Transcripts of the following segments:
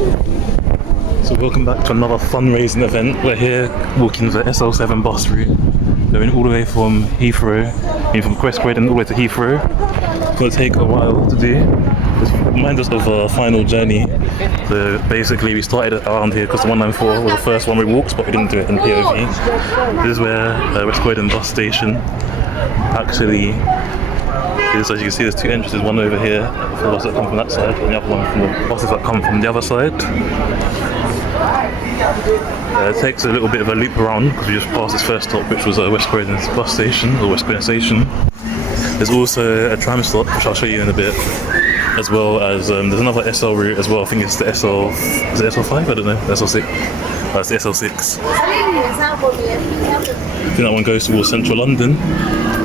So welcome back to another fundraising event. We're here walking the SL7 bus route, going all the way from Heathrow, from West Croydon all the way to Heathrow. It's going to take a while to do. Just remind us of our final journey. So basically we started around here because the 194 was the first one we walked, but we didn't do it in POV. This is where West Croydon bus station actually is. As you can see, there's two entrances, one over here for the buses that come from that side, and the other one from the buses that come from the other side. It takes a little bit of a loop around because we just passed this first stop, which was West Croydon bus station, or West Croydon station. There's also a tram stop, which I'll show you in a bit, as well as there's another SL route as well. I think it's the SL, is it SL5? I don't know, SL6. That's the SL6. I think that one goes towards central London,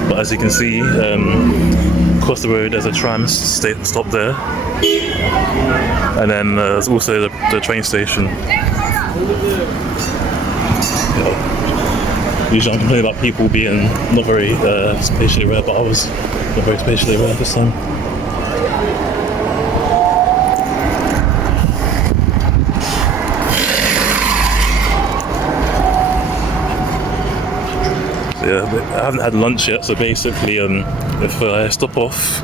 but as you can see, across the road there's a tram stop there, and then there's also the train station. Usually I'm complaining about people being not very spatially aware, but I was not very spatially aware this time. Yeah, I haven't had lunch yet, so basically if I stop off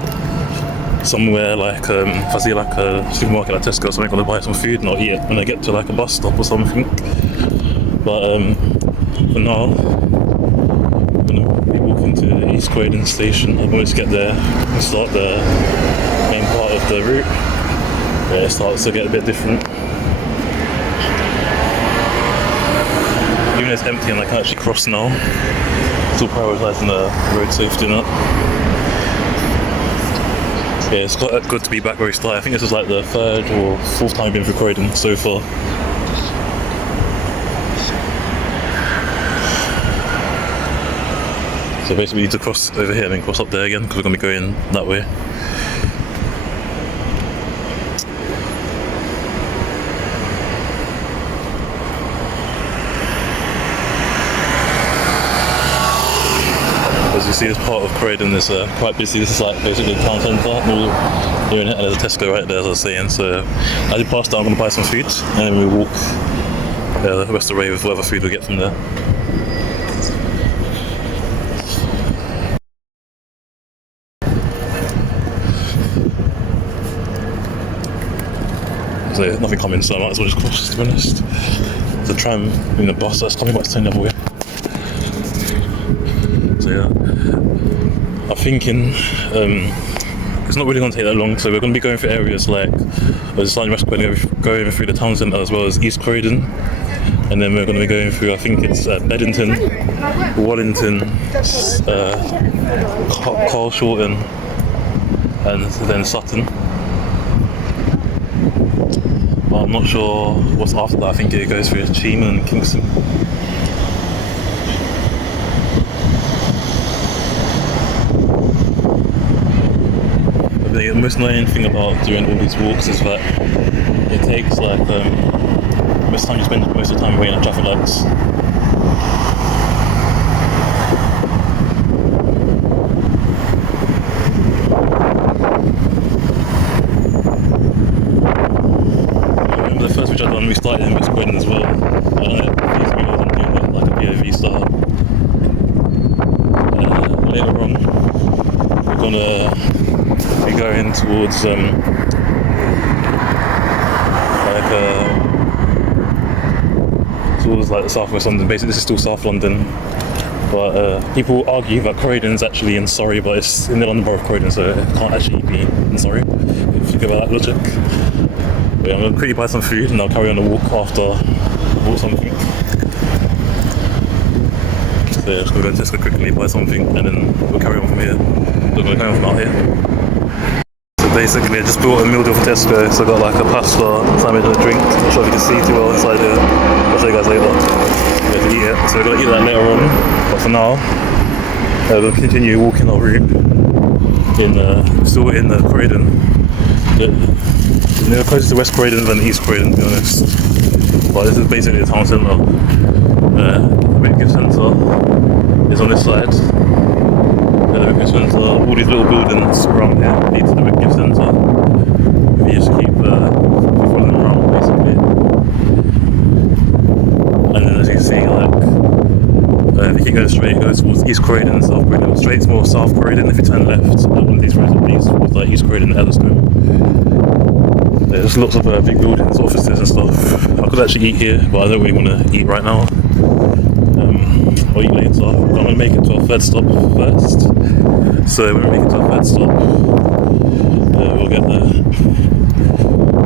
somewhere like, if I see like a supermarket like Tesco or something, I'm going to buy some food and I'll eat it when I get to like a bus stop or something. But for now, I'm going to be walking to East Croydon station. I'm going to get there and start the main part of the route, where it starts to get a bit different. Even though it's empty and I can actually cross now, still prioritising the road safety now. Yeah, it's quite good to be back where we started. I think this is like the third or fourth time I've been through Croydon so far. So basically we need to cross over here and then cross up there again because we're going to be going that way. As you see, this part of Croydon is quite busy. This is like basically the town centre. We're in it, and there's a Tesco right there, as I was saying. So as we pass down, I'm going to buy some food, and then we walk the rest of the way with whatever food we get from there. So yeah, nothing coming, so I might as well just cross, to be honest. There's a tram in the bus that's coming, but it's turning the other way. So yeah, I'm thinking it's not really going to take that long, so we're going to be going through areas like West Croydon, going through the town centre as well as East Croydon, and then we're going to be going through, I think it's Beddington, Wallington, Carl Shorten, and then Sutton. But I'm not sure what's after that. I think it goes through Cheam and Kingston. The most annoying thing about doing all these walks is that it takes like most of the time waiting at traffic lights. I remember the first which I'd done, we started in West Croydon as well. I don't know, these videos I'm doing like a POV start. Later on, we're gonna be going towards towards the southwest London. Basically, this is still South London, but people argue that Croydon's actually in Surrey, but it's in the London Borough of Croydon, so it can't actually be in Surrey if you go by that logic. But yeah, I'm going to quickly buy some food and I'll carry on the walk after I bought something. So yeah, just going to go to Tesco quickly, buy something, and then we'll carry on from here. We're going to carry on from out here. So basically, I just bought a meal deal from Tesco, so I got like a pasta, sandwich and a drink. I'm not sure if you can see too well inside here. I'll show you guys later. We have to eat it, so we're going to eat that later on. But for now, we'll continue walking our route still in Croydon. We're closer to West Croydon than East Croydon, to be honest. But this is basically the town centre. The big gift centre is on this side. The big gift centre, all these little buildings around here lead to the big gift centre. You just keep following them around, basically. you go towards East Croydon and South Croydon. Straight it's more South Croydon. If you turn left, one of these roads will lead towards like East Croydon and Elliston. There's lots of big buildings, offices and stuff. I could actually eat here, but I don't really want to eat right now. I'll eat later. I'm going to make it to our third stop first. So when we make it to our third stop, we'll get there.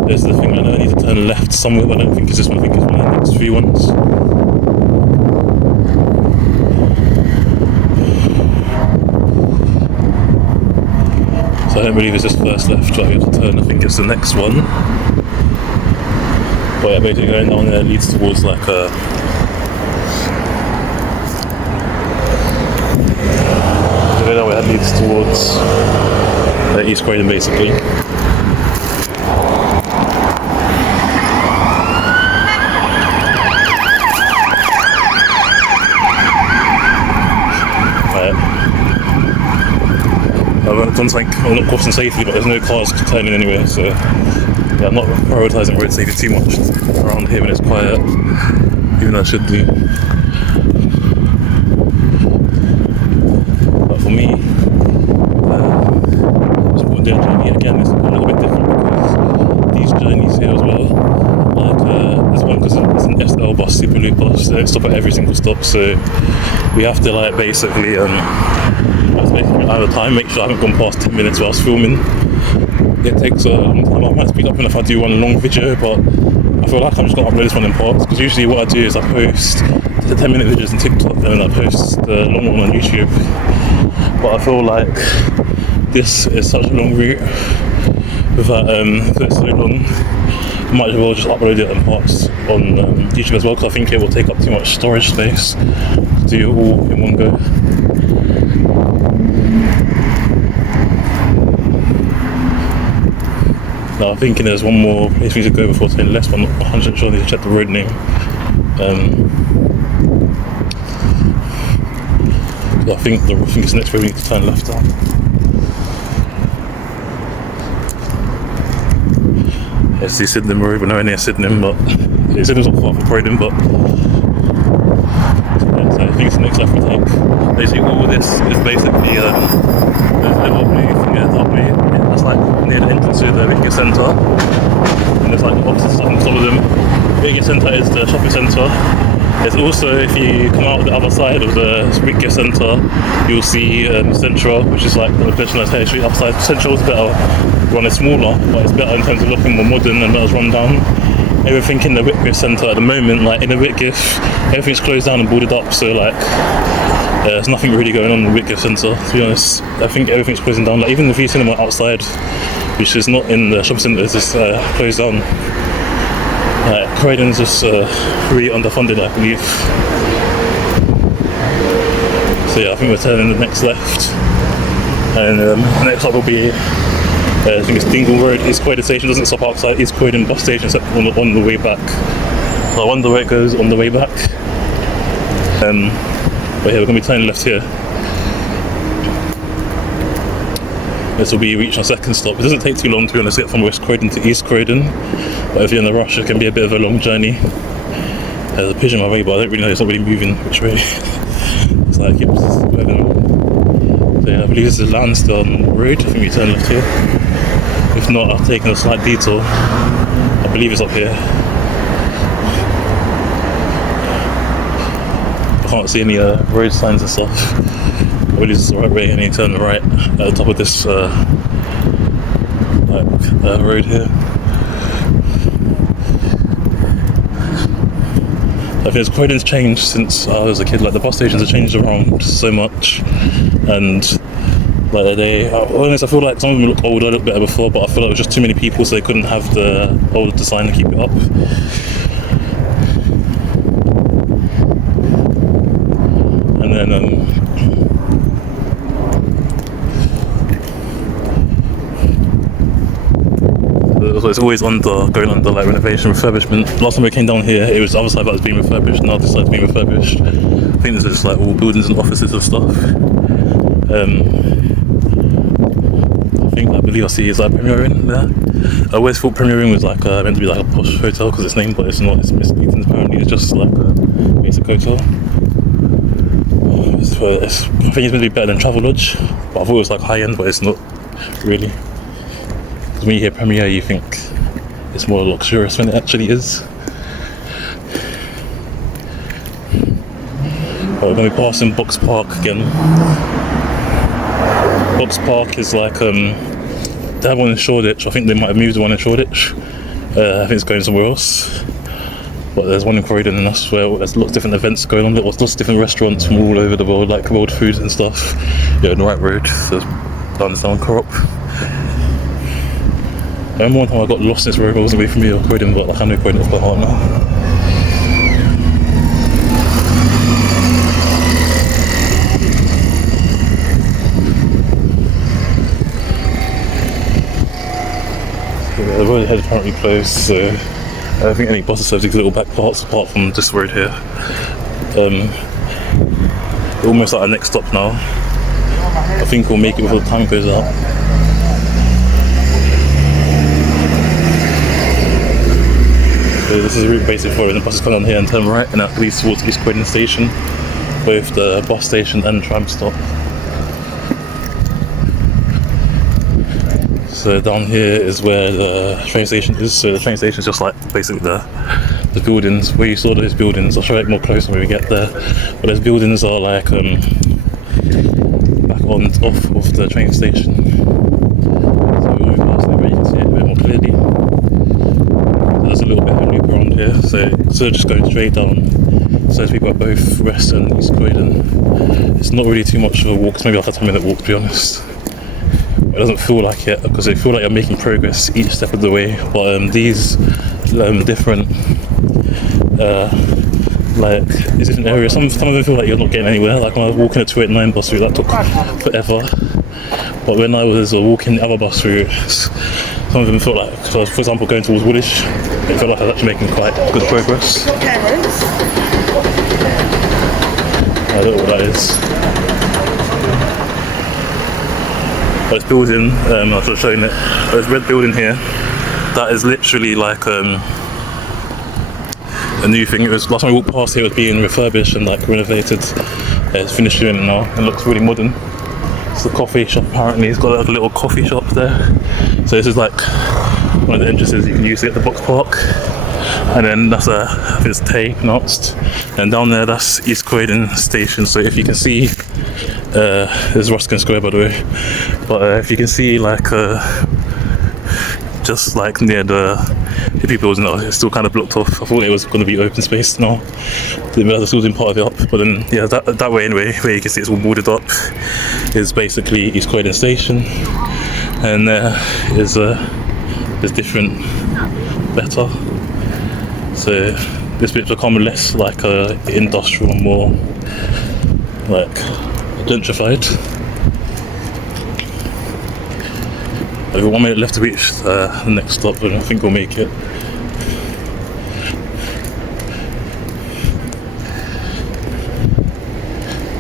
There's the thing, I know I need to turn left somewhere, but I don't think it's this one. I think it's one of the next few ones. So I don't believe it's this first left, but I have to turn. I think it's the next one. But yeah, basically going down there leads towards like a... that leads towards East Croydon basically. I've done something, well, not crossing safely, but there's no cars turning anywhere, so yeah, I'm not prioritising road safety too much around here when it's quiet, even though I should do. But for me, their journey again is a little bit different because these journeys here as well, like this one because it's an SL bus super loop bus, they don't stop at every single stop, so we have to like basically either time, make sure I haven't gone past 10 minutes whilst filming. It takes a long time. I might speed up if I do one long video, but I feel like I'm just going to upload this one in parts because usually what I do is I post the 10-minute videos on TikTok and then I post the long one on YouTube. But I feel like this is such a long route that it's so long, I might as well just upload it in parts on YouTube as well, because I think it will take up too much storage space to do it all in one go. Now I'm thinking there's one more place we need to go before turning left, but I'm not 100% sure. I need to check the road name. So I think it's next where we need to turn left on. It's the Sydenham Road, we're nowhere near Sydenham, but Sydenham's not far from Croydon, but yeah, so I think it's the next left we take. Basically all of this is basically there's a little blue thing there, dark blue. That's like near the entrance to the Wicked Centre, and there's like the offices on top of them. Wicked Centre is the shopping centre. There's also, if you come out the other side of the Wicked Centre, you'll see Central, which is like the pedestrianised High Street upside. Central's better, run is smaller, but it's better in terms of looking more modern and not as run down. Everything in the Whitgift Centre at the moment, like in the Whitgift, everything's closed down and boarded up, so like there's nothing really going on in the Whitgift Centre, to be honest. I think everything's closing down, like even the View Cinema outside, which is not in the shopping centre, is just closed down. Croydon's just really underfunded, I believe. So yeah, I think we're turning the next left, and the next stop will be I think it's Dingle Road. East Croydon station doesn't stop outside East Croydon bus station except on the way back. So I wonder where it goes on the way back. But yeah, we're going to be turning left here. This will be reaching our second stop. It doesn't take too long to be honest to get from West Croydon to East Croydon, but if you're in a rush it can be a bit of a long journey. There's a pigeon on my way, but I don't really know, it's not really moving which way. It's like it was going. So yeah, I believe this is Lansdowne Road. I think we turn left here. If not, I've taken a slight detour. I believe it's up here. I can't see any road signs and stuff. I believe this is the right way, and you turn right at the top of this road here. I think Croydon's changed since I was a kid. Like the bus stations have changed around so much, and like honest, I feel like some of them looked older, a little better before, but I feel like there was just too many people, so they couldn't have the old design to keep it up. And then so it's always going under like renovation, refurbishment. Last time we came down here, it was the other side that was being refurbished, now this side's being refurbished. I think this is like all buildings and offices and stuff. I believe I see it's like Premier Inn there. I always thought Premier Inn was like meant to be like a posh hotel because it's named, but it's not. It's misleading apparently. It's just like a basic hotel. There's but I think it's meant to be better than Travelodge, but I thought it was like high end, but it's not really. Because when you hear Premier, you think it's more luxurious than it actually is. But we're going to be passing Box Park again. Box Park is like, they have one in Shoreditch. I think they might have moved the one in Shoreditch. I think it's going somewhere else. But there's one in Croydon, and that's where there's lots of different events going on. Lots of different restaurants from all over the world, like world foods and stuff. Yeah, on the right road, so down Co-op. I remember one time I got lost in this road. I wasn't away from me or Croydon, but like, I know Croydon quite hard now. The road ahead is apparently closed, so I don't think any buses have these little back parts apart from this road here. We're almost at our next stop now. I think we'll make it before the time goes out. So this is the route basically for it. The buses come down here and turn right and that leads towards East Croydon Station, both the bus station and tram stop. So down here is where the train station is. So the train station is just like basically the buildings where you saw those buildings. I'll show it more closely when we get there. But those buildings are like back on off of the train station. So we'll move past there where you can see it a bit more clearly. So there's a little bit of a loop around here. So instead of just going straight down, so there's people at both West and East Croydon. It's not really too much of a walk. It's maybe like a 10-minute walk, to be honest. It doesn't feel like it because they feel like you're making progress each step of the way. But these different like these different areas, some of them feel like you're not getting anywhere. Like when I was walking a 289 bus route, that took forever. But when I was walking the other bus route, some of them felt like, so for example, going towards Woolwich, it felt like I was actually making quite good progress. I don't know what that is. This building, I was just showing it, there's a red building here, that is literally like a new thing. It was, last time I walked past here, it was being refurbished and like renovated. It's finished doing it now, it looks really modern. It's a coffee shop apparently, it's got like a little coffee shop there. So this is like one of the entrances you can use to get to Box Park. And then that's I think it's Tay pronounced. And down there, that's East Croydon Station. So if you can see, this is Ruskin Square by the way, but if you can see like just like near the hippie building, it's still kind of blocked off. I thought it was going to be open space now. Didn't realise it was part of it up, but then yeah, that way anyway, where you can see it's all boarded up, is basically East Croydon Station, and there is different better. So this bit's become less like industrial, more like gentrified. I've got 1 minute left to reach the next stop, and I think we'll make it.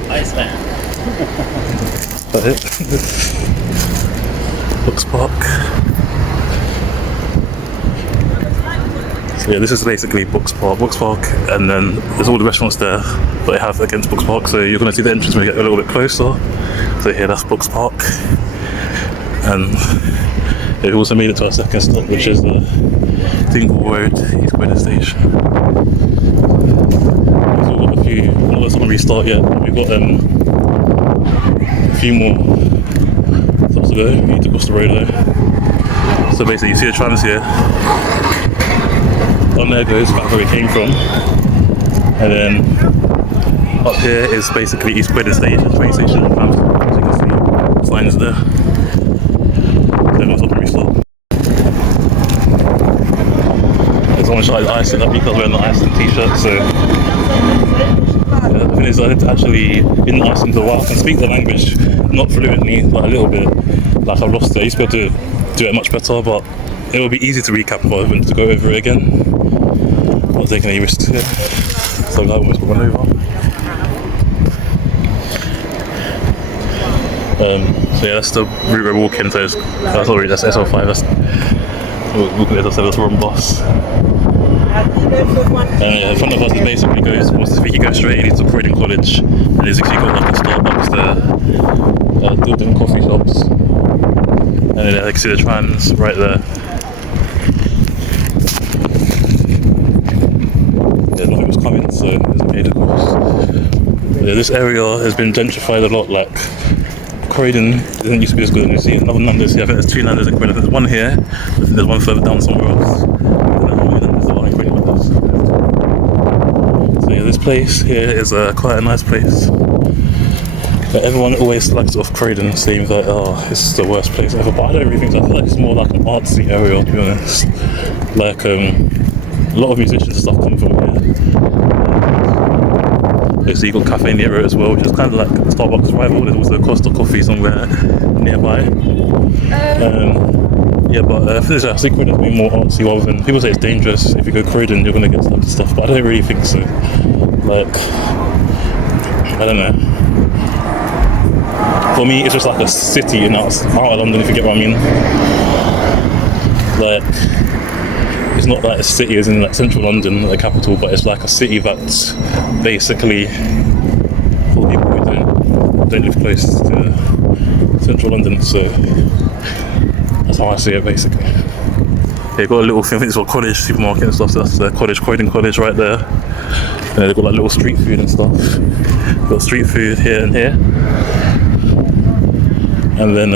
Iceman. That's it. Box Park. So yeah, this is basically Box Park, and then there's all the restaurants there that they have against Box Park. So you're going to see the entrance when you get a little bit closer. So here, that's Box Park, and they've also made it to our second stop, which is the Dingle Road, East Croydon Station. We've all got a few. Not let's not restart yet. We've got a few more stops to go. We need to cross the road though. So basically, you see the trams here. On there goes back where we came from, and then up here is basically East Croydon Station, train station, and trams. As you can see, signs there. Then we'll stop and restart. There's someone shouted Iceland at me because I'm wearing the Iceland t-shirt, so yeah, the thing is, I had actually been in Iceland for a while. I can speak the language, not fluently, but a little bit. Like I've lost it. I used to be able to do it much better, but it will be easy to recap rather than to go over it again. Not taking any risks here. So I almost got run over. So yeah, that's the route we're walking. So that's SL5. That's we're walking as I said, that's the wrong bus. And in front of us, it basically goes, if you go straight into Croydon College, and there's actually got like a Starbucks there, building coffee shops, and then I can see the trams right there. Yeah, nothing was coming, so it was made across. Yeah, this area has been gentrified a lot. Like Croydon didn't used to be as good. And you see another Nando's here. I think there's 2 Nando's in Croydon. There's one here. I think there's one further down somewhere else. There's the one in Croydon. So yeah, this place here is quite a nice place. But everyone always slags off Croydon, saying that it's the worst place ever. But I don't really think so. I feel like it's more like an artsy area, to be honest. Like a lot of musicians and stuff come from here. So you got Cafe Nero as well, which is kind of like Starbucks rival. There's also Costa Coffee somewhere nearby. Yeah, but I think I see Croydon's being more artsy rather than, people say it's dangerous. If you go Croydon, you're going to get stuck to stuff, but I don't really think so. Like, I don't know. For me, it's just like a city in out of London, if you get what I mean. Like, it's not like a city as in like central London, the capital, but it's like a city that's basically for people who don't live close to central London, so that's how I see it basically. Yeah, you've got a little thing, I think it's got college supermarket and stuff, so that's the college, Croydon College right there. And they've got like little street food and stuff. Got street food here and here. And then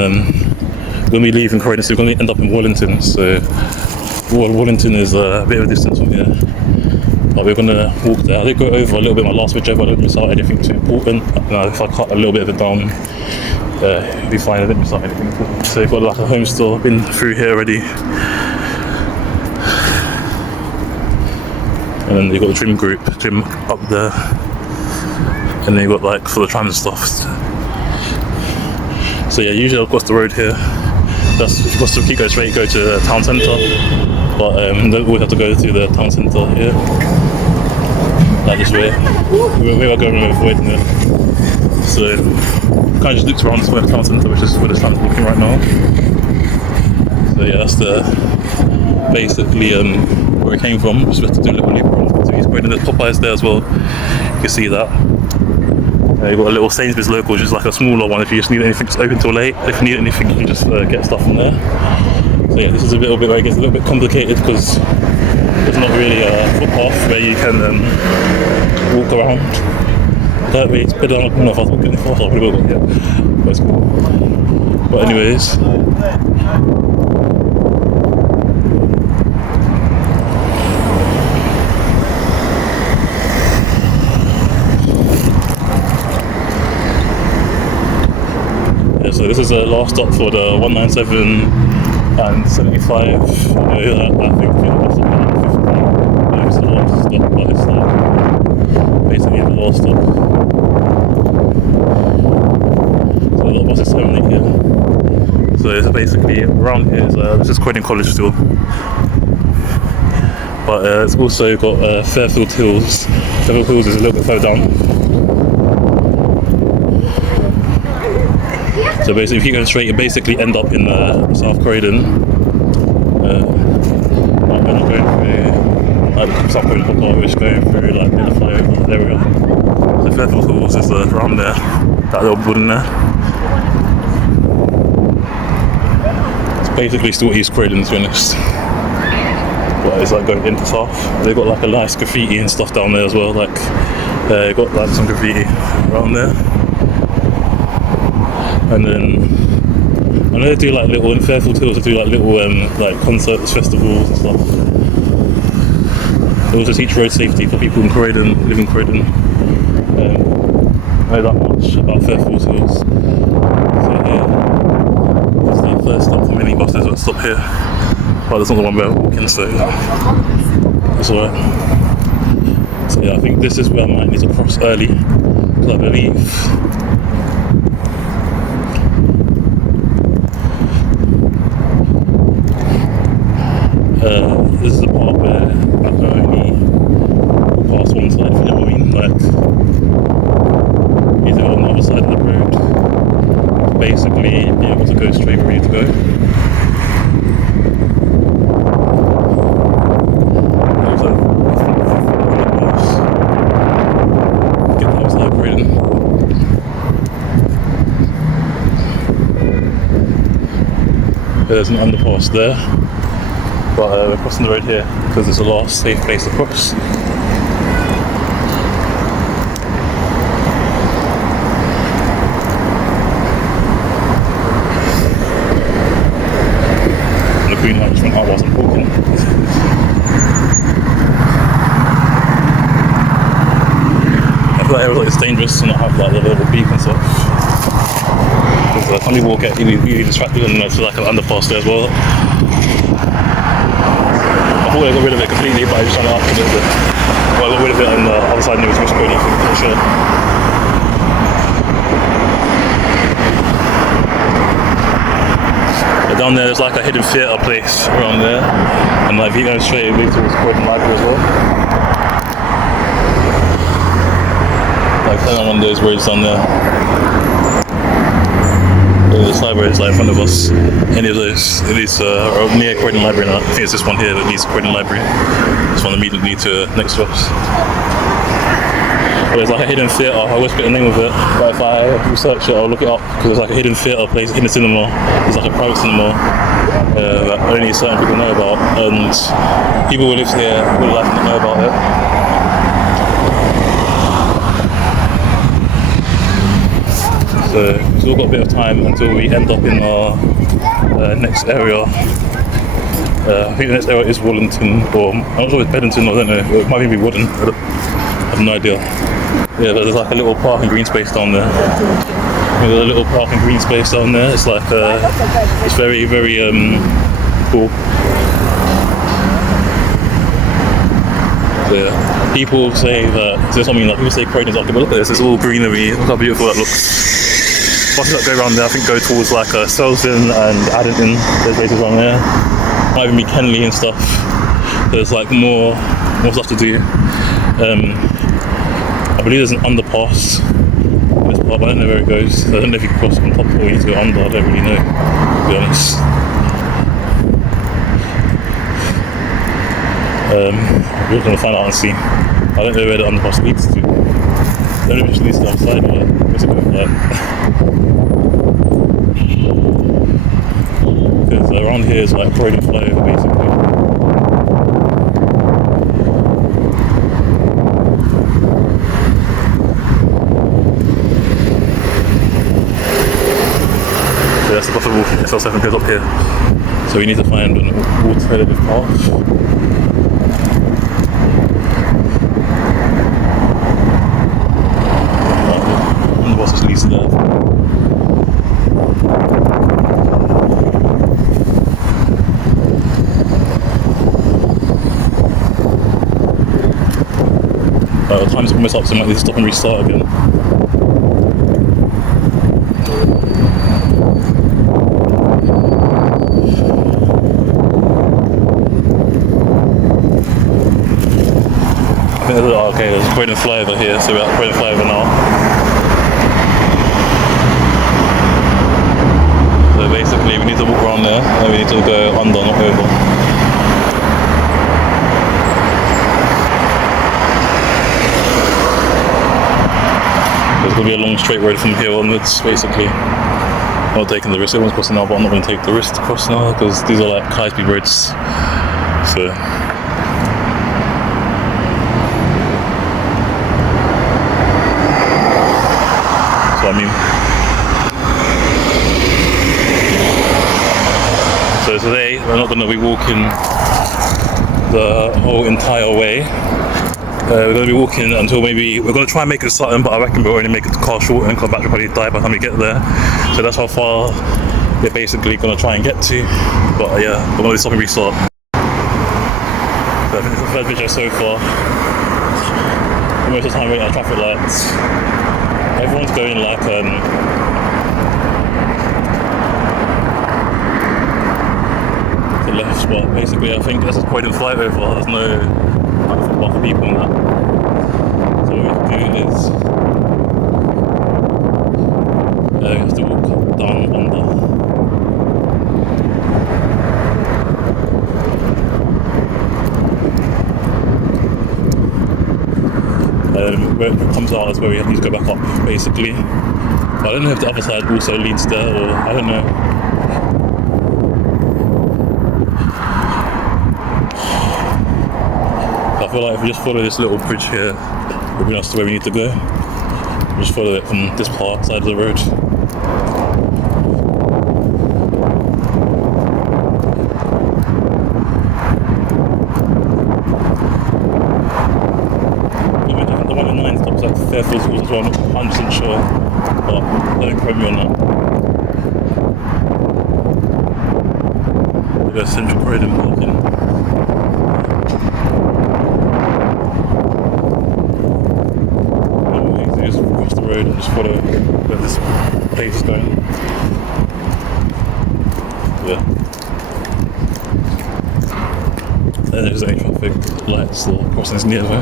when we leave in Croydon, so we're going to end up in Wallington, so Wallington is a bit of a distance from here, but we're going to walk there. I did go over a little bit my last video, but I don't miss out anything too important. If I cut a little bit of it down, it'll be fine. I didn't miss out anything important. So you've got like a home store, been through here already. And then you've got the gym up there. And then you've got like for the trans stuff. So yeah, usually I'll cross the road here. That's supposed to keep going straight, go to the town centre, but don't always have to go to the town centre here. Like this way. We are going with avoiding it. So kind of just looked around this way, the town centre, which is where the sun's walking right now. So yeah, that's the basically where it came from. Just have to do a little leap around to East Croydon. There's Popeyes there as well. You can see that. You've got a little Sainsbury's local, which is like a smaller one if you just need anything. It's open till late. If you need anything, you can just get stuff from there. So yeah, this is a little bit where it gets a little bit complicated because there's not really a footpath where you can walk around. That way, it's better. I don't know if I was walking fast, I probably will, yeah. But it's cool. But anyways. So this is the last stop for the 197 and 75. I think it's the last stop, but it's like basically the last stop. So the bus is terminating here. So it's basically around here. This is Croydon College still, but it's also got Fairfield Hills. Fairfield Hills is a little bit further down. So basically, if you go straight, you basically end up in South Croydon. Like we're not going through like the South Croydon Hot which is going through like the flyover area. So Fairfield Halls is around there, that little building there. It's basically still East Croydon, to be honest. But it's like going into South. They've got like a nice graffiti and stuff down there as well. Like they've got like some graffiti around there. And then I know they do like little in Fairfield Hills. They do like little like concerts, festivals and stuff. They also teach road safety for people in Croydon, live in Croydon. I know that much about Fairfield Hills. So yeah, it's the first stop for many buses that stop here. But that's not the one we're walking, so it's alright. So yeah, I think this is where I might need to cross early, because I believe this is the part where I can only walk past one side, if you know what I mean. Like, you need to go on the other side of the road to basically be able to go straight where you need to go. So, there's an underpass there. But we're crossing the road here because it's the last safe place to cross. The green light just went out whilst I'm walking. I feel like everything is dangerous to not have like the little beak and stuff. Because some people get really distracted and there's like an underpass there as well. I thought they got rid of it completely, but I just trying to ask a little bit. Well, I got rid of it on the other side near Swiss Code, I think, for sure. But down there, there's like a hidden theatre place around there, and like if you go straight, it leads towards Croydon Library as well. Like kind of one of those roads down there. This library is like in front of us. Any of those, it leads near Croydon Library now. I think it's this one here that leads to Croydon Library. This one immediately to next to us. But there's like a hidden theatre. I always forget the name of it, but if I research it, I'll look it up because there's like a hidden theatre place, a hidden cinema. It's like a private cinema that only certain people know about, and people who live here would like to know about it. So we've still got a bit of time until we end up in our next area. I think the next area is Wallington, or I'm not sure if it's Beddington, I don't know. It might even be Wooden. I have no idea. Yeah, there's like a little parking green space down there. There's a little parking green space down there. It's like it's very, very cool. So, yeah. People say that there's something like people say Croydon's up there, but look at this. It's all greenery. Look how beautiful that looks. Buses that go around there, I think, go towards like Selsdon and Addington. There's places around there. Might even be Kenley and stuff. There's like more stuff to do. I believe there's an underpass in this part, but I don't know where it goes. I don't know if you can cross on top or you need to go under. I don't really know, to be honest. We're going to find out and see. I don't know where the underpass leads to. I don't know if it leads to the other side, but what's it going like? Because around here is like Croydon flyover basically. So that's the possible SL7 goes up here. So we need to find an alternative path. And the bus just leads there. Time's almost up, so I might need to stop and restart again. I think there's a Croydon flyover here, so we're at Croydon flyover now. So basically we need to walk around there, and we need to go under, not over. There's going to be a long straight road from here onwards, basically. I'm not taking the risk, everyone's crossing now, but I'm not going to take the risk to cross now, because these are like high-speed roads. So I mean. So today, we're not going to be walking the whole entire way. We're going to be walking until maybe, we're going to try and make it Sutton, but I reckon we'll only make it to car short and come back, we'll probably die by the time we get there. So that's how far we're basically going to try and get to. But yeah, we're going to stop and restart. So I think it's the third video so far. Most of the time we're waiting at traffic lights. Everyone's going like to the left, but basically I think this is Croydon flyover. There's no footpath for people in that. So what we have to do is we have to walk down under. Where it comes out is where we need to go back up, basically. But I don't know if the other side also leads there, or I don't know. I feel like if we just follow this little bridge here, it'll bring us to where we need to go. Just follow it from this part, side of the road. The 109 stops at Fairfield Schools as well, I'm not 100% sure, but don't quote me on that. We got Central Croydon parking. Just cross the road and just follow where this place is going. Yeah. And there's any traffic lights or crossings nearby.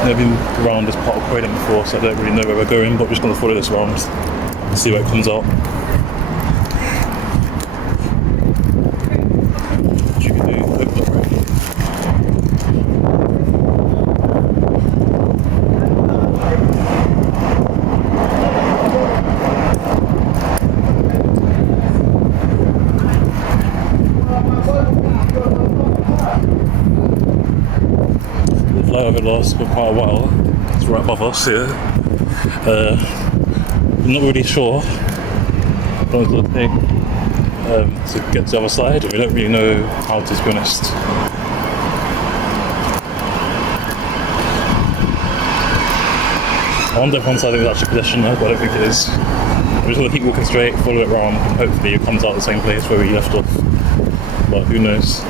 I've been around this part of Croydon before, so I don't really know where we're going, but we're just going to follow this around and see where it comes out. Flyover lasts for quite a while. It's right above us here. I'm not really sure how long it's going to take to get to the other side. We don't really know how to be honest. I wonder if one side is actually pedestrian, but I don't think it is. We're just going to keep walking straight, follow it around, and hopefully it comes out the same place where we left off. But who knows?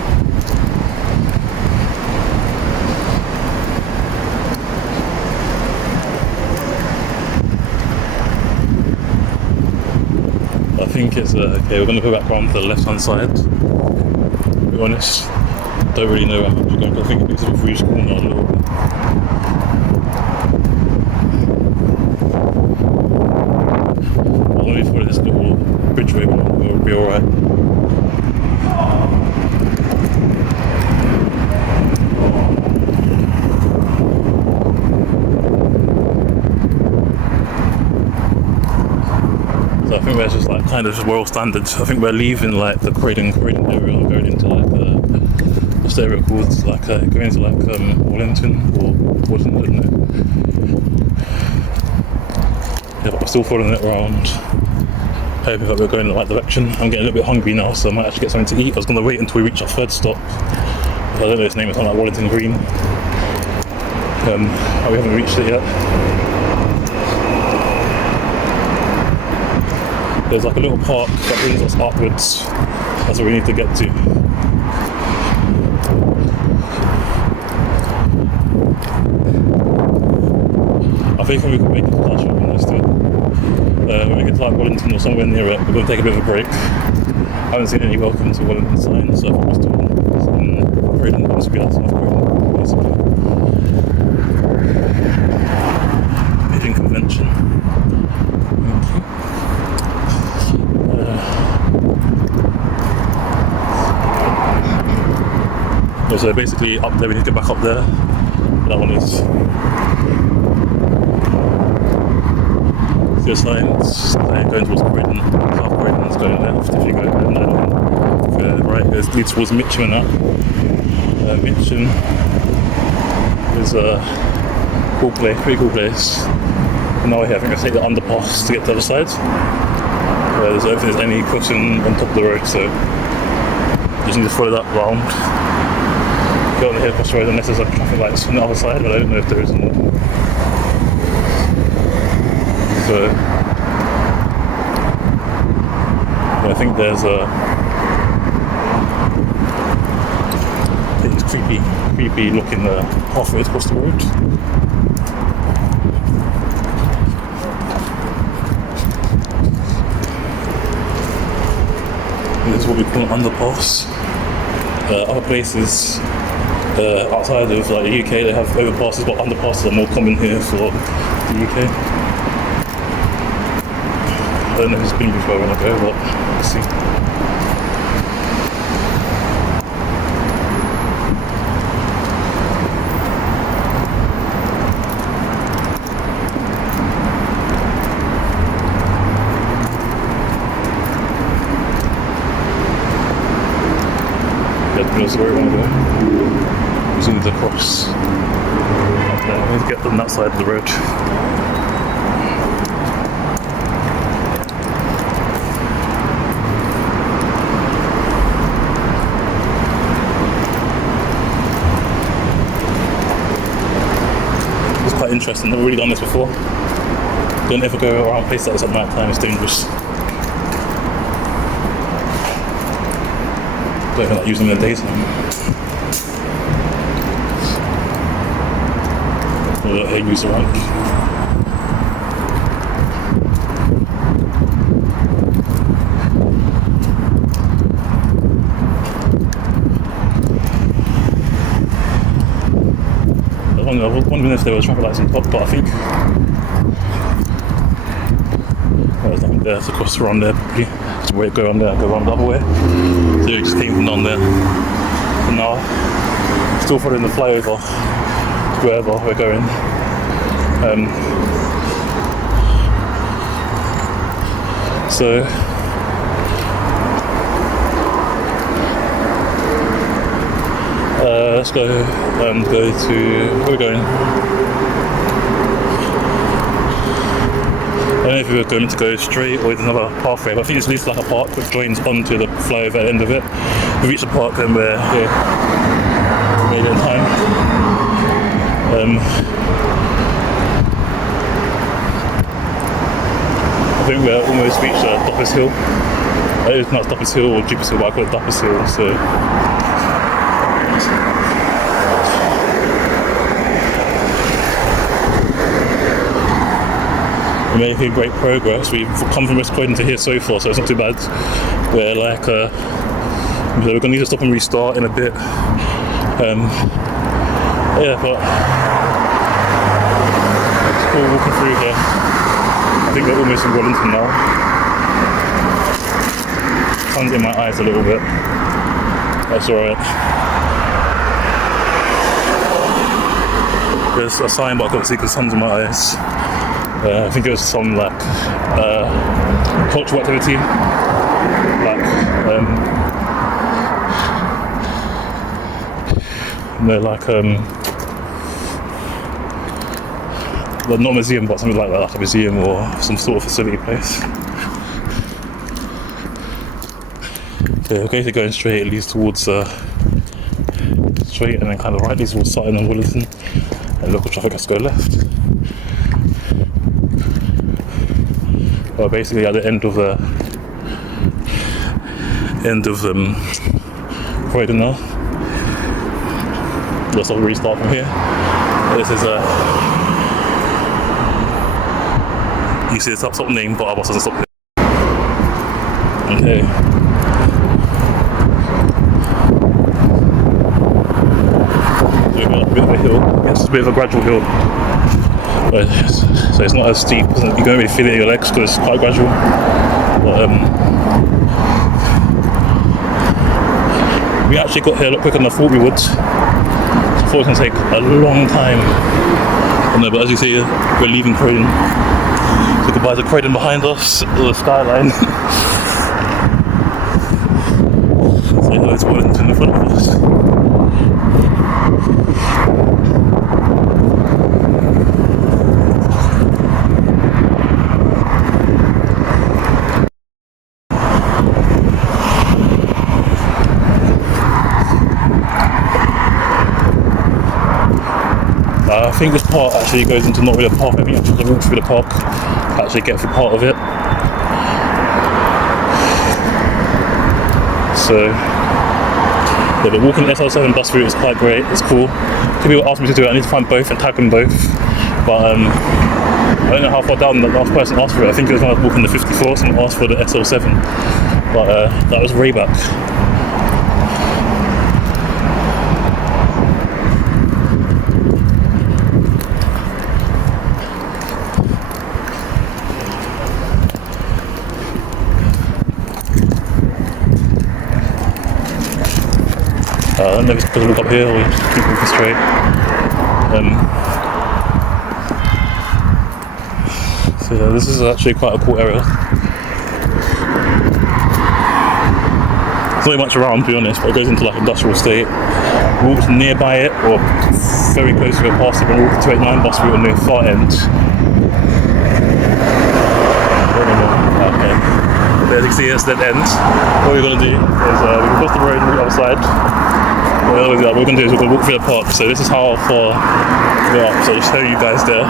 I think it's okay, we're going to go back around to the left hand side. To be honest, don't really know where we're going, but I think it's a Bruges corner a little bit. But let me follow this little bridgeway, we'll be alright. So I think we're just like kind of world standards. I think we're leaving like the Croydon area and going into like what's the area called? Like going into like Wellington or Washington, I don't know. Yeah, but we're still following it around, hoping that we're going in the right direction. I'm getting a little bit hungry now, so I might actually get something to eat. I was going to wait until we reach our third stop. I don't know its name. It's something like Wellington Green. We haven't reached it yet. There's like a little park that brings us upwards. That's what we need to get to. I think we can make it to that shop in this too. When we get to like Wellington or somewhere near it, we're going to take a bit of a break. I haven't seen any welcome to Wellington signs, so I think we're still in Croydon, going to be outside of Croydon, basically. Pigeon convention. So basically up there, we need to get back up there. That one is the signs going towards Croydon. South Croydon is going left if you go, and then right it goes leads towards Mitcham and that. Mitcham is a cool place, pretty cool place. And now here I think I take the underpass to get to the other side. I don't think there's any crossing on top of the road, so you just need to follow that round. Go on the hill across the road unless there's like traffic lights on the other side, but I don't know if there is or not. So I think there's it's creepy looking halfway across the road. This is what we call an underpass. Other places outside of like the UK, they have overpasses, but underpasses are more common here for the UK. I don't know if it's been before I want to go, but let's see. That's where I want to go. We just need to cross up there. I need to get on that side of the road. It's quite interesting. I've never really done this before. Don't ever go around places like this at night time. It's dangerous. Don't even like using them in the daytime. Or the hay use around. I was wondering if there was traffic lights on top, but I think there's nothing there to cross around there probably. Just wait, go on there, go around the other way. So we just came from down there. And now, still following the flyover to wherever we're going. So let's go and go to where we're going. I don't know if we were going to go straight or there's another pathway, but I think this leads to like a park which joins onto the flyover at the end of it. We reach the park and we're here. Made it in time. I think we're almost reached Doppers Hill. It's not Doppers Hill or Jupiter's Hill, but I call it Doppers Hill. So we're making great progress. We've come from West Croydon to here so far, so it's not too bad. We're like, we're going to need to stop and restart in a bit. Yeah, but it's cool walking through here. I think we're almost in Wellington now. Sun's in my eyes a little bit. That's alright. There's a sign, but I can't see because the sun's in my eyes. I think it was some like cultural activity, like no, like well, not a museum, but something like that, like a museum or some sort of facility place. Okay, we're basically going straight. It leads towards straight, and then kind of right leads towards Sutton and Wellington, and local traffic has to go left. Well, basically at the end of Croydon now. Let's all restart from here. This is you see the top name, but our bus doesn't stop here. Okay. Doing a bit of a hill. Yes, it's a bit of a gradual hill. So it's not as steep. You don't really feel it in your legs because it's quite gradual. But we actually got here a lot quicker than I thought we would. I thought it was going to take a long time. No, but as you see, we're leaving Croydon. So goodbye to Croydon behind us, the skyline. Say hello to Wellington in front of us. I think this part actually goes into not really a park. I think you have to walk through the park to actually get through part of it. So, yeah, but walking the SL7 bus route is quite great. It's cool. People ask me to do it. I need to find both and tag them both. But I don't know how far down the last person asked for it. I think it was when I was walking the 54, someone asked for the SL7. But that was way back. know if it's because I walk up here or you just keep walking straight. So yeah, this is actually quite a cool area. There's not much around, to be honest, but it goes into like industrial estate. Walked nearby it, or very close to it, past it, and walked the 289 bus route on the far end. Okay. But as you can see, it's dead end. What we're going to do is we can cross the road on the other side. What we're going to do is we're going to walk through the park. So this is how far we are. So I'll show you guys there.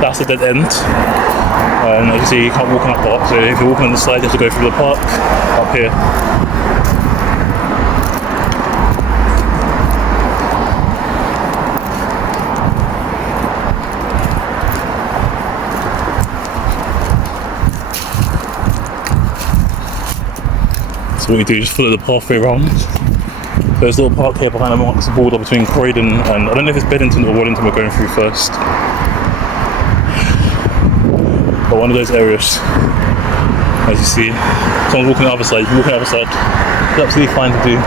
That's the dead end. And as you see, you can't walk on that park. So if you're walking on the side, you have to go through the park up here. So what you do is just follow the pathway around. So there's a little park here behind the marks the border between Croydon and I don't know if it's Beddington or Wellington we're going through first. But one of those areas, as you see, someone's walking the other side, you can walk on the other side. It's absolutely fine to do.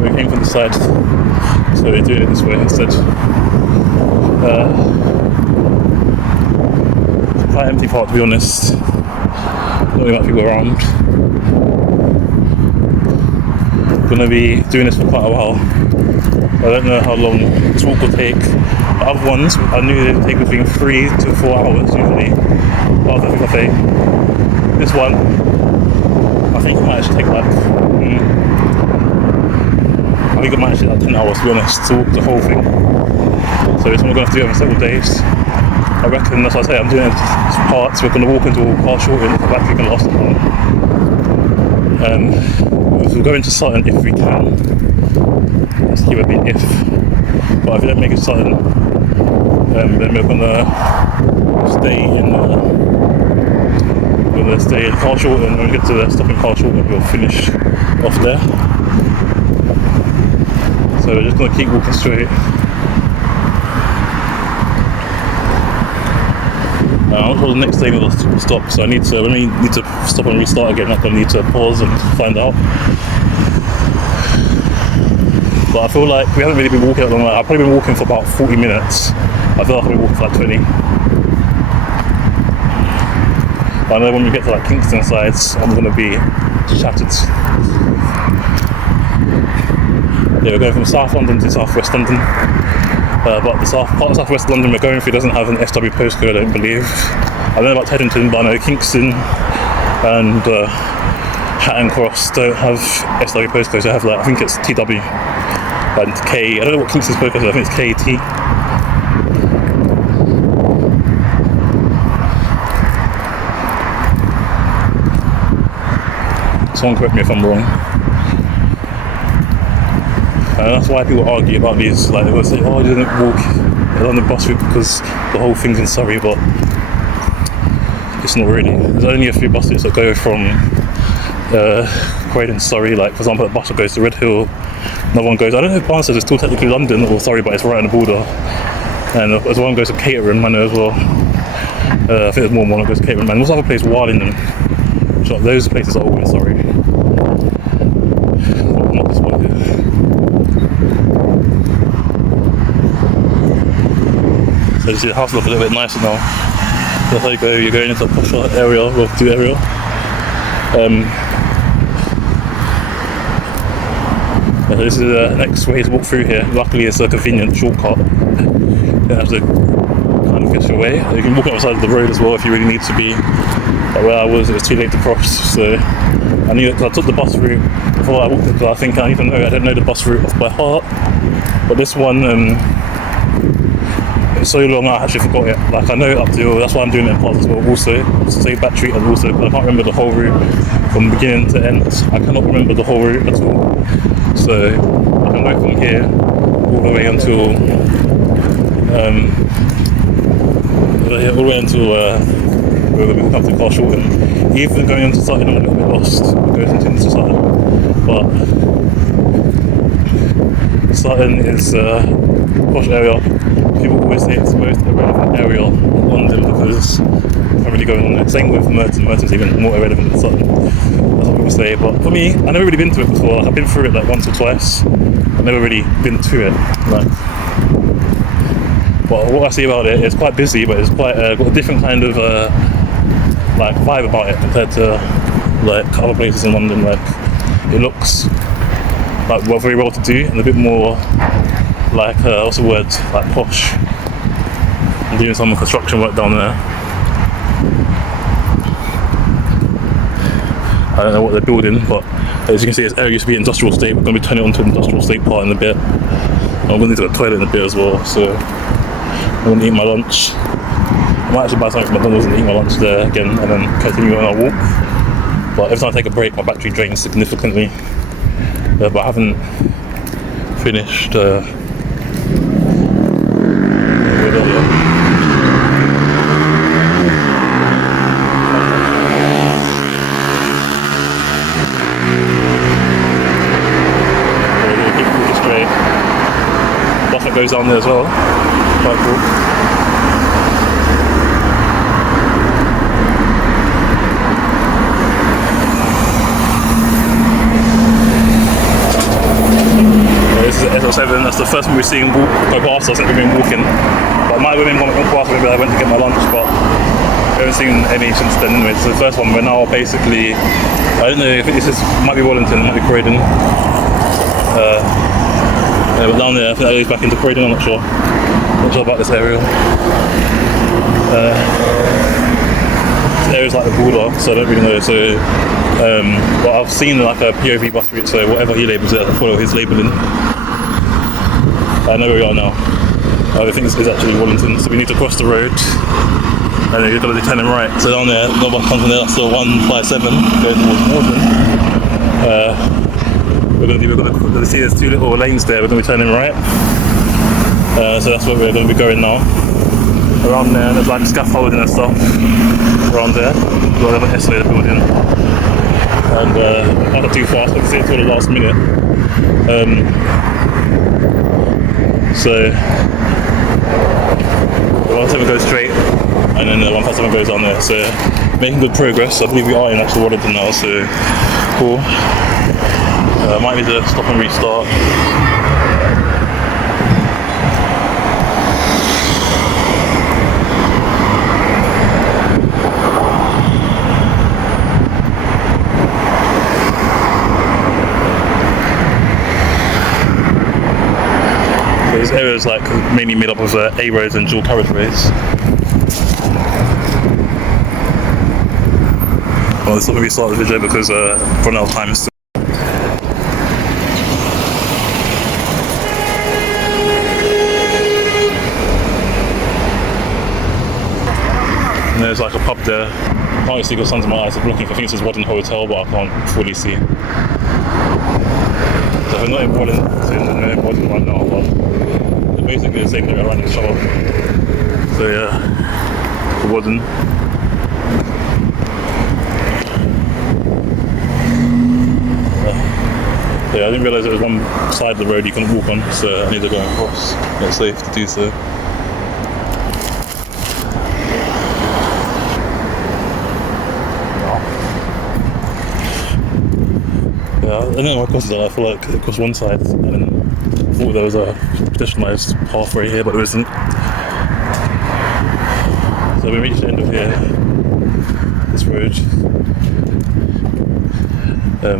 We came from the side, so we're doing it this way instead. It's quite an empty park, to be honest. Not really much people around. Going to be doing this for quite a while. I don't know how long this walk will take. The other ones, I knew they would take between 3 to 4 hours usually. Rather than cafe. This one, I think it might actually take like, I think it might actually take like 10 hours to be honest, to walk the whole thing. So this one we're going to have to do over several days. I reckon, that's what I say, I'm doing it in parts. We're going to walk into a car shorten if the battery can last long. We'll go into Sutton if we can. Let's keep it a bit if. But if we don't make it Sutton, then we're gonna stay in Carshorten. When we get to the stop in Carshorten, we'll finish off there. So we're just gonna keep walking straight. I'm not sure the next thing will stop, so I need to, when we need to stop and restart again, I'm going to need to pause and find out. But I feel like we haven't really been walking that long. I've probably been walking for about 40 minutes. I feel like I've been walking for like 20. But I know when we get to like Kingston sides, I'm going to be shattered. Yeah, we're going from South London to South West London. But the part of South West London we're going through doesn't have an SW postcode, I don't believe. I don't know about Teddington, but I know Kingston and Hatton Cross don't have SW postcodes. They have like, I think it's TW and K. I don't know what Kingston's postcode is, I think it's KT. Someone correct me if I'm wrong. And that's why people argue about these, like they will say, oh, you didn't walk on the bus route because the whole thing's in Surrey, but it's not really. There's only a few bus routes that go from Croydon to Surrey, like for example, a bus that goes to Redhill, another one goes, I don't know if Barnstead is still technically London or Surrey, but it's right on the border. And there's one goes to Caterham, I know as well. I think there's more than one that goes to Caterham, and there's another place, Warlington. So those places are all in Surrey. But not this one here. So you see the house look a little bit nicer now. So there you go, you're going into a posher area, Road 2 area. This is the next way to walk through here. Luckily it's a convenient shortcut. You don't have to kind of get your way. You can walk outside of the road as well if you really need to be. But where I was, it was too late to cross, so I knew it because I took the bus route before I walked it, because I think I need to know, I don't know the bus route off by heart. But this one, it's so long I actually forgot it. Like I know it up to, that's why I'm doing it in parts as well also, to save battery, and also because I can't remember the whole route from beginning to end. I cannot remember the whole route at all. So I can go from here all the way until where we come to Carshorten. Even going into Sutton, I'm a little bit lost. It goes into Sutton, but Sutton is a posh area. People always say it's the most irrelevant area in London because there's not really going on there. Same with Merton. Merton's even more irrelevant than Sutton. That's what people say, but for me, I've never really been to it before. Like, I've been through it like once or twice. I've never really been to it. Like, but what I see about it, it's quite busy, but it's quite got a different kind of like vibe about it compared to like other places in London. Like, it looks like very well to do and a bit more like what's the word? Like posh. I'm doing some construction work down there. I don't know what they're building, but as you can see, this area used to be industrial estate. We're going to be turning it onto an industrial estate part in a bit. I'm going to need to go to the toilet in a bit as well, so I'm going to eat my lunch. I might actually buy something from McDonald's and eat my lunch there again, and then continue on our walk. But every time I take a break, my battery drains significantly. But I haven't finished. Goes on there as well. Quite cool. This is SL7. That's the first one we've seen go past us. I think we've been walking. But my women went past me. I went to get my lunch, but we haven't seen any since then. Anyway, it's the first one. We're now basically, I don't know if this might be Wellington, might be Croydon. Yeah, but down there, I think that goes back into Croydon, I'm not sure. Not sure about this area. This area's like the border, so I don't really know. So, but I've seen like a POV bus route, so whatever he labels it, I follow his labelling. I know where we are now. I think this is actually Wellington, so we need to cross the road. And then you've got to turn right. So down there, no bus comes from there, that's the 157 going towards Morden. We're going to see there's two little lanes there. We're going to be turning right. So that's where we're going to be going now. Around there, there's like scaffolding and stuff around there. We've got an escalator building. And not too fast, I can see it till the last minute. So the 157 goes straight, and then the 157 goes on there. So making good progress. I believe we are in actual Wellington now, so cool. Might need to stop and restart. So this area is like mainly made up of A roads and dual carriageways. Well, let's stop and restart the video because run out of time. There's like a pub there. I can't really see, got suns in my eyes. I'm looking for, I think it says Wellington Hotel, but I can't fully see. So we're not in Wellington right now, but they're basically the same thing around each other. So yeah, Wellington. Yeah, I didn't realise there was one side of the road you can walk on, so I need to go across. It's safe to do so. I don't know what crosses are. I feel like it crossed one side, and then I thought there was a pedestrianised pathway here, but there isn't. So we reached the end of here. This road.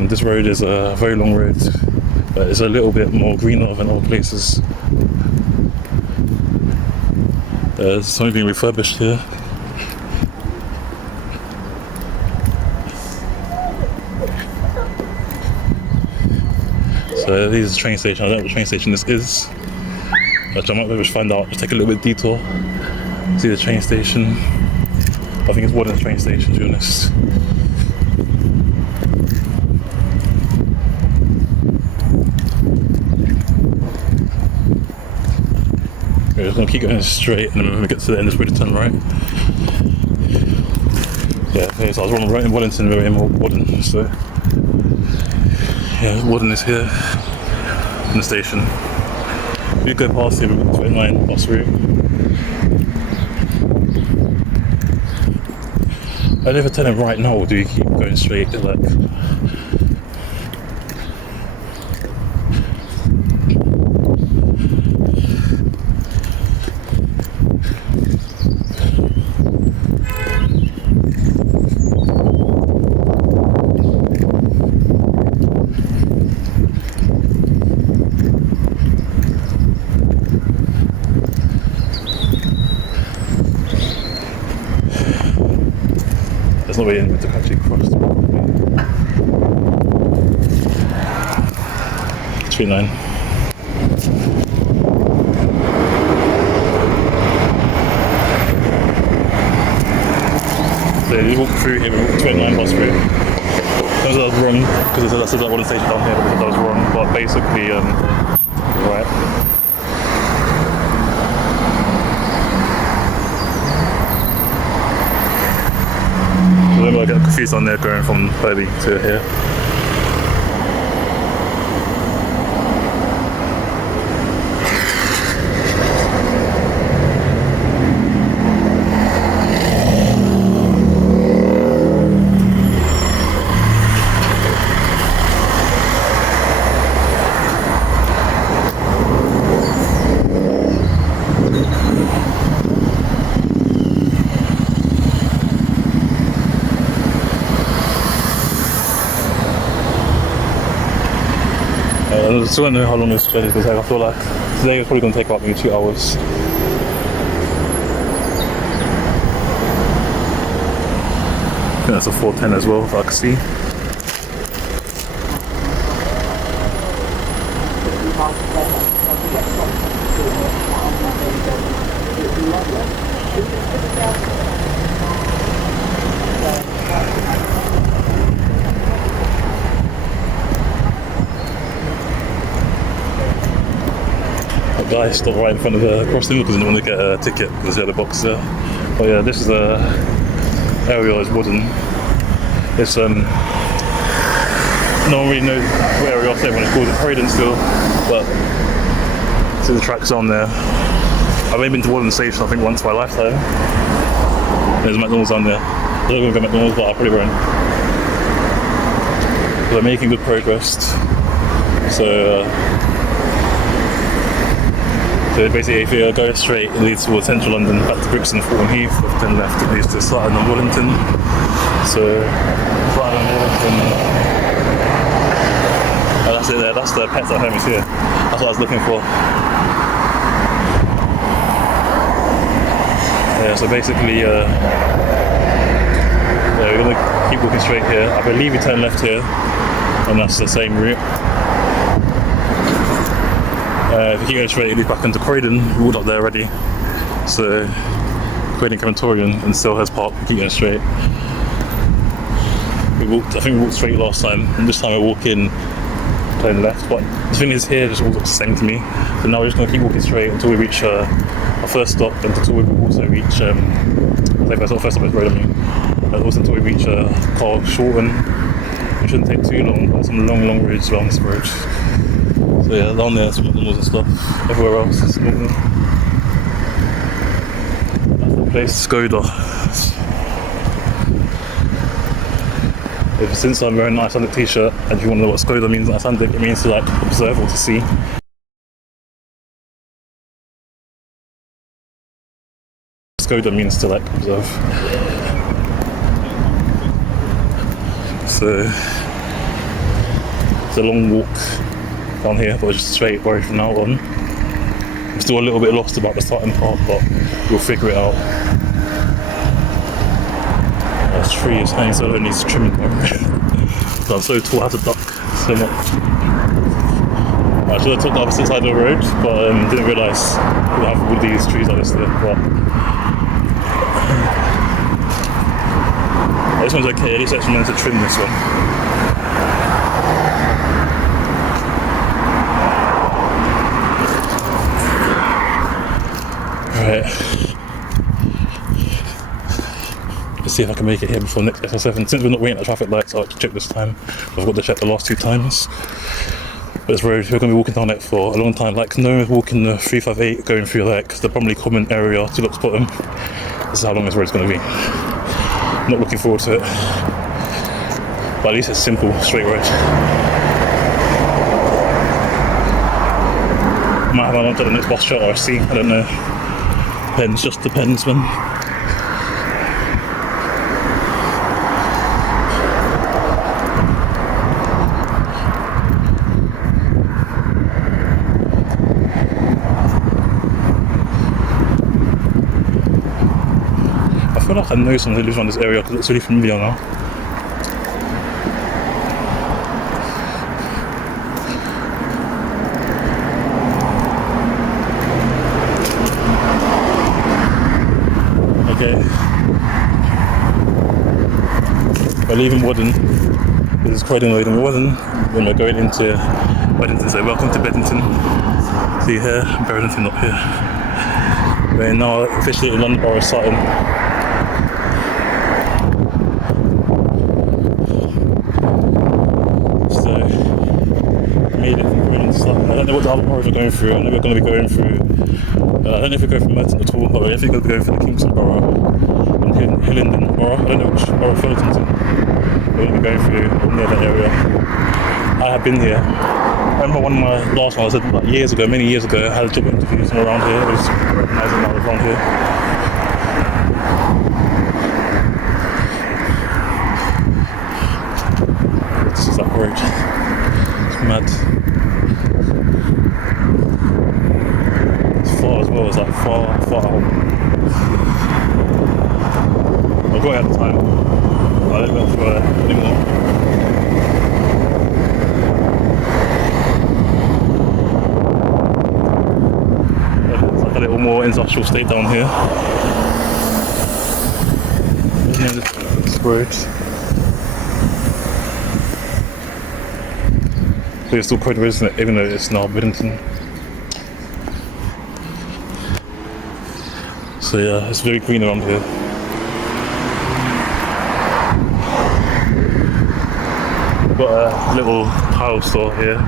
This road is a very long road, but it's a little bit more greener than other places. There's something being refurbished here. So this is the train station. I don't know what train station this is. Which I might be able to find out. Just take a little bit detour. See the train station. I think it's Wellington train station, to be honest. We're just going to keep going straight, and then when we get to the end, it's ready to turn right. Yeah, okay, so I was running right in Wellington, we're in Morden, so yeah, Morden is here in the station. We go past here with the 29 bus route. I never tell him right now, or do you keep going straight? Like, there's no way in to actually cross. 29. So you walk through here, we walk 29 bus route. That was wrong, because I said that wasn't station down here, but that was wrong. But basically, right. So then I get confused on there going from Burley to here. I still don't know how long this journey is going to take. I feel like today it's probably going to take about maybe 2 hours. I think that's a 410 as well, if I can see. Guy stopped right in front of the crossing because he didn't want to get a ticket because he had a box there. But yeah, this is the area is wooden. It's no one really knows what area everyone is called. It's Croydon still, but see the tracks on there. I've only been to Wooden Station I think once in my lifetime. There's McDonald's on there. I don't want to go to McDonald's, but I probably won't. But they're making good progress. So basically, if you go straight, it leads towards central London, back to Brixton, Fulham Heath. If then left, it leads to Sutton and Wellington. So, Sutton and Wellington. Oh, that's it there, that's the Pets at Home is here. That's what I was looking for. Yeah, so basically, yeah, we're going to keep walking straight here. I believe we turn left here, and that's the same route. If you keep going straight, it leads back into Croydon. We walked up there already. So, Croydon, Crematorium, and Selhurst Park. We keep going straight. I think we walked straight last time, and this time we're walking turn left. But the thing is, here just all looks the same to me. So now we're just going to keep walking straight until we reach our first stop, and until we also reach. That's not first stop, it's road, I mean. But also until we reach Carl Shorten. It shouldn't take too long. But some long roads along this road. So yeah, down there, some McDonald's and stuff. Everywhere else is normal. That's the place, Skoda. Since I'm wearing an Icelandic t-shirt, and if you want to know what Skoda means in Icelandic, it means to like observe or to see. Skoda means to like observe. So it's a long walk down here, but it's just straight road from now on. I'm still a little bit lost about the starting part, but we'll figure it out. This tree is hanging, so it needs trimming. So I'm so tall, I have to duck so much. I should have took the opposite side of the road, but didn't realise we have all these trees like this there. But this one's okay, at least I actually managed to trim this one. Right. Let's see if I can make it here before next SL7. Since we're not waiting at traffic lights, I'll have to check this time. I've got to check the last 2 times. But this road, we're going to be walking down it for a long time. Like, no one's walking the 358 going through like the Bromley Common area to Lock's Bottom. This is how long this road's going to be. Not looking forward to it. But at least it's simple, straight road. Might have on to the next bus shot or see, I don't know. Depends, just depends, man. I feel like I know someone who lives around this area because it's really familiar now. Okay. We're leaving Wooden. This is Croydon Road in Wooden. Then we're going into Beddington. So welcome to Beddington. See here, Beddington not here. We're now officially in London Borough Sutton. So made it from Croydon to Sutton. I don't know what the other boroughs are going through. I know we're going to be going through. I don't know if we go from Merton at all, but we're definitely going to go for the Kingston Borough and Hillingdon Borough. I don't know which borough Fullerton. We're going to be going through near that area. I have been here. I remember one of my last ones I said like years ago, many years ago, I had a job interview from around here. I was recognising I was around here. This is that road. It's mad. Far as well, it's like far out. I got it at the time, but I don't go through it anymore. It's like a little more industrial state down here. Near this road. So it's still Croydon, isn't it? Even though it's now Beddington. So yeah, it's very green around here. We've got a little tile store here.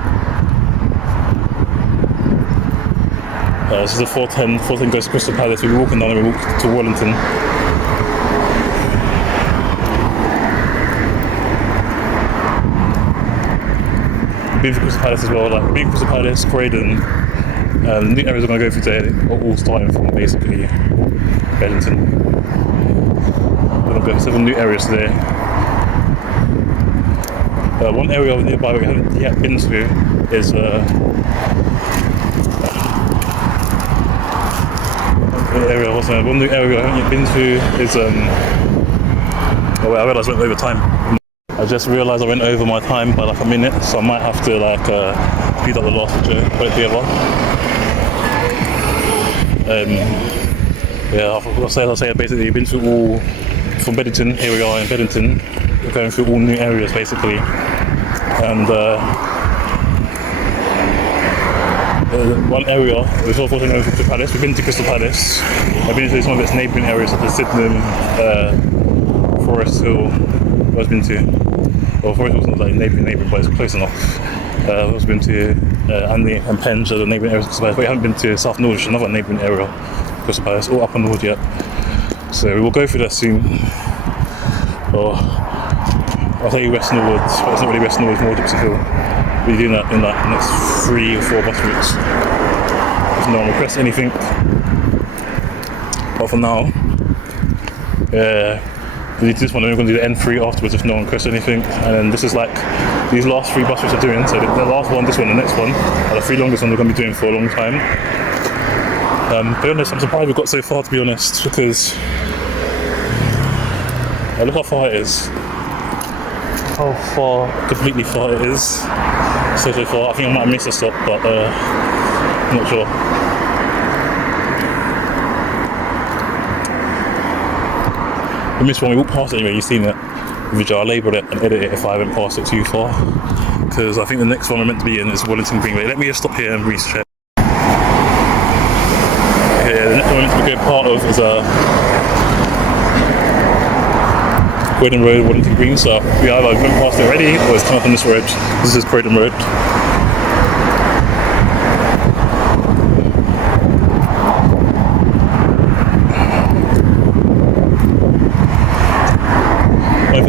This is a 410. 410 goes to Crystal Palace. We'll be walking down and we walk to Wellington. We've been to Crystal Palace as well. Like we've been to Crystal Palace, Croydon. The new areas we're going to go through today are all starting from basically Beddington. We're going to go to 7 new areas today. One area nearby we haven't yet been to is one new area I haven't yet been to is oh wait, I realised I went over time. I just realised I went over my time by like a minute, so I might have to like speed up the last video, put it together. Yeah, I'll say basically you've been through all from Beddington. Here we are in Beddington. We're going through all new areas basically, and one area we've also going to Crystal Palace. We've been to Crystal Palace. I've been to some of its neighbouring areas such as Sydenham, Forest Hill. I've been to. Well, Forest Hill's not like neighbouring, but it's close enough. I've also been to Anley and Penge, the neighbouring areas of Crystal Palace, but we haven't been to South Norwich, another neighbouring area of Crystal Palace, all up on the wood yet. So we will go through that soon. Or I'll tell you West Norwood, but it's not really West Norwood, it's more Gypsy Hill. We're doing that in like the next 3 or 4 bus routes. If no one requests anything. But for now, we do this one and we're going to do the N3 afterwards if no one requests anything. And then this is like, these last 3 bus routes are doing, so the last one, this one, the next one, are the 3 longest ones we're going to be doing for a long time. To be honest, I'm surprised we've got so far, to be honest, because look how far it is. How far, completely far it is. So far. I think I might have missed a stop, but I'm not sure. We missed one, we walked past it anyway, you've seen it. I'll label it and edit it if I haven't passed it too far. Because I think the next one we're meant to be in is Wellington Greenway. Let me just stop here and recheck. Okay, the next one we're meant to be part of is Croydon Road, Wellington Green, so we either went past it already or it's come up on this road. This is Croydon Road.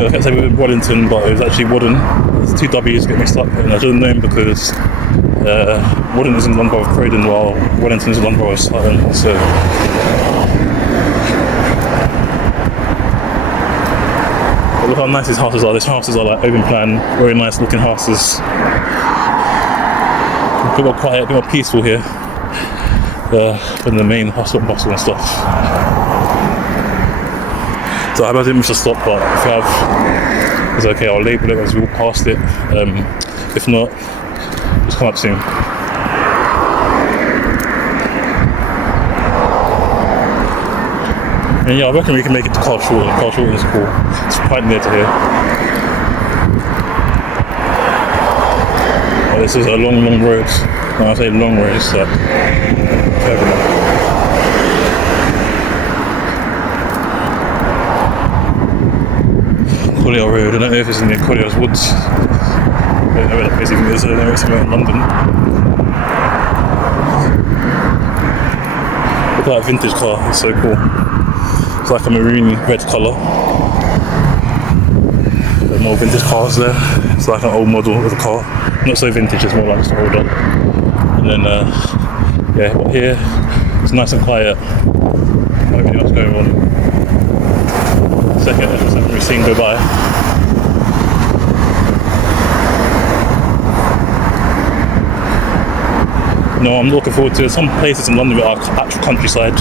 I kept saying we were in Wellington, but it was actually Wooden. There's two W's get mixed up, and I didn't know him because Wooden is in the London Borough of Croydon, while Wellington is in the London Borough of Sutton. So but look how nice these houses are. These houses are like open plan, very nice looking houses. A bit more quiet, a bit more peaceful here than the main hustle and bustle and stuff. So I hope I didn't miss a stop, but if I have, it's okay, I'll label it as we walk past it. If not, just come up soon. And yeah, I reckon we can make it to Carl Shorten. Carl Shorten is cool. It's quite near to here. Oh, this is a long road. When I say long road, it's like curving. Collier Road. I don't know if it's near Collier's Woods. I don't know where that place even is. I don't know if it's somewhere in London. Look at that vintage car. It's so cool. It's like a maroon red colour. There are more vintage cars there. It's like an old model of a car. Not so vintage, it's more like just older. And then, yeah, but here it's nice and quiet. Not really much going on. Second SL7 we've seen go by. No, I'm looking forward to some places in London that are actual countryside,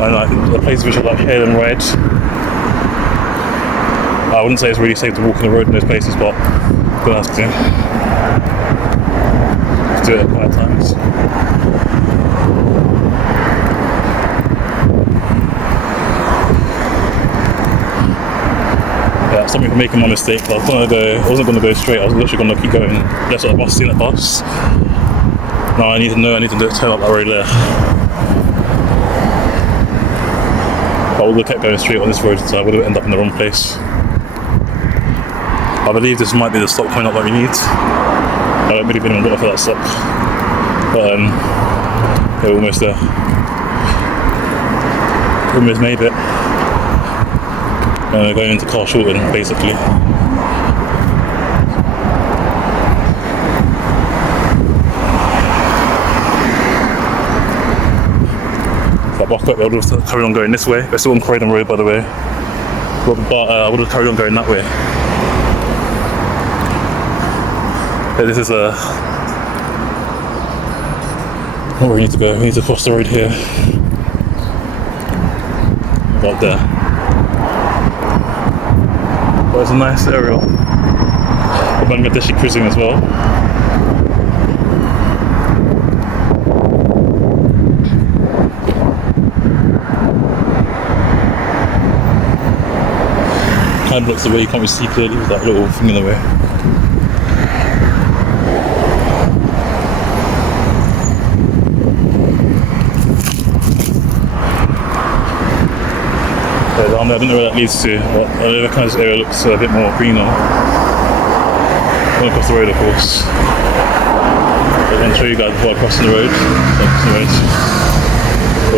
and like the places which are like hail and ride. I wouldn't say it's really safe to walk on the road in those places, but I'm gonna have to do it at quiet times. Yeah, something for making my mistake. I wasn't going to go straight. I was literally going to keep going left at the bus, see that bus. Now I need to turn up that road there. But I would have kept going straight on this road, so I would have ended up in the wrong place. I believe this might be the stop coming up that we need. I don't really been got for that stop, but yeah, we're almost there. Almost made it. Going into Carl Shorten, basically. That bus stop, I would have carried on going this way. We're still on Croydon Road, by the way. But I would have carried on going that way. Yeah, this is not where we need to go. We need to cross the road here. About there. But it's a nice area. Bangladeshi cruising as well. Kind of blocks the way, you can't really see clearly with that little thing in the way. I don't know where that leads to, but I reckon this area looks a bit more greener. I'm across the road, of course. I want to show you guys before I cross the road.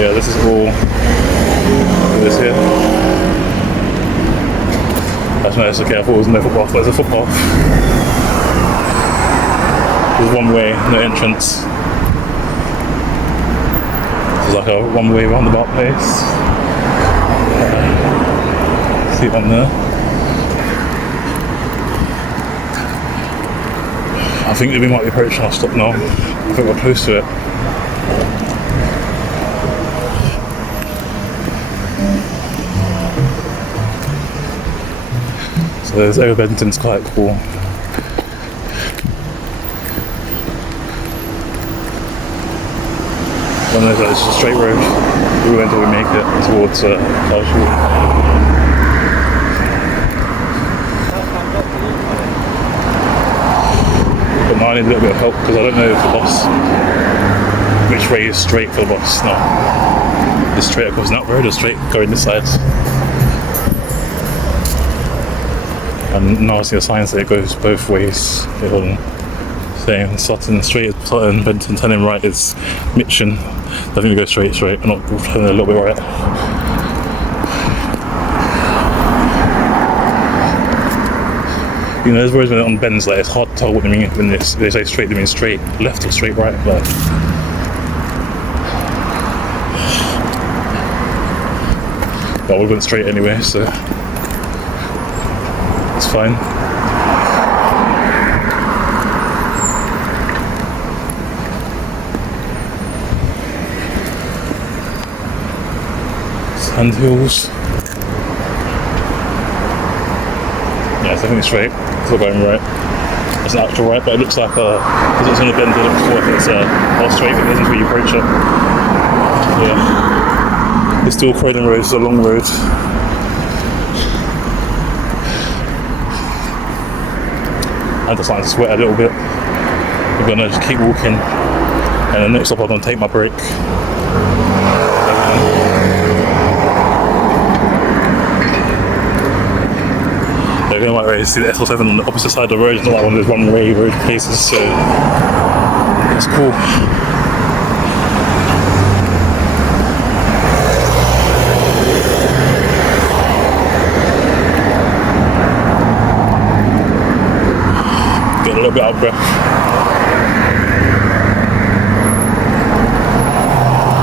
Yeah, this is all this here. That's nice. Okay, I thought it was no footpath, but it's a footpath. There's one way, no entrance. It's like a one-way roundabout place. See it on there. I think that we might be approaching our stop now. I think we're close to it. So this area of Bedlington's quite cool. One of those, it's a straight road. We went until we make it towards Carl Shorten. But now I need a little bit of help because I don't know if the bus, which way is straight for the bus. No, it's straight across that road or straight going this side. And now I see a sign saying it goes both ways. Saying Sutton straight, Sutton, Benton, turning right is Mitchin. I think we go straight, I'm not turning a little bit right. You know, there's roads when on bends, like it's hard to tell what they mean when they say straight, they mean straight left or straight right, but we're going straight anyway, so it's fine. Sand hills. Yeah, it's definitely straight. It's not going right. It's an actual right, but it looks like because it's on the bend, it looks like it's all straight, but it isn't until you approach it. Yeah. It's still Croydon Road, it's a long road. I'm just starting to sweat a little bit. We're gonna just keep walking, and the next stop I'm gonna take my break. They're going right way to see the SL7 on the opposite side of the road. It's not like one of those one-way road places, so it's cool. Get a little bit out of breath.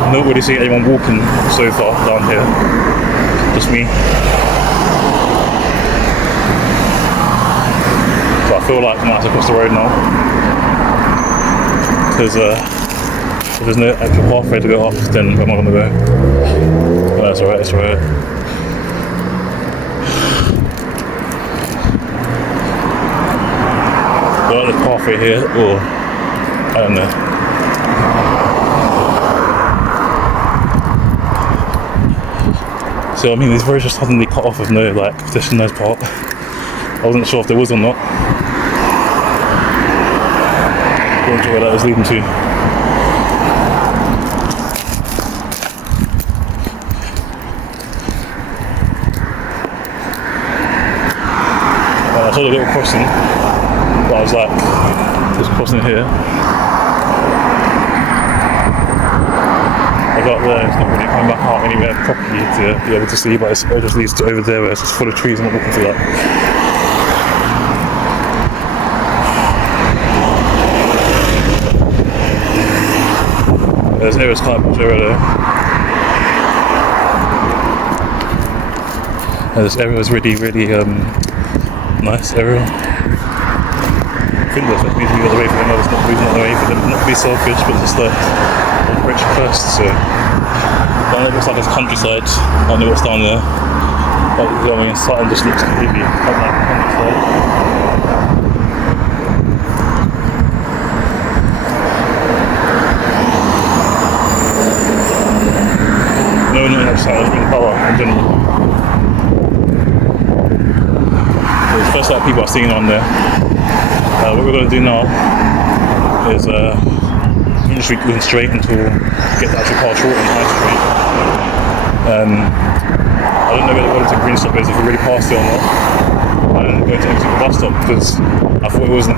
I don't really see anyone walking so far down here. Just me. So I feel like I'm going to cross the road now. Because if there's no actual pathway to go up, then where am I going to go? Well, that's alright, it's alright. Well, there's a pathway here, or I don't know. So I mean, these roads just suddenly cut off with no like pedestrianised part. I wasn't sure if there was or not. I wasn't sure where that was leading to. I saw the little crossing, but I was like, there's a crossing here. I got there, it's not really coming back out anywhere properly to be able to see, but it just leads to over there where it's just full of trees. I'm not looking for that. There's areas kind of much over there. And this area is really, really nice area. I think there's like need to be the other way for them. It's not the way for them, not to be selfish, but just like rich first. So down there looks like it's countryside. I don't know what's down there. But going inside just looks completely like countryside. No, not outside, I just mean power in general. So it's the first lot of people I've seen on there. What we're going to do now is just keep going straight until we get the actual car short on High Street. I don't know whether Wellington Green Stop is, if we already passed it or not. I'm going to exit the bus stop because I thought it wasn't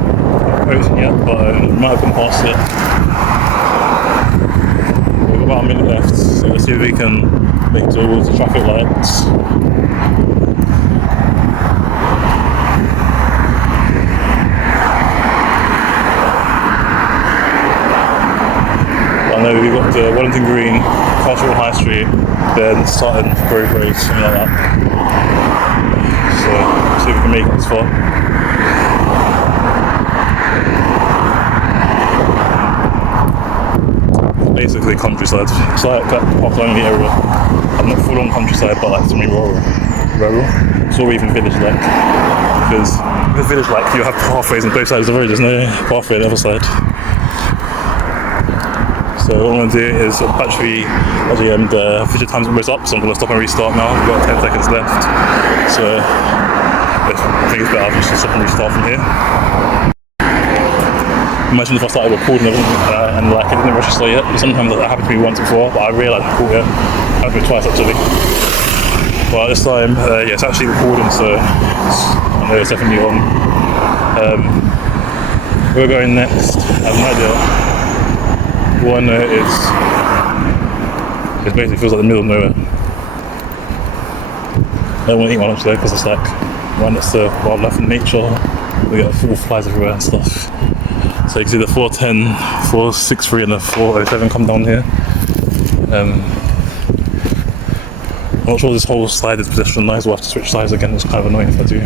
closing yet, but we might have gone past it. We've got about a minute left, so let's see if we can make it towards the traffic lights. I know we've got Wellington Green, Castle High Street, then Sutton, Grove Road, something like that. So, see if we can make it this far. Basically countryside. It's like that park-only area. I'm not full on countryside, but like semi-rural. It's all even village-like. Because with village-like, you have pathways on both sides of the road. There's no pathway on the other side. So what I'm going to do is battery, the official time's almost up, so I'm going to stop and restart now. We've got 10 seconds left, so I think it's better if I just stop and restart from here. Imagine if I started recording and like I didn't rush to start yet. Sometimes that happened to me once before, but I realised I caught it. Happened to me twice actually. But this time, yeah, it's actually recording, so I know it's definitely on. Where we're going next, I have no idea. All I know is it basically feels like the middle of nowhere. I don't want to eat my lunch there because it's like right next to wildlife and nature. We got full flies everywhere and stuff. So you can see the 410, 463 and the 407 come down here. I'm not sure this whole slide is pedestrianised. We'll have to switch sides again. It's kind of annoying if I do.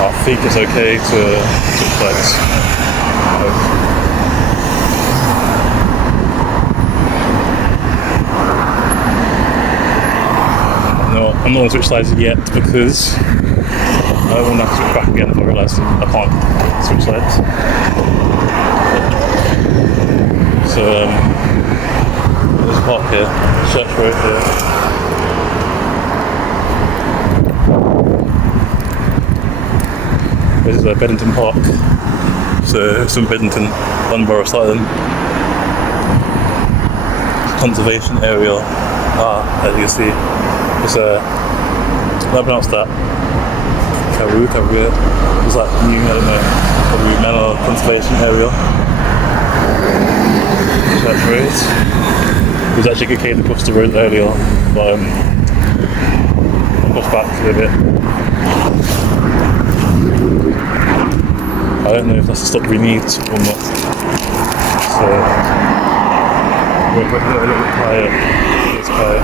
I think it's okay to switch sides. No, I'm not going to switch sides yet because I don't want to have to switch back again if I realise I can't switch sides. So there's a park here, Church Road here. This is Beddington Park. So it's in Beddington, London Borough of Sutton. Conservation area. As you can see, it's how do I pronounce that? Carew. It's like new, I don't know, Carew Manor Conservation Area. Church Road. It was actually came across the road earlier, but I pushed back a bit. I don't know if that's the stop we need or not. So we're a little bit quiet. It's quiet.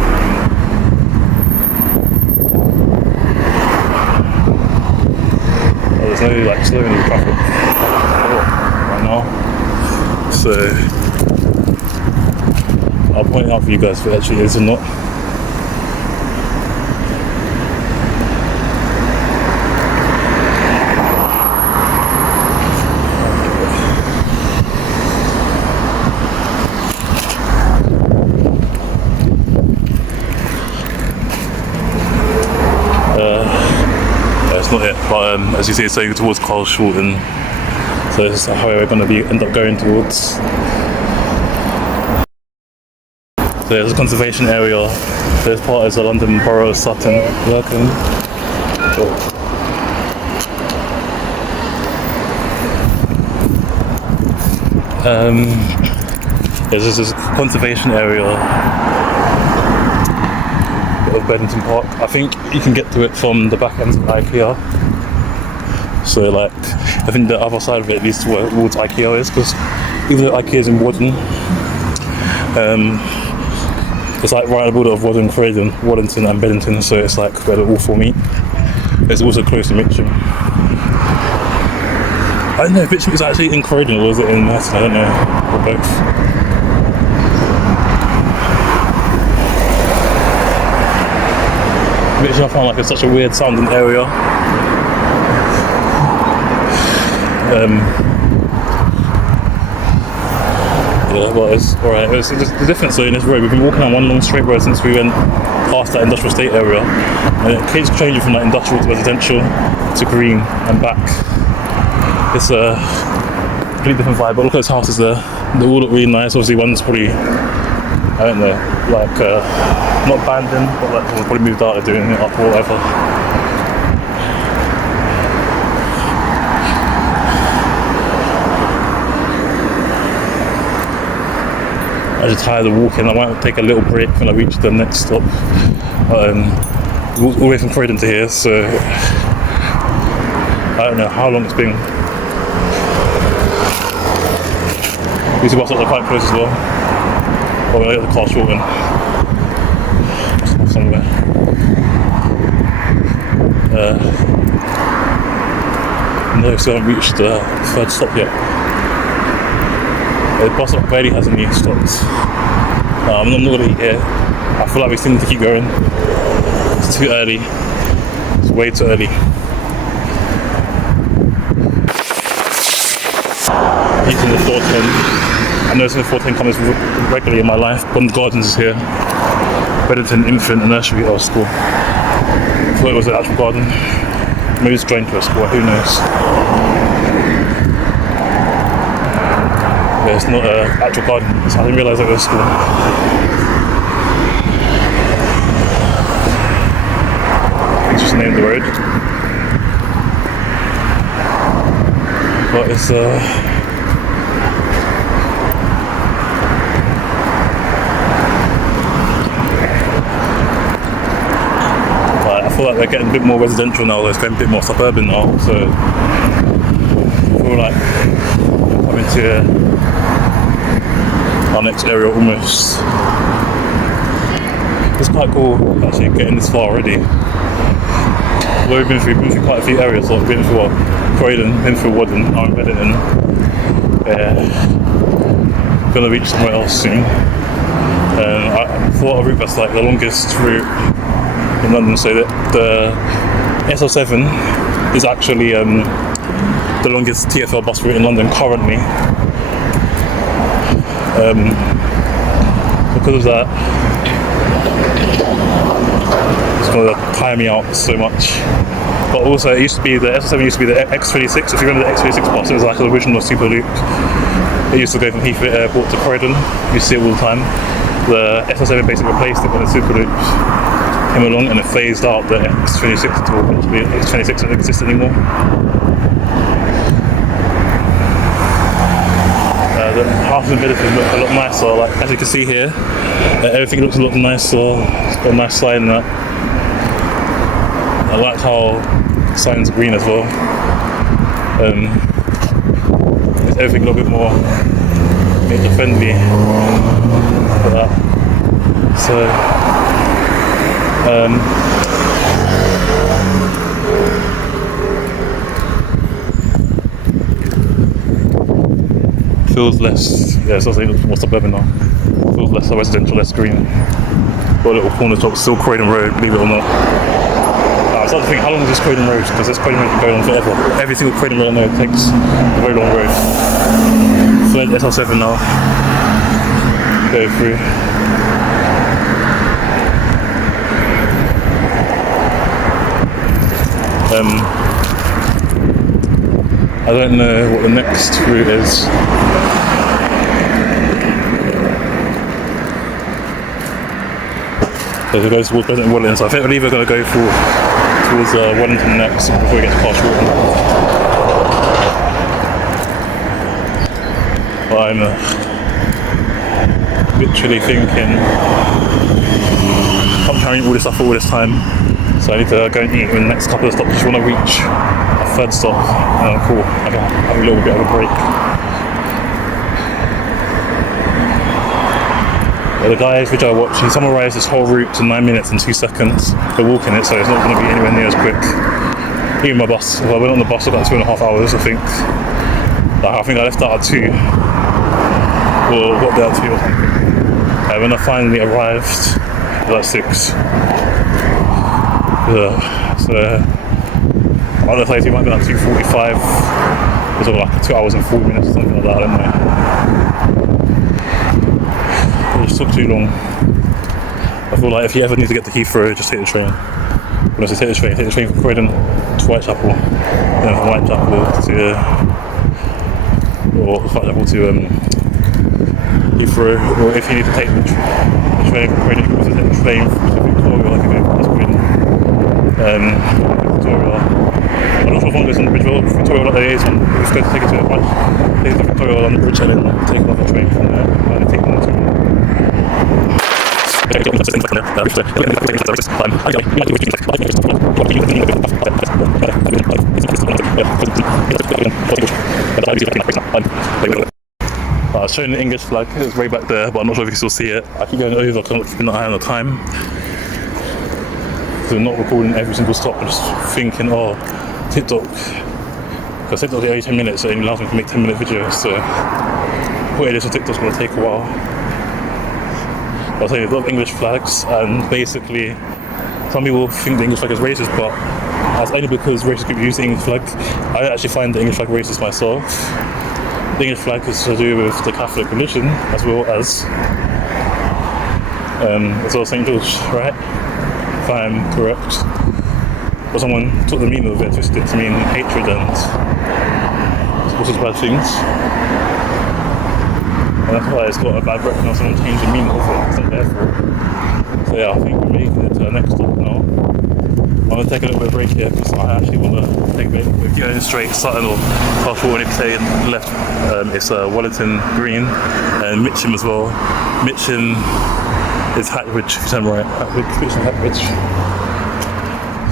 There's no like slowing the traffic right now, so I'll point it out for you guys if it actually is or not. It's not it, but as you see, it's going towards Carl Shorten, so this is the highway we're going to end up going towards. So there's a conservation area. This part is the London Borough of Sutton. Welcome. There's this conservation area of Beddington Park. I think you can get to it from the back end of IKEA. So like, I think the other side of it leads towards IKEA is, because even though IKEA is in Warden, it's like right on the border of Waddington and Beddington, so it's like where they all four meet. It's also close to Mitcham. I don't know if Mitcham is actually in Croydon or is it in Merton, I don't know, or both. Mitcham I found like it's such a weird sounding area. Yeah, well, it's alright. It's the difference though in this road. We've been walking on one long straight road since we went past that industrial estate area, and it keeps changing from like industrial to residential to green and back. It's a completely different vibe. But look at those houses there. They all look really nice. Obviously, one's probably, I don't know, like not abandoned, but like someone probably moved out or doing it up or whatever. I'm just tired of walking. I might take a little break when I reach the next stop. All the way from Croydon to here, so I don't know how long it's been. These bus stops are quite close as well. But we're gonna get the car shortened somewhere. No, so I haven't reached the third stop yet. The bus stop barely has any stops. I'm not going to eat here. I feel like we still need to keep going. It's too early. It's way too early. Eating the 410. I know the 410 comes regularly in my life. Bond Gardens is here. Beddington Infant and Nursery or School. I thought it was an actual garden. Maybe it's joined to a school, who knows. Yeah, it's not an actual garden, so I didn't realise it was a school. It's just named the road. But it's feel like they're getting a bit more residential now, it's getting a bit more suburban now, so I feel like coming to our next area almost. It's quite cool actually getting this far already. We've been through quite a few areas, so we've been through Croydon, been through Wadden, now I'm heading in. Gonna reach somewhere else soon. I thought a route that's like the longest route in London, so that the SL7 is actually the longest TfL bus route in London currently. Because of that, it's gonna tire me out so much. But also, it used to be the SL7 used to be the X26. If you remember the X26 bus, it was like an original super loop. It used to go from Heathrow Airport to Croydon. You see it all the time. The SL7 basically replaced it when the super loops came along, and it phased out the X26 until eventually X26 doesn't exist anymore. The houses and villages look a lot nicer. Like as you can see here, everything looks a lot nicer. It's got a nice sign that. I like how the signs are green as well. Makes everything a little bit more nature friendly for that. So feels less, yeah, it's also more suburban now. Feels less residential, less green. Got a little corner shop, still Croydon Road, believe it or not. I was starting to think, how long is this Croydon Road? Because this Croydon Road can go on forever. Every single Croydon Road I know takes a very long road. So SL7 now. Go through. I don't know what the next route is. So it goes towards President Wellington, so I think we're either going to go towards Wellington next before we get to past Wharton. But I'm literally thinking, I'm carrying all this stuff for all this time, so I need to go and eat in the next couple of stops. Just want to reach a third stop, cool, I can have a little bit of a break. The guy's video I watched, he summarised this whole route to 9 minutes and 2 seconds for walking it, so it's not going to be anywhere near as quick. Even my bus, well, I went on the bus for about 2.5 hours, I think. I think I left out at 2, or got there at 2 or something. When I finally arrived, it was at 6. So, I don't know, it might be like 2:45, it was like 2 hours and 40 minutes or something like that, I don't know. It just took too long. I feel like if you ever need to get to Heathrow, just take the train. When I say take the train from Croydon to Whitechapel, and then from Whitechapel to Heathrow, or if you need to take the train from Croydon, you can also take the train from Victoria, like you go past Croydon. Victoria. I'm not sure if one goes on the bridge, well, Victoria like there is one. It's going to take it to Victoria on the bridge and then take another train from there, and take them to I was showing the English flag, it was way back there, but I'm not sure if you can still see it. I keep going over, I'm keeping an eye on the time. So I'm not recording every single stop, I'm just thinking, oh, TikTok. Because TikTok's only 10 minutes, so it only allows me to make 10-minute videos, so putting this on TikTok's going to take a while. I'll tell you, a lot of English flags, and basically, some people think the English flag is racist, but that's only because racist people use the English flag. I actually find the English flag racist myself. The English flag is to do with the Catholic religion, as well as St. George, right? If I'm correct. But someone took the meaning of it, twisted it to mean hatred and all sorts of bad things. And that's why it's got a bad rep now, someone changed the meaning of it, it's not there for it. So yeah, I think we're making it to the next stop now. I'm going to take a little bit of a break here, because I actually want to take a bit. If you're going straight, Sutton or past Wharton, if you take left, it's Wellington Green, and Mitcham as well. Mitcham is Hackbridge, if you turn right. Mitcham Hackbridge.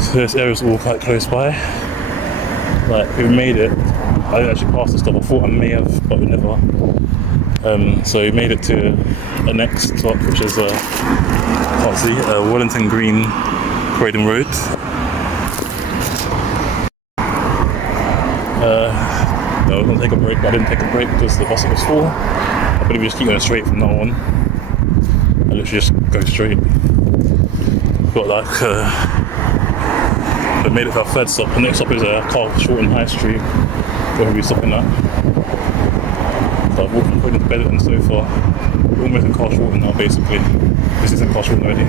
So this area's all quite close by. Like, we made it. I didn't actually pass the stop. I thought I may have, but we never. So we made it to the next stop, which is can't see, Wellington Green, Croydon Road. No, I was gonna take a break, but I didn't take a break because the bus was full. I believe we just keep going straight from now on. I literally just go straight. Got like, we made it to our third stop. The next stop is Carl Shorten High Street, where we'll be stopping at. So I've walked from Croydon to Bedlington so far. We're almost in Carl Shorten now, basically. This isn't Carl Shorten already.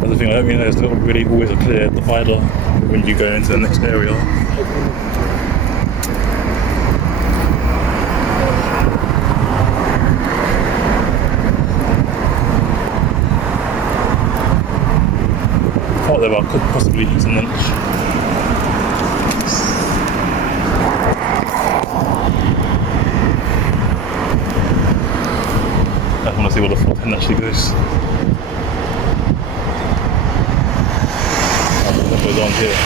That's the thing, I don't mean there's not really always a clear divider when you go into the next area. Thought there I could possibly eat some lunch. I want to see where the 410 actually goes. I think that goes on here.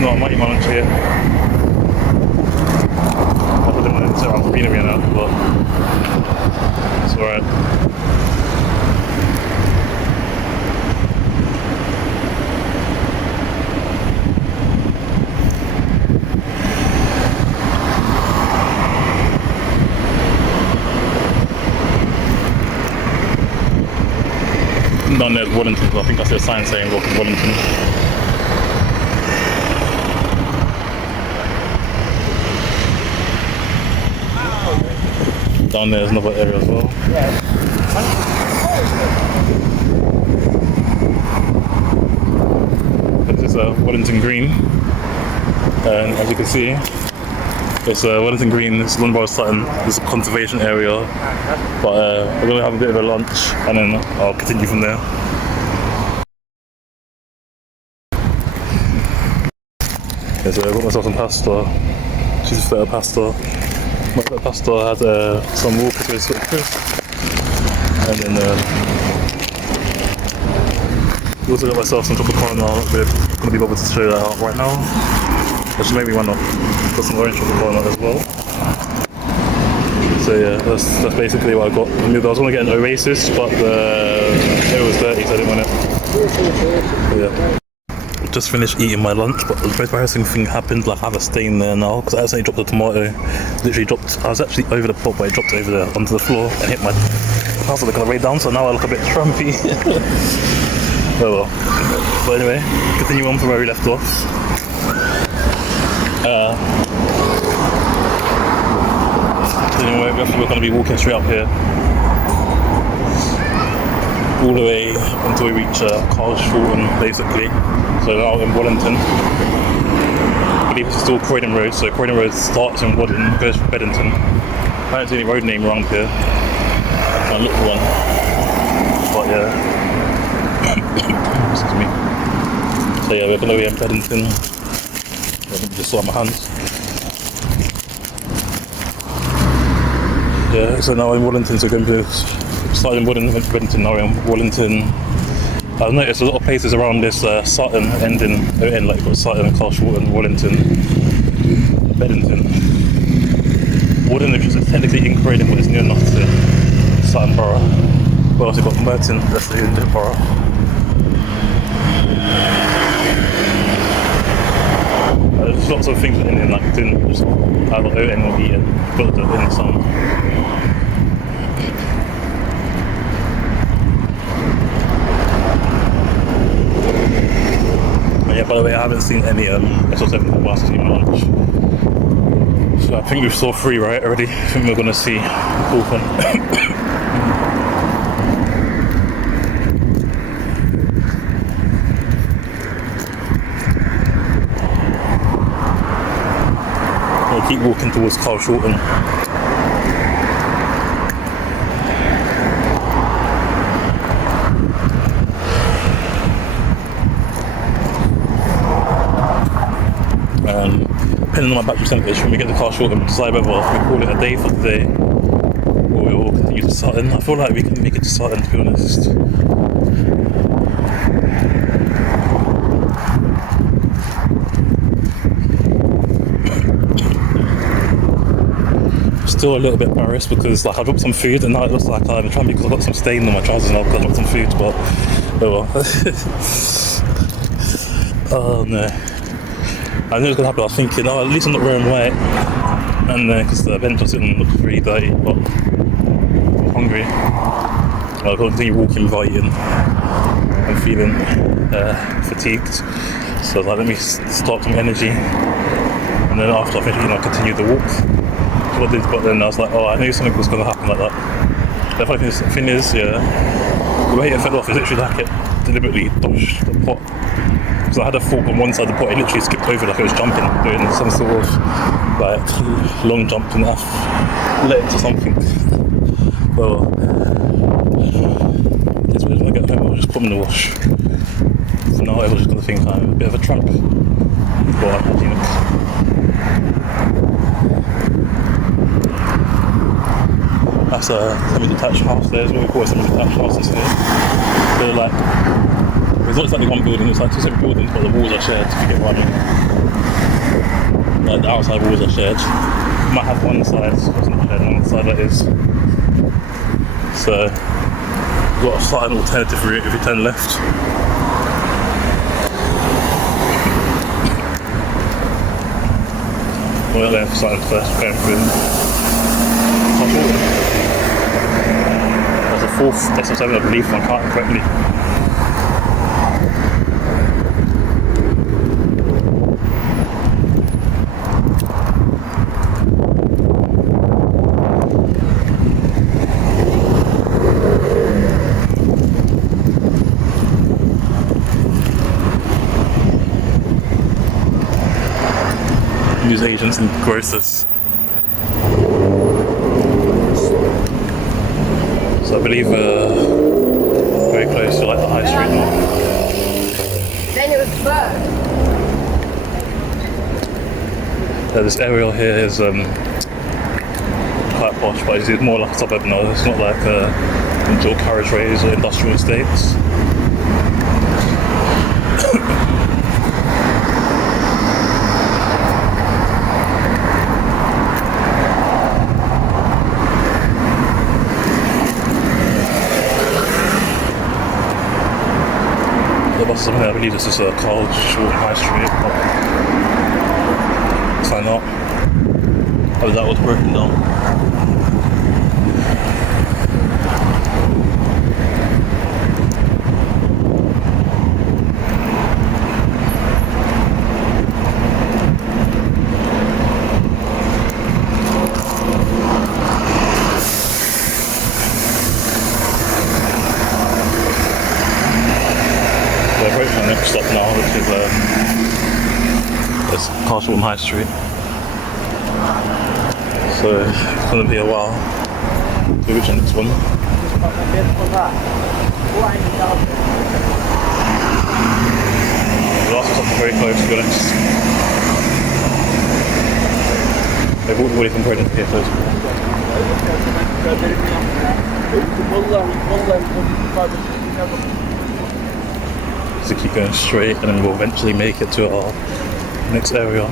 No, I might eat my lunch here. I didn't want to sit around for greenery now, but it's alright. Down there's Wellington, I think I see a sign saying welcome Wellington. Down there's another area as well. This is Wellington Green, and as you can see, it's Wellington Green. It's London Sutton. It's a conservation area, but we're gonna have a bit of a lunch, and then I'll continue from there. Yeah, so I got myself some pasta. Cheese feta pasta. My pasta had some raw potatoes crisp, and then also got myself some chocolate caramel. We're gonna be able to show that out right now. Actually, maybe why not? Got some orange chocolate caramel as well. So yeah, that's basically what I got. I was gonna get an Oasis, but it was dirty, so I didn't want it. So, yeah. Just finished eating my lunch, but the most embarrassing thing happened. Like, I have a stain there now because I accidentally dropped the tomato. Literally dropped. I was actually over the pot, but it dropped over there onto the floor and hit my pasta looking way down. So now I look a bit trumpy. Oh well. But anyway, continue on from where we left off. Anyway, we're going to be walking straight up here, all the way until we reach Carl Shorten, basically. So now in Wellington. I believe it's still Croydon Road, so Croydon Road starts in Wellington, goes to Bedlington. I don't see any road name around here. I look for one. But yeah. Excuse me. So yeah, we're going to be in Bedlington. I just saw my hands. Yeah, so now in Wellington, so we're going to start in Wellington, now we're in Wellington. I've noticed a lot of places around this Sutton ending, like you've got Sutton, Carl Shorten, Wellington, Bedlington. Wellington is technically in Croydon, but it's near enough to Sutton Borough. But also got Merton, that's the Indian borough. There's lots of things in like didn't just either own or eaten, but in some. Yeah, by the way, I haven't seen any SL7 buses in my lunch. So I think we saw 3 right already. I think we're gonna see the 4th one. I'll keep walking towards Carl Shorten. depending on my battery percentage, when we get the car short and decide whether we call it a day for today or we will continue to Sutton. I feel like we can make it to Sutton, to be honest. Still a little bit embarrassed because like I dropped some food and now it looks like I'm trying because I've got some stain on my trousers now because I dropped some food, but oh well. Oh no. I knew it was going to happen. I was thinking, oh, at least I'm not wearing white. And because the bench was sitting looks really dirty, but I'm hungry. I'll continue walking without eating. I'm feeling fatigued. So I was like, let me start some energy. And then after I finish eating, I'll continue the walk. So I did, but then I was like, oh, I knew something was going to happen like that. The funny thing is, yeah, the way it fell off is literally like it deliberately dodged the pot. So I had a fork on one side of the pot, it literally skipped over like it was jumping, doing some sort of like long jump and I've let into something. Well, I guess when I get home I'll just put them in the wash. For now everyone's just going to think I'm a bit of a tramp. Well, I think. That's a semi-detached house there, is what we call a semi-detached house, isn't it? They're like, it's not exactly one building, it's like two separate buildings, but the walls are shared, if you get what I mean. Like the outside walls are shared. You might have one side that's not shared, one side that is. So, you've got a slight alternative route if you turn left. Well, left side first, going through. There's a fourth SL7, I believe, if I'm counting correctly. News agents and grocers. So I believe very close to like the high street now. Then it was first. This area here is quite posh, but it's more like a suburb now. It's not like dual carriageways or industrial estates. I believe this is a Carl Short High Street. Sign up. Oh, that was broken down. Next stop now, which is it's Carshorn High Street. So it's going to be a while to reach the next one. The last stop is very close, to be honest. They've walked away from Croydon here first. To keep going straight and then we'll eventually make it to our next area.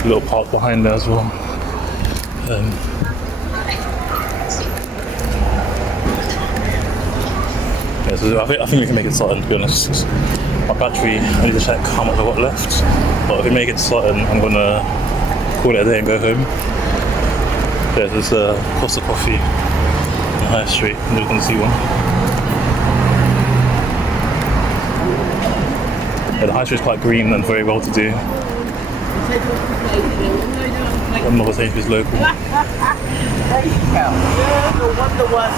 A little park behind there as well. Yeah, so I think we can make it Sutton, to be honest. My battery, I need to check how much I've got left. But if we make it Sutton, I'm gonna call it a day and go home. Yeah, there's a Costa Coffee on High Street, and you're gonna see one. Yeah, the High Street is quite green and very well to do. Another Sainsbury's local. No wonder why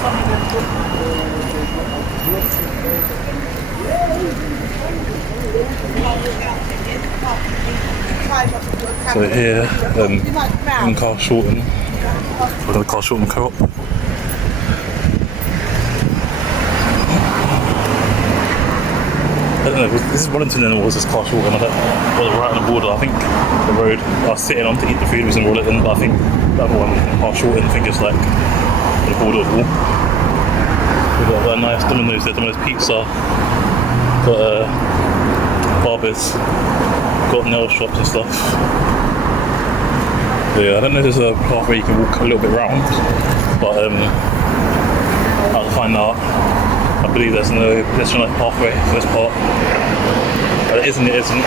So here, in Carshorn, we're going to Carshorn Co-op. I don't don't know, this is Wellington and it was this car short, and I don't, well, right on the border. I think the road I was sitting on to eat the food was in Wellington, but I think the other one, car short, I think it's like the border of all. We've got that nice Domino's there, Domino's pizza, got barbers, got nail shops and stuff. So yeah, I don't know if there's a path where you can walk a little bit round, but I'll find out. I believe there's no pedestrian pathway for this part. But it isn't, it isn't.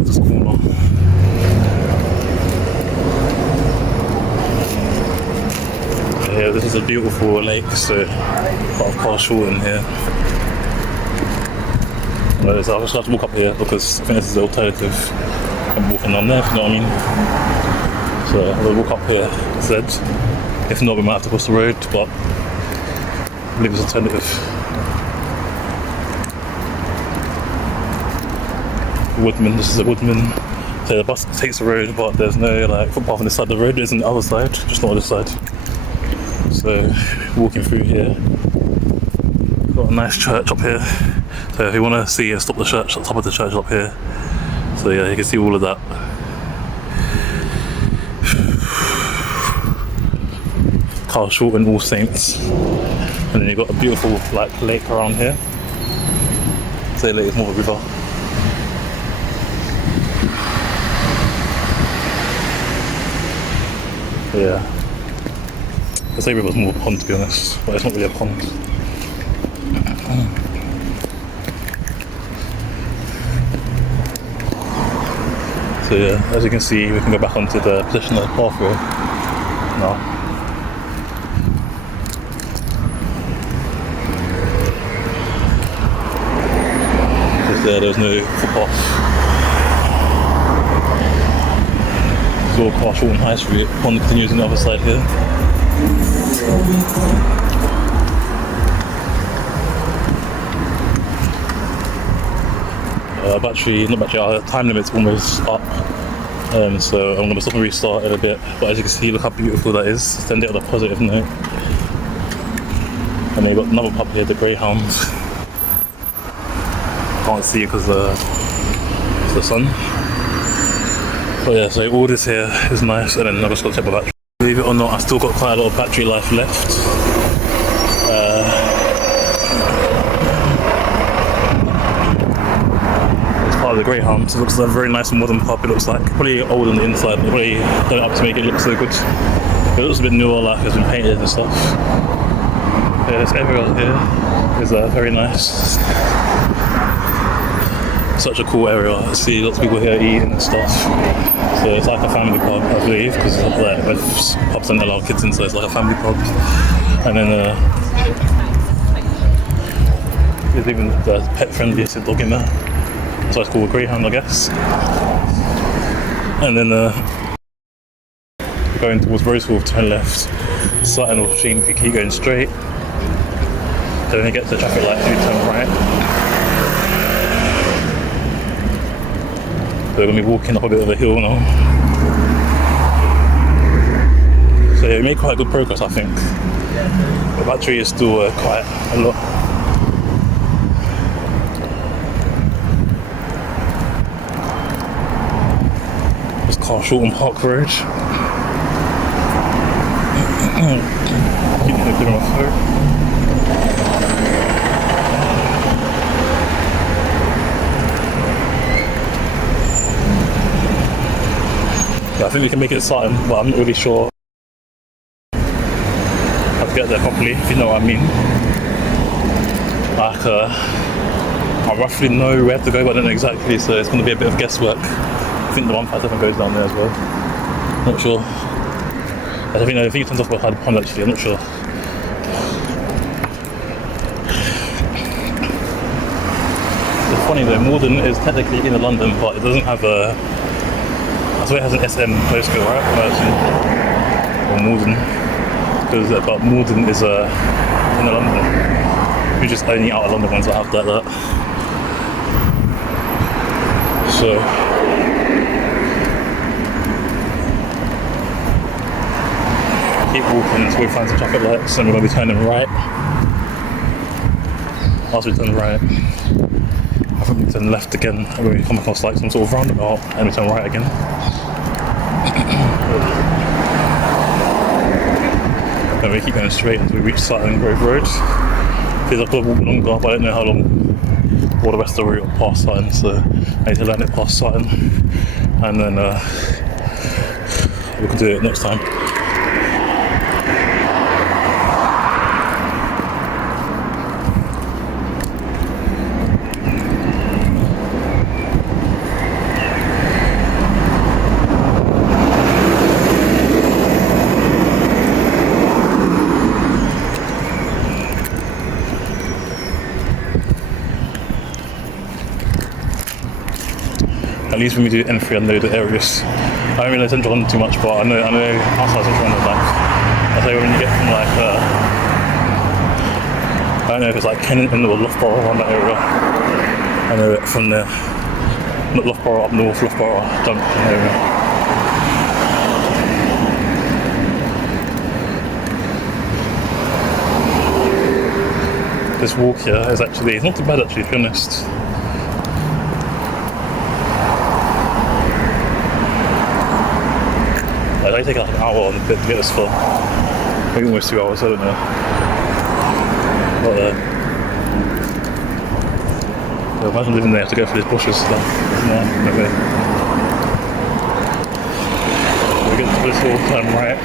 This corner. Yeah, this is a beautiful lake, so a lot of cars short in here. So I'll just have to walk up here because I think this is the alternative. I'm walking on there, if you know what I mean. So I'll walk up here instead. If not, we might have to cross the road, but I believe it's alternative. Woodman, this is a Woodman. So the bus takes the road, but there's no like footpath on this side of the road. There's on the other side, just not on this side. So walking through here, got a nice church up here. So if you want to see stop the church, the top of the church up here. So yeah, you can see all of that. Carl Short and All Saints, and then you've got a beautiful like lake around here. So lake is more of a river. Yeah. The same river's more of a pond, to be honest, but it's not really a pond. So yeah, as you can see, we can go back onto the pedestrian pathway now. Because there's no footpath. It's all car short and high street. Pond continues on the other side here. Our time limit's almost up, so I'm going to stop and restart in a bit, but as you can see, look how beautiful that is. Send it on a positive note. And then you've got another pub here, the Greyhound. Can't see it because of the sun. But yeah, so all this here is nice, and then I've just got to check my battery. Believe it or not, I still got quite a lot of battery life left. It's part of the Greyhound, so it looks like a very nice and modern pub. It looks like probably old on the inside, they probably done it up to make it look so good. It looks a bit newer, like it's been painted and stuff. Yeah, this area here is very nice. Such a cool area. I see lots of people here eating and stuff. So it's like a family pub, I believe, because most pubs don't allow kids in, so it's like a family pub. And then there's even the pet-friendliest dog in there. So it's called a Greyhound, I guess. And then going towards Rosewolf, turn left. Sutton or Sheen, if you keep going straight. Then when you get to the traffic light, you turn right. So we're going to be walking up a bit of a hill now. So yeah, we made quite good progress, I think. The battery is still quite a lot. It's Carl Shorten Park Road. Keep it clear on my phone. I think we can make it Sutton, but I'm not really sure how to get there properly, if you know what I mean. Like, I roughly know where we have to go, but I don't know exactly, so it's going to be a bit of guesswork. I think the 157 goes down there as well. Not sure. I think it turns off behind the pond actually, I'm not sure. It's funny though, Morden is technically in London, but it doesn't have a... So it has an SM postcode, right? Or Morden. But Morden is in London. We're just only out of London ones that have that. So keep walking until we find some traffic lights, and we're going to be turning right. After we turn right, I think we turn left again, and when we come across like some sort of roundabout, and we turn right again. And we keep going straight until we reach Sutton Grove Road. Feels like I've got to walk longer, but I don't know how long all the rest of the route past Sutton, so I need to land it past Sutton, and then we can do it next time. At least when we do N3, I know the areas. I don't really Central London too much, but I know outside Central London, like, I say when you get from like, I don't know if it's like Kennington or Loughborough around that area. I know it from there. Not Loughborough up north, Loughborough Junction area. This walk here is actually, it's not too bad actually, to be honest. I take like an hour on the bit to get this far. Maybe almost 2 hours, I don't know. But yeah, imagine living there to go through these bushes and stuff. Yeah, okay. We get to this little turn right.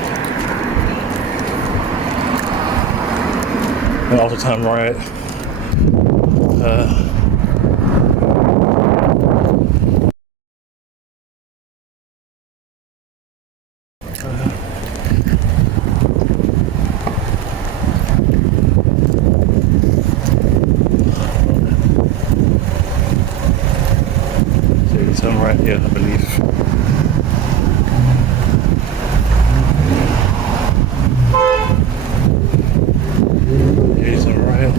And after turn right, turn right here, I believe. Here's a right.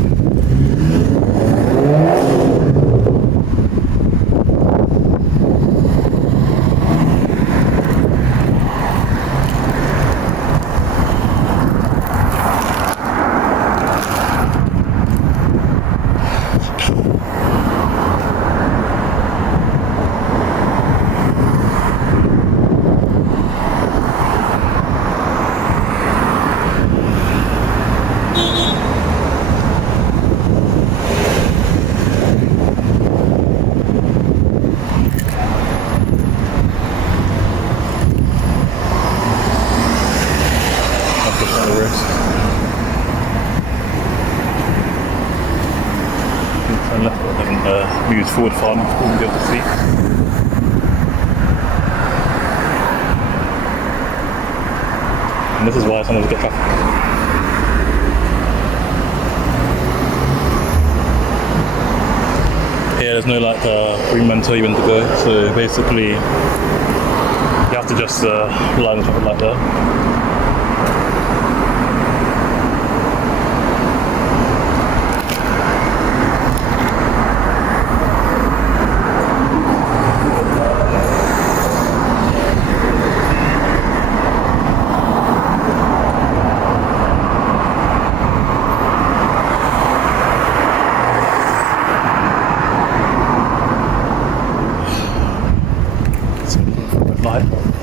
Turn left and move forward far enough to be able to see. And this is why sometimes we get traffic. Yeah, there's no like green man tell you when to go, so basically you have to just rely on the traffic light there.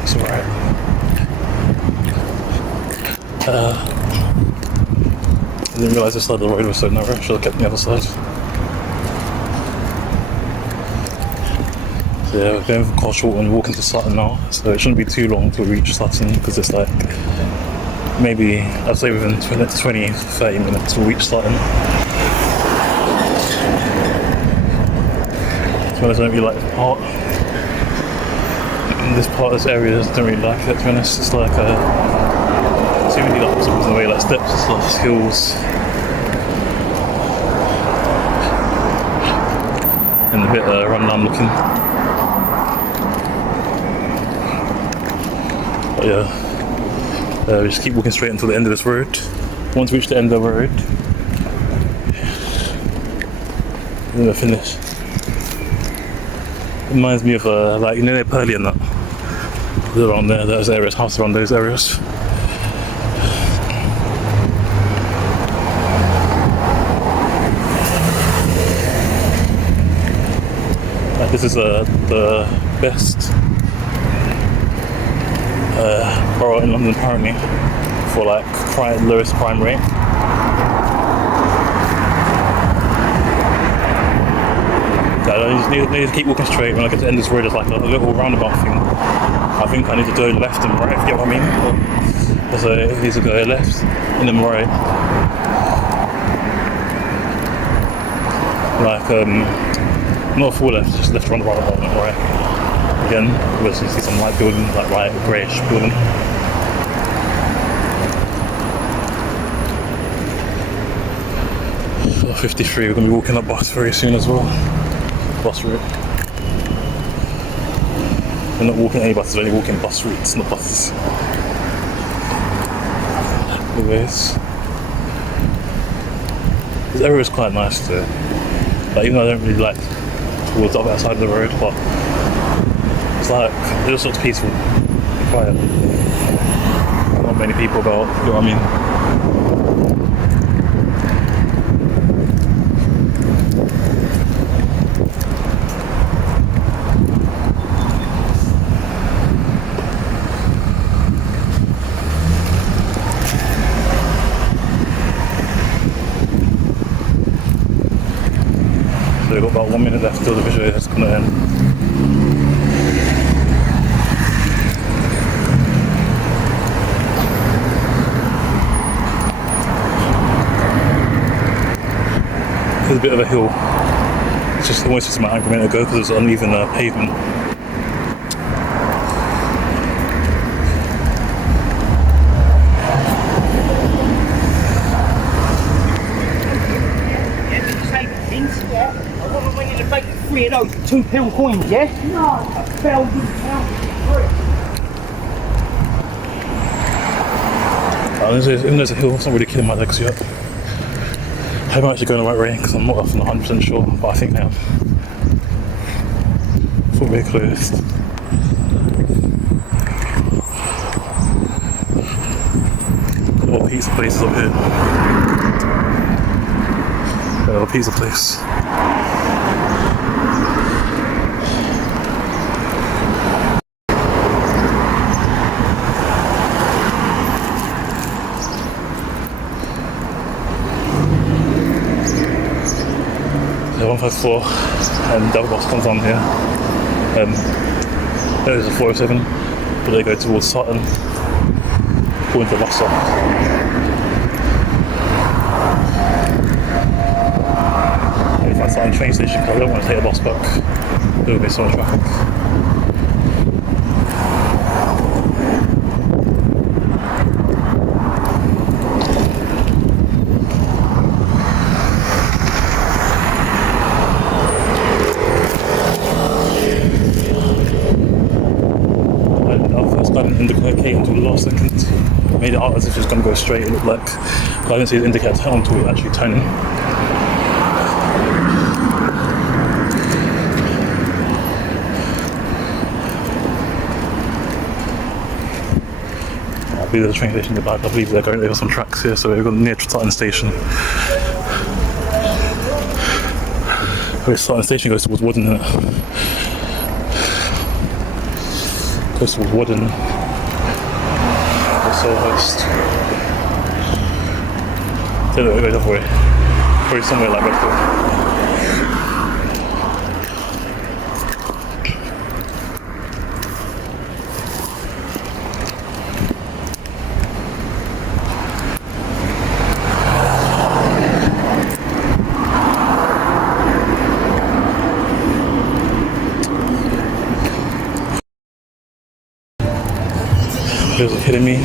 It's alright. I didn't realise this side of the road was so narrow, should have kept the other side. So yeah, we're going from Carshalton and walking to Sutton now, so it shouldn't be too long to reach Sutton because it's like maybe, I'd say within 20-30 minutes we'll reach Sutton. To be honest, I don't really like this part. This part of this area, I don't really like it, to be honest. It's like too many like obstacles in the way, like steps and stuff, hills. And a bit run down looking. But yeah, we just keep walking straight until the end of this road. Once we reach the end of the road, then we're finished. Reminds me of like, you know, the Pearly and that. They're around there, those areas, house around those areas. This is the best borough in London apparently for like lowest crime rate. I need to keep walking straight. When I get to the end of this road, there's like a little roundabout thing. I think I need to go left and right, if you get what I mean. So I need to go left and then right. Like, not full left, just left, right, right. Again, we'll see some white building, like white, greyish building. So 53, we're going to be walking up bus very soon as well. Bus route. We're not walking any buses, we're only walking bus routes, not buses. Look at this. This area is quite nice too. Like, even though I don't really like towards the other side of the road, but it's like, it just looks peaceful, quiet. Not many people about, you know what I mean? So we've got about 1 minute left till the video is going to end. There's a bit of a hill. It's just almost just my ankle a minute ago because it's uneven pavement. Three of those £2 coins, yeah? No, £1,000. Even though there's a hill, it's not really killing my legs yet. I hope I'm actually going the right way because I'm not 100% sure, but I think I am. Thought we're closed. Got a little pizza places up here. A little pizza place. So 154 and double bus comes on here. There's a 407, but they go towards Sutton, going to the bus stop. If I start on the train station because I don't want to take the bus back, there will be so much traffic. Indicator until the last second. Made it out as if it was going to go straight. It looked like I didn't see the indicator turn until it actually turned. I believe there's a train station in the back. I believe they're going over some tracks here, so we're going near Sutton Station. Where Sutton Station goes towards Woden, goes towards Woden. Soulhost. Don't know, it goes that way. Probably somewhere like that. You're kidding me?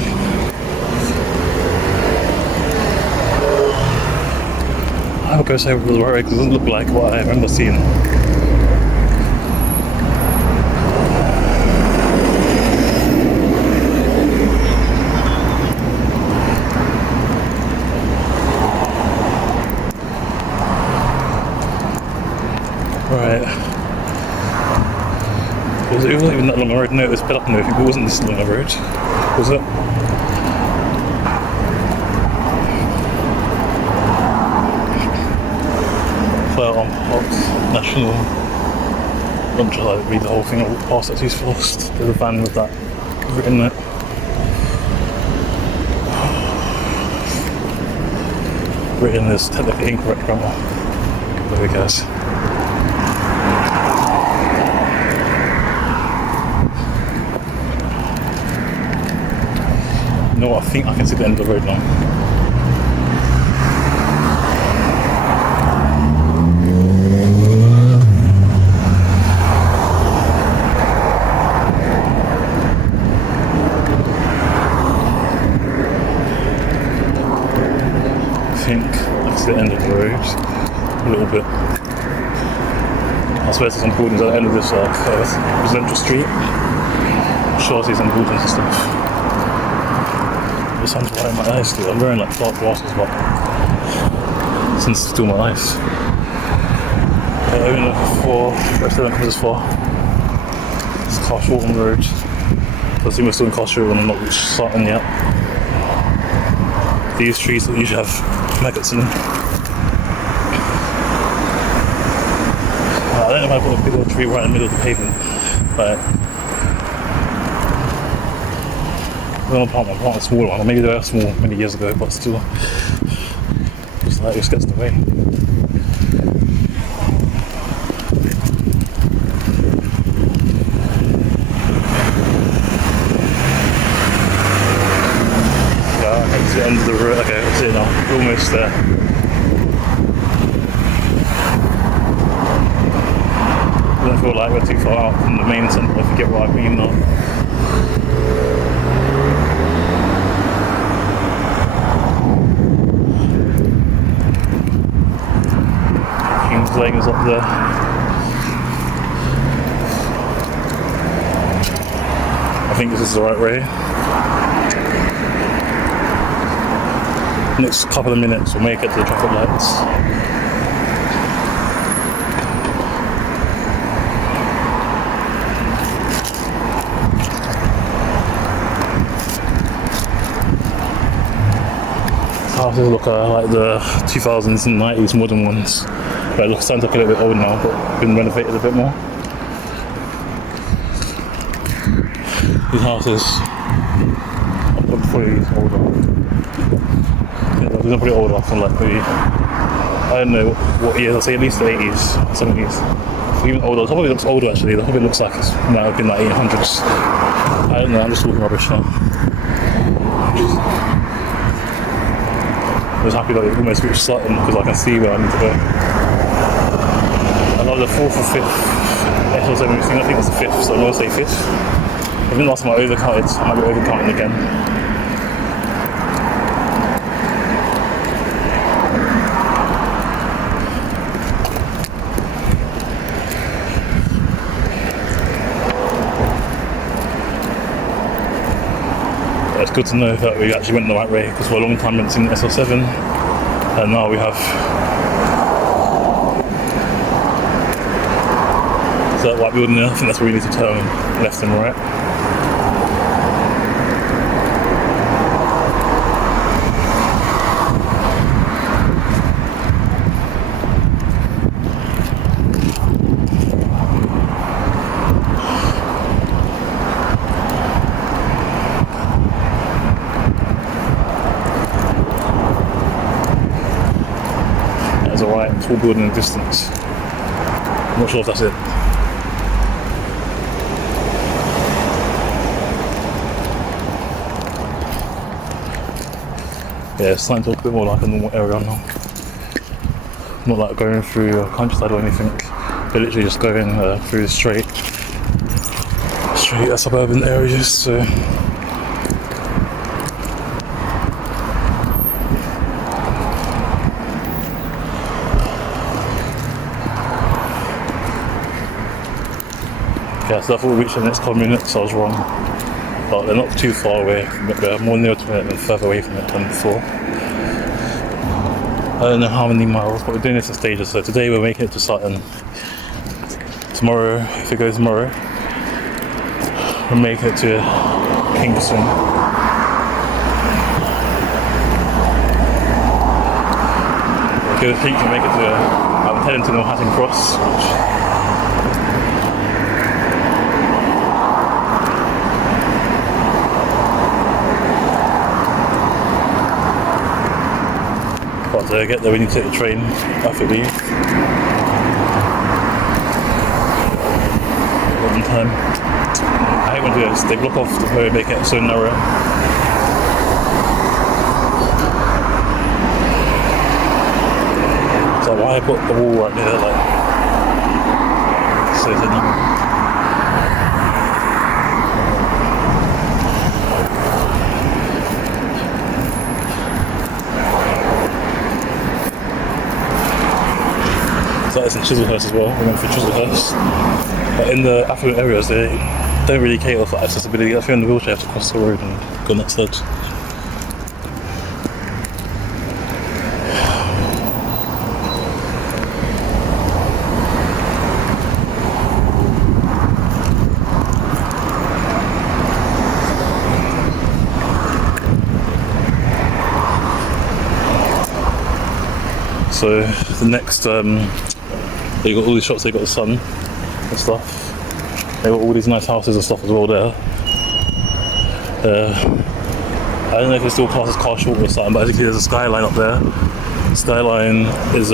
I would go say it was right because it doesn't look like what I remember seeing. Right. that long a road. No, it was sped up. No, it wasn't this long a road. Was it? On National. I'm just like read the whole thing. I'll walk past it too fast. There's a van with that written it. Written is technically incorrect grammar. There we go. You know what? I think I can see the end of the road now. I think that's the end of the road, a little bit. I swear there's some buildings at the end of this residential street. I'm sure I see some buildings and stuff. The sun's right in my eyes still. I'm wearing like dark glasses, but since it's still my eyes. Only for rest of them comes this far. It's Carshalton Road. I think we're still in Carshalton and I'm not reached Sutton yet. These trees that usually have maggots in them. I don't know if I put a big old tree right in the middle of the pavement, but I'm going to plant a smaller one. Maybe they were small many years ago, but still, just like this gets in the way. It's the end of the road. Okay, that's it now. We're almost there. I don't feel like we're too far out from the main centre, if you get what I mean now. King's Lane is up there. I think this is the right way. Next couple of minutes we'll make it to the traffic lights. Houses look like the 2000s and 90s modern ones. But it looks starting to look a little bit old now, but been renovated a bit more. These houses are probably older. They're pretty older from like maybe, I don't know what years, I'll say at least the 80s, 70s. Even older, the probably looks older actually, the probably looks like it might have been like 800s. I don't know, I'm just talking rubbish now. I was happy that it almost reached Sutton because I can see where I need to go. I love the 4th or 5th SL7 thing, I think it's the 5th, so I'm going to say 5th. I think last time I overcounted, I might be overcounting again. It's good to know that we actually went the right way because for a long time we haven't seen the SL7 and now we have. Is that white building there? I think that's where we need to turn left and right. Alright, tall building in the distance. I'm not sure if that's it. Yeah, it's starting to look a bit more like a normal area now. Not like going through a countryside or anything. They're literally just going through the straight suburban areas. So. Yeah, so I thought we reached the next couple of minutes, I was wrong. But they're not too far away, they're more near to it than further away from it than before. I don't know how many miles, but we're doing this in stages. So today we're making it to Sutton. Tomorrow, if it goes tomorrow, and make it to Kingston. Good peak to make it to. I'm heading to Northampton Cross. But to get there, we need to take the train after leave. One time. I hate when they do this. They block off the road, make it so narrow. So why I put the wall right there, like, so it's narrow. So it's in Chislehurst as well. We went through Chislehurst. But in the affluent areas, they don't really cater for accessibility. If you're in the wheelchair, you have to cross the road and go on that side. So the next, they got all these shops. They got the sun and stuff. They got all these nice houses and stuff as well there. I don't know if it's still classed as car short or something, but as you can see, there's a skyline up there. The skyline is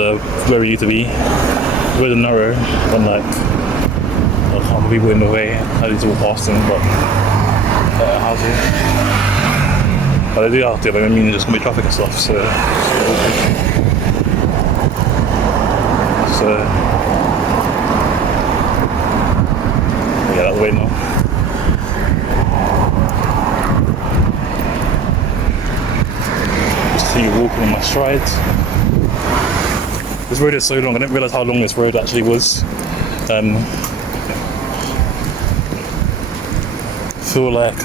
where we need to be. It's really narrow, and like I can't put people in the way. I need to walk past them, but houses. But they do have to. But I mean, there's gonna be traffic and stuff, so. Yeah, out of the way now. Just see you walking on my stride. This road is so long, I didn't realise how long this road actually was. I feel like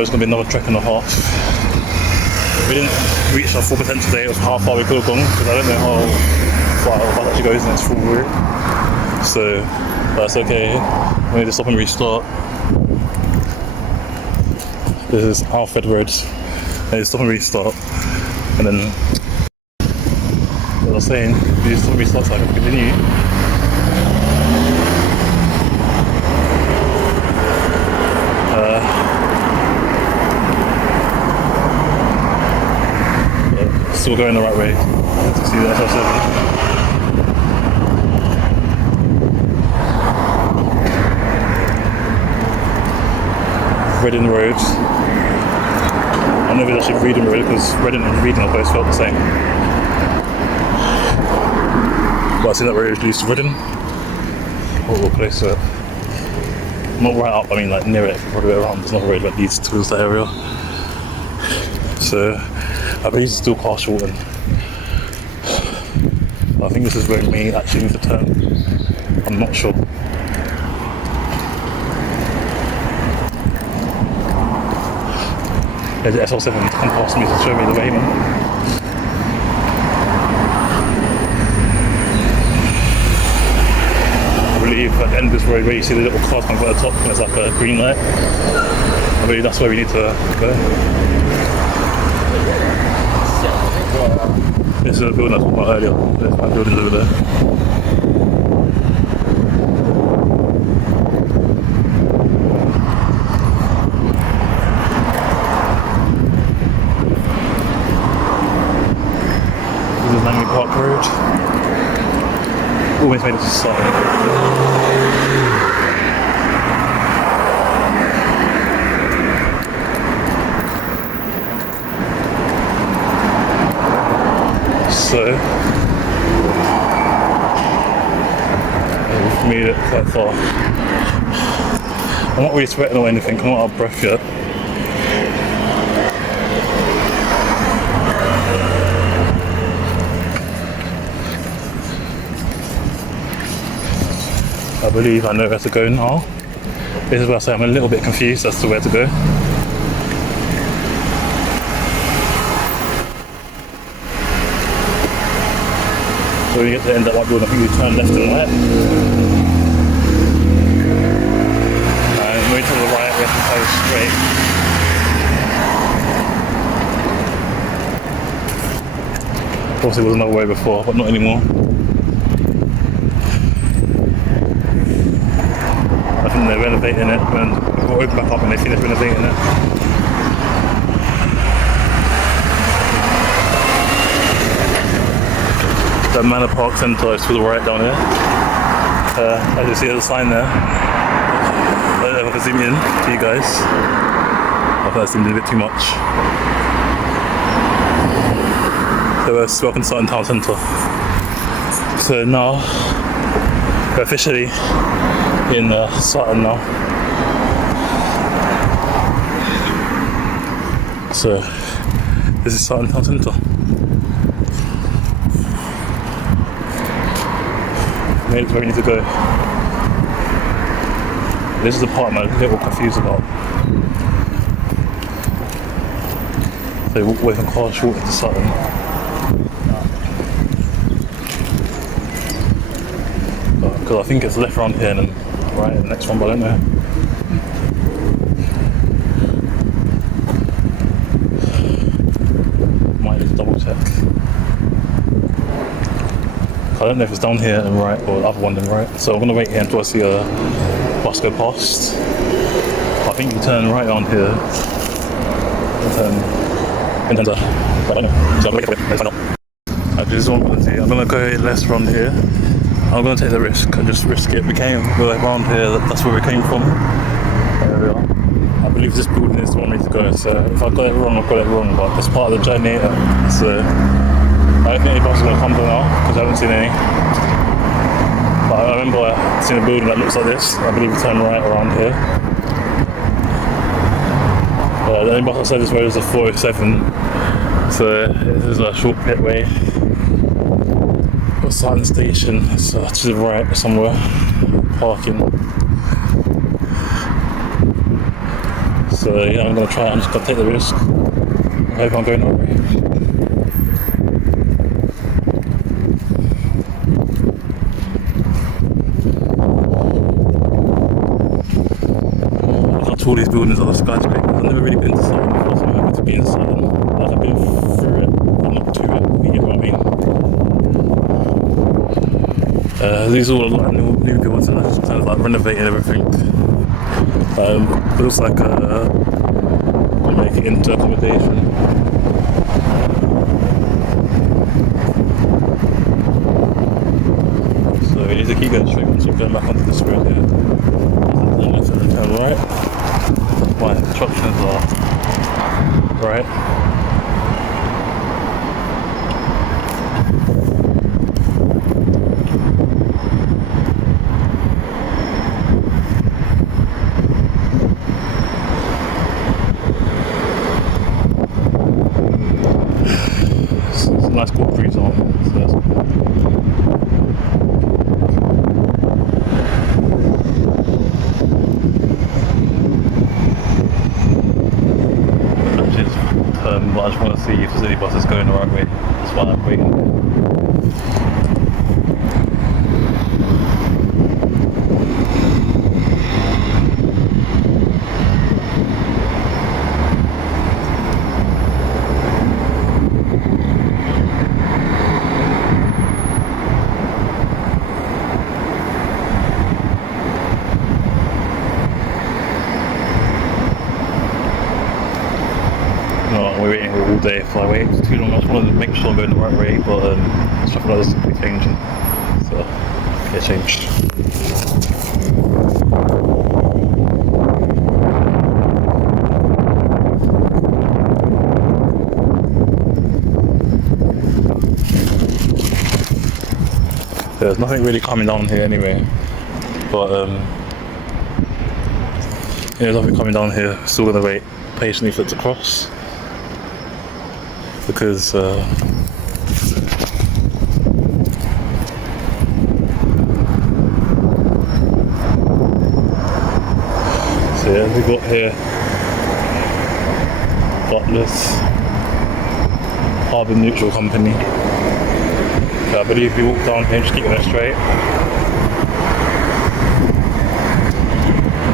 it's going to be another trek and a half. We didn't reach our full potential today. It was how far we could have gone, because I don't know how far the bus actually goes in its full route. So that's okay. We need to stop and restart. This is Alfred Road. We need to stop and restart. And then, as I was saying, we need to stop and restart so I can continue. Still going the right way. To see the SL7. Reading Road. I don't know if it's actually Reading Road, because Reading and Reading are both felt the same. But I see that road leads to Reading. A little close to it. Not right up, I mean like near it, probably around. There's another road that leads towards that area. So I believe it's still car short, and I think this is where we may actually move the turn. I'm not sure. There's the SL7 to come past me to show me the way, man. I believe at the end of this road where you see the little cars come at the top and there's like a green light. I believe that's where we need to go. This is a building I was talking about earlier. There's my buildings over there. This is Langley Park Road. Always made it to start. So we've made it quite far. I'm not really sweating or anything, I'm not out of breath yet. I believe I know where to go now. This is where I say I'm a little bit confused as to where to go. So when you get to the end of that white building, I think you turn left and right. And when you turn to the right, we have to go straight. Of course, there was another way before, but not anymore. I think they're renovating it, and we'll open back up and they finish renovating it. The Manor Park Centre is to the right down here. As you see, there's a sign there. If I can zoom in to you guys. I thought I zoomed in a bit too much. So welcome to Sutton Town Centre. So now we're officially in Sutton now. So this is Sutton Town Centre. Made it to where we need to go. This is the part I'm a little confused about. So walk away from Carshort into Sutton. Because I think it's left around here and then right in the next one, but I don't know. Might just double check. I don't know if it's down here and right or the other one and right. So I'm gonna wait here until I see a bus go past. I think you turn right on here and turn into, I don't know. So I'm gonna wait for it. Let's find out. This is what I'm gonna do. I'm gonna go less around here. I'm gonna take the risk and just risk it. We're around here, that's where we came from. There we are. I believe this building is the one we need to go, so if I got it wrong, I got it wrong, but it's part of the journey. So I don't think any buses are going to come to now, because I haven't seen any. But I remember seeing a building that looks like this. I believe we turn right around here. The only bus I said this way was a 407. So this is a short pit way. Got Sutton Station, so to the right somewhere. Parking. So yeah, I'm going to try it. I'm just going to take the risk. I hope I'm going alright. All these buildings are skyscrapers. I've never really been to Sutton before, so I'm happy to be in Sutton. Like I've been through it, but not to it, if you get what I mean. These are all like new builds and that's kind of like renovating everything. It looks like we'll make it into accommodation. So we need to keep going straight, so going back onto this road here. Turn right. My instructions are right. It's a nice cool breeze on. So that's but I just want to see if there's any buses going the right way. That's why I'm waiting. We're waiting here all day. If I wait too long, I just wanted to make sure I'm going the right way, but stuff like this will be changing. So, get changed. There's nothing really coming down here anyway, but there's nothing coming down here. Still gonna wait patiently for it to cross. Because so yeah, we got here Butler's Carbon Neutral Company. I believe we walk down here, just keep going straight.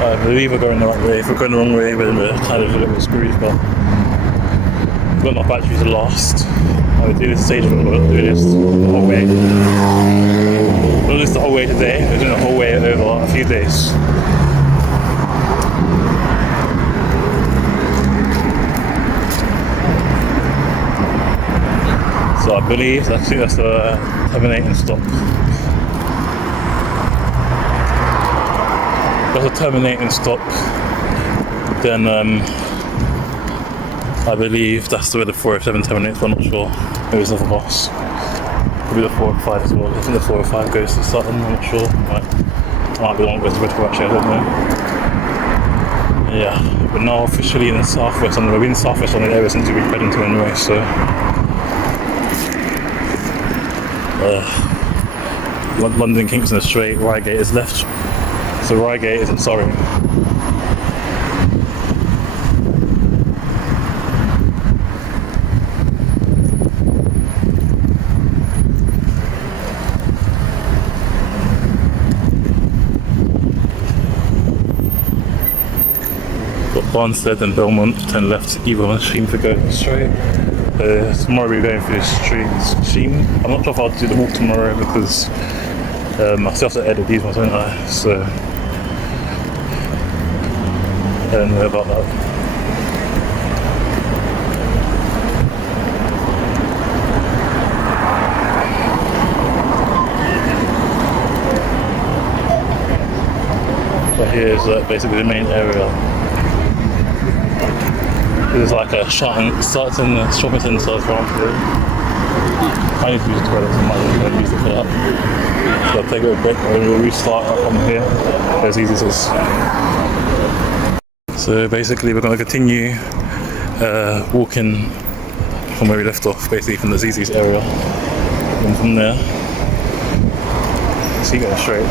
I believe we're going the right way. If we're going the wrong way, then we're kind of a little bit screwed, but we've got enough battery to last. I would do this stage, we're going to do this the whole way. We'll do this the whole way today, we're doing the whole way over a few days. So I believe that's the terminating stop. That's a terminating stop. Then I believe that's where the 407 terminates, but I'm not sure. Maybe it's another bus. Maybe the 405 as well. I think the 405 goes to Sutton, I'm not sure. Might be one goes to Redford, actually, I don't know. Yeah, we're now officially in the southwest. We've been in the southwest on the area since we reached Paddington anyway, so. London Kingston is straight, Reigate is left. So Reigate is in Surrey. Got Barnstead and Belmont, turn left, either one stream to go straight. Tomorrow we're going through the stream. I'm not sure if I'll do the walk tomorrow because I still have to edit these ones, don't I? So I don't know about that. But here's basically the main area. There's like a starting shopping centre around here. I need to use the toilet, so I might as well use it for that. So I'll take a break and we'll restart up from here. As easy as this. So basically we're going to continue walking from where we left off, basically from the ZZ's area. And from there, keep going straight.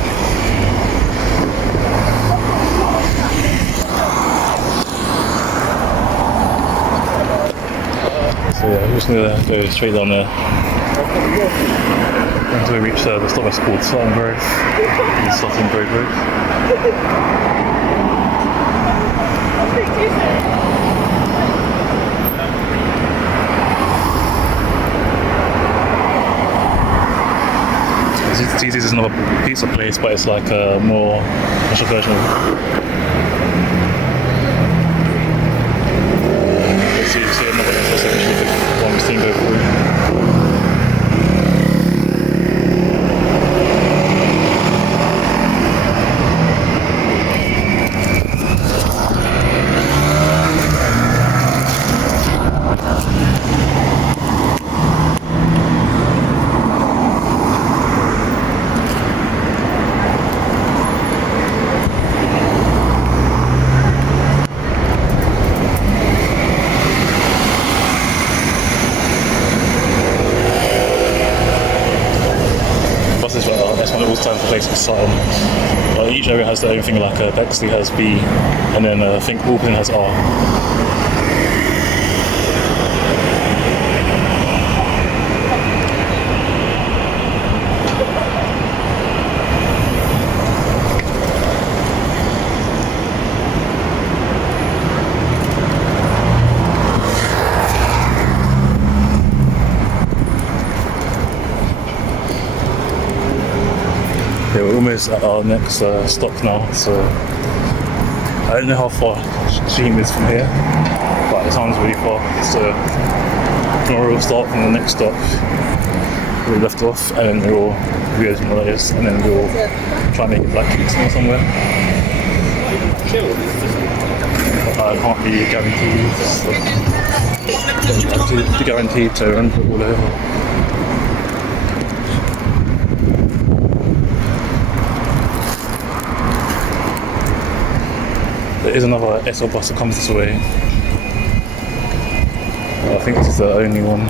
So yeah, we're just going to go straight down there until we reach the stop that's called Sutton Grove. Sutton Grove Road. This is another pizza place, but it's like a more special version of see another section one we've seen go through. Sutton. Each area has their own thing, like Bexley has B, and then I think Auckland has R. We're almost at our next stop now, so I don't know how far Stream is from here, but it sounds really far. So tomorrow we'll start from the next stop where we left off, and then we'll go to Himalayas, and then we'll try and make it like Kingston or somewhere. I can't be guaranteed to run it all over. There is another SL bus that comes this way. I think this is the only one.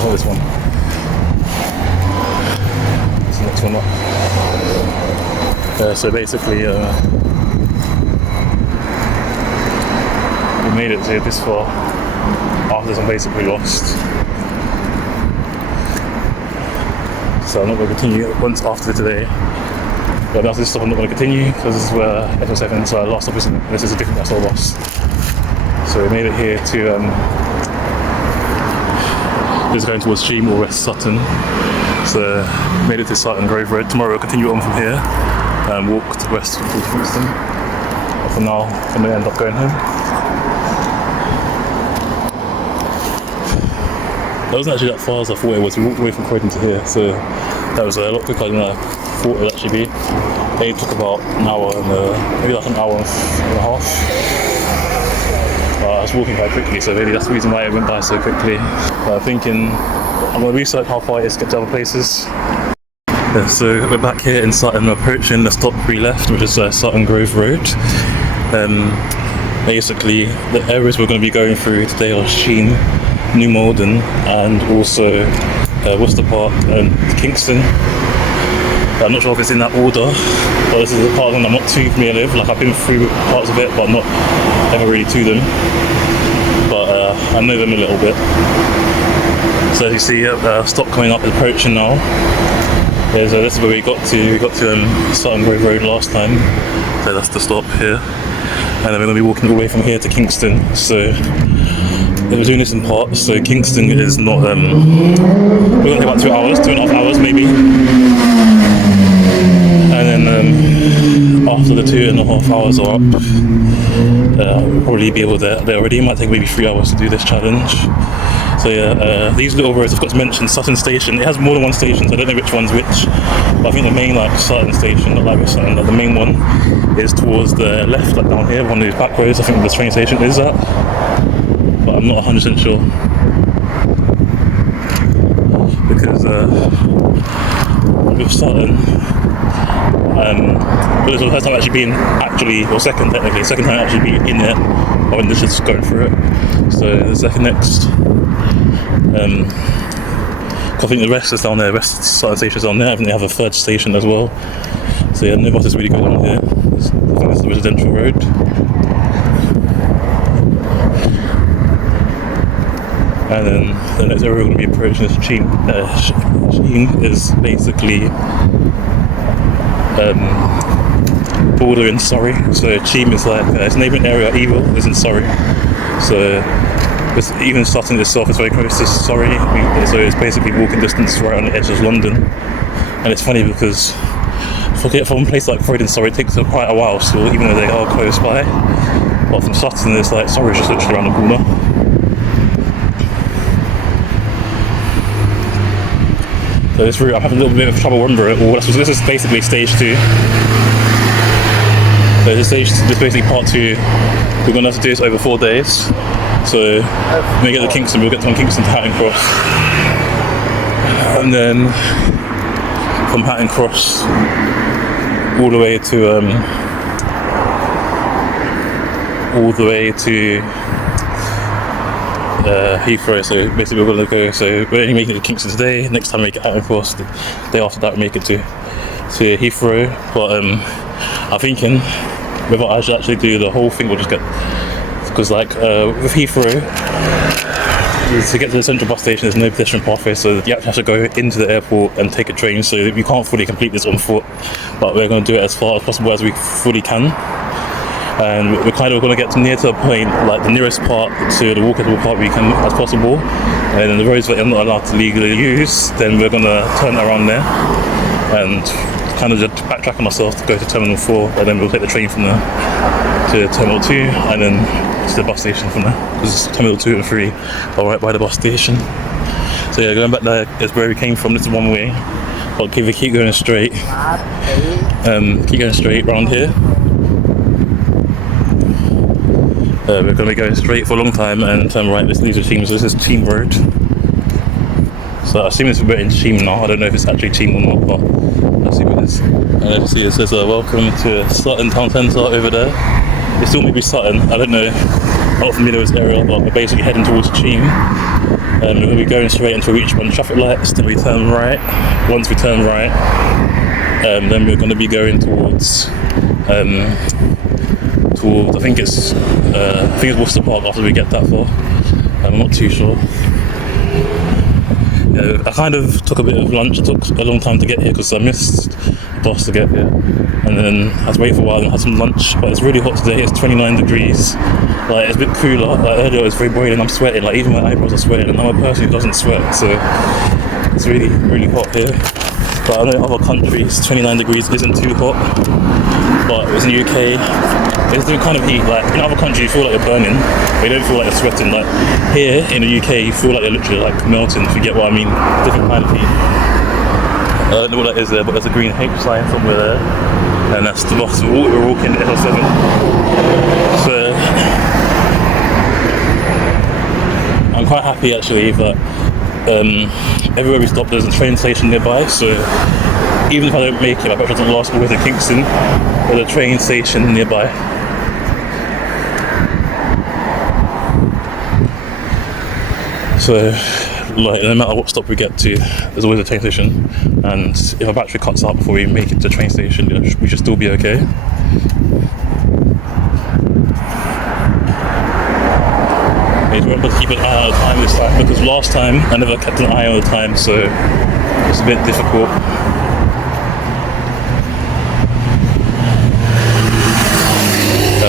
Oh, this one. It's the next one up. So basically, we made it to this far after I'm basically lost. so I'm not going to continue once after today. But after this stop I'm not going to continue because this is where SL7, so our last stop is, this is a different SL bus. So we made it here to, this is going towards Cheam or West Sutton. So made it to Sutton Grove Road. Tomorrow we'll continue on from here and walk to west towards Kingston. But for now, I'm going to end up going home. That wasn't actually that far as I thought it was. We walked away from Croydon to here, so that was a lot quicker than I thought it would actually be. It took about an hour and maybe like an hour and a half. I was walking quite quickly, so maybe that's the reason why it went by so quickly. I'm thinking I'm going to research how far it is to get to other places. Yeah, so we're back here in Sutton, approaching the stop we left, which is Sutton Grove Road. Basically, the areas we're going to be going through today are Sheen, New Malden, and also Worcester Park and Kingston. I'm not sure if it's in that order, but this is a part of them I'm not too familiar with. Like, I've been through parts of it, but not ever really to them. But I know them a little bit. So as you see, stop coming up, approaching now. This is where we got to. We got to Sutton Grove Road last time, so that's the stop here. And then we're going to be walking away from here to Kingston. So we're doing this in parts. So Kingston is not. We're going to take about 2 hours, 2.5 hours maybe. And then after the 2.5 hours are up, we'll probably be able to there already. It might take maybe 3 hours to do this challenge. So yeah, these little roads, I've got to mention Sutton Station. It has more than one station, so I don't know which one's which. But I think the main Sutton Station, not like Sutton, the main one is towards the left, like down here, one of these back roads. I think the train station is that, but I'm not 100% sure because with Sutton, it was the first time actually being or second time actually being in it. I mean, just going through it. So the second next. I think the rest is down there. The rest Sutton station is down there. I think they have a third station as well. So yeah, no buses really go down here. I think this is the residential road. And then the next area we're going to be approaching is Cheam. Cheam is basically border in Surrey. So Cheam is like its neighbouring area, Evil, is in Surrey. So even Sutton itself is very close to Surrey, so it's basically walking distance right on the edge of London. And it's funny because from a place like Croydon, Surrey, it takes quite a while still, even though they are close by. But from Sutton, it's like Surrey's just literally around the corner. So this route, I'm having a little bit of trouble remembering it all. This is basically stage 2. So this is basically part 2. We're going to have to do this over 4 days. So when we get to Kingston, we'll get from Kingston to Hatton Cross. And then from Hatton Cross all the way to Heathrow. So basically we're going to go, so we're only making it to Kingston today. Next time we get Hatton Cross, the day after that we make it to Heathrow. But I'm thinking whether I should actually do the whole thing or just get, because like with Heathrow, to get to the central bus station there's no pedestrian pathway, so you actually have to go into the airport and take a train, so we can't fully complete this on foot, but we're going to do it as far as possible as we fully can. And we're kind of going to get near to a point, like the nearest part to the walkable part we can as possible, and then the roads that I'm not allowed to legally use, then we're going to turn around there and kind of just backtrack on myself to go to Terminal 4, and then we'll take the train from there to Terminal 2 and then to the bus station from there, because Terminal 2 and 3 are right by the bus station. So yeah, going back there is where we came from. This is one way, but if we keep going straight, round here, we're going to be going straight for a long time and turn right. This leads to Cheam, so this is Cheam Road. So I assume it's we're in Cheam now. I don't know if it's actually Cheam or not, but I assume it is. And as you see, it says welcome to Sutton Town Centre over there. It still may be Sutton, I don't know. I'm not familiar with this area, but we're basically heading towards Cheam. We're going to be going straight until we reach one traffic lights, then we turn right. Once we turn right, then we're going to be going towards I think it's Worcester Park after we get that far. I'm not too sure. Yeah, I kind of took a bit of lunch. It took a long time to get here because I missed the bus to get here, and then I had to wait for a while and had some lunch. But it's really hot today. It's 29 degrees. Like, it's a bit cooler. Like, earlier it was very boiling. I'm sweating. Like, even my eyebrows are sweating, and I'm a person who doesn't sweat, so it's really, really hot here. But I know in other countries 29 degrees isn't too hot, but it's in the UK, it's the kind of heat. Like, in other countries you feel like you're burning, but you don't feel like you're sweating. Like, here in the UK you feel like you're literally like melting, if you get what I mean. Different kind of heat. I don't know what that is there, but there's a green H sign somewhere there, and that's the bus we're walking, SL7. So I'm quite happy actually that everywhere we stop there's a train station nearby, so even if I don't make it, my petrol doesn't last all the way to Kingston, there's a train station nearby. So, like, no matter what stop we get to, there's always a train station, and if our battery cuts out before we make it to the train station, we should still be okay. Remember to keep an eye on the time this time, because last time I never kept an eye on the time, so it's a bit difficult.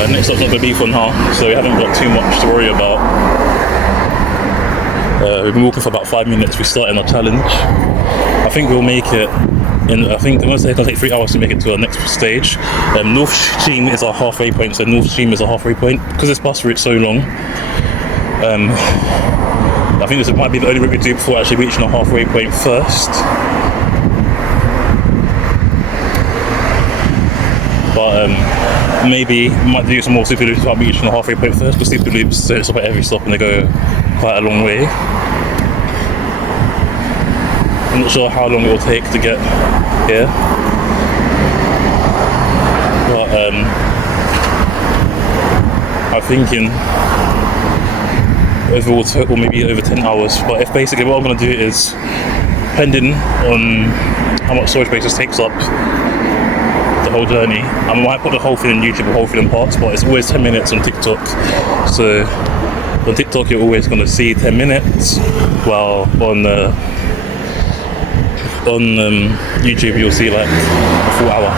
Next stop's not going to be for now, so we haven't got too much to worry about. We've been walking for about 5 minutes. We started our challenge. I think we'll make it. I think it's going to take 3 hours to make it to our next stage. North Stream is our halfway point, so North Stream is our halfway point. Because this bus route's so long, I think this might be the only route we do before actually reaching our halfway point first. But maybe we might do some more super loops without reaching the halfway point first, because super loops don't stop at every stop and they go quite a long way. I'm not sure how long it will take to get here, but I'm thinking overall total maybe over 10 hours. But if basically what I'm going to do is, depending on how much storage space this takes up the whole journey, I might put the whole thing on YouTube, the whole thing in parts, but it's always 10 minutes on TikTok. So on TikTok you're always going to see 10 minutes, while on YouTube you'll see like a full hour.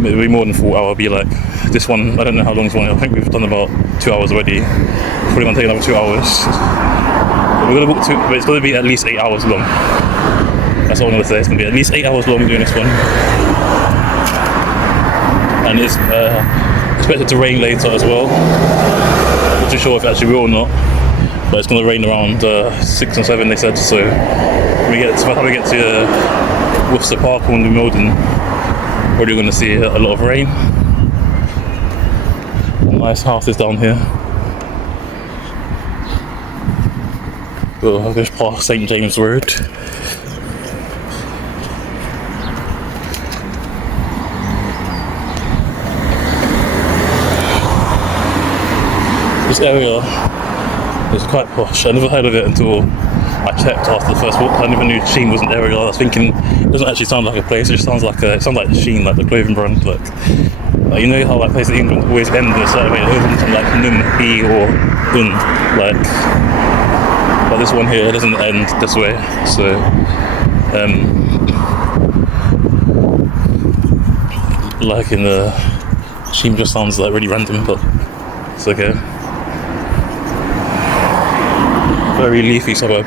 Maybe more than a full hour. Be like this one, I don't know how long this one is. I think we've done about 2 hours already. Probably going to take another 2 hours. We're going to book but it's going to be at least 8 hours long. That's all I'm going to say. It's going to be at least 8 hours long doing this one. And it's expected to rain later as well. Not too sure if it actually will or not, but it's going to rain around 6 and 7 they said. So by the time we get to Worcester Park or New Milden, we're going to see a lot of rain. Nice houses down here. I'll go past St James Road. This area is quite posh. I never heard of it until I checked after the first walk. I never knew Shein was an area. I was thinking it doesn't actually sound like a place. It just sounds like Shein, like the clothing brand. Like you know how like places in England always end in a certain way. It opens in like num, e or un, like. But this one here doesn't end this way. So like in the Shein just sounds like really random, but it's okay. Very leafy suburb.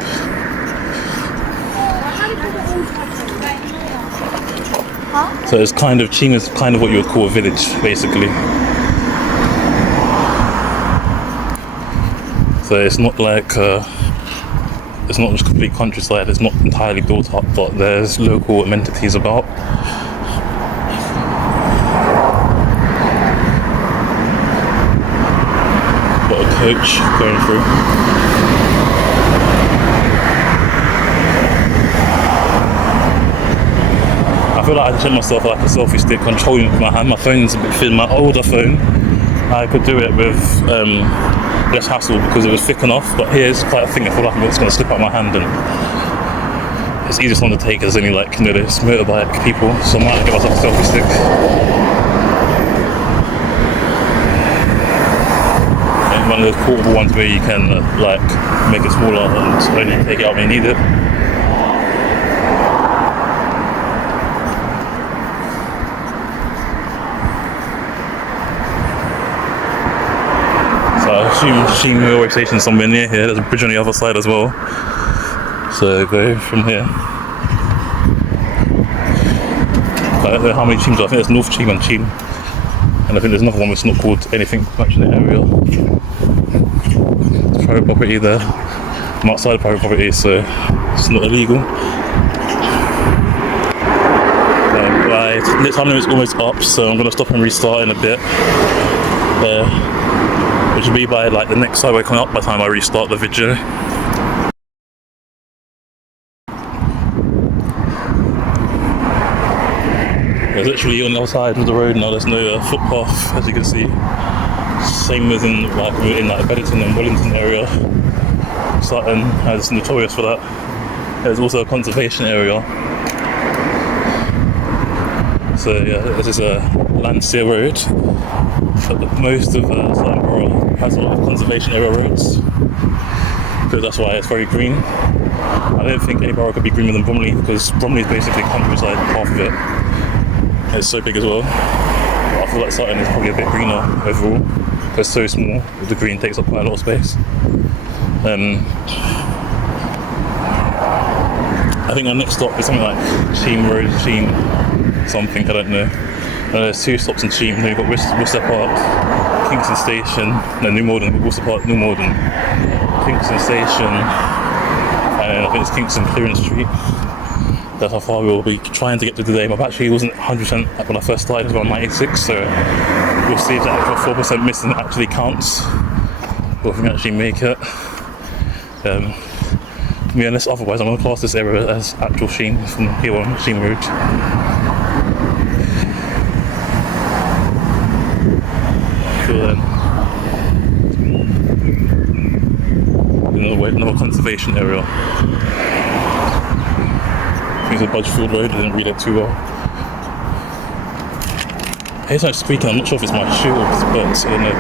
So it's kind of, Shein is kind of what you would call a village, basically. So it's not like, it's not just complete countryside, it's not entirely built up, but there's local amenities about. Got a coach going through. I feel like I set myself like a selfie stick, controlling it with my hand. My phone's a bit thin. My older phone, I could do it with less hassle because it was thick enough, but here's quite a thing. I feel like it's going to slip out my hand, and it's easiest one to take. There's only like, you know, those motorbike people, so I might give myself a selfie stick. Okay. one of those portable ones where you can like make it smaller and only take it out when you need it. So I assume railway station somewhere near here. There's a bridge on the other side as well. So go from here. I don't know how many teams. I think there's North Cheam and Cheam, and I think there's another one which is not called anything much in the area. It's private property there. I'm outside private property, so it's not illegal. The time limit is almost up, so I'm going to stop and restart in a bit. Which will be by like the next highway coming up by the time I restart the video. It's literally on the other side of the road now. There's no footpath, as you can see. Same as in like Beddington and Wellington area. Sutton is notorious for that. There's also a conservation area. So yeah, this is a Landseer road. Most of Sutton Borough has a lot of conservation area roads, because that's why it's very green. I don't think any borough could be greener than Bromley, because Bromley is basically countryside, half of it. It's so big as well. I feel like Sutton is probably a bit greener overall, because it's so small. The green takes up quite a lot of space. I think our next stop is something like Cheam Road, Cheam something, I don't know. There's 2 stops in Cheam. Then we've got Worcester Park, Kingston Station, no, New Malden, Worcester Park, New Malden, Kingston Station, and I think it's Kingston Clearance Street. That's how far we'll be trying to get to today. My battery wasn't 100% when I first started, it was around 96, so we'll see if that extra 4% missing actually counts, or if we can actually make it. Yeah, unless otherwise I'm going to class this area as actual Cheam from here on Cheam Road. Till then, another conservation area. I think it's a Budgefield Road. I didn't read it too well. It's like squeaking. I'm not sure if it's my shoe or if it's birds. I don't know.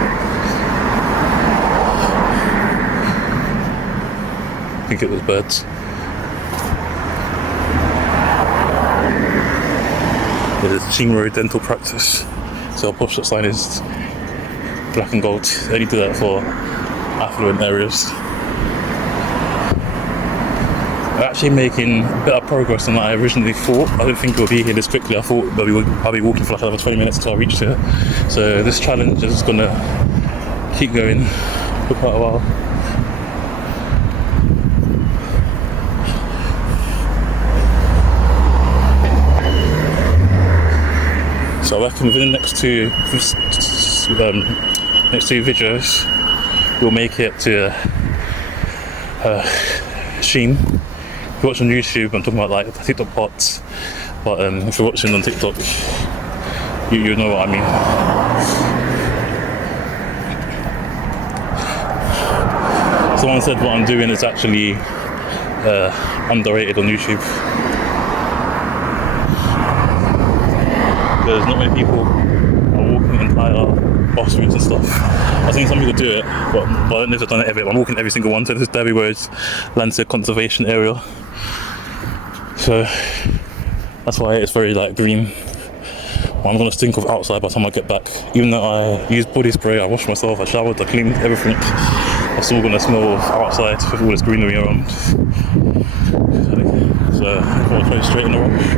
I think it was birds. It is Cheam Road Dental Practice. So our posh sign is black and gold. They only do that for affluent areas. We're actually making better progress than I originally thought. I didn't think it would be here this quickly. I thought that I'll be walking for like another 20 minutes until I reach here. So this challenge is gonna keep going for quite a while. So I reckon within the next two videos, we'll make it to Cheam. If you're watching on YouTube, I'm talking about like TikTok bots, but if you're watching on TikTok, you know what I mean. Someone said what I'm doing is actually underrated on YouTube. There's not many people are walking entire bus routes and stuff. I've seen some people do it, but I don't know if they've done it ever. I'm walking every single one. So this is Derby Road's Landseer Conservation Area. So that's why it's very like green. Well, I'm gonna stink of outside by the time I get back. Even though I used body spray, I washed myself, I showered, I cleaned everything, I'm still gonna smell outside with all this greenery around. So I'm gonna try straight in the wash.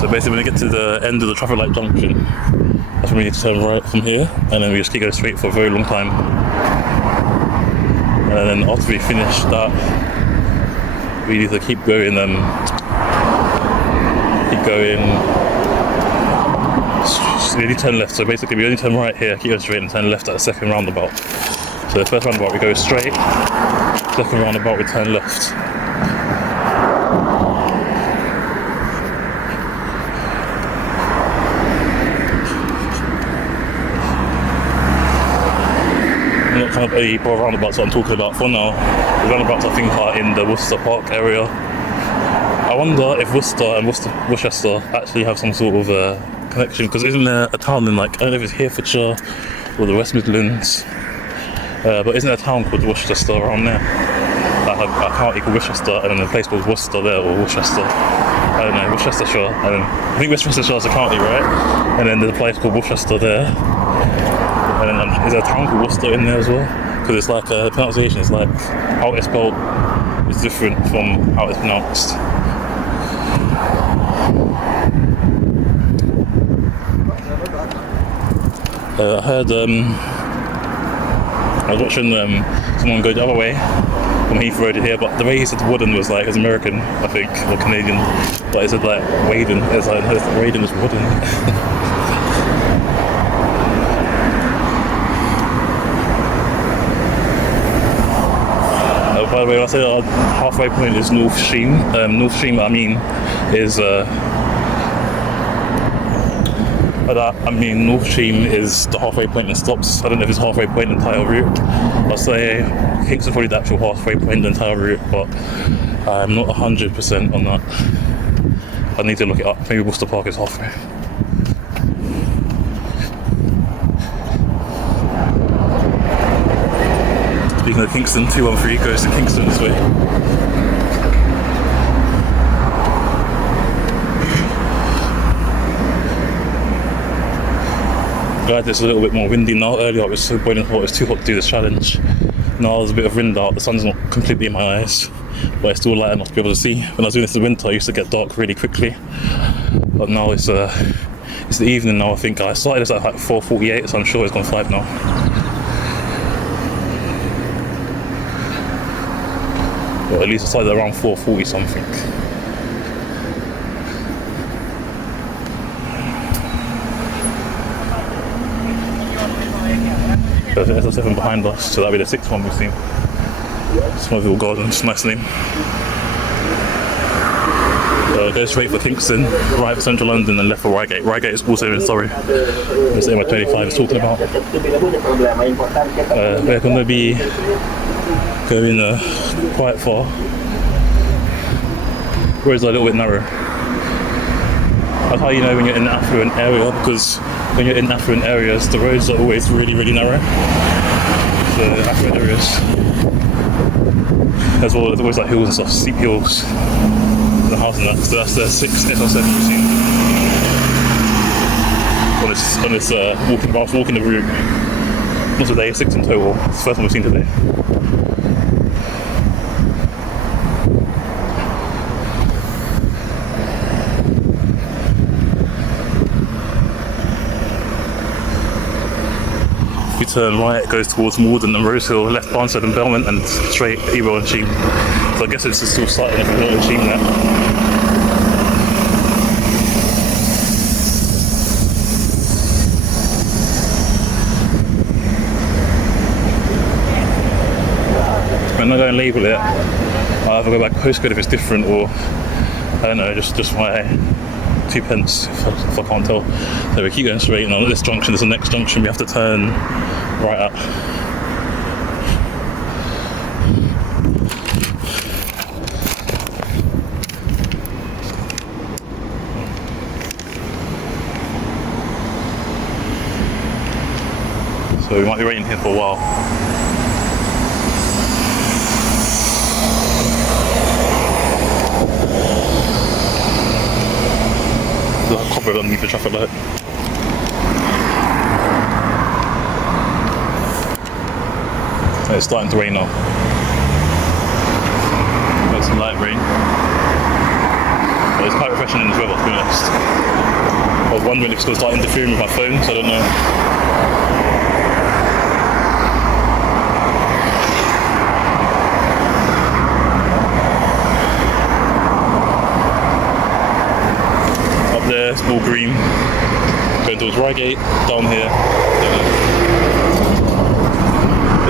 So basically when we get to the end of the traffic light junction, that's when we need to turn right from here, and then we just keep going straight for a very long time. And then after we finish that, we need to keep going, we only turn left, so basically we only turn right here, keep going straight and turn left at the second roundabout. So the first roundabout we go straight, second roundabout we turn left. I'm not not kind of any proper roundabouts that I'm talking about for now. The roundabouts I think are in the Worcester Park area. I wonder if Worcester and Worcester actually have some sort of connection, because isn't there a town in, like, I don't know if it's Herefordshire or the West Midlands, but isn't there a town called Worcester around there? Like a county called Worcester, and then a place called Worcester there, or Worcester, I don't know, Worcestershire, and then, I think Worcestershire is a county, right? And then there's a place called Worcester there, and then is there a town called Worcester in there as well? Because it's like, the pronunciation is like, how it's spelled is different from how it's pronounced. I heard, I was watching someone go the other way from Heathrow to here, but the way he said wooden was like, it was American, I think, or Canadian, but he said like Waden, it's like, Waden is wooden. By the way, when I say our halfway point is North Sheen, North Sheen, I mean, is North Sheen is the halfway point and stops. I don't know if it's halfway point the entire route. I'll say Kingston's probably the actual halfway point the entire route, but I'm not 100% on that. I need to look it up. Maybe Worcester Park is halfway. Speaking of Kingston, 213 goes to Kingston this way. Glad it's a little bit more windy now. Earlier it was so boiling hot, it was too hot to do this challenge. Now there's a bit of wind out, the sun's not completely in my eyes, but it's still light enough to be able to see. When I was doing this in the winter, I used to get dark really quickly, but now it's the evening now. I think I started this at like 4:48, so I'm sure it's gone 5 now. Or at least I started around 4:40 something. There's an SL7 behind us, so that'll be the 6th one we've seen. Smallville Gardens, nice name. Go straight for Kingston, right for Central London, and left for Reigate. Reigate is also in Surrey. That's what M25 is talking about. We're going to be going quite far. Roads are a little bit narrow. That's how you know when you're in an affluent area, because when you're in affluent areas, the roads are always really, really narrow. The affluent areas. As well, there's always like hills and stuff, steep hills. The house and that. So that's the 6th SL7 we've seen. On this walking the route. Not today, 6 in total. It's the first one we've seen today. We turn right, it goes towards Morden and Rosehill, left Barnstead and Belmont, and straight Ewell and Cheam. So I guess it's still starting at Ewell and Cheam now. I'm not going to label it. I'll either go back postcode if it's different, or I don't know, just my 2 pence if I can't tell. So we keep going straight, and on this junction, there's the next junction we have to turn right at. So we might be waiting here for a while. There's a cobweb underneath the traffic light. It's starting to rain now. It's some light rain. But it's quite refreshing in this weather, to be honest. I was wondering if it's going to start interfering with my phone, so I don't know. Up there, it's all green. Going towards Reigate, down here.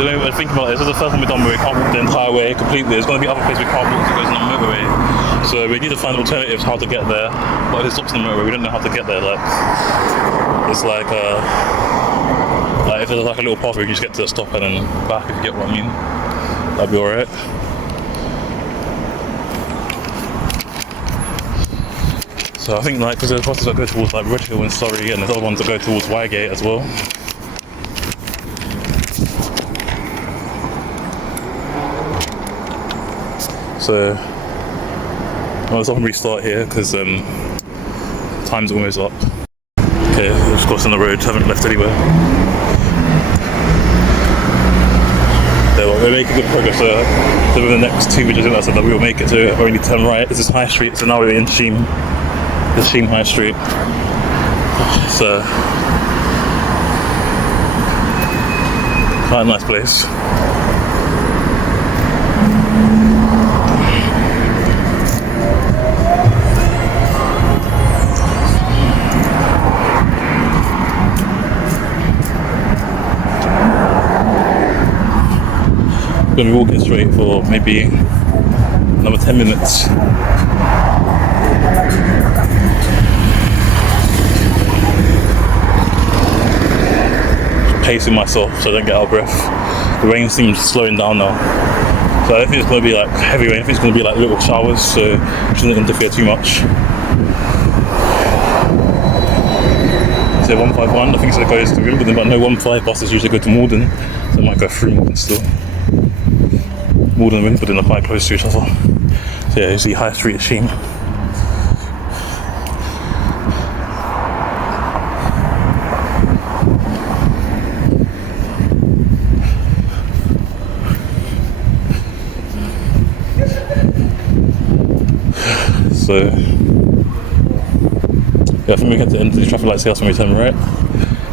I'm thinking about it, this is the first one we've done where we can't walk the entire way completely. There's going to be other places we can't walk because it's on the motorway. So we need to find alternatives how to get there. But if it stops on the motorway, we don't know how to get there. Like, it's like, I Like if there's like a little pathway, you can just get to the stop and then back, if you get what I mean. That'd be alright. So I think like, because there's buses that go towards like Redhill and Surrey, and there's other ones that go towards Reigate as well. So I'll stop and restart here because time's almost up. Okay, we've just crossed on the road, haven't left anywhere. So we're making good progress. So within the next 2 videos, I said that we will make it to only turn right. This is High Street, so now we're in Sheem. The Sheem High Street. So quite a nice place. I'm going to be walking straight for maybe another 10 minutes. Pacing myself so I don't get out of breath. The rain seems slowing down now, so I don't think it's going to be like heavy rain. I think it's going to be like little showers, so it shouldn't interfere too much. So 151, I think it goes to Wimbledon, but no 15 buses usually go to Morden, so I might go through Morden still. Morden and Wimbledon are quite close to each other. So yeah, you see High Street at Sheem. So yeah, I think we get to the end of the traffic lights here when we turn right.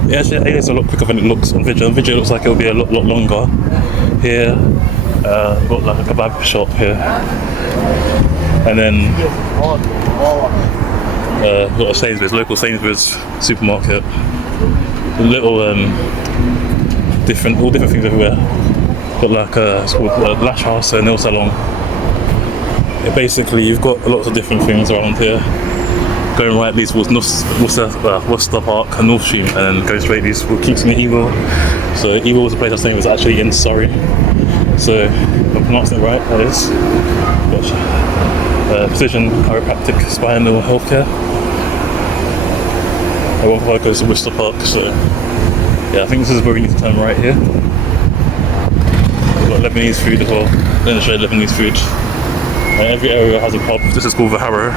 Yeah, actually it's a lot quicker than it looks on video. On video it looks like it'll be a lot longer. Here, we've got like a kebab shop here. And then we've got a Sainsbury's, local Sainsbury's supermarket. A little all different things everywhere. Got like it's called Lash House, a nail salon. Yeah, basically you've got lots of different things around here. Going right these towards Worcester Park and North Stream, and then going straight these will keep me Evil. So Evil was a place I was saying was actually in Surrey. So if I'm pronouncing it right, that is. Precision Chiropractic Spinal Healthcare. I won't go to Worcester Park, so yeah, I think this is where we need to turn right here. We've got Lebanese food as well. I'm going to show you Lebanese food. Every area has a pub. This is called the Harrow.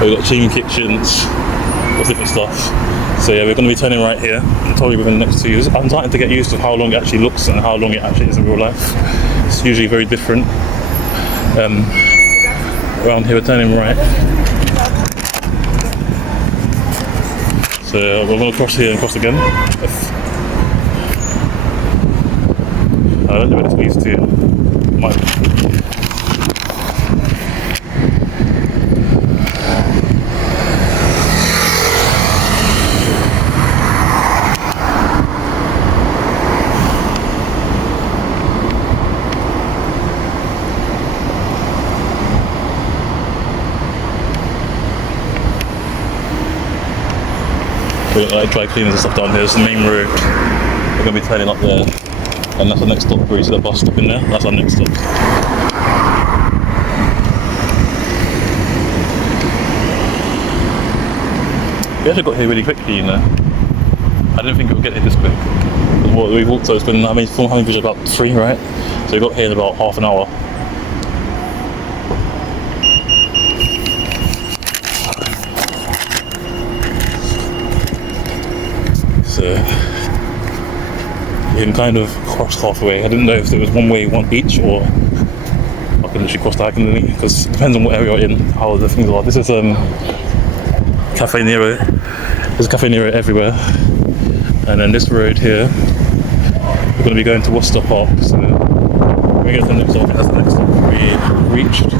We've got chicken kitchens, lots of different stuff. So yeah, we're going to be turning right here, probably within the next 2 years. I'm starting to get used to how long it actually looks and how long it actually is in real life. It's usually very different. Around here we're turning right. So we're going to cross here and cross again. I don't know where this leads to. We've got like dry cleaners and stuff down here. It's the main road. We're going to be turning up there, and that's our next stop. Where you see the bus stop in there, that's our next stop. We actually got here really quickly, you know. I didn't think it would get here this quick. What we walked, so it's been, how many videos? About 3, right? So we got here in about half an hour. So you can kind of cross halfway. I didn't know if there was one way, one each, or I could literally cross diagonally, because it depends on what area you're in, how the things are. This is Cafe Nero. There's a Cafe Nero everywhere. And then this road here, we're going to be going to Worcester Park. So when we get to the next stop, that's the next stop we reached.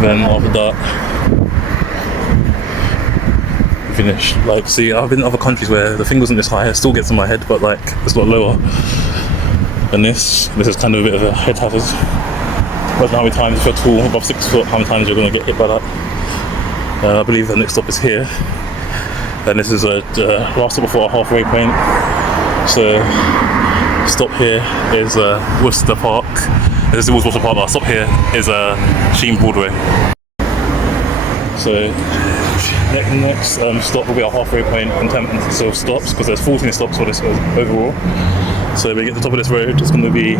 Then after that, we finished. Like, see, I've been in other countries where the thing wasn't this high. It still gets in my head, but like it's a lot lower than this. This is kind of a bit of a head hazard. don't know how many times, if you're tall, above 6 foot, how many times you're going to get hit by that. I believe the next stop is here. And this is a last stop before a halfway point. So, stop here is Worcester Park. This is Worcester Park, but stop here is Sheen Broadway. So, next stop will be our halfway point in terms of stops, because there's 14 stops for this overall. So when we get to the top of this road, it's going to be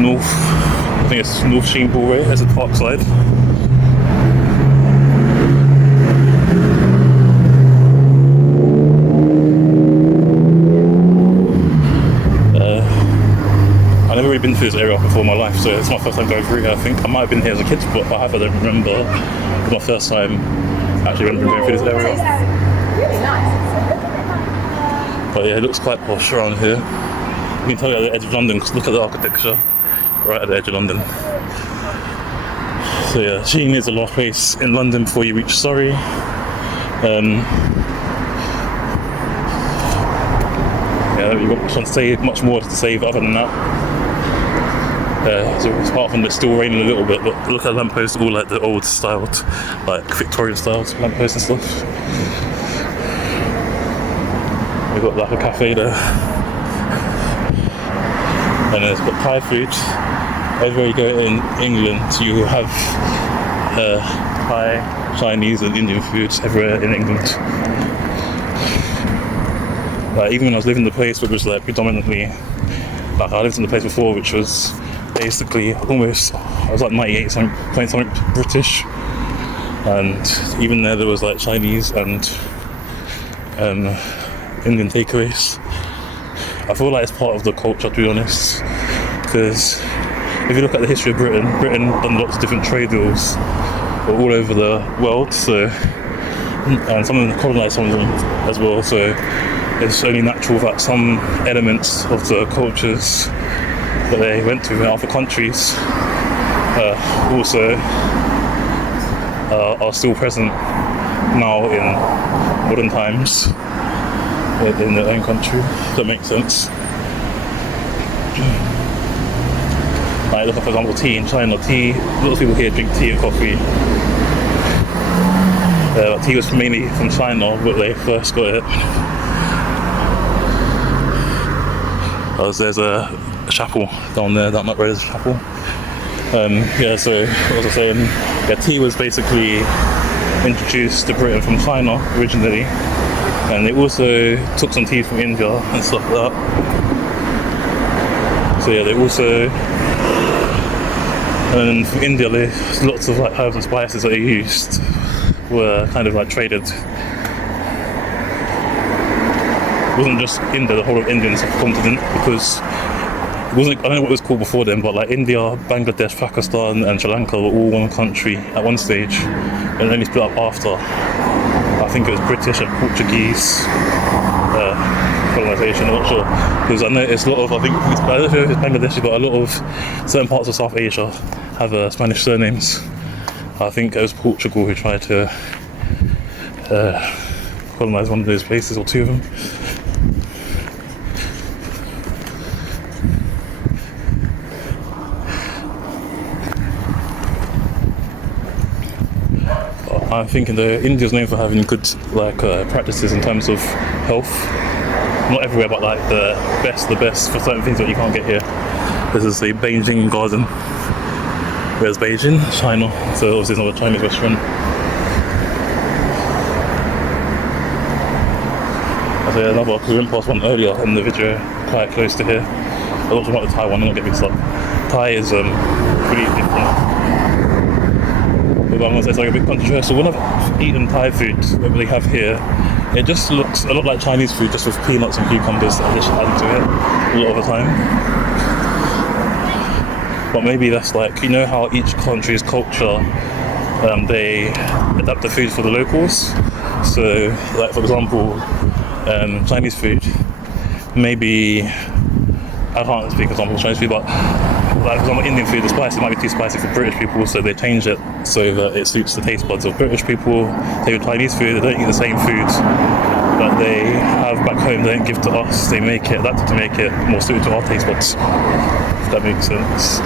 north, I think it's North Sheen Broadway, as a park side. I've never really been through this area before in my life, so it's my first time going through here. I think I might have been here as a kid, but I don't remember. It was my first time actually going through this area. Really nice. But yeah, it looks quite posh around here. You can tell you're at the edge of London, because look at the architecture right at the edge of London. So yeah, Sheen is the last place in London before you reach Surrey. Yeah, you've got much more to say other than that. So apart from it's still raining a little bit, but look at the lampposts, all like the old styled, like Victorian styled lampposts and stuff. We've got like a cafe there. And then it's got Thai food. Everywhere you go in England, you have Thai, Chinese and Indian foods everywhere in England. Like even when I was living in the place which was like predominantly, like I lived in the place before which was basically almost, I was like 98 something British, and even there was like Chinese and Indian takeaways. I feel like it's part of the culture, to be honest, because if you look at the history of Britain done lots of different trade deals all over the world, so, and some of them colonised some of them as well, so it's only natural that some elements of the cultures that they went to in other countries also are still present now in modern times in their own country, if that makes sense. Like look at, for example, tea in China. Tea, lots of people here drink tea and coffee. Tea was mainly from China, but they first got it. There's a chapel down there, down that road is a chapel. Yeah, so what was I saying? Yeah, tea was basically introduced to Britain from China originally, and they also took some tea from India and stuff like that. So yeah, they also, and from India, there's lots of like herbs and spices that they used were kind of like traded. It wasn't just India, the whole of Indian subcontinent, because it wasn't, I don't know what it was called before then, but like India, Bangladesh, Pakistan and Sri Lanka were all one country at one stage, and only split up after, I think it was British and Portuguese colonisation, I'm not sure, because I know it's a lot of, I don't know if it's Bangladesh, but a lot of certain parts of South Asia have Spanish surnames. I think it was Portugal who tried to colonise one of those places, or two of them. I'm thinking that India's known for having good practices in terms of health. Not everywhere, but like the best for certain things that you can't get here. This is the Beijing Garden. Where's Beijing? China. So obviously it's not a Chinese restaurant. I say another, because we went past one earlier in the video, quite close to here. I was talking about the Thai one, I'm not getting mixed up. Thai is pretty different. But I'm going to say it's like a bit controversial. When I've eaten Thai food, whatever they have here, it just looks a lot like Chinese food, just with peanuts and cucumbers that they just add to it a lot of the time. But maybe that's like, you know how each country's culture, they adapt the food for the locals. So, like for example, Chinese food, maybe, I can't speak for example of Chinese food, but like for example Indian food, the spice might be too spicy for British people, so they change it so that it suits the taste buds of British people. Take with Chinese food, they don't eat the same food that they have back home, they don't give to us, they make it adapted to make it more suited to our taste buds, if that makes sense.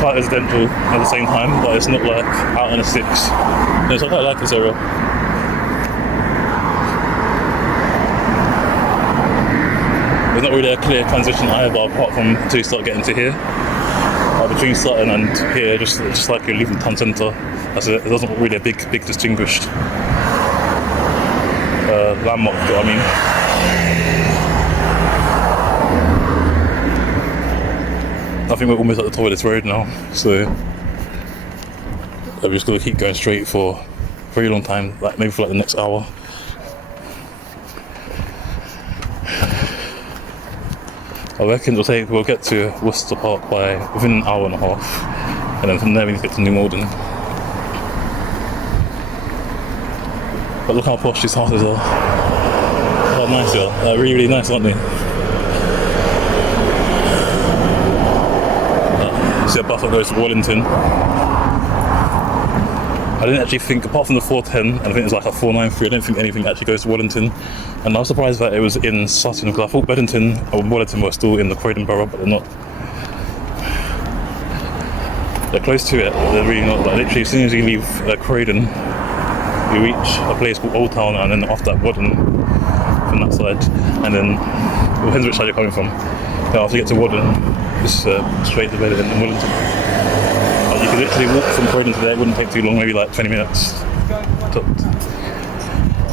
quite residential at the same time, but it's not like out in the sticks. No, so I quite like this area. There's not really a clear transition either, apart from until you start getting to here. Between Sutton and here, just like you're leaving town centre. That's it. It doesn't really a big distinguished landmark. You know what I mean? I think we're almost at the top of this road now, so we're just gonna keep going straight for a very long time, like maybe for like the next hour. I reckon we'll get to Worcester Park by within an hour and a half, and then from there we need to get to New Malden. But look how posh these houses are. How nice they are. They're really, really nice, aren't they? See a bus that goes to Wellington. I didn't actually think, apart from the 410, and I think it's like a 493, I don't think anything actually goes to Wellington. And I was surprised that it was in Sutton, because I thought Wellington were still in the Croydon borough, but they're not. They're close to it, but they're really not. Like, literally, as soon as you leave Croydon, you reach a place called Old Town, and then after that, Wadden from that side. And then, it depends which side you're coming from. Then after you get to Wadden, it's straight to Wellington and Wellington. You could literally walk from Croydon to there, it wouldn't take too long, maybe like 20 minutes.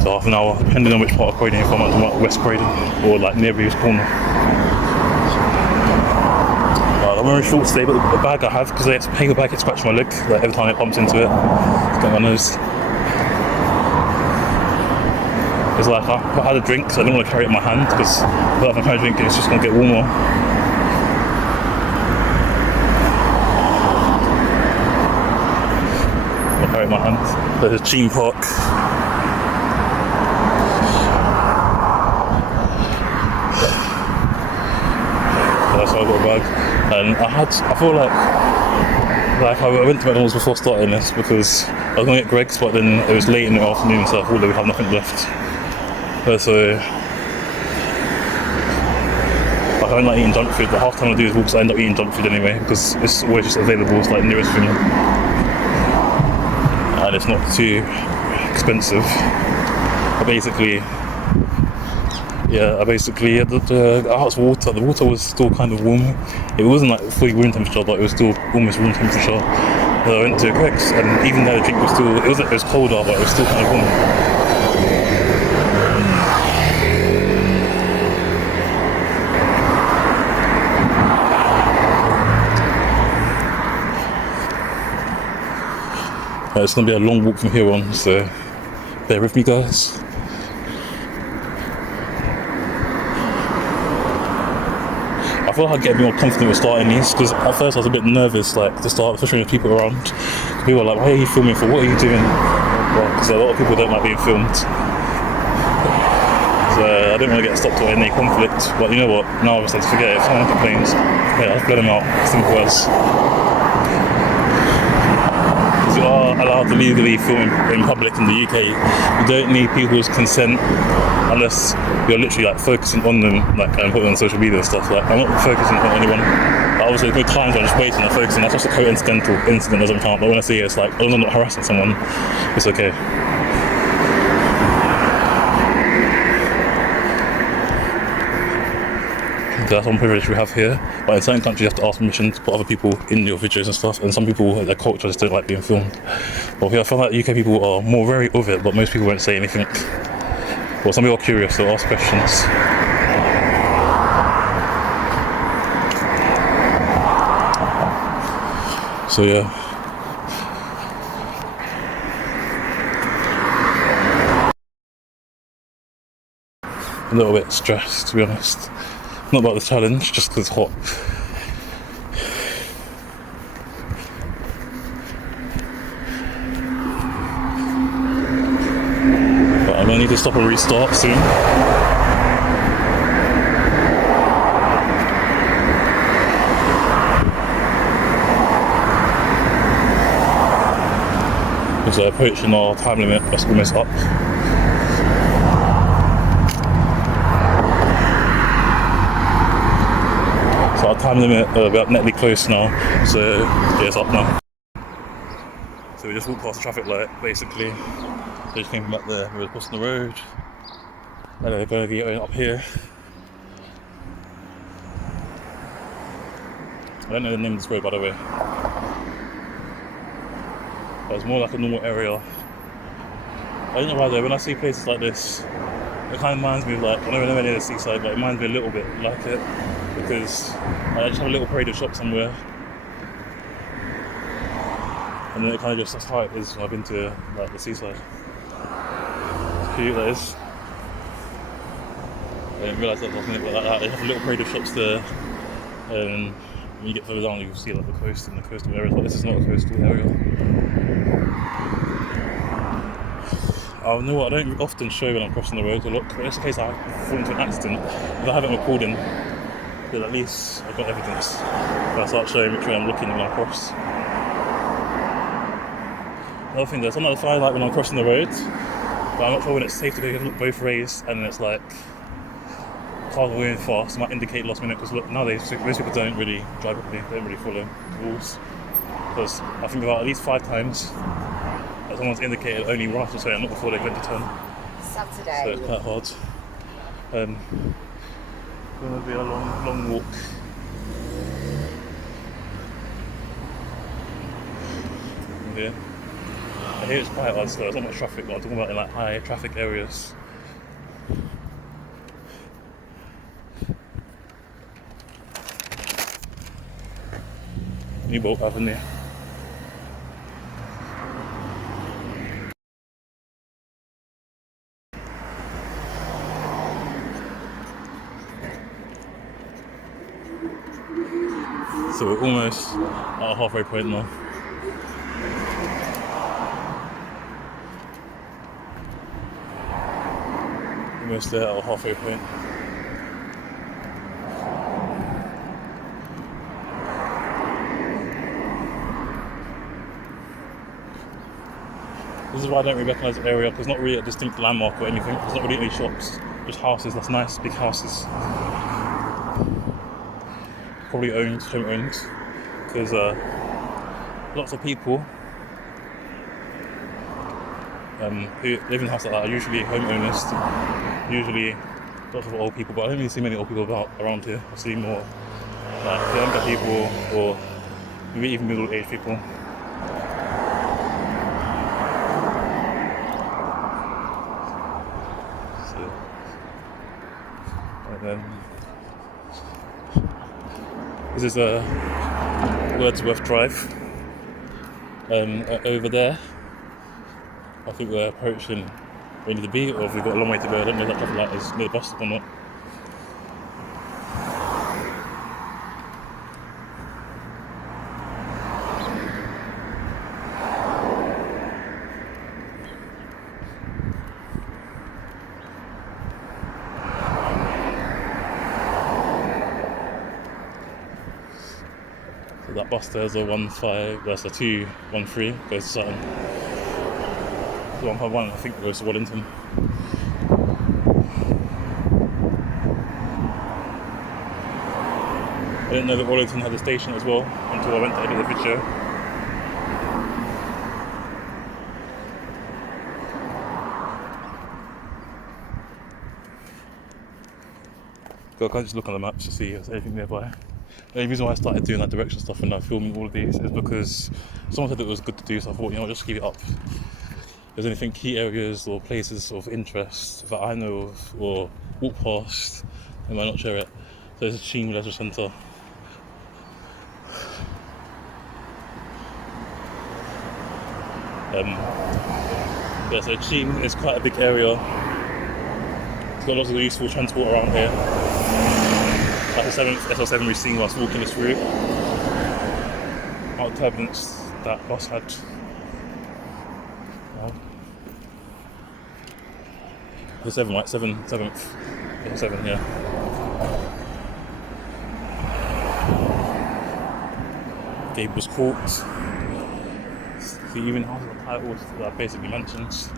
So half an hour, depending on which part of Croydon you come out, to West Croydon, or like near Reeves Corner. I'm wearing shorts today, but the bag I have, because it's a paper bag, it scratches my leg, like every time it bumps into it, it's got my nose. It's like, I had a drink, so I don't want to carry it in my hand, because if I carry a drink, it's just going to get warmer. Carry it in my hand. There's a Cheam Park. That's why I got a bag. And I feel like I went to McDonald's before starting this because I was going to get Greg's, but then it was late in the afternoon, so I thought that we have nothing left. So I don't like eating junk food, but half the time I do is walk, so I end up eating junk food anyway, because it's always just available, it's like the nearest thing. And it's not too expensive. The house water. The water was still kind of warm. It wasn't like fully room temperature, but it was still almost room temperature. So I went to Greg's, and even though the drink was still, it was colder, but it was still kind of warm. It's going to be a long walk from here on, so bear with me, guys. I feel like I'd get a bit more confident with starting these, because at first I was a bit nervous, like, to start, especially with people around. People were like, "Why are you filming for? What are you doing?" Because a lot of people don't like being filmed. So I didn't want to get stopped or any conflict, but you know what? Now I just have to forget it. If someone complains, yeah, I'll let them out. Simple as. You are allowed to legally film in public in the UK. You don't need people's consent unless you're literally like focusing on them, like, and putting on social media and stuff. Like, I'm not focusing on anyone. But obviously, there's no times where I'm just waiting and focusing. That's just a coincidental incident, doesn't count. But when I see it, it's like, as long as I'm not harassing someone, it's okay. That's one privilege we have here, but in certain countries you have to ask permission to put other people in your videos and stuff, and some people, their culture just don't like being filmed. But I feel like UK people are more wary of it, but most people won't say anything. Well, some people are curious, they'll ask questions. So yeah. A little bit stressed, to be honest. Not about the challenge, just because it's hot. But I'm gonna need to stop and restart soon. Because we're approaching our time limit, that's almost up. about time limit, about nearly close now, so yeah, it's up now. So we just walked past the traffic light, basically. So just came from back there, we were crossing the road, and then we're going to be going up here. I don't know the name of this road, by the way. But it's more like a normal area. I don't know why though, when I see places like this, it kind of reminds me of like, I know we're nowhere near the seaside, but it reminds me a little bit like it, because I just have a little parade of shops somewhere. And then it kind of just, that's how it is when I've been to like the seaside. It's cute, that is. I didn't realise that wasn't like that. They have a little parade of shops there. And when you get further down, you can see like the coast and the coastal areas, but this is not a coastal area. I know what, I don't often show when I'm crossing the road to look, but just in case I fall into an accident, if I haven't recording, then at least I've got evidence. If I start showing which way I'm looking when I cross. Another thing, there's another fire light when I'm crossing the road, but I'm not sure when it's safe to go look both ways, and it's like cars are going fast, it might indicate last minute, because look, nowadays most people don't really drive properly, they don't really follow rules. Because I think about at least 5 times that someone's indicated only right after turn, not before they're going to turn. Saturday. So it's quite hard. It's going to be a long walk. Yeah. I hear it's quite hard, so there's not much traffic, but I'm talking about in like high traffic areas. New boat avenue. So we're almost at a halfway point now. Almost there at a halfway point. This is why I don't really recognise the area, because it's not really a distinct landmark or anything. There's not really any shops, just houses. That's nice, big houses. Probably owned, home owned, because lots of people who live in houses like that are usually homeowners, usually lots of old people, but I don't really see many old people around here. I see more like younger people or maybe even middle-aged people. So, and then this is a Wordsworth Drive. Over there, I think we're approaching where we need to be, or if we've got a long way to go. I don't know if that traffic light is near the bus stop or not. So that bus there's a 1-5, that's a 2-1-3, goes to Sutton. The 151 I think goes to Wellington. I didn't know that Wellington had a station as well until I went to edit the video. I can't just look on the maps to see if there's anything nearby. The only reason why I started doing that direction stuff and filming all of these is because someone said it was good to do, so I thought, you know, just keep it up. If there's anything, key areas or places of interest that I know of or walk past, I might not share it. So there's a Sheen Leisure Centre. Yeah, so Sheen is quite a big area. It's got lots of useful transport around here. Like the SL7 we've seen whilst walking this route. Out of turbulence that bus had. The 7, right? 7th. Yeah, 7, yeah. Gables Court. So even has the titles that basically mentions.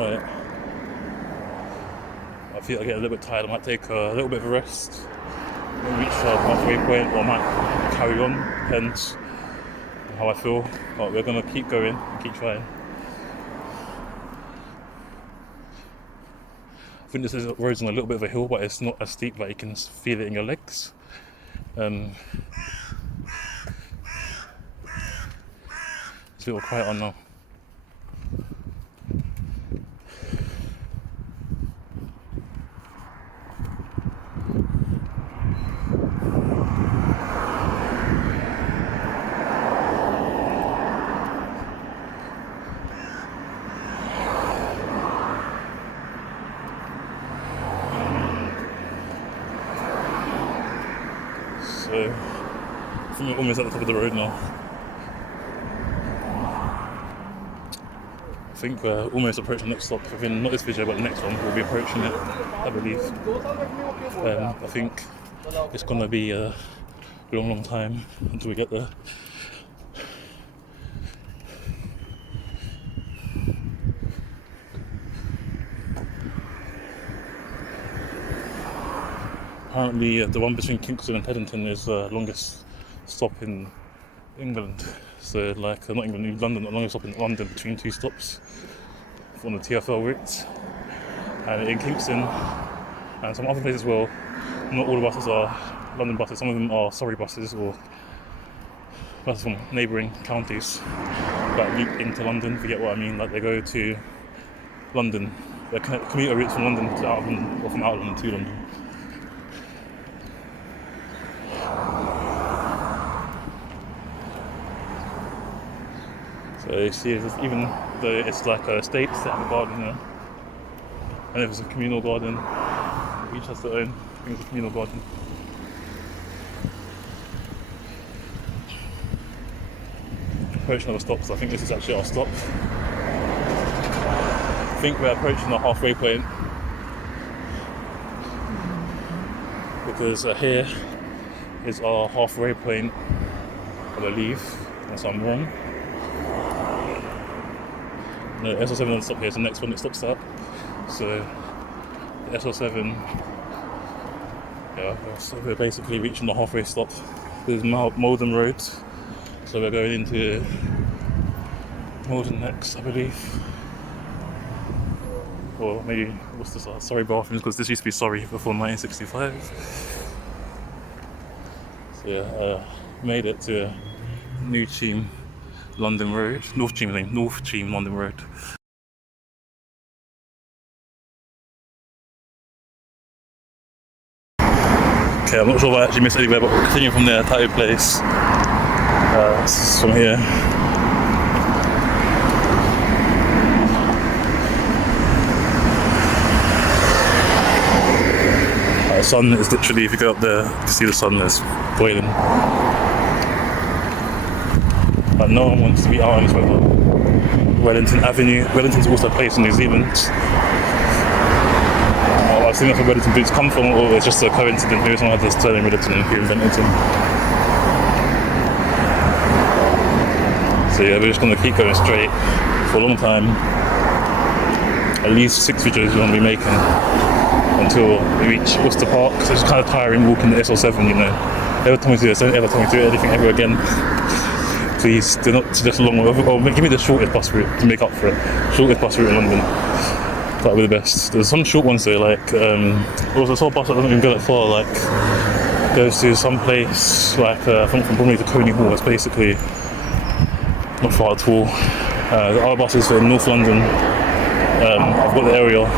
Right. I feel I get a little bit tired. I might take a little bit of a rest. Reach our halfway point, or I might carry on. Depends on how I feel. But we're gonna keep going, keep trying. I think this road's on a little bit of a hill, but it's not as steep that you can feel it in your legs. It's a little quieter now. So I think we're almost at the top of the road now. I think we're almost approaching the next stop. Within not this video, but the next one, we'll be approaching it, I believe. I think it's gonna be a long time until we get there. Apparently, the one between Kingston and Teddington is the longest stop in England. So, like, not England, London, the longest stop in London between two stops on the TfL route. And in Kingston and some other places as well, not all the buses are London buses. Some of them are Surrey buses or buses from neighbouring counties that loop into London. If you get what I mean, like they go to London. They're commuter routes from London to out of London, or from out of London to London. So you see, even though it's like a estate set in a garden there, and if it's a communal garden, each has their own thing of a communal garden. Approaching other stops, I think this is actually our stop. I think we're approaching the halfway point because here is our halfway point, I believe, unless I'm wrong. No, SL7 doesn't stop here, it's the next one it stops at. So the SL7, yeah, so we're basically reaching the halfway stop. This is Malden Road, so we're going into Malden next, I believe. Or maybe, what's this, Surrey bathrooms, because this used to be Surrey before 1965. So yeah, made it to New Cheam London Road, North Cheam London Road. Okay, I'm not sure if I actually missed anywhere, but we'll continue from there, Tattoo Place. This is from here. The sun is literally, if you go up there, you can see the sun is boiling. But no one wants to be out on this weather. Wellington Avenue. Wellington's also a place in New Zealand. I've seen that's where Wellington boots come from, or it's just a coincidence. Maybe someone had this turn in Wellington and who invented them. So yeah, we're just going to keep going straight for a long time. At least 6 videos we're going to be making until we reach Worcester Park. So it's kind of tiring walking the SL7, you know. Every time we do this, don't ever tell me to do anything ever again. Please, do not suggest a long one. Or give me the shortest bus route to make up for it. Shortest bus route in London. That would be the best. There's some short ones though, like there was a whole bus that doesn't even go that far, like goes to some place like I think from Bromley to Coney Hall. It's basically not far at all. The other buses in North London, I've got the area,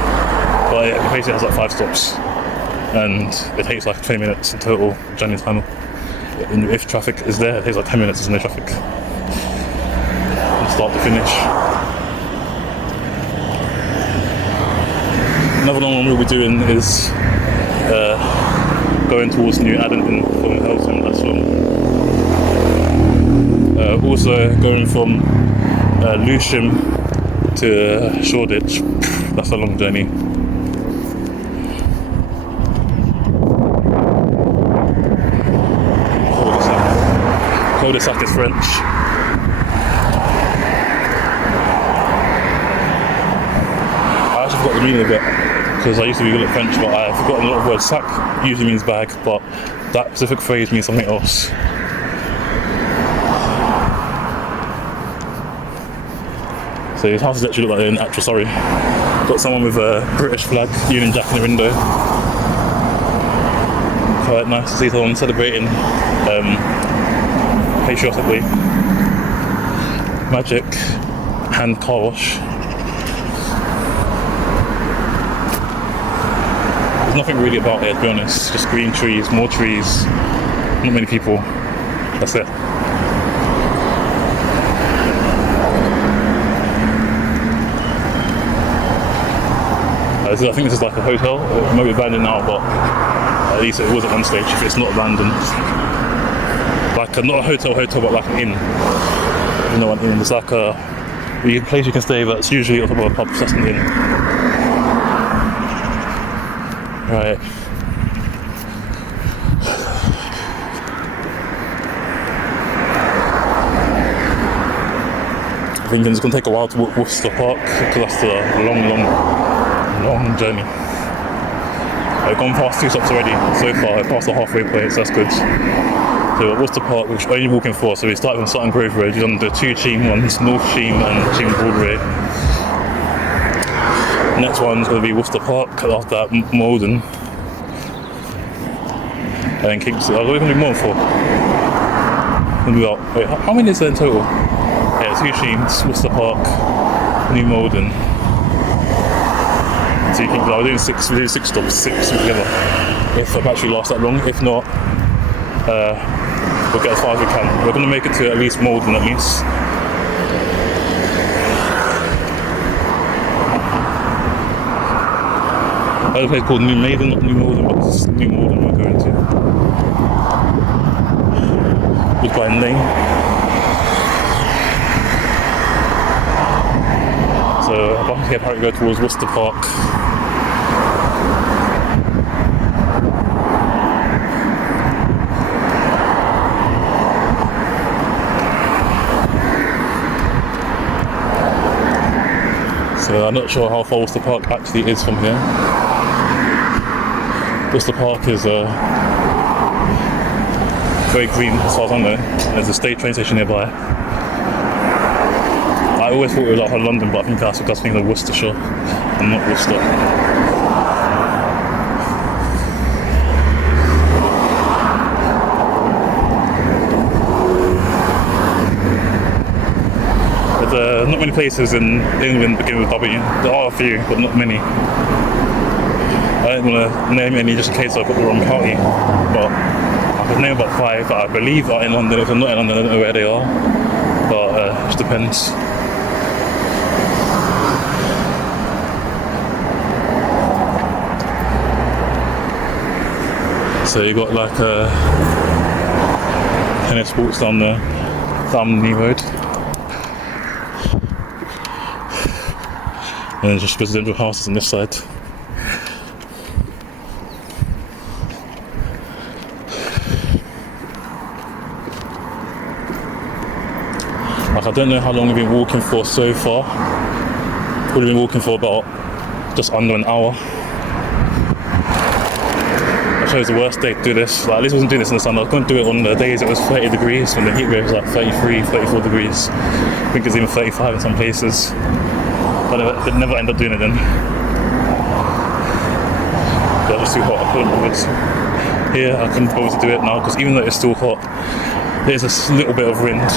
but it basically has like 5 stops, and it takes like 20 minutes in total journey time. And if traffic is there, it takes like 10 minutes. There's no traffic from start to finish. Another long one we'll be doing is going towards New Addington from Helston. That's long. Also going from Lewisham to Shoreditch. That's a long journey. Cul-de-sac is French. forgot the meaning of it because I used to be good at French, but I forgot a lot of words. Sac usually means bag, but that specific phrase means something else. So his house actually look like an actual Surrey. Got someone with a British flag, Union Jack in the window. Quite nice to see someone celebrating patriotically. Magic hand car wash. There's nothing really about it, to be honest. Just green trees, more trees, not many people. That's it. I think this is like a hotel. It might be abandoned now, but at least it was at one stage if it's not abandoned. Like not a hotel, but like an inn. You know, an inn. It's like a place you can stay that's usually on top of a pub, so that's an inn. Right. I think it's going to take a while to walk Worcester Park because that's a long journey. I've gone past 2 stops already so far. I passed the halfway point, so that's good. So Worcester Park, which we're only walking for, so we started from Sutton Grove Road, we've done the 2 Cheam ones, North Cheam and Cheam Broadway. Next one's going to be Worcester Park, after that Malden. And then Kingston. What are we going to do more for? Wait, how many is there in total? Yeah, 2 Cheams, Worcester Park, New Malden. So you think, we're doing 6 stops, 6 together. If the battery lasts that long, if not, we'll get as far as we can. We're going to make it to at least Malden at least. There's a place called New Maiden, not New Malden, but it's New Malden we're going to. Woodbine Lane. So I'm here apparently go towards Worcester Park. So I'm not sure how far Worcester Park actually is from here. Worcester Park is very green as far as I know. There's a state train station nearby. I always thought it was like London, but I think that's because I think of Worcestershire and not Worcester. There's not many places in England begin with W. There are a few, but not many. I don't want to name any just in case I've got the wrong party, but I could name about 5 that I believe are in London. If they're not in London, I don't know where they are, but it just depends. So you got like tennis sports down there, down the road. And then just residential houses on this side. Like I don't know how long we've been walking for so far. We've been walking for about just under an hour. I chose the worst day to do this. Like, at least I wasn't doing this in the sun. I was going to do it on the days it was 30 degrees when the heat wave was like 33, 34 degrees. I think it's even 35 in some places. But I never end up doing it then. But it was too hot, I couldn't bother. Here I couldn't bother to do it now because even though it's still hot, there's a little bit of wind.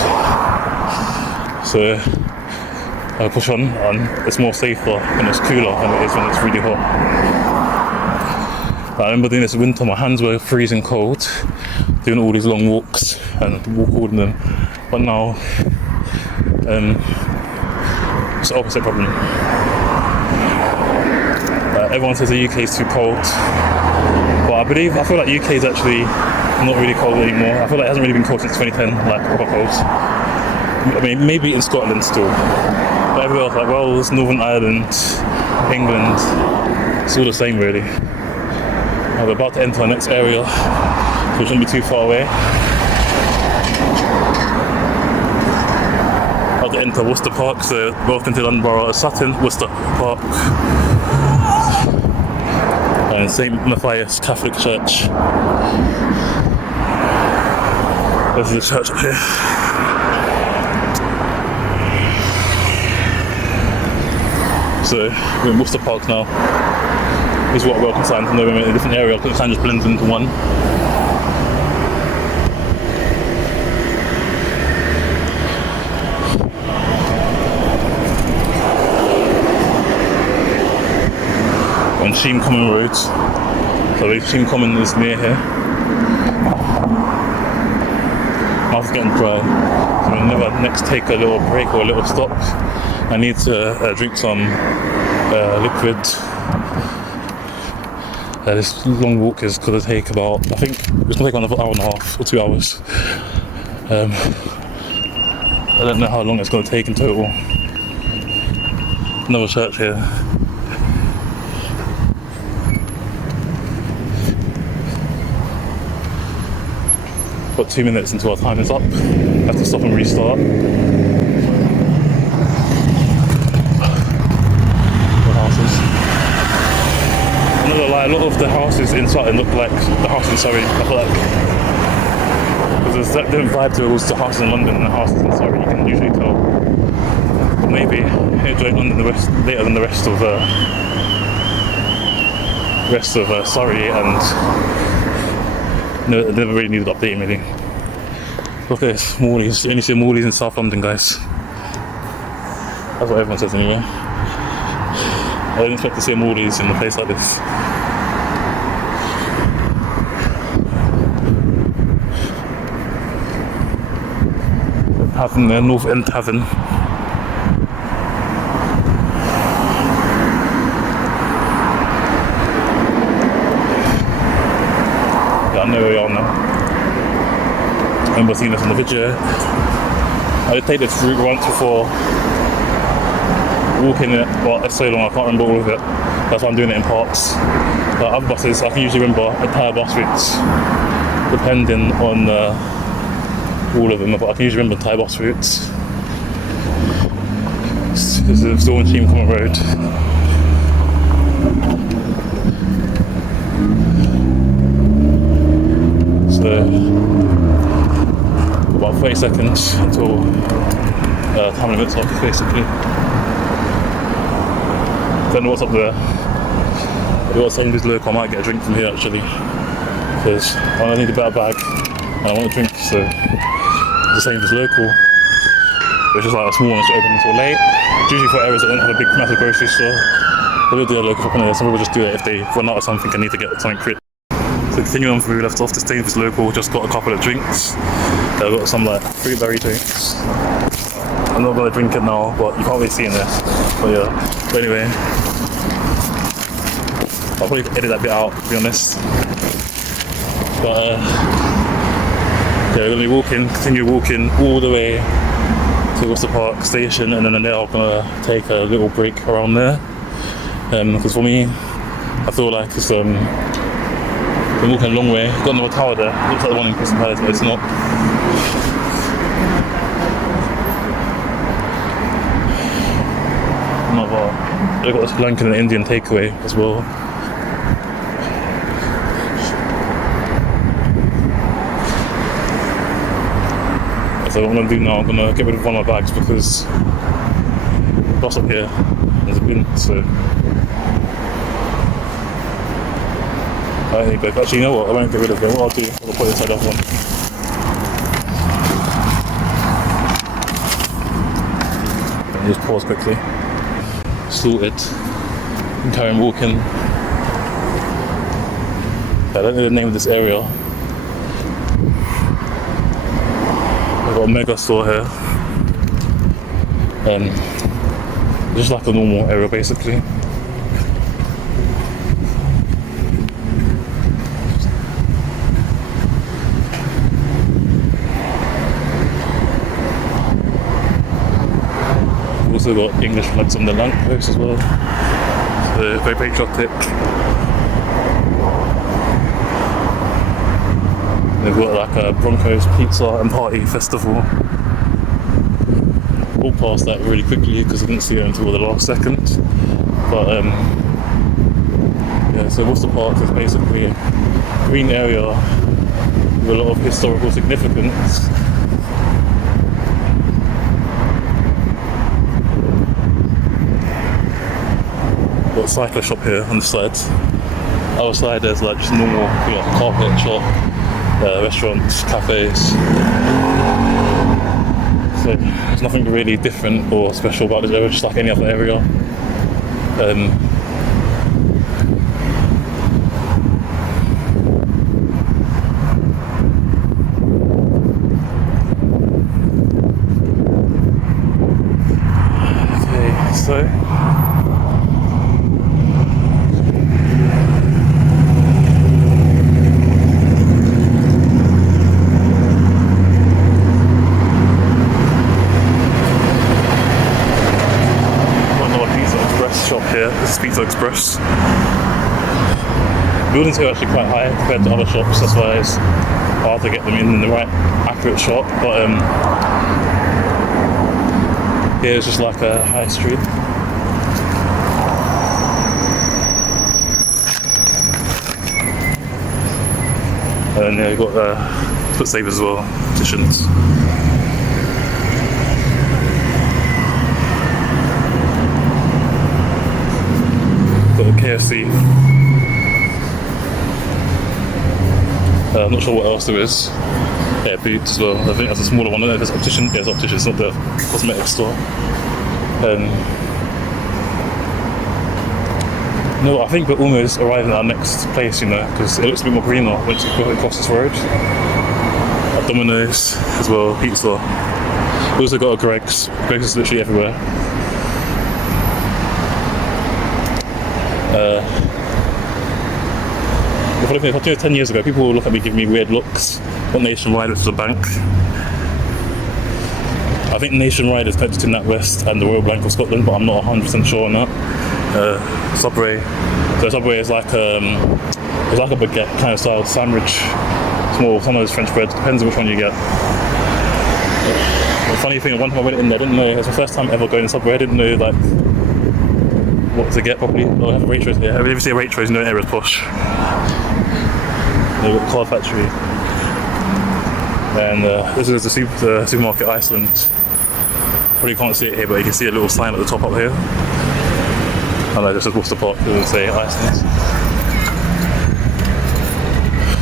So I push on and it's more safer when it's cooler than it is when it's really hot. I remember doing this in winter, my hands were freezing cold, doing all these long walks and recording them. But now, it's the opposite problem. Everyone says the UK is too cold, but I feel like UK is actually not really cold anymore. I feel like it hasn't really been cold since 2010, like proper cold. I mean, maybe in Scotland still, but everywhere else like Wales, Northern Ireland, England, it's all the same really. We're about to enter our next area, so we shouldn't be too far away. About to enter Worcester Park, so both into London Borough, Sutton, Worcester Park. and St. Matthias Catholic Church. There's the church up here. So we're in Worcester Park now. This is what welcome signs. I know we're in a different area, but the sign just blends into one. On Sheam Common Road. So Sheam Common is near here. Mouth's getting dry. So whenever I next take a little break or a little stop, I need to drink some liquid. This long walk is going to take about, I think it's going to take another hour and a half or 2 hours. I don't know how long it's going to take in total. Another church here. Got 2 minutes until our time is up. I have to stop and restart. A lot of the houses in Sutton look like the house in Surrey. I feel like there's that different vibe towards the houses in London and the houses in Surrey. You can usually tell. But maybe enjoying London later than the rest of Surrey, and no, never really needed updating really. Look at this, Morley's. You only see Morley's in South London, guys. That's what everyone says anyway. I didn't expect to see Morley's in a place like this. Having the North End Tavern. Yeah, I know where we are now. I remember seeing this on the video. I did take this route once before. Walking it, well, it's so long I can't remember all of it. That's why I'm doing it in parts. But other buses, I can usually remember entire bus routes, depending on all of them, but I can usually remember entire bus routes. This is still on Sheam Common Road. So, about 30 seconds until time limit's off, basically. Don't know what's up there. If got Sainsbury's local, I might get a drink from here actually, because I need a better bag and I want a drink. So the Sainsbury's local, which is like a small one, it's open until late. It's usually for areas that don't have a big massive grocery store. They will do a local shop in there. Some people just do it if they run out of something and need to get something quick. So continuing on from where we left off, the Sainsbury's local, just got a couple of drinks. I've got some like fruit berry drinks. I'm not gonna drink it now, but you can't really see in there. But yeah. But anyway, I'll probably edit that bit out, to be honest. But yeah, we're gonna be continue walking all the way to Worcester Park station, and then I'm gonna take a little break around there. Because for me, I feel like it's been walking a long way. Got another tower there. Looks like the one in Crystal Palace, but it's not. They've got a Sri Lankan and Indian takeaway as well. So what I'm going to do now, I'm going to get rid of one of my bags because plus up here there's a bin, so I don't need bags. Actually, you know what, I won't get rid of them. What I'll do, I'll put it inside that one. Let me just pause quickly. Sorted and carry on walking. I don't know the name of this area. I've got a mega store here, and just like a normal area basically. Also got English flags on the lamppost as well. So very patriotic. They've got like a Broncos pizza and party festival. Walked past that really quickly because I didn't see it until the last second. But Yeah, so Worcester Park is basically a green area with a lot of historical significance. Got a cycle shop here on the side. Outside there's like just normal, you know, carpet shop, restaurants, cafes. So there's nothing really different or special about this area, just like any other area. Okay, so shop here. This is Pizza Express. Buildings here are actually quite high compared to other shops, that's why it's hard to get them in the right accurate shop, but here it's just like a high street. And yeah, you've got foot savers as well, petitions. Got a KFC. I'm not sure what else there is. Yeah, Boots as well. I think that's a smaller one. I don't know if it's optician. Yeah, it's optician. It's not the cosmetic store. No, I think we're almost arriving at our next place, you know, because it looks a bit more greener once you go across this road. At Domino's as well, pizza. We also got a Greg's. Greg's is literally everywhere. If I do it 10 years ago, people will look at me, give me weird looks. Not Nationwide, which is a bank. I think Nationwide is connected to NatWest and the Royal Bank of Scotland, but I'm not 100% sure on that. Subway. So Subway is like it's like a baguette kind of style sandwich. Small, sometimes French bread, depends on which one you get. The funny thing, one time I went in there, I didn't know, it was the first time ever going to Subway, I didn't know like what to get properly. Oh, I have a Waitrose here. If you see a Waitrose, you know an area's posh. They've got Car Factory. And this is the supermarket Iceland. Probably can't see it here, but you can see a little sign at the top up here. And this is Worcester Park, it will say Iceland.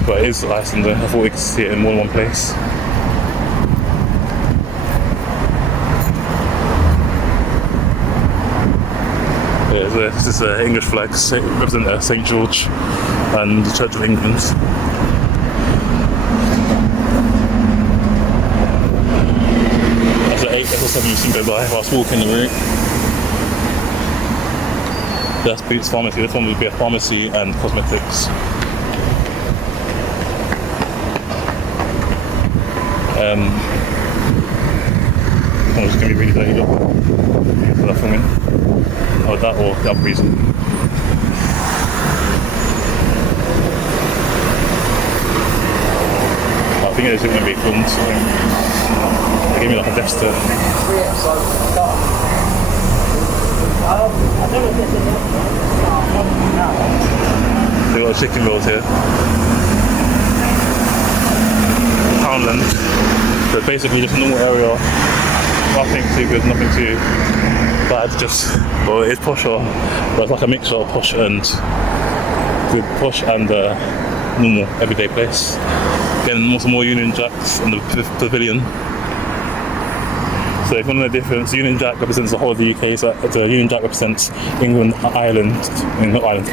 But it is Iceland, I thought we could see it in more than one place. Yeah, this is English flags, represent St George and the Church of England. That's the 8 SL7 you see go by whilst walking the route. That's Boots Pharmacy. This one would be a pharmacy and cosmetics. I'm just going to be really dirty up for that filming. Oh, that or the other reason. I think it is going to be filmed, so they gave me like a desk to. They've got chicken rolls here. Townland. So it's basically just a normal area. Nothing too good, nothing too bad, just, well, it is posher, but it's like a mixture of posh and good, posh and normal everyday place. Getting some more Union Jacks in the pavilion. So if you want to know the difference, Union Jack represents the whole of the UK, so the Union Jack represents England, Ireland, not Ireland.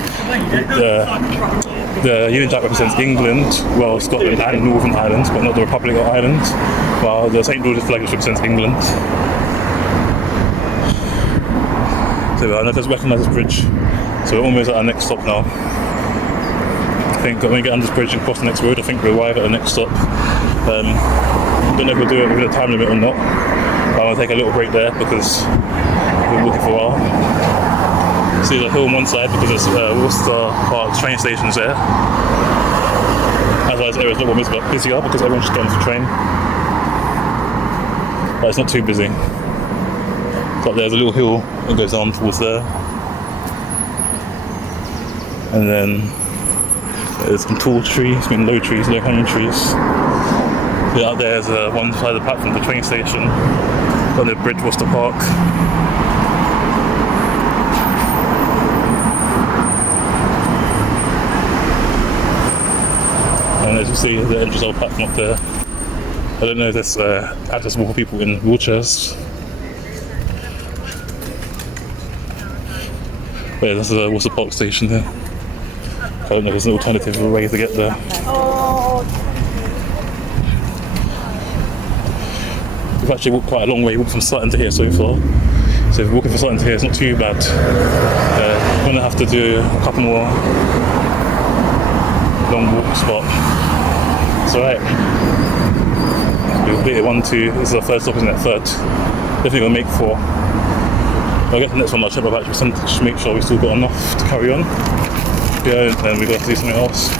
The Union Jack represents England, well, Scotland and Northern Ireland, but not the Republic of Ireland, while the St George's flag represents England. So I know if recognise this bridge, so we're almost at our next stop now. I think when we get under this bridge and cross the next road, I think we'll arrive at the next stop. Don't know if we'll do it with a time limit or not. I'm going to take a little break there because we're walking for a while. See the hill on one side because there's Worcester Park train stations there. As well as the area is a little more busier because everyone's just getting on the train. But it's not too busy. But there's a little hill that goes on towards there. And then there's some tall trees, low trees, low hanging trees. Out there's one side of the platform, the train station. On the bridge, Worcester Park. And as you see, the entrance of the platform up there. I don't know if there's accessible for people in wheelchairs. But yeah, this is a Worcester Park station here. I don't know if there's an alternative way to get there. We've actually walked quite a long way, walked from Sutton to here so far. So if you're walking from Sutton to here, it's not too bad. We're going to have to do a couple more long walks, but it's alright. We've completed 1, 2, this is our first stop, isn't it? Third. Definitely going to make 4. I'll get the next one, I'll check my battery percentage to make sure we've still got enough to carry on. Yeah, and then we've got to do something else.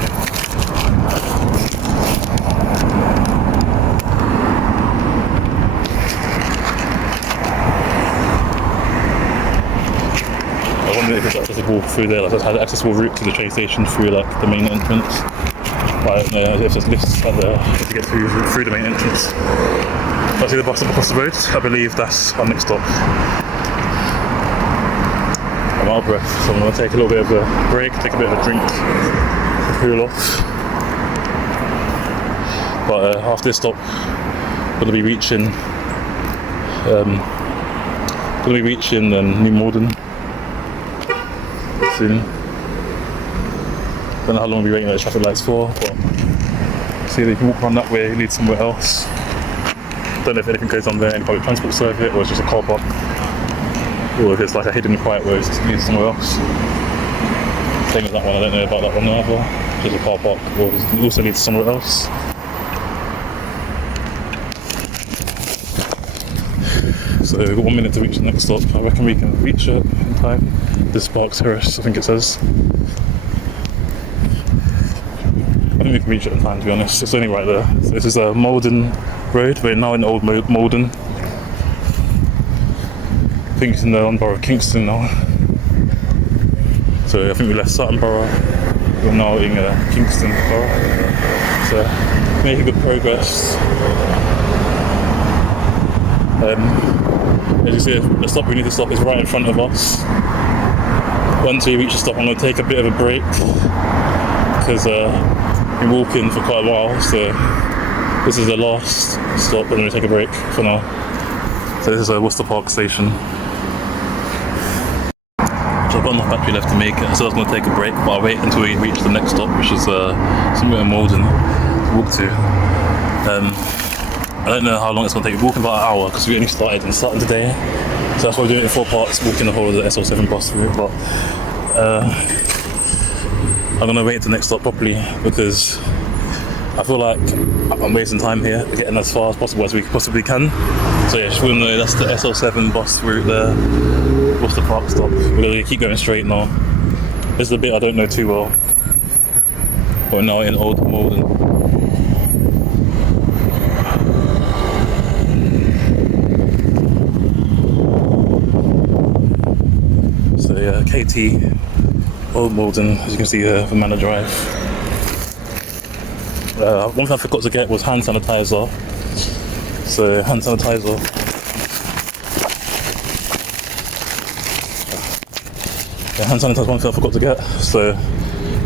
I wonder if it's accessible through there, like it has an accessible route to the train station through like the main entrance. But I don't know if there's lifts out there to get through the main entrance. I see the bus up across the road. I believe that's our next stop. I'm out of breath, so I'm going to take a little bit of a break, take a bit of a drink to cool off. But after this stop, I'm going to be reaching New Malden soon. Don't know how long we'll be waiting at the traffic lights for, but see if you can walk around that way, lead somewhere else. Don't know if anything goes on there, any public transport service, or it's just a car park. Or if it's like a hidden quiet where it just leads somewhere else. Same as that one, I don't know about that one either. Just a car park, or it also leads somewhere else. So we've got 1 minute to reach the next stop. I reckon we can reach it in time. This Parks Terrace, I think it says. I think we can reach it in time, to be honest. It's only right there. So this is a Malden Road. We're now in Old Malden. I think it's in the borough of Kingston now. So I think we left Sutton Borough. We're now in Kingston Borough. So making good progress. As you see, the stop we need to stop is right in front of us. Once we reach the stop, I'm going to take a bit of a break because I've been walking for quite a while, so this is the last stop. I'm going to take a break for now. So this is a Worcester Park station. So I've got enough battery left to make it, so I was going to take a break, but I'll wait until we reach the next stop, which is somewhere in Malden to walk to. I don't know how long it's going to take. We're walking about an hour because we only started in Sutton today, so that's why we're doing it in 4 parts, walking the whole of the SL7 bus route. But I'm going to wait until the next stop properly because I feel like I'm wasting time here, getting as far as possible as we possibly can. So yeah, just want to know that's the SL7 bus route there. Worcester Park stop. We're going to keep going straight now. This is a bit I don't know too well. We're now in Old Malden. So yeah, KT, Old Malden, as you can see there, from Manor Drive. One thing I forgot to get was hand sanitizer. So hand sanitizer. Yeah, hand sanitizer is one thing I forgot to get. So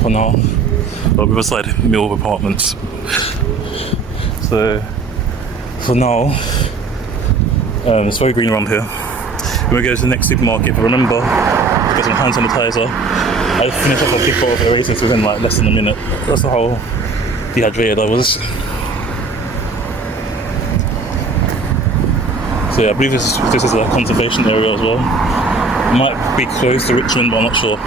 for now, Riverside Mill Apartments. So for now, it's very green around here. We're going to go to the next supermarket, but remember, to get some hand sanitizer. I finished off a big bottle of the races within like less than a minute. That's how dehydrated I was. So yeah, I believe this is a conservation area as well. It might be close to Richmond, but I'm not sure.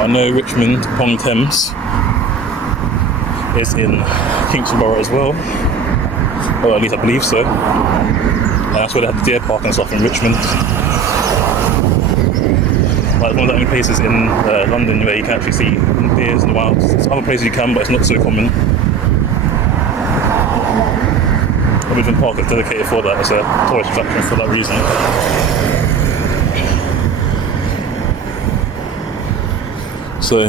I know Richmond upon Thames is in Kingston Borough as well. Or at least I believe so. And that's where they have the deer park and stuff in Richmond. Like one of the only places in London where you can actually see deers in the wild. There's other places you can, but it's not so common. Richmond Park is dedicated for that. It's a tourist attraction for that reason. So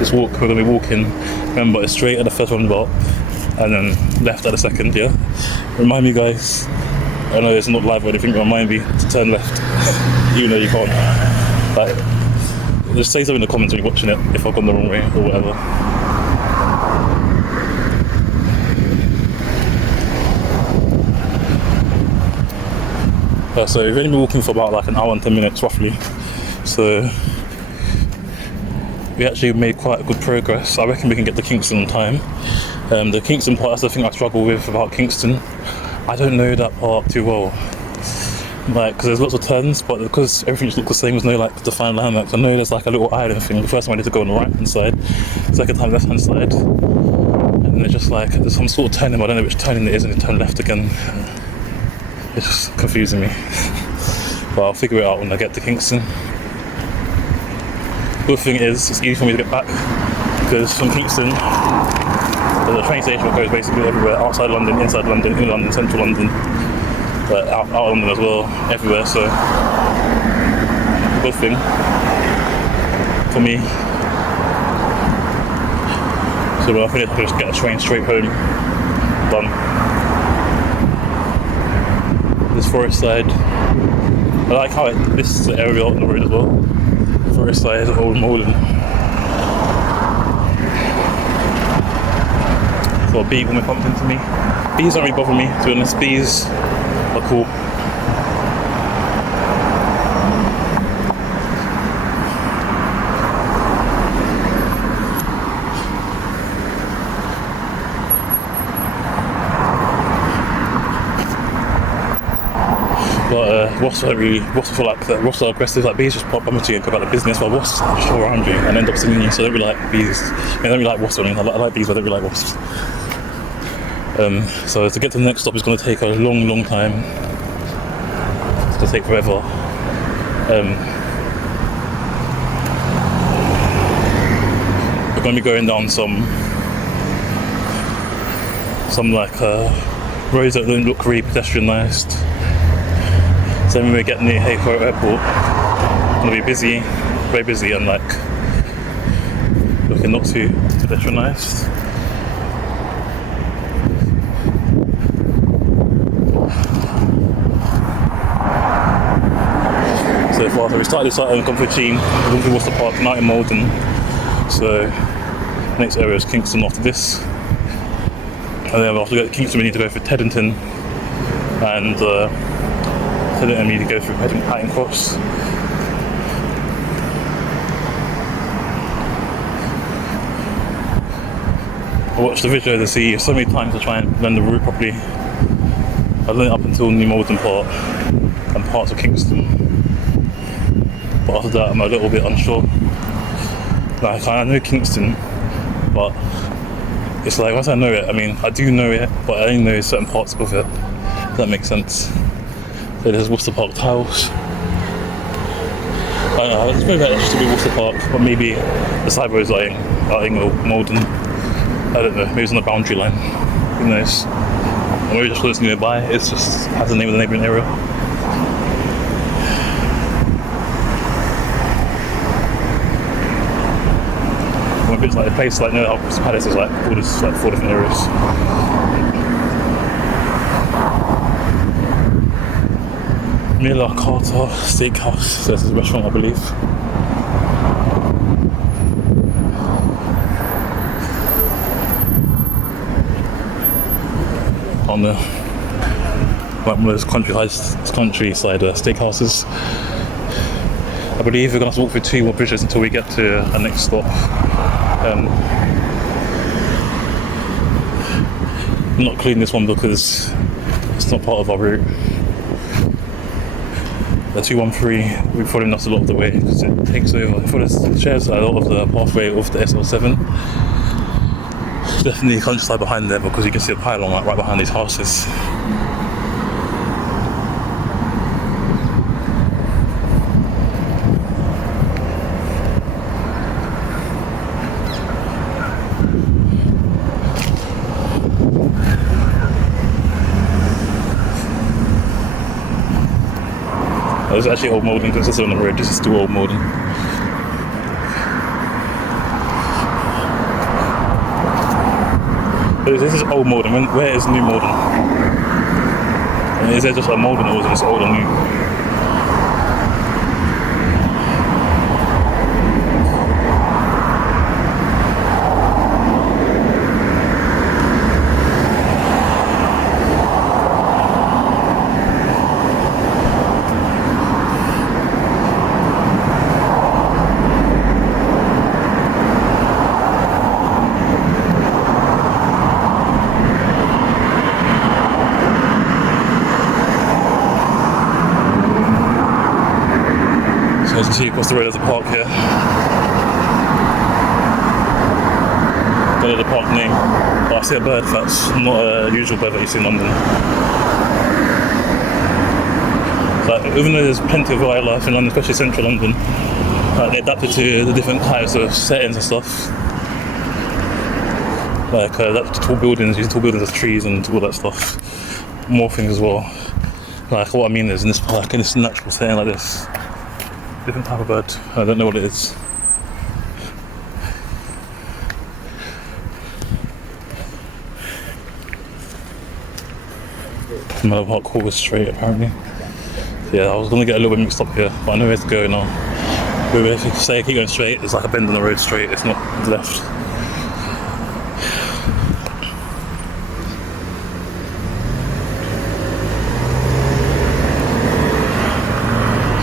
this walk, we're going to be walking, remember, it's straight at the first roundabout and then left at the second, yeah? Remind me, guys, I know it's not live or anything, but remind me to turn left, even though you can't. Like, just say something in the comments when you're watching it, if I've gone the wrong way or whatever. So we've only been walking for about like an hour and 10 minutes roughly. So we actually made quite good progress. I reckon we can get to Kingston on time. The Kingston part, that's the thing I struggle with about Kingston. I don't know that part too well. Like, because there's lots of turns, but because everything just looks the same, there's no like defined landmarks. I know there's like a little island thing. The first time I did to go on the right hand side, the second time left hand side. And there's just like, there's some sort of turning, but I don't know which turning it is, and then turn left again. It's just confusing me. But I'll figure it out when I get to Kingston. Good thing is, it's easy for me to get back, because from Kingston, there's a train station that goes basically everywhere, outside London, inside London, in London, central London, but out of London as well, everywhere, so good thing for me. So when I finish, I can just get a train straight home, done. This forest side, I like how this is the area on the road as well. Forest side is Old Malden. So a bee almost bumped into me. Bees don't really bother me, to be honest. Bees are cool. But wasps are like that. Wasps are aggressive. Like bees just pop up to you and go about the business. But wasps show around you and end up stinging you. So I don't really like bees. I don't really like wasps. I like bees, but I don't really like wasps. So to get to the next stop is going to take a long time. It's going to take forever. We're going to be going down some like roads that don't look really pedestrianised. So when we get near Heathrow Airport, it's going to be busy, very busy, and like looking not too pedestrianised. So far, so we started this site in Comfortine, we're going to Worcester Park, now in Malden. So next area is Kingston after this. And then after we get to Kingston, we need to go for Teddington, and Teddington we need to go through Paddington Cross. I watched the video of the sea so many times to try and learn the route properly. I learned it up until New Malden part and parts of Kingston. But after that I'm a little bit unsure. Like I know Kingston, but it's like once I know it, I mean I do know it, but I only know certain parts of it. If that makes sense. So there's Worcester Park tiles. I don't know, it's very better just to be Worcester Park, but maybe the side roads are in Malden. I don't know, maybe it's on the boundary line. Who knows? Or maybe just because it's nearby, it's just has the name of the neighbouring area. Maybe it's like a place like near Alpes Palace is like all this like 4 different areas. Miller Carter Steakhouse, so this is a restaurant I believe. On the like one of those countryside steakhouses. I believe we're going to have to walk through 2 more bridges until we get to our next stop. I'm not including this one because it's not part of our route. The 213, we've followed us a lot of the way because it takes over, it shares a lot of the pathway of the SL7. Definitely countryside behind there because you can see a pylon right behind these houses. It's actually Old Malden because it's on the road. This is still Old Malden. But this is Old Malden. Where is New Malden? Is there just a Malden or is it just old or new? So as you see across the road there's a park here. Don't know the park name, but I see a bird that's not a usual bird that you see in London. But even though there's plenty of wildlife in London, especially central London, they adapted to the different types of settings and stuff. Like adapted to tall buildings, using tall buildings as trees and all that stuff. More things as well. Like what I mean is in this park, in this natural setting like this, different type of bird. I don't know what it is. Another park called straight apparently. Yeah, I was gonna get a little bit mixed up here, but I know where to go now. But if you say keep going straight, it's like a bend on the road straight. It's not left.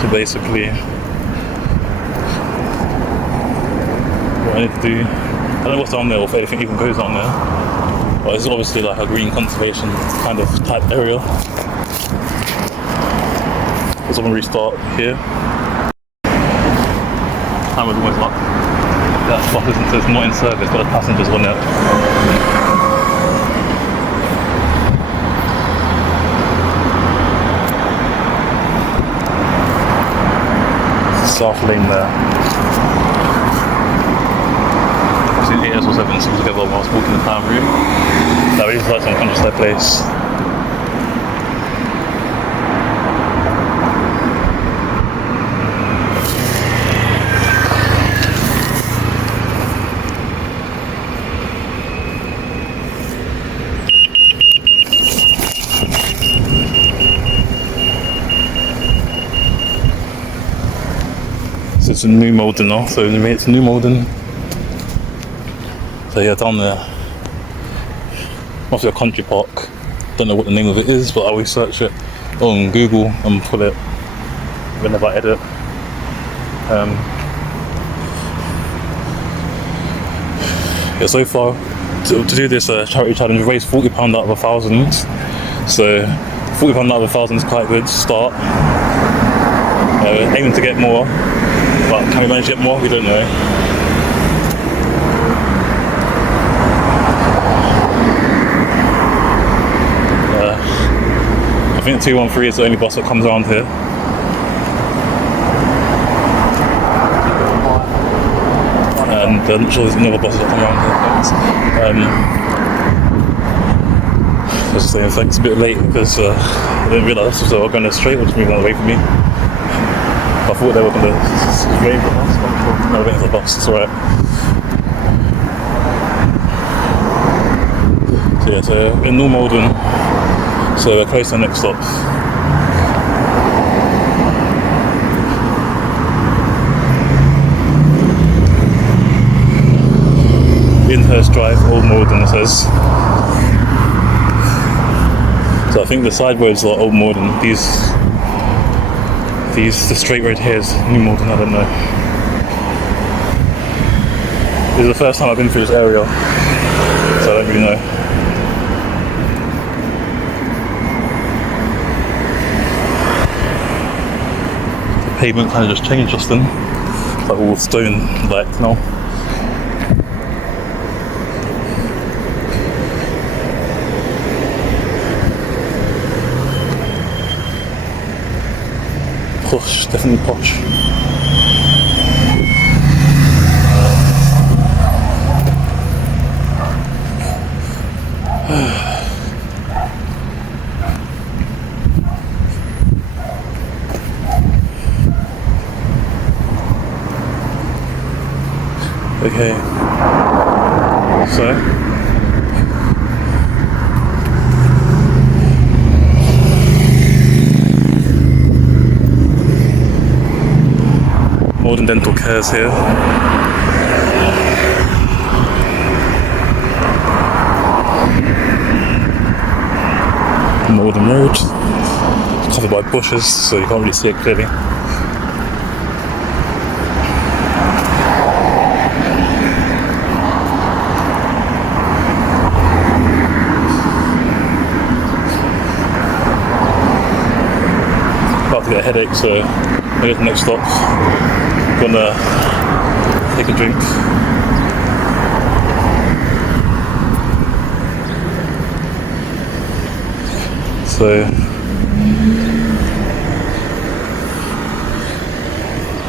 So basically, what I need to do, I don't know what's down there or if anything even goes down there, but it's obviously like a green conservation kind of type area. So I'm going to restart here. Time was almost up. That bus is not in service, but the passengers on it. South lane there. I've seen 8 SL7 all together whilst walking the town room. That really looks like some kind of step place. So it's a New Malden now, so we made it to New Malden. So yeah, down there, must be a country park. Don't know what the name of it is, but I always search it on Google and pull it whenever I edit. Yeah, so far to do this charity challenge, we raised £40 out of 1,000. So £40 out of 1,000 is quite a good start. We're aiming to get more, but can we manage to get more? We don't know. I think 213 is the only bus that comes around here. And I'm not sure there's another buses that come around here. I was just saying, thanks, a bit late because I didn't realise they were going straight or just moving away from me. I thought they were going to wave at us, but no, I think it's a bus, it's alright. So yeah, so in New Malden, so we're close to the next stop. Inhurst Drive, Old Malden, it says. So I think the side roads are Old Malden. The straight road here is New Malden, I don't know. This is the first time I've been through this area, so I don't really know. The pavement kind of just changed just then. It's like all stone like now. Posh, definitely posh. Okay, so modern dental cares here. Northern Road, covered by bushes, so you can't really see it clearly. About to get a headache, so I go to the next stop. Gonna take a drink. So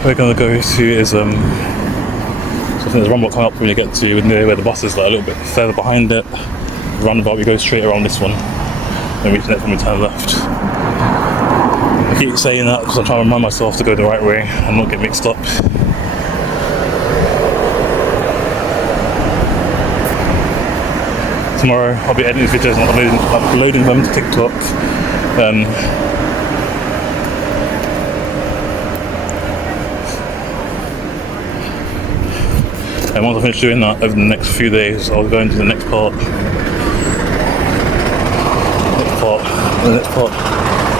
we're gonna go to is so I think there's a roundabout coming up when you get to near where the bus is, like a little bit further behind it. Roundabout, we go straight around this one, then we connect when we turn left. I keep saying that because I'm trying to remind myself to go the right way and not get mixed up. Tomorrow I'll be editing these videos and uploading them to TikTok. And once I finish doing that over the next few days, I'll go into the next part.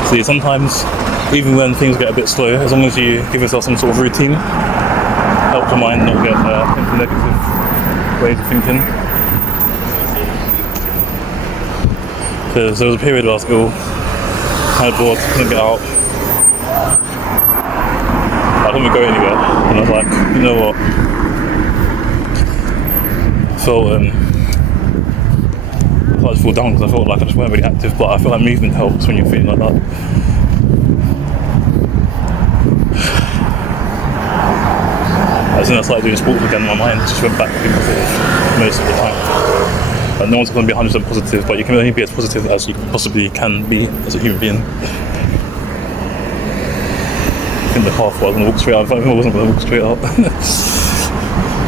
See, sometimes, even when things get a bit slow, as long as you give yourself some sort of routine, help your mind not get into negative ways of thinking. Because there was a period where I was ill, kind of bored, couldn't get out. I couldn't go anywhere, and I was like, you know what? I started to fall down because I felt like I just weren't really active, but I feel like movement helps when you're feeling like that. As soon as I started doing sports again, my mind just went back to being positive most of the time. Like, no one's going to be 100% positive, but you can only be as positive as you possibly can be as a human being. In the car, I was going to walk straight out. I wasn't going to walk straight out.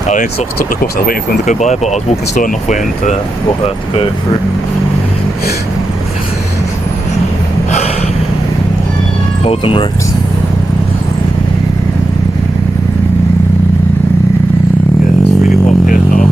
I only stopped the course. I was waiting for him to go by, but I was walking slow enough waiting for her to go through. Modern Road. Yeah, it's really hot here now.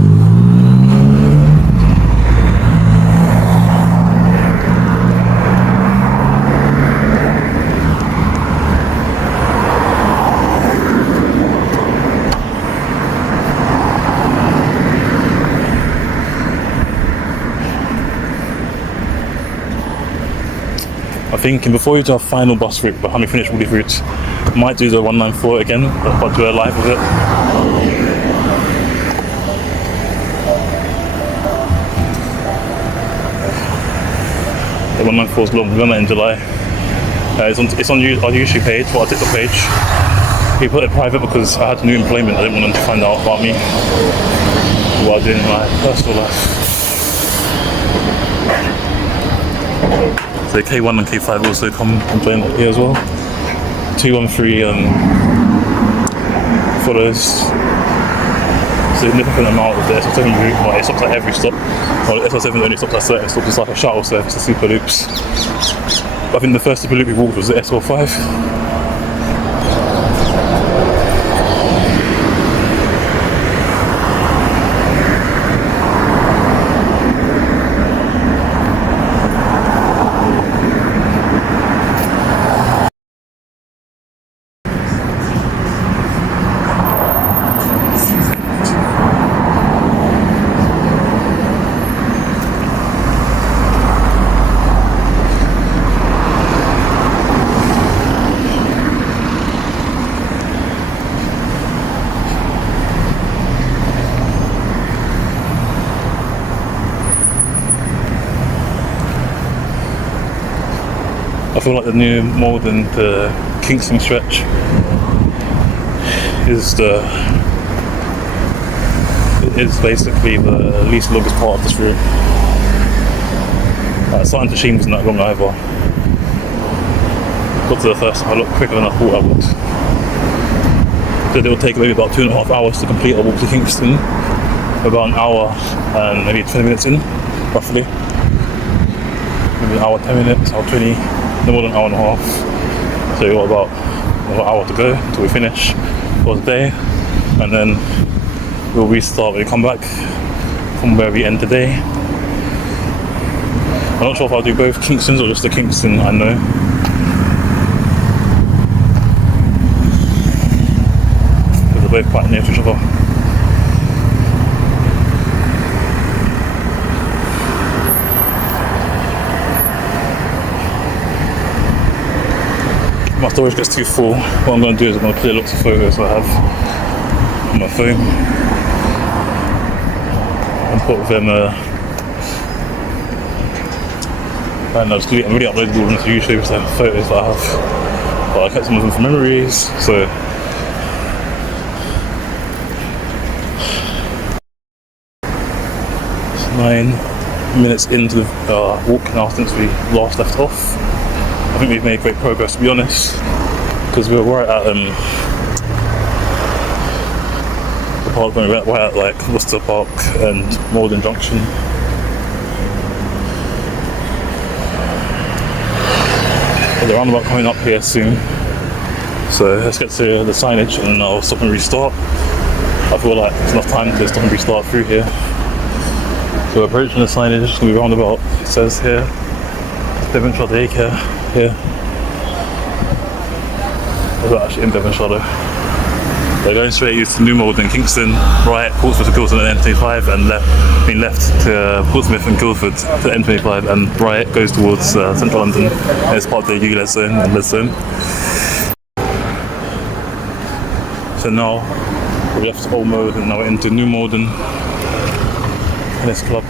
Thinking before we do our final bus route, behind me finish all these routes, I might do the 194 again, but do a live with it. The 194 is long, we've done that in July. It's on our YouTube page, or our TikTok page. We put it private because I had new employment, I didn't want them to find out about me, what I did in my personal life. So K1 and K5 also come and join here as well. 213 follows significant amount of the SL7 route. Well, it stops at every stop. Well, the SL7 only stops at certain stops. It's like a shuttle service to super loops. I think the first super loop we walked was the SL5. I feel like the new Malden to Kingston stretch is basically the least longest part of this route. Starting to Sheen wasn't that long either. Got to the first time a lot quicker than I thought I would. So it will take maybe about 2.5 hours to complete a walk to Kingston. About an hour and maybe 20 minutes in, roughly. Maybe an hour, 10 minutes, or 20, no more than an hour and a half. So we've got about another hour to go until we finish for the day. And then we'll restart when we come back from where we end today. I'm not sure if I'll do both Kingstons or just the Kingston I know. Because they're both quite near to each other. My storage gets too full. What I'm going to do is I'm going to clear lots of photos I have on my phone and put them I don't know, just delete and really uploaded all of them to YouTube, because I have photos that I have, but I kept some of them for memories. So it's 9 minutes into the walk now since we last left off. I think we've made great progress, to be honest, because we were right at the park when we went right at like Worcester Park and Malden Junction. There's a roundabout coming up here soon, so let's get to the signage and then I'll stop and restart. I feel like there's enough time to stop and restart through here. So we're approaching the signage, it's going to be roundabout. It says here, Devonshire Daycare here. It's not actually in Devonshire though. They're going straight east to New Malden, Kingston, right, Portsmouth to Guildford and M25, and left to Portsmouth and Guildford to M25, and right goes towards central London. And it's part of the ULEZ zone and LEZ zone. So now we left Old Malden and now we're into New Malden in this club.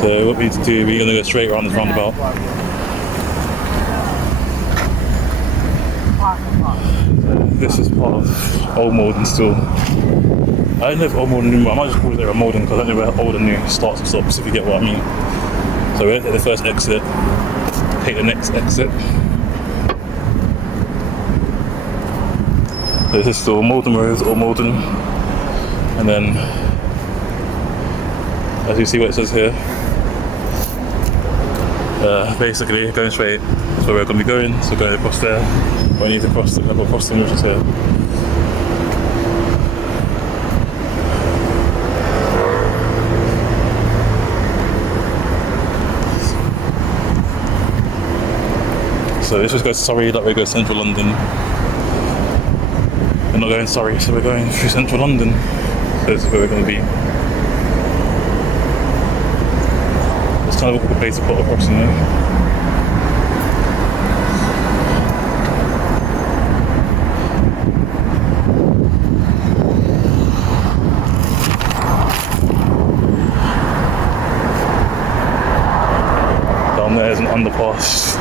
So what we need to do, we're going to go straight around this roundabout. This is part of Old Malden still. I don't know if Old Malden New, I might just call it there a Malden because I don't know where Old and New starts and stops, if you get what I mean. So we're going to take the first exit, take the next exit. So this is still Malden Road, Old Malden. And then, as you see what it says here, basically going straight, so we're going to be going, so going across there. We need to cross the level crossing, which is here. So this just goes to Surrey, that way goes central London. We're not going Surrey, so we're going through central London. So this is where we're going to be. It's kind of a good place to put a crossing there. There's an underpass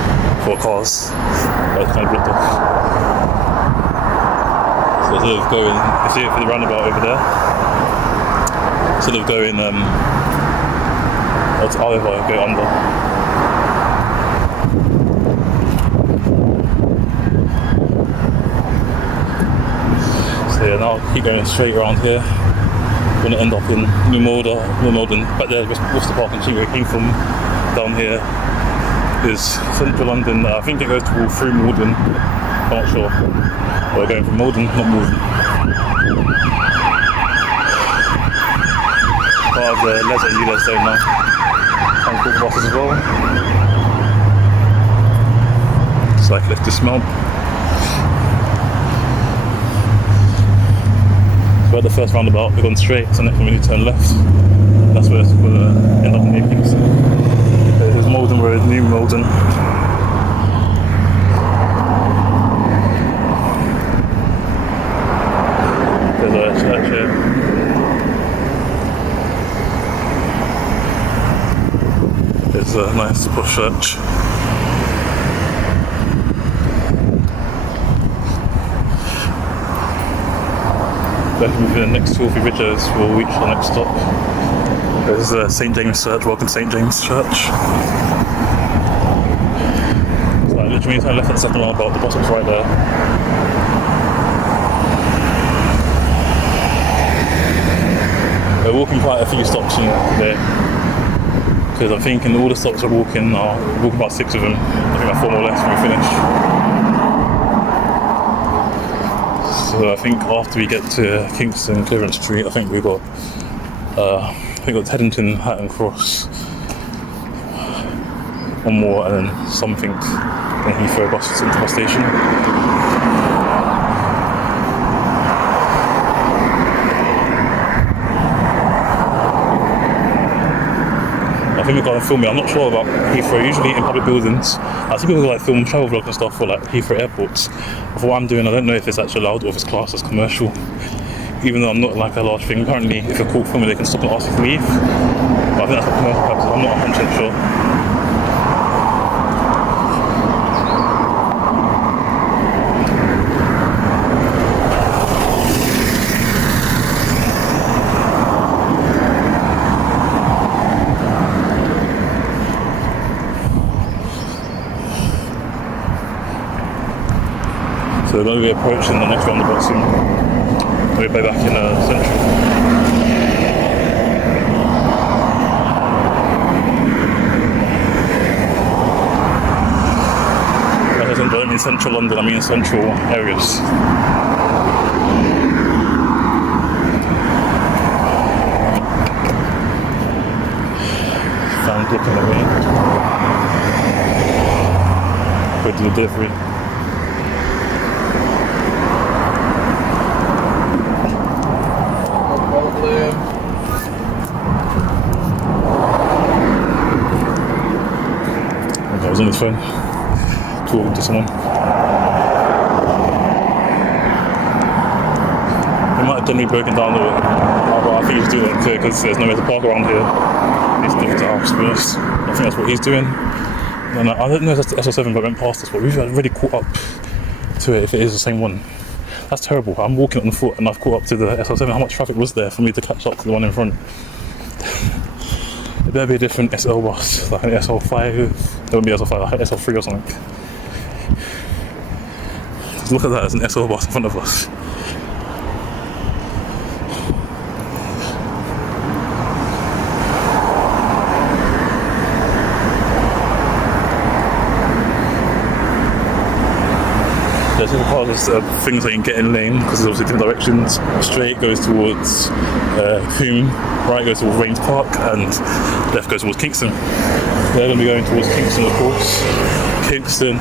for cars, but it's kind of blocked off. So instead of going, you see it for the roundabout over there, instead of going it's over, go under. So yeah, now keep going straight around here. We're going to end up in New Malden, back there, Worcester Park and see where we came from. Down here is central London. I think it goes through Malden. I'm not sure. But we're going from Malden, not Malden. Part of the LEZ and ULEZ zone now. And cool buses as well. Cyclist dismount. So at the first roundabout, we're going straight, so next one we need to turn left. That's where we'll end up near Kingston. There's Malden Road, New Malden. There's a church here. There's a nice posh church. Within the next 2 or 3 bridges, we'll reach the next stop. This is St James Church. Welcome to St James Church. So I literally turn left at the second roundabout. The bottom's right there. we're walking quite a few stops today. Because I'm thinking all the stops we're walking about 6 of them. I think about 4 more left when we finish. So I think after we get to Kingston, Clearance Street, I think we got Teddington, Hatton Cross, one more, and then something. Then Heathrow bus station. I think we're going to film it. I'm not sure about Heathrow. Usually in public buildings, I see people like film travel vlogs and stuff for like Heathrow airports. But for what I'm doing, I don't know if it's actually allowed or if it's classed as commercial. Even though I'm not like a large thing. Apparently, if you're caught filming, they can stop and ask you to leave. But I think that's for commercial purposes. I'm not 100% sure. So we're going to be approaching the next roundabout soon. We'll be back in Central. I don't mean Central London, I mean central areas. Found dip in the rain. Go to the delivery. I was on his phone, talking to someone. He might have generally broken down but I think he's doing it too because there's nowhere to park around here. He's different to house, to be honest. I think that's what he's doing. And I don't know if that's the SL7 that went past us, but we've already caught up to it if it is the same one. That's terrible. I'm walking on foot and I've caught up to the SL7. How much traffic was there for me to catch up to the one in front? It better be a different SL bus, like an SL5. There wouldn't be SL5, like an SL3 or something. Just look at that, there's an SL bus in front of us. There's different parts of things that you can get in lane because there's obviously different directions. Straight goes towards Coombe, right goes towards Rains Park, and left goes towards Kingston. They're going to be going towards Kingston, of course. Kingston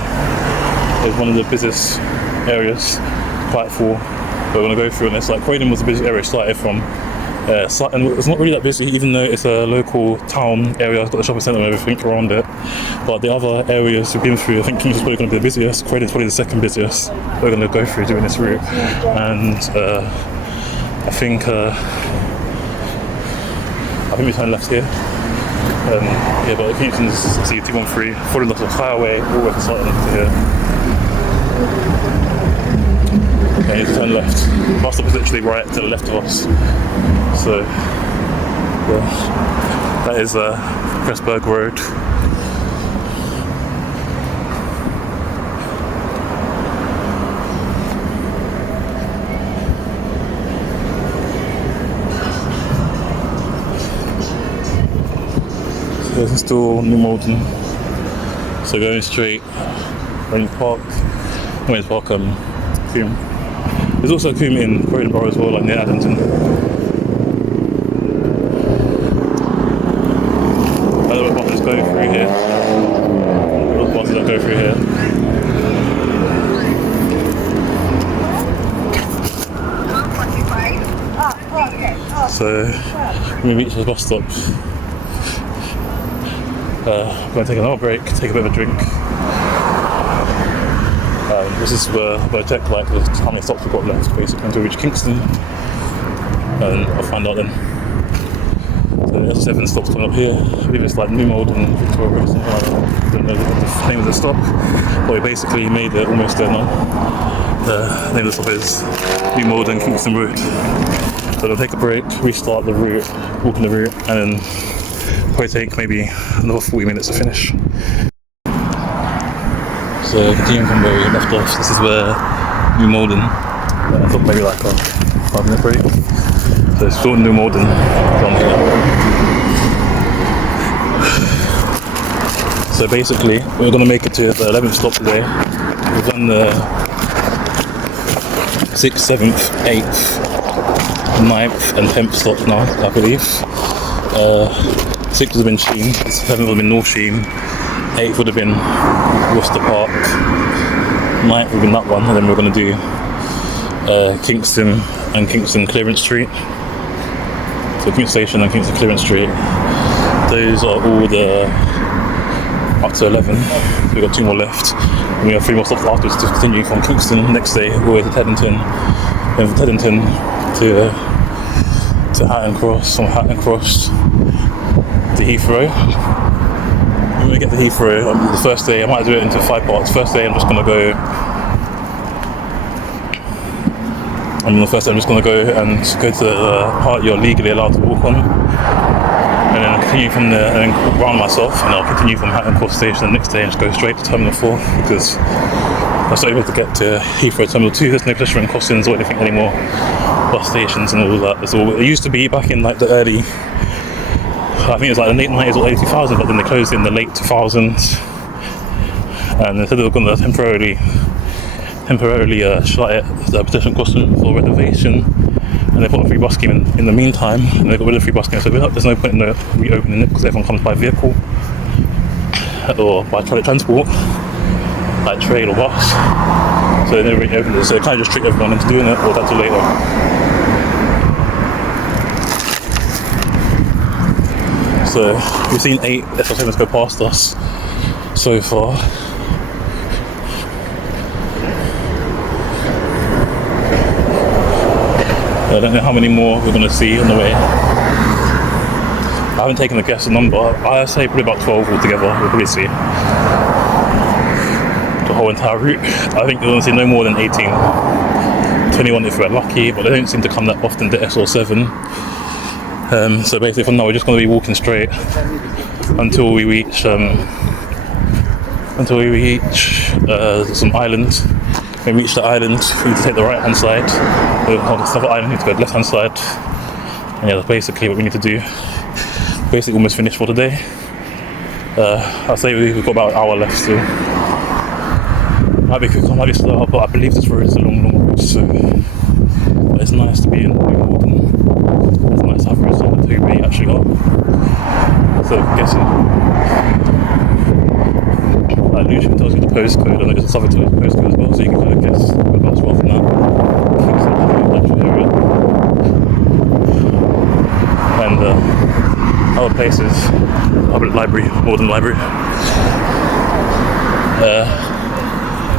is one of the busiest areas, quite full. We're going to go through, and it's like Croydon was the busiest area it started from. And it's not really that busy, even though it's a local town area. It's got the shopping centre and everything around it. But the other areas we've been through, I think Kingston's probably going to be the busiest. Croydon's probably the second busiest. We're going to go through doing this route, and I think we turn left here. Yeah, but Kingston's C213, following lots of highway all the way to Sutton to here. Yeah, you need to turn left. Bus stop is literally right to the left of us. So, yeah, that is Pressburg Road. So this is still New Malden. So going straight, Rains Park, Coombe. There's also a Coombe in Croydon Borough as well, like near Addington. Other buses go through here. Other buses that go through here. So when we reach the bus stops, we're going to take another break, take a bit of a drink. This is where I check like how many stops we've got left basically until we reach Kingston, and I'll find out then. So the SL7 stops coming up here. I believe it's like New Malden, Victoria or something like that. I don't know the name of the stop, but we basically made it almost there now. The name of the stop is New Malden Kingston Route. So we'll take a break, restart the route, walk on the route, and then probably take maybe another 40 minutes to finish. So continuing from where we left off, this is where New Malden. I thought maybe like a 5-minute break. So it's sort of New Malden down here. So basically, we're gonna make it to the 11th stop today. We've done the 6th, 7th, 8th, 9th and 10th stop now, I believe. 6th has been Sheen, 7th would have been North Sheen, 8th would have been Worcester Park, 9th would have been that one, and then we're going to do Kingston and Kingston Clearance Street. So Kingston Station and Kingston Clearance Street. Those are all the up to 11. So we've got 2 more left. And we have 3 more stops afterwards to continue from Kingston next day all the way to Teddington. And from Teddington to Hatton Cross, from Hatton Cross to Heathrow. When we get to Heathrow, the first day, I might do it into 5 parts. First day, I'm the first day I'm just going to go and go to the part you're legally allowed to walk on. And then I'll continue from there and then round myself, and I'll continue from Hatton Cross Station the next day and just go straight to Terminal 4 because I was able to get to Heathrow Terminal 2. There's no pedestrian crossings or anything anymore. Bus stations and all that. It used to be back in like the early, I think it was like the late 90s or early 2000s, but then they closed in the late 2000s. And they said they were going to temporarily shut it, the pedestrian crossing for renovation. And they put a free bus scheme in the meantime, and they got rid of the free bus scheme. So there's no point in reopening it because everyone comes by vehicle or by transport, like train or bus. So they never really opened it. So they kind of just trick everyone into doing it, or that till later. So we've seen 8 SL7s go past us so far. I don't know how many more we're going to see on the way. I haven't taken a guess number. I say probably about 12 altogether. We'll probably see the whole entire route. I think we're going to see no more than 18, 21 if we're lucky, but they don't seem to come that often to SL7. So basically, from now we're just going to be walking straight until we reach some island. When we reach the island, we need to take the right hand side. On the other island, we need to go to the left hand side. And yeah, that's basically what we need to do. Basically almost finished for today. I'll say we've got about an hour left still. Might be quicker, might be slower, but I believe this road is a long route, so but it's nice to be in New Malden. It's nice to have roads on the 2 where you actually are. So I'm guessing Lucian tells you the postcode, and there's something to the postcode as well, so you can kind of guess whereabouts well from that. Area. And other places, public library, Malden Library.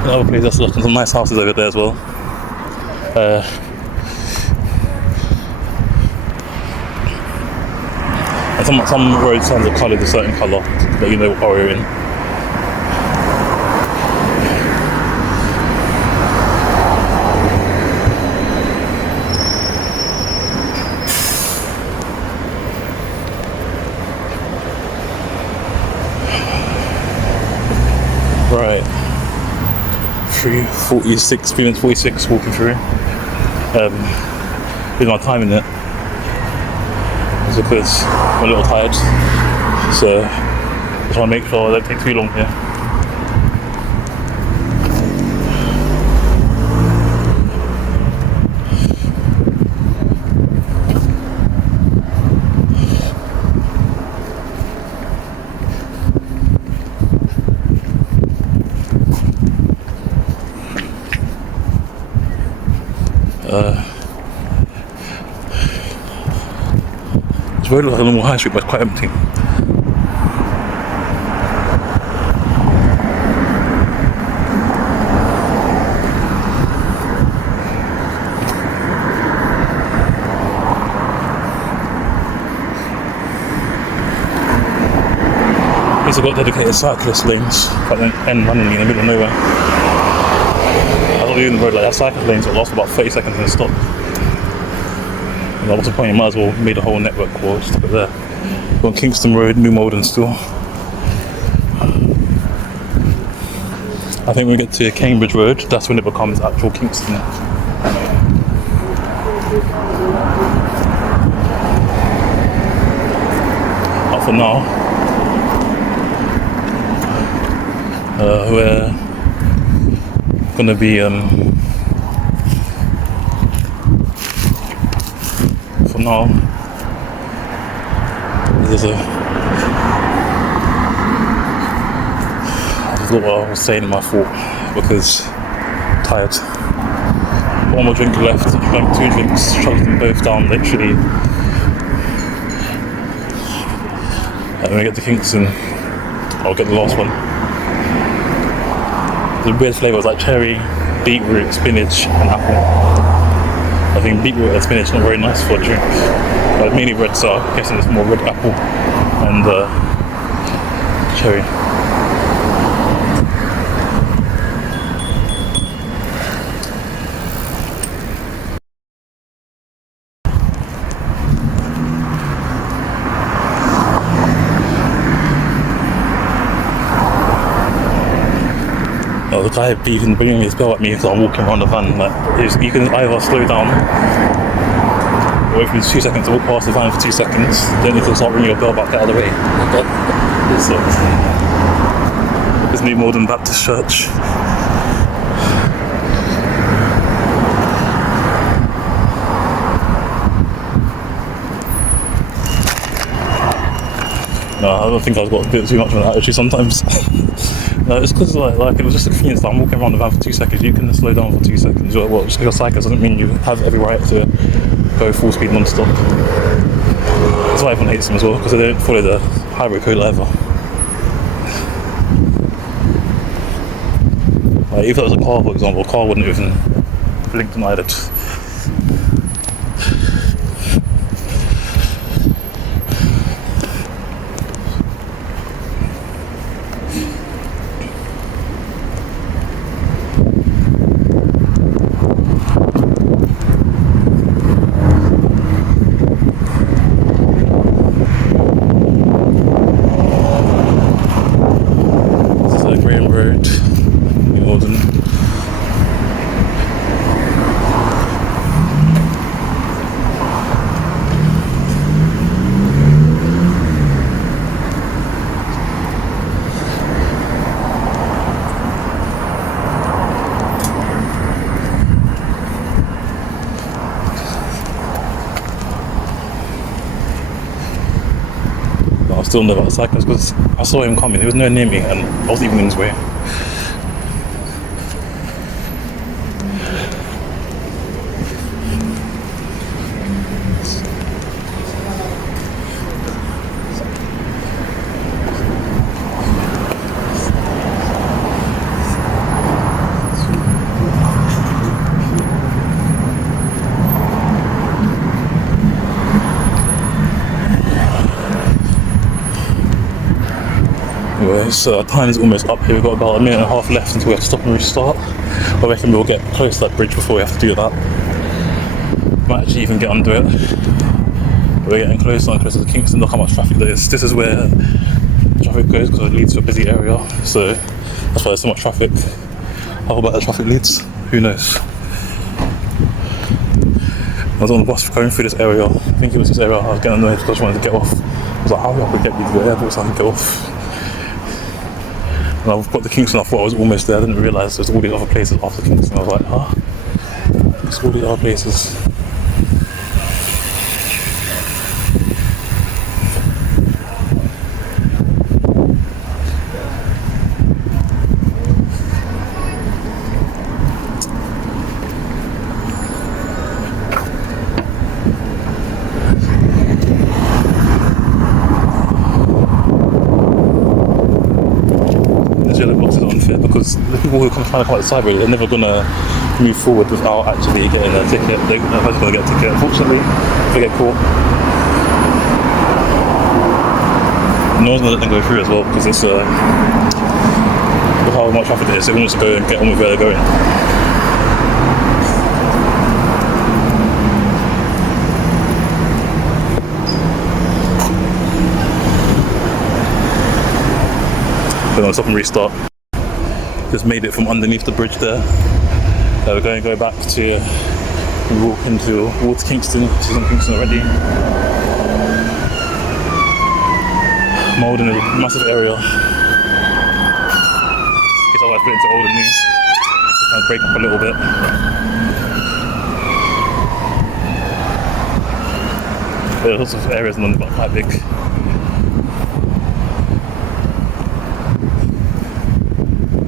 Another place that's looking some nice houses over there as well. And some road signs are coloured a certain colour to let you know what car we're in. Right, 3:46, 3 minutes 46 walking through. With my time in it, it's because I'm a little tired, so I just want to make sure I don't take too long here. It's road like a normal high street, but it's quite empty. These have got dedicated cyclist lanes, but then end running in the middle of nowhere. I thought we were in the road like that, cyclist lanes that last about 30 seconds and stop. And what's the point? You might as well made a whole network or stop it there. We're on Kingston Road, New Malden still. I think when we get to Cambridge Road, that's when it becomes actual Kingston. for now. We're gonna be for now. There's a I forgot what I was saying in my thought because I'm tired. One more drink left. I drank 2 drinks, chugged them both down literally. And when we get to Kingston, I'll get the last one. The weird flavour was like cherry, beetroot, spinach and apple. I think beetroot and spinach not very nice for a drink. But mainly red, so I'm guessing it's more red apple and cherry. The guy even bringing his bell at me because I'm walking around the van. Like, you can either slow down, or wait for 2 seconds to walk past the van for 2 seconds, then you can start ringing your bell back out of the way. It's New Modern Baptist Church. No, I don't think I've got a bit too much of an attitude sometimes. No, it's because like it was just a convenience that I'm walking around the van for 2 seconds. You can slow down for 2 seconds. Well, just because you're a cyclist doesn't mean you have every right to go full speed non-stop. That's why everyone hates them as well, because they don't follow the highway code either. Like, if it was a car, for example, a car wouldn't even blink an eyelid. I still know about the cyclist because I saw him coming. He was nowhere near me, and I was even in his way. So our time is almost up here. We've got about 1.5 minutes left until we have to stop and restart. I reckon we'll get close to that bridge before we have to do that. Might actually even get under it. But we're getting closer and closer to Kingston. Look how much traffic there is. This is where traffic goes because it leads to a busy area. So that's why there's so much traffic. How about the traffic leads? Who knows? I was on the bus going through this area. I think it was this area. I was getting annoyed because I wanted to get off. I was like, how do I get me to the airport so I can get off? And I've got to Kingston, I thought I was almost there. I didn't realise there's all these other places after Kingston. I was like, huh? There's all these other places. Because the people who are trying to come out the side road, they're never going to move forward without actually getting a ticket. They're just going to get a ticket. Unfortunately, if they get caught, no one's going to let them go through as well because it's with how much traffic there is. They want to go and get on with where they're going. We're going to stop and restart. Just made it from underneath the bridge there. We're going to go back to walk towards Kingston. She's in Kingston already. Malden is a massive area. Guess I might split into old and new. Kind of break up a little bit. There's lots of areas in London that are quite big.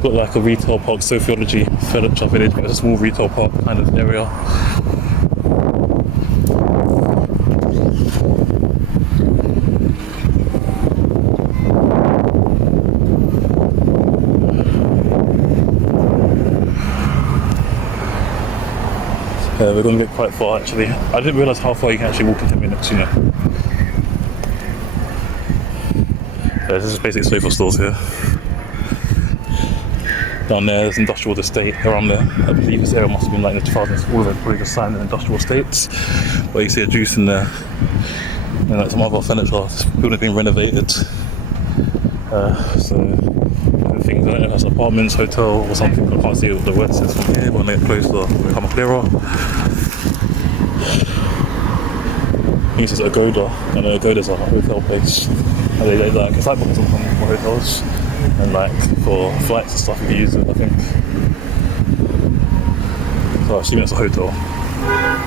Got like a retail park, sociology, furniture village, but it's a small retail park kind of area. Yeah, we're going to get quite far actually. I didn't realise how far you can actually walk in 10 minutes, you know. Yeah, this is basically sofa stores here. Down there, there's industrial estate around there. I believe this area must have been like in the 2000s. All of it probably just signed in industrial estates. But you see a juice in there. And like some other furniture. This building's been renovated. So different things. I don't know if that's apartments, hotel or something. I can't see what the word says from here, but when I get closer, it'll become clearer. This is Agoda. I know Agoda's a hotel place. And they like, it's like booking for hotels. And like for flights and stuff, you can use it, I think. So I assume it's a hotel,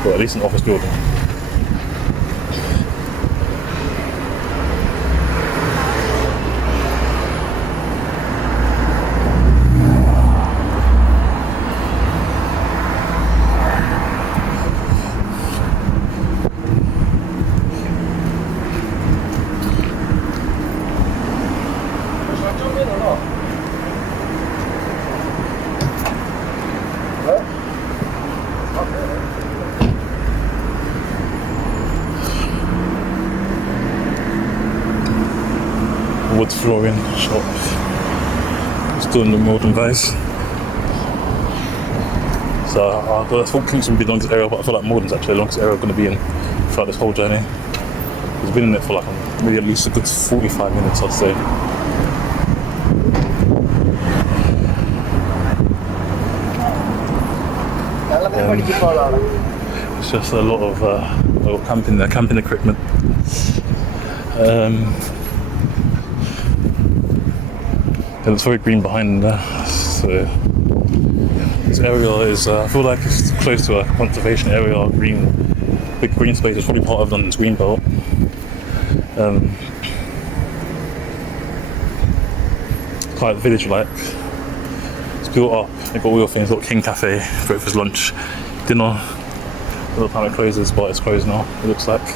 or at least an office building. Wood flooring shop. Still in the Malden, guys. So I thought Kingston would be the longest area, but I feel like Malden's actually the longest area I'm going to be in throughout this whole journey. I've been in it for like maybe at least a good 45 minutes, I'd say. It's just a lot of camping equipment. And it's very green behind there, so this area is, I feel like it's close to a conservation area, big green space. It's probably part of London's green belt. Quite village-like. It's built up, they've got all your things, got King Cafe, breakfast, lunch, dinner. The time it closes, but it's closed now, it looks like.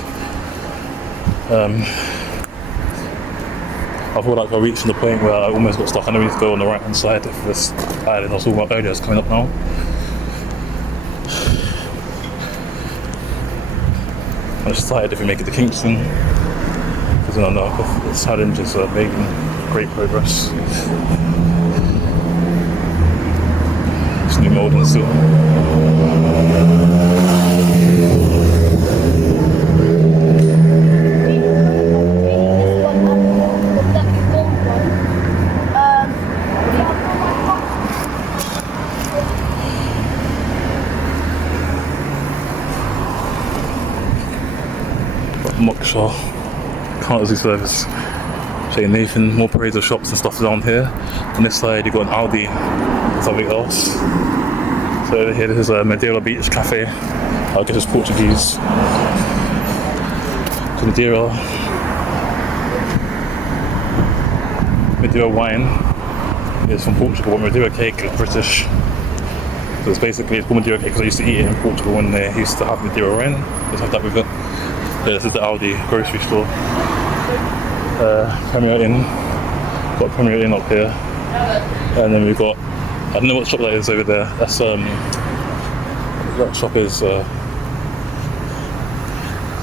I feel like I reached the point where I almost got stuck. I know we need to go on the right hand side if this island I was talking about earlier is coming up now. I just decided if we make it to Kingston, because I know the challenge is making great progress. It's New Malden still. Moksha, Countersy service. St Nathan, more parades of shops and stuff around here. On this side, you've got an Aldi and something else. So over here, this is a Madeira Beach Cafe. I guess it's Portuguese. So Madeira wine is from Portugal, but Madeira cake is British. So it's called Madeira cake because I used to eat it in Portugal when they used to have Madeira wine. Let's have that with it. Yeah, this is the Aldi grocery store. Premier Inn. Got Premier Inn up here. And then we've got, I don't know what shop that is over there. That's that shop is I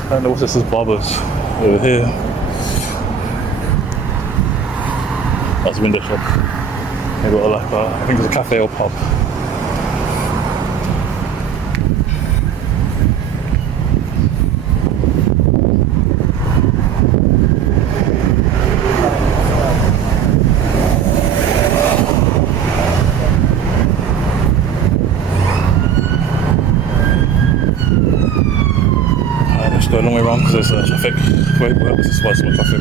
don't know what this is, Barbers over here. That's a window shop. They've got like I think it's a cafe or pub. Go a long way around because there's traffic. Wait, this is why there's some traffic.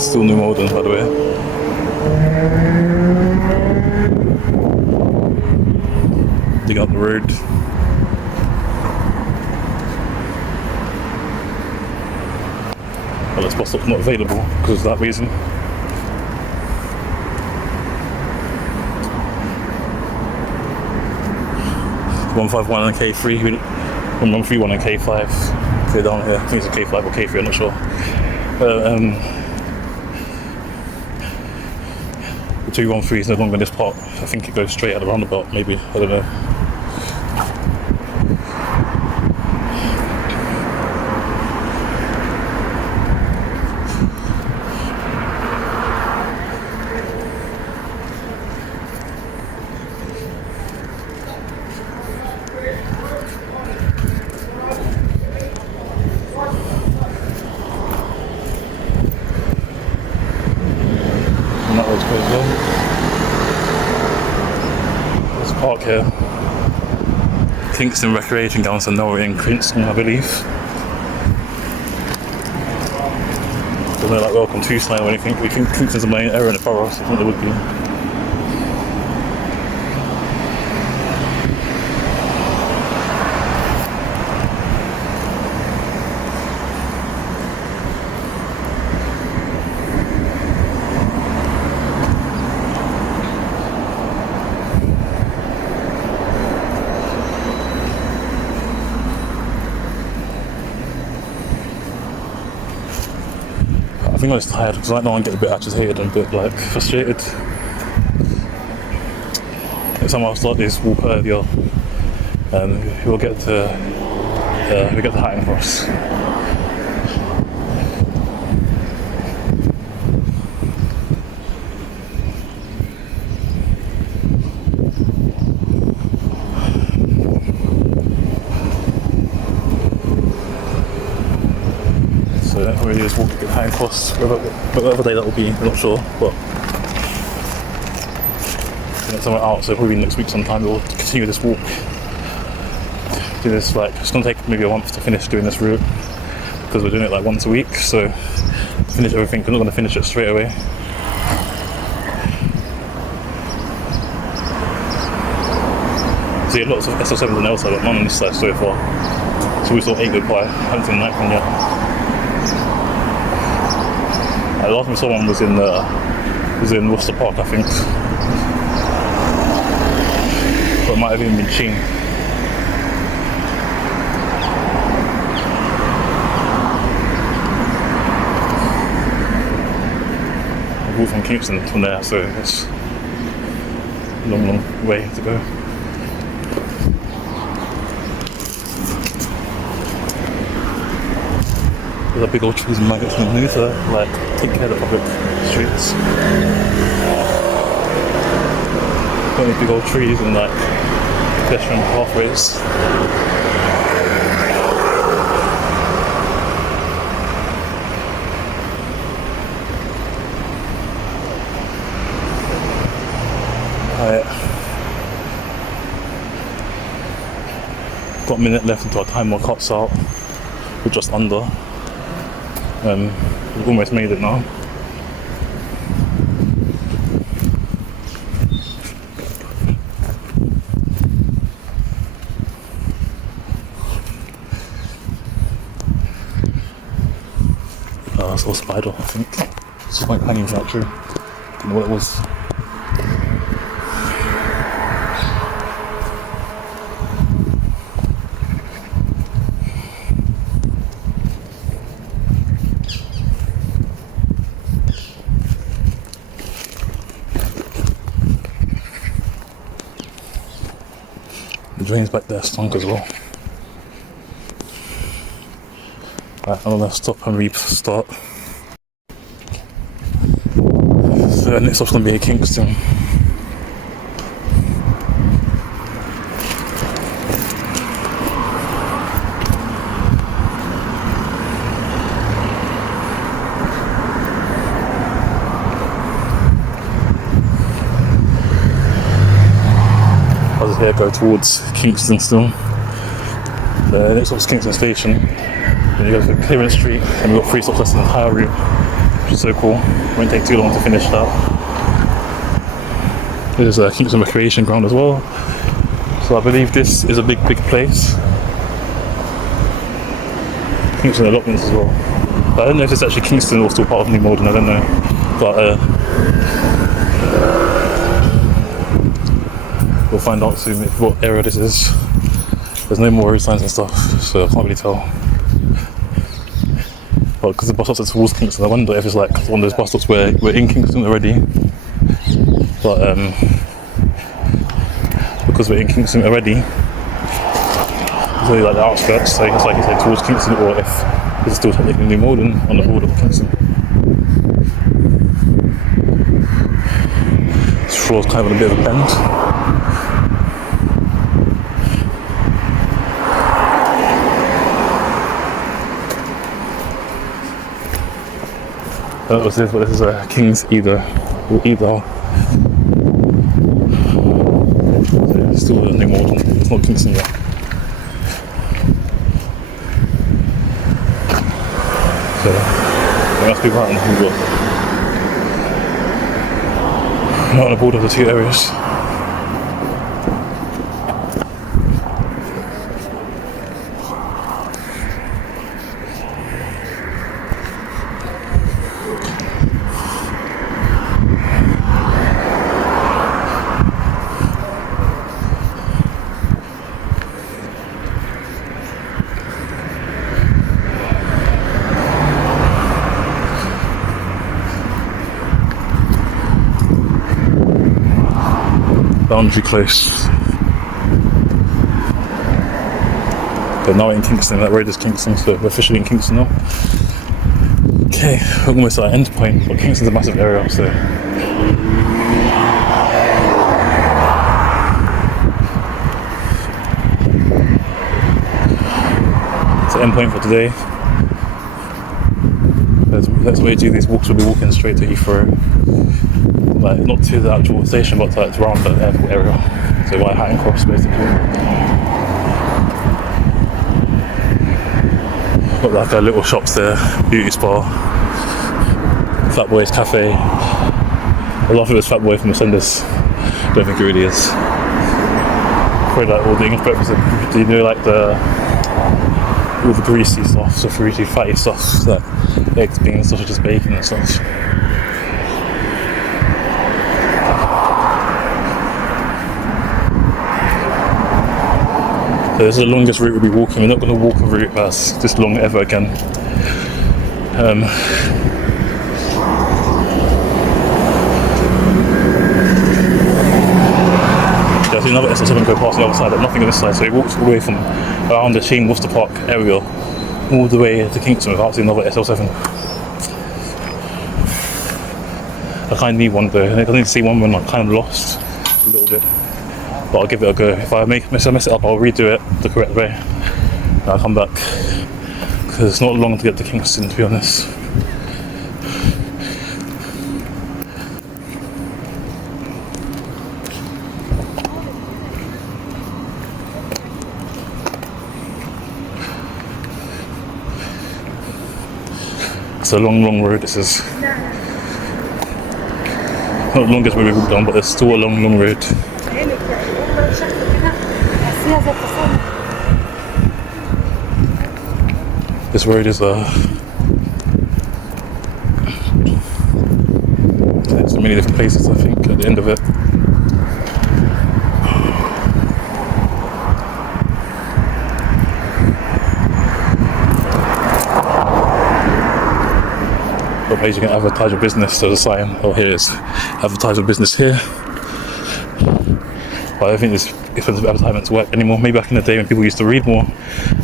It's still New Malden, by the way. Digging up the road. Well, this bus stop's not available because of that reason. 151 and K3, 131 and K5. Clear down here. I think it's a K5 or K3, I'm not sure. The 213 is no longer in this part. I think it goes straight at the roundabout, maybe. I don't know. And that road's closed well. Let's park here. Kingston Recreation Grounds and nowhere in Kingston, I believe. There's no like welcome to sign or anything. We think Kingston's the main area in the borough, so I think there would be. I think I was tired because right now I get a bit agitated and a bit like frustrated. Next time I'll start this walk earlier, we'll get to Hatton Cross. So really just walk to Hatton Cross, whatever day that will be, I'm not sure, but get somewhere out, so probably next week sometime we'll continue this walk. Do this like, it's going to take maybe a month to finish doing this route, because we're doing it like once a week, so to finish everything, we're not going to finish it straight away. See lots of SL7s on the outside, but none on this side so far. So we saw 8 goodbye, haven't seen that one yet. The last time we saw one was in Worcester Park, I think. But it might have even been Sheen. I walked from Kingston from there, so it's a long, long way to go. There's a big old trees and maggots in the news to like take care of the public streets. Got these big old trees and like pedestrian pathways. Alright. Got a minute left until our timer cuts out. We're just under. We've almost made it now. I saw a spider, I think. It's like hanging from that tree. Don't know what it was. The drains back there stunk as well. Right, I'm gonna stop and restart. So next stop's gonna be at Kingston. Here go towards Kingston still. The next stop is Kingston Station. Then you go to Clearance Street, and we've got 3 stops less than the entire route. which is so cool. Won't take too long to finish that. There's a Kingston Recreation Ground as well. So I believe this is a big place. Kingston allotments as well. But I don't know if it's actually Kingston or still part of New Malden, I don't know. But we'll find out soon what area this is. There's no more road signs and stuff, so I can't really tell. But because the bus stops are towards Kingston, I wonder if it's like one of those bus stops where we're in Kingston already. But because we're in Kingston already, it's only like the outskirts, so it's like you said towards Kingston, or if it's still technically New Malden on the border of Kingston. This floor's kind of on a bit of a bend. I don't know what this is, but this is a King's Eder, or Eder. So it's still New Malden, it's not Kingston yet. So it must be right on the border. Right on the border of the two areas. Boundary close. But now we're in Kingston, that road is Kingston, so we're officially in Kingston now. Okay, we're almost at our end point, but Kingston's a massive area, so. It's the end point for today. Let's wait do these walks, we'll be walking straight to Heathrow. Like, not to the actual station, but like around the airport area. So by Hatton Cross, basically. Got like a little shops there, beauty spa, Fat Boy's Cafe. I love it was Fat Boy from the Senders. Don't think it really is. Probably like all the English breakfast, do you know like all the greasy stuff, so fruity, fatty stuff, like eggs, beans, sausages, bacon and stuff. So this is the longest route we'll be walking. We're not going to walk a route that's this long ever again. There's another SL7 go past the other side, but nothing on this side, so it walks all the way from around the Sheen Worcester Park area all the way to Kingston without seeing another SL7. I kind of need one though. I need to see one when I'm kind of lost a little bit. But I'll give it a go. If I mess it up, I'll redo it the correct way. And I'll come back. Because it's not long to get to Kingston, to be honest. It's a long road, this is. Not the longest road we've walked down, but it's still a long road. This road is there's many different places, I think, at the end of it. What place you can advertise your business? There's a sign. Oh, here it is. Advertise your business here. But I don't think this expensive advertisements work anymore. Maybe back in the day when people used to read more,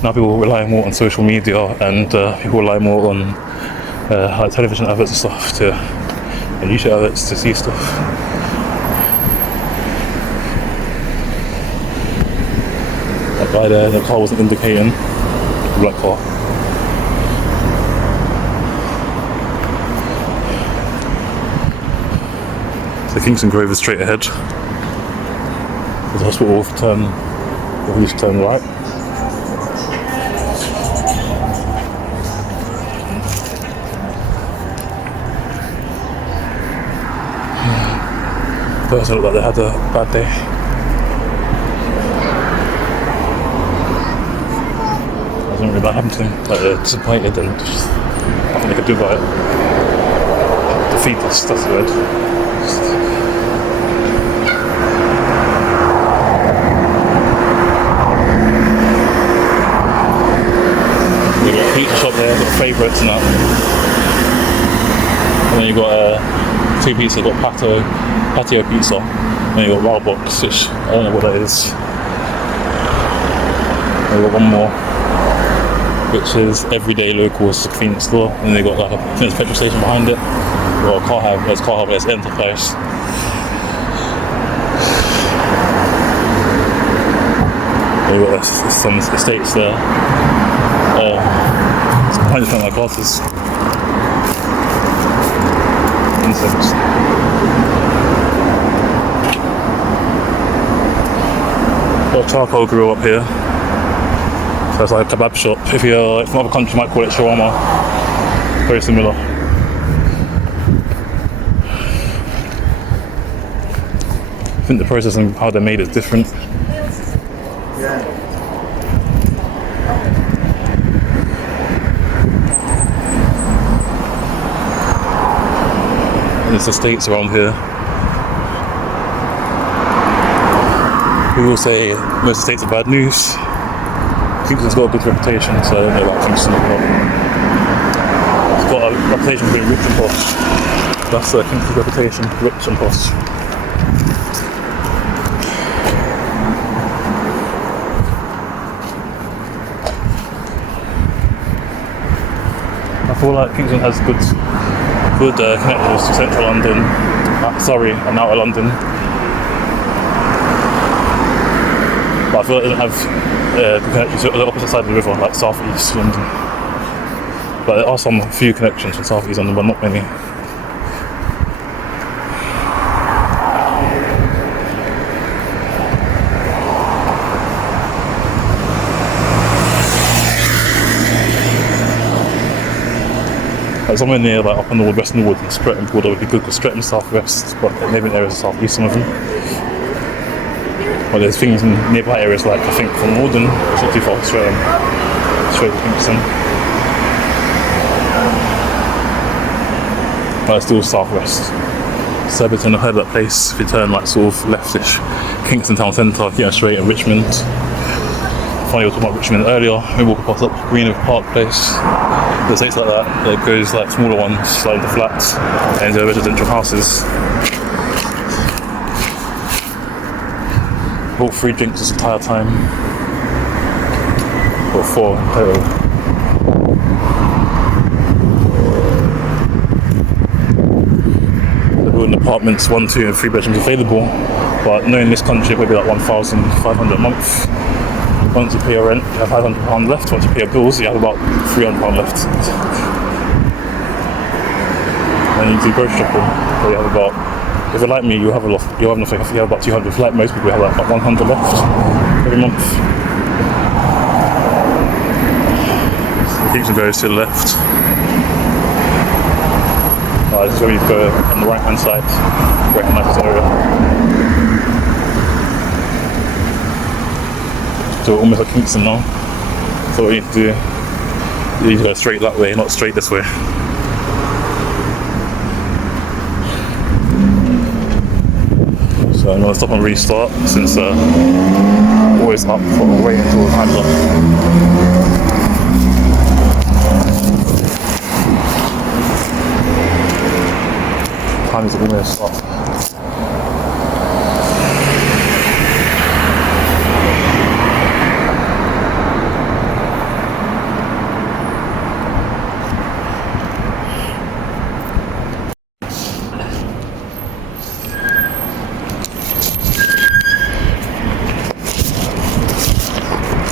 now people rely more on social media, and people rely more on like television adverts and stuff, and YouTube adverts to see stuff. That guy there, the car wasn't indicating. Black car. So Kingston Grove is straight ahead. The hospital will turn right. person looked like they had a bad day. Wasn't really bad happened to them. Like they're disappointed and just nothing they could do about it. Defeatist, that's the word. You got a pizza shop there, got favourites and that. And then you got two pizzas, you got patio pizza, and you got wild box, which I don't know what that is. And you got one more, which is everyday locals convenience store, and they got like a petrol station behind it, or a car hub, but it's enterprise. And you got some estates there. I just found my glasses. Insects. Got a charcoal grill up here. So it's like a kebab shop. If you're from other country, you might call it shawarma. Very similar. I think the process and how they're made is different. And there's estates around here. People say most estates are bad news. Kingston's got a good reputation, so I don't know about Kingston or not. It's got a reputation for being rich and posh. That's Kingston's reputation, rich and posh. I feel like Kingston has good connections to central London, and outer London. But I feel like it doesn't have connections to the opposite side of the river, like South East London. But there are some few connections from South East London, but not many. Like somewhere near, like up in the West Norwood and Streatham border would be good, because Streatham South West, but neighbouring areas are South East, some of them. But there's things in nearby areas like, I think, from Morden, it's not too far from Streatham, straight to Kingston. But it's still South West. Surbiton, I've heard of that place. If you turn like sort of leftish, Kingston town centre, yeah, straight in Richmond. Funny we were talking about Richmond earlier, maybe we'll pop up Greenwood Park Place. There's estates like that, that goes like smaller ones, like into flats and into residential houses. Bought 3 drinks this entire time. Or 4 total. They're building apartments, 1, 2 and 3 bedrooms available, but knowing this country it would be like 1,500 a month. Once you pay your rent, you have £500 left. Once you pay your bills, you have about £300 left. And you do grocery shopping, so you have about, if you're like me, you have enough, you have about 200. If you're like most people, you have like about 100 left every month. So Kingston goes to the left. This is where you go on the right hand side, recognise this area. So almost like Kingston now. So what you need to do, you need to go straight that way, not straight this way. So I'm going to stop and restart since always up for waiting until time's up. Time is almost up.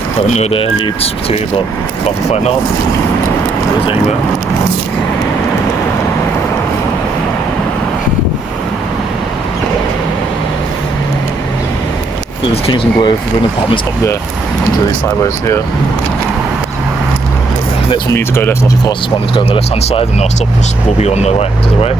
I don't know where there leads to, but I'll find out if there's anywhere. So there's Kingston Grove, we're in apartments up there, onto these sideways here. Next for me to go left, not too fast, this one is go on the left hand side, and our stop will be on the right, to the right.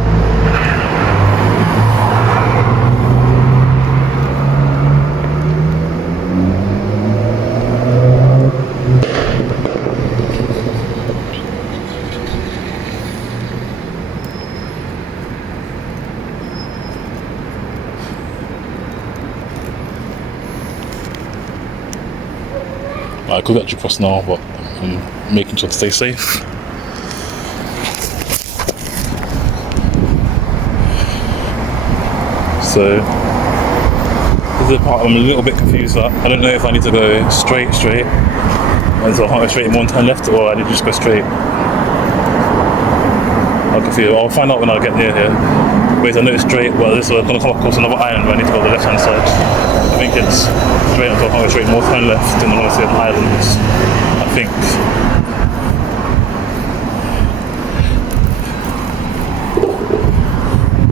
I could actually cross now, but I'm making sure to stay safe. So this is the part I'm a little bit confused at. I don't know if I need to go straight, and so I can't go straight in one turn left, or I need to just go straight. I'm confused. I'll find out when I get near here. Wait, I know it's straight, but this is going to come across another island where I need to go to the left hand side. I think it's straight until I can't go straight, more turn left, and I want to see an island, I think.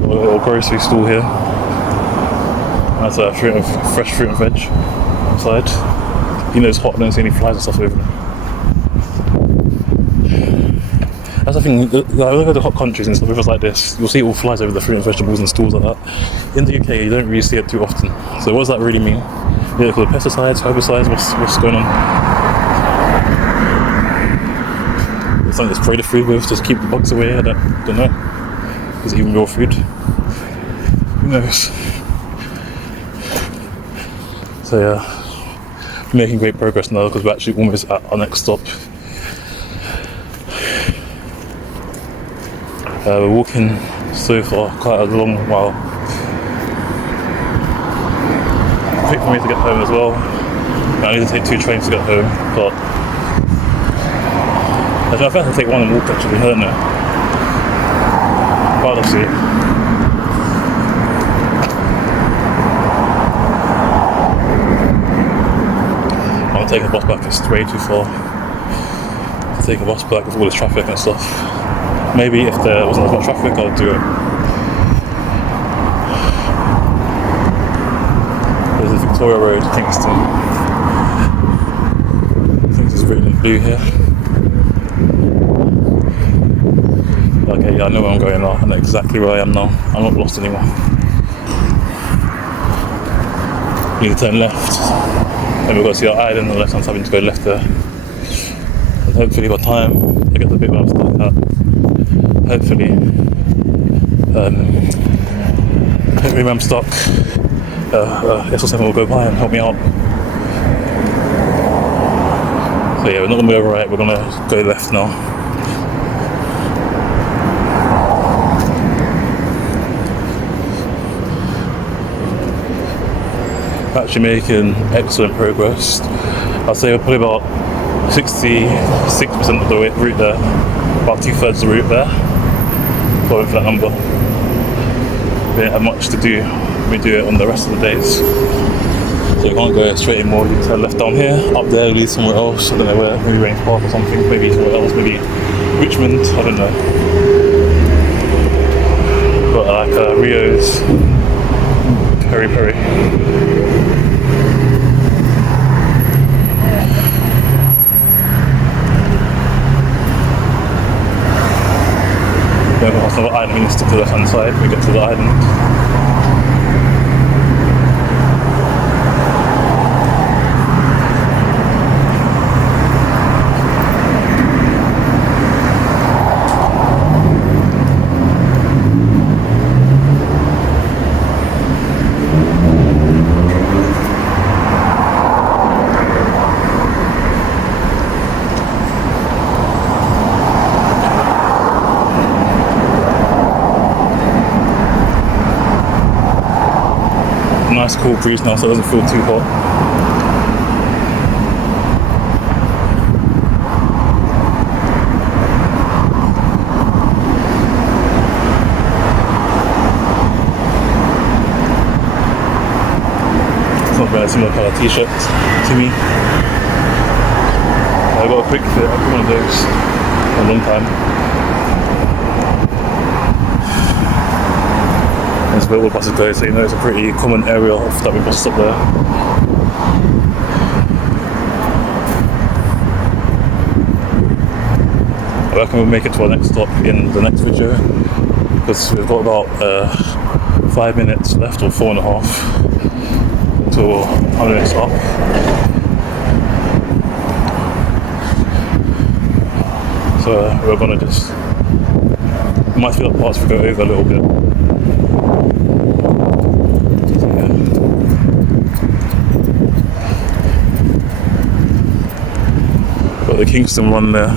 Got a little grocery store here. That's a fresh fruit and veg outside. You know it's hot, I don't see any flies and stuff over there. That's the thing, like, look at the hot countries and stuff, rivers like this, you'll see all flies over the fruit and vegetables and stores like that. In the UK, you don't really see it too often. So what does that really mean? Yeah, for the pesticides, herbicides, what's going on? It's something to spray the food with, just keep the bugs away, I don't know. Is it even real food? Who knows? So yeah, we're making great progress now because we're actually almost at our next stop. We're walking so far, quite a long while. Quick for me to get home as well. I need to take 2 trains to get home, but I think I have to take one and walk actually, I don't know. But let's see. I'm taking a bus back, it's way too far to take a bus back with all this traffic and stuff. Maybe if there wasn't as much traffic, I'd do it. There's the Victoria Road, Kingston. I think it's written in blue here. Okay, yeah, I know where I'm going now. I know exactly where I am now. I'm not lost anymore. We need to turn left. And we've got to see our island on the left hand side, we need to go left there. And hopefully by the time I get to the bit where I'm stuck at, hopefully when I'm stuck, SL7 will go by and help me out. So yeah, we're not going to go right, we're going to go left now. Actually making excellent progress. I'd say we're probably about 66% of the route there, about 2/3 of the route there. Going for that number. We don't have much to do. We do it on the rest of the days. So you can't go straight anymore. You turn left down here, up there, lead somewhere else. I don't know where, maybe Rains Park or something. Maybe somewhere else. Maybe Richmond. I don't know. But like Rio's Peri Peri. Going past another island, we need to stick to the left hand side, we get to the island. Nice cool breeze now, so it doesn't feel too hot. Someone's wearing a similar colour t-shirt to me. I got a quick fit, I've got one of those for a long time. That's where all the buses go, so you know it's a pretty common area of that we bus stop there. I reckon we'll make it to our next stop in the next video, because we've got about 5 minutes left, or 4.5, till our next stop. So we're gonna just, we might feel like parts we go over a little bit. the Kingston one there.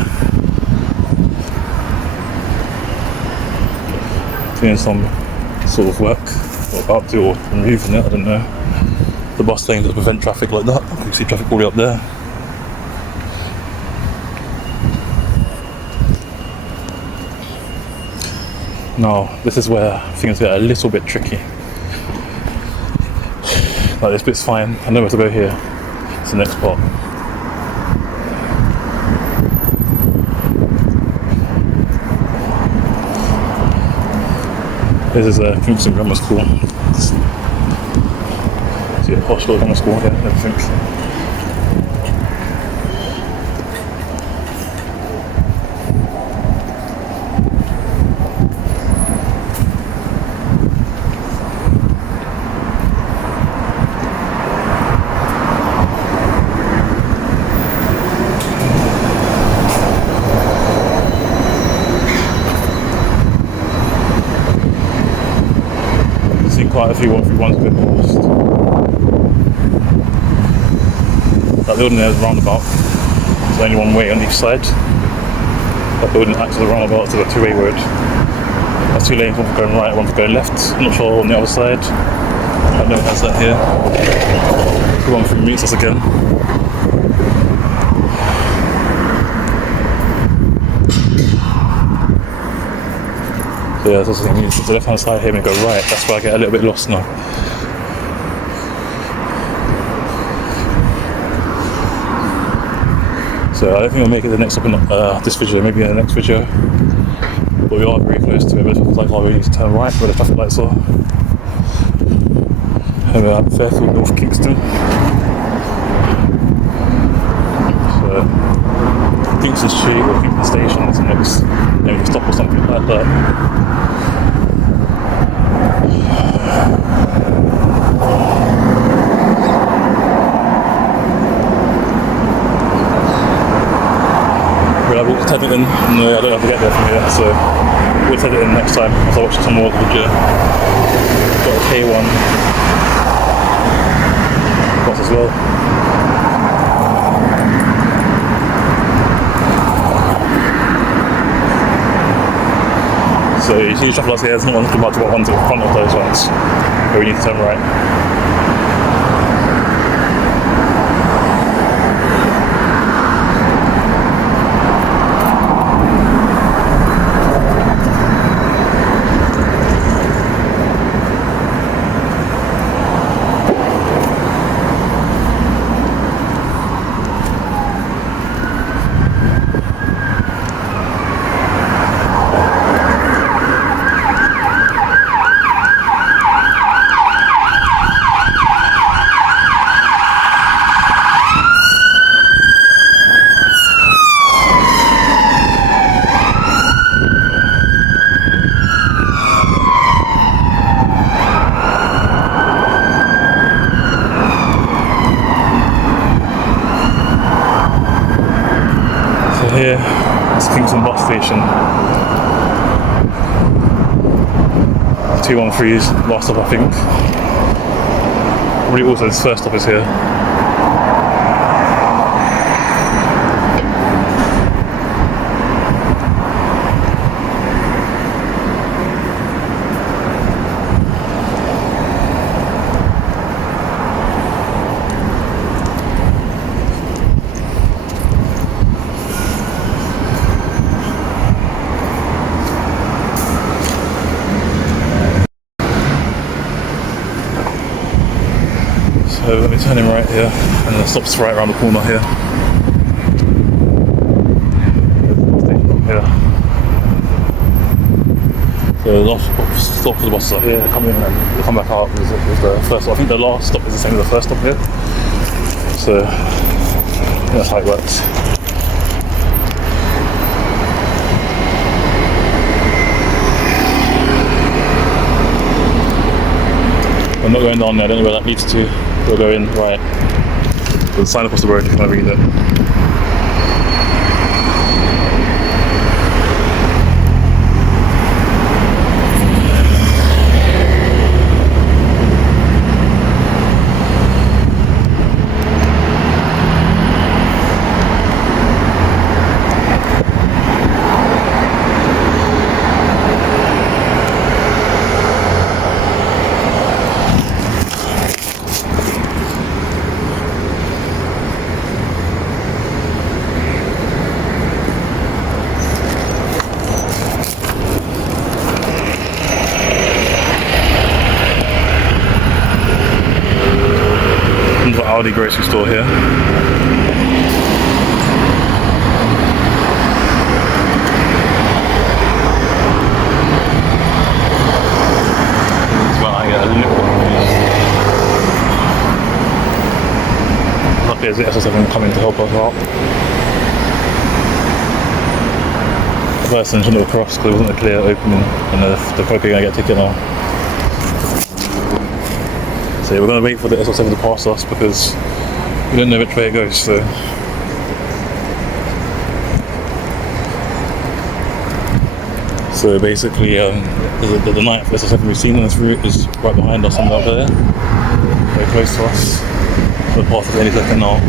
Doing some sort of work, or about to, or removing it, I don't know. The bus lane does prevent traffic like that. You can see traffic all the way up there. Now, this is where things get a little bit tricky. Like, this bit's fine, I know where to go here. It's the next part. This is a Kingston Grammar School. See a posh little grammar school here and everything. Quite a few ones a bit lost. That building there is a roundabout. There's only one way on each side. That building acts as a roundabout to the two-way road. That's 2 lanes, one for going right, one for going left. I'm not sure on the other side. I know it has that here. The one through meets us again. So yeah, that's the thing, it's the left hand side here and go right, that's where I get a little bit lost now. So I don't think I'll make it the next stop in this video, maybe in the next video. But we are very close to it, but it's like, oh, we need to turn right where the traffic lights are. And we're at Fairfield, North Kingston. So, Kingston Street or Kingston Station is the next maybe stop or something like that. But I will head it in. No, I don't have to get there from here, so we'll head it in next time as I watch some more of the video. Got a K1 bus as well. So you see traffic lights here, there's not one looking about to what ones in front of those ones where we need to turn right. Here, it's Kingston bus station. 213's last stop, I think. Probably also his first stop is here. So let me turn him right here, and then it stops right around the corner here. So the last stop for the buses are here, come in and come back out is the first stop. I think the last stop is the same as the first stop here. So that's how it works. I'm not going down there, I don't know where that leads to. We'll go in right. There's a sign across the road if you want to read it. Aldi grocery store here. That's why I get a little bit confused. Luckily there's the SL7 coming to help us out. The person shouldn't have crossed because it wasn't a clear opening, and they're probably going to get a ticket now. So yeah, we're going to wait for the SL7 to pass us because we don't know which way it goes. So basically, the ninth SL7 we've seen on this route is right behind us and up there, very close to us. We'll pass us any second now.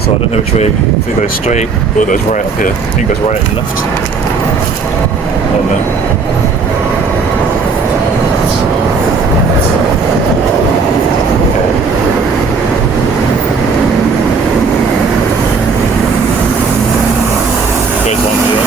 So I don't know which way, if it goes straight or it goes right up here. I think it goes right and left. I don't know. Goes one here.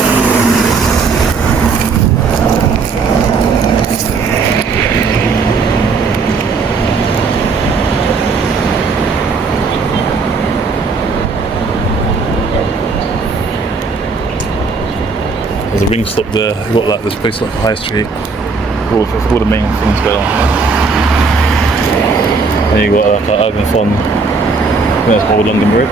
There's a ring stop there. You've got like this place like High Street, all the main things going on. And you've got like Urban Fun. That's Old London Bridge.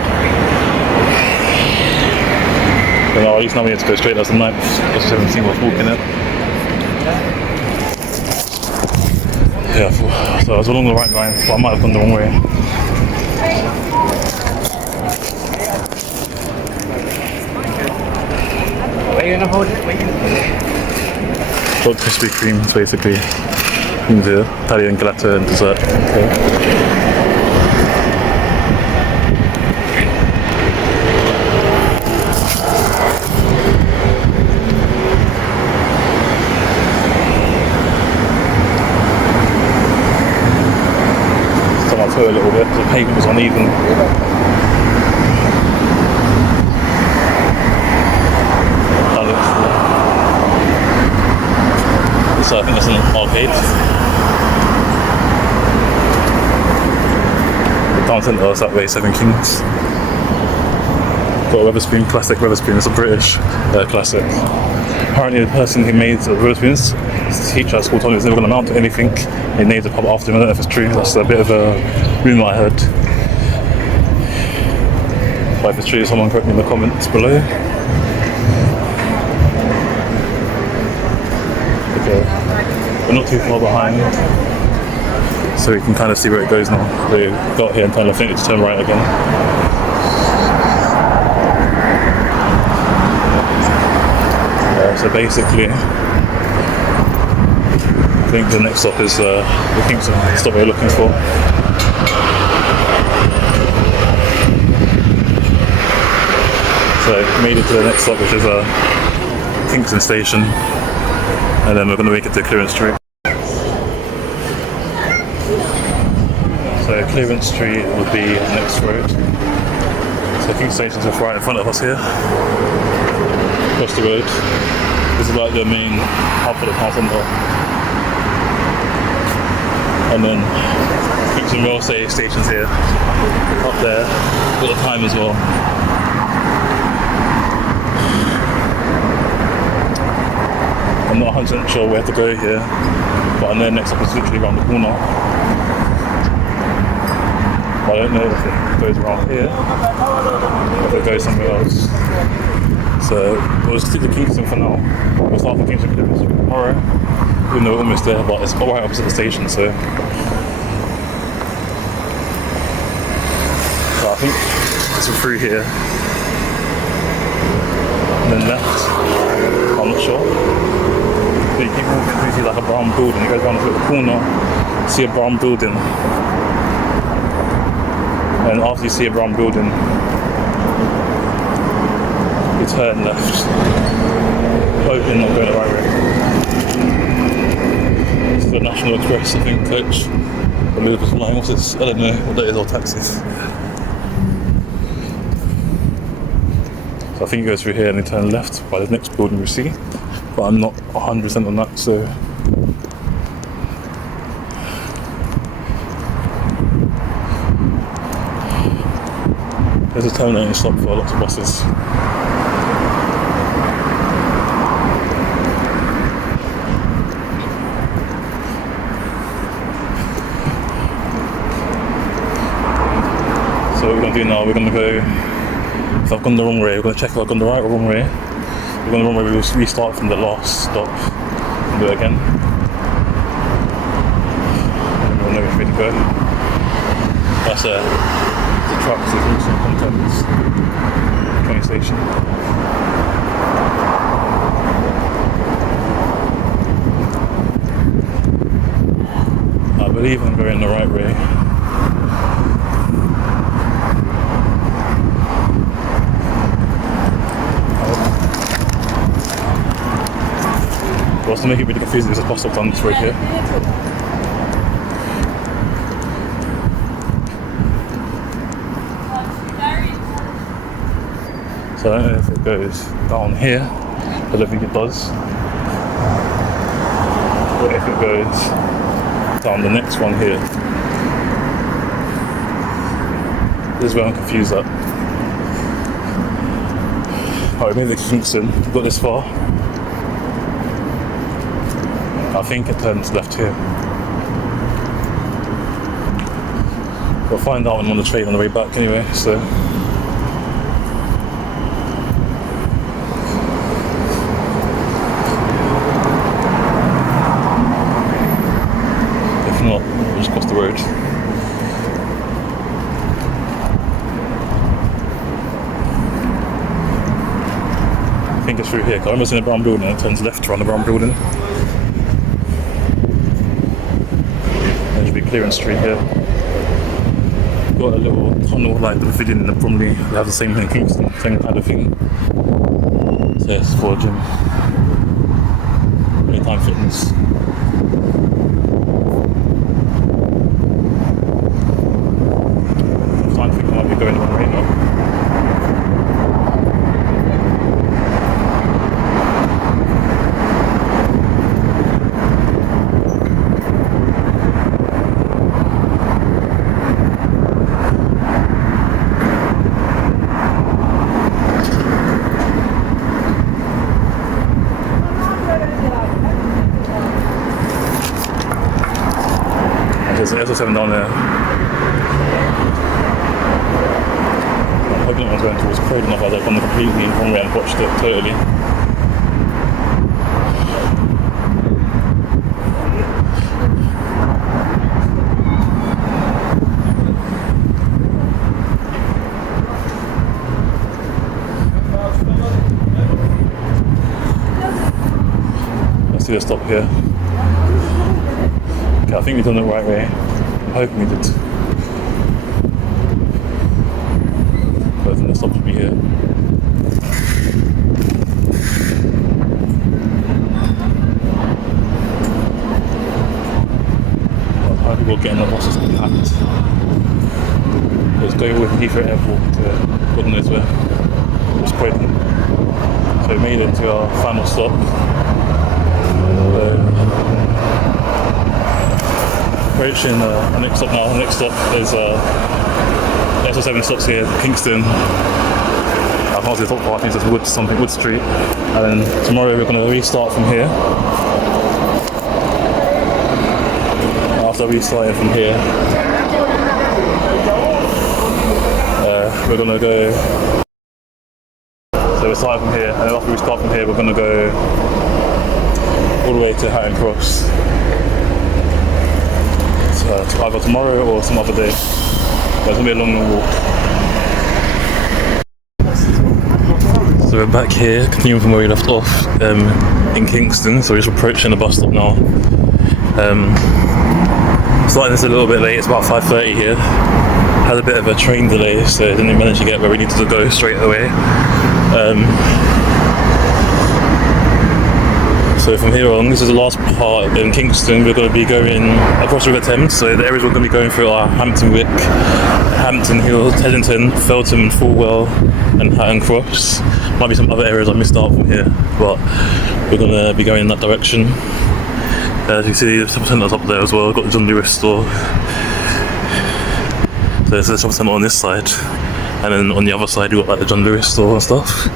But no, at least now we need to go straight. That's the 9th. Just haven't seen what's walking it. Yeah, so I was along the right line, but I might have gone the wrong way. Got Krispy Kremes basically. In the Italian gelato and dessert. Okay. A little bit, the pavement was uneven. So I think that's an arcade. The town centre is that way, Seven Kings. Got a Weatherspoon, classic Weatherspoon, it's a British classic. Apparently the person who made the Weatherspoons, his teacher at school told me he was never going to amount to anything. He named the pub after him. I don't know if it's true, that's a bit of a rumour I heard. But if it's true, someone correct me in the comments below. Okay, we're not too far behind, so we can kind of see where it goes now. We got here and kind of think to turn right again. So basically, I think the next stop is the Kingston stop we're looking for. So made it to the next stop, which is Kingston Station, and then we're going to make it to Clearance Street. So Clearance Street would be the next road. So Kingston Station's just right in front of us here, across the road. This is like the main hub for the town centre. And then Kingston Rail stations here, up there, got the time as well. I'm not 100% sure where to go here, but I know next stop is literally around the corner. But I don't know if it goes around here, or if it goes somewhere else. So we'll just stick to Kingston for now. We'll start from Kingston tomorrow, even though we're almost there, but it's right opposite the station, so I think it's through here. And then left. I'm not sure. But you keep walking through, you see like a brown building. You go down to the corner, see a brown building. And after you see a brown building, you turn left. Hoping not going the right way. This is the National Express, I think, coach. The Liverpool line, what's this? I don't know what that is, or taxis. So I think you go through here and then turn left by the next building we see. But I'm not 100% on that, so. There's a terminating stop for lots of buses. So what we're going to do now, we're going to go, if I've gone the wrong way, we're going to check if I've gone the right or wrong way. If we've gone the wrong way, we'll restart from the last stop and do it again. And we'll know which way to go. That's the truck, so it's also contents train station. I believe I'm going the right way. What's to make it really confusing is a bus stop on this road here. So I don't know if it goes down here, I don't think it does. Or if it goes down the next one here. This is where I'm confused at. Alright, maybe it's Kingston, we've got this far. I think it turns left here. We'll find out when I'm on the train on the way back anyway, so. If not, we'll just cross the road. I think it's through here, because I remember seeing a brown building and it turns left around the brown building. There should be clearance street here. Got a little tunnel like the Pavilion in the Bromley. They have the same thing in Kingston, same kind of thing. So it's for a gym. Anytime Fitness. I'm starting to think I might be going the wrong way now. There's an SL7 down there. I'm hoping it was going towards Croydon, otherwise I've gone the completely wrong way and watched it totally. Let's do a stop here. I think we've done it the right way. I'm hoping we did. But I think the stop should be here. How people getting the buses packed. Let's go with Heathrow Airport to God knows where. Just Croydon. So we made it to our final stop. Approaching our next stop now. The next stop is SL7 stops here, Kingston. I can't see the top part, I think it's Wood Street. And then tomorrow we're going to restart from here. After restarting from here, we're going to go. So we're starting from here, and then after we start from here, we're going to go all the way to Hatton Cross. To either tomorrow or some other day. But it's going to be a long walk. So we're back here, continuing from where we left off in Kingston. So we're just approaching the bus stop now. Starting this a little bit late, it's about 5:30 here. Had a bit of a train delay, so didn't manage to get where we needed to go straight away. So from here on, this is the last part in Kingston. We're going to be going across River Thames. So the areas we're going to be going through are Hampton Wick, Hampton Hill, Teddington, Feltham, Fulwell and Hatton Cross. Might be some other areas I missed out from here, but we're going to be going in that direction. As you see, the shop centre's up there as well. We've got the John Lewis store. So there's a shop centre on this side. And then on the other side, you got like the John Lewis store and stuff.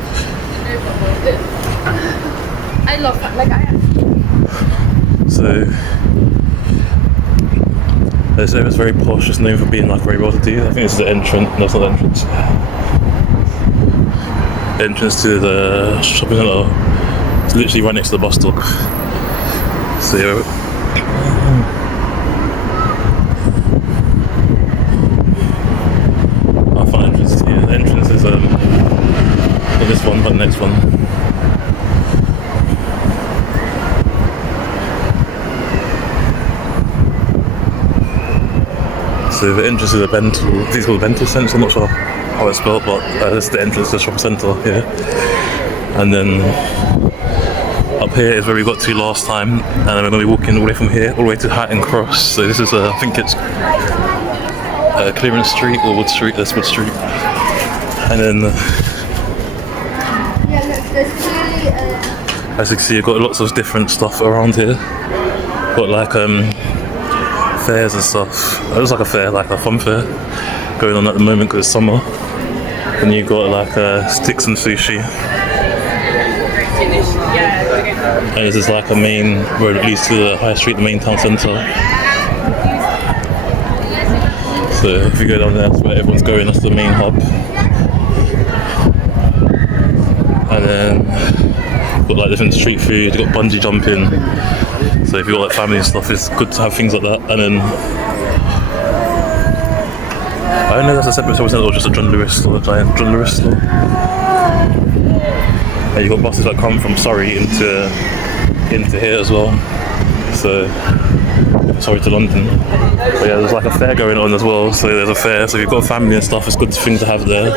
I love that. Like I. So this area is very posh. It's known for being like very well to do. I think this is the entrance. No, it's not the entrance. Entrance to the shopping centre. It's literally right next to the bus stop. So yeah. Our front entrance here. The entrance is not this one, but the next one. So the entrance is a Bental. These are called Bental Centre. I'm not sure how it's spelled, but this is the entrance to the shopping centre here. And then up here is where we got to last time, and then we're going to be walking all the way from here all the way to Hatton Cross. So this is I think it's Clearance Street or Wood Street. That's Wood Street. And then as you can see, you've got lots of different stuff around here. Got like fairs and stuff. It looks like a fair, like a fun fair going on at the moment because it's summer. And you've got like sticks and sushi. And this is like a main road that leads to the high street, the main town centre. So if you go down there, that's where everyone's going, that's the main hub. And then you've got like different street food, you've got bungee jumping. So if you've got like family and stuff, it's good to have things like that. And then I don't know if that's a separate shopping centre or just a John Lewis store, a giant John Lewis store. And you've got buses that come from Surrey into here as well. So Surrey to London. But yeah, there's like a fair going on as well. So there's a fair. So if you've got family and stuff, it's good thing to have there.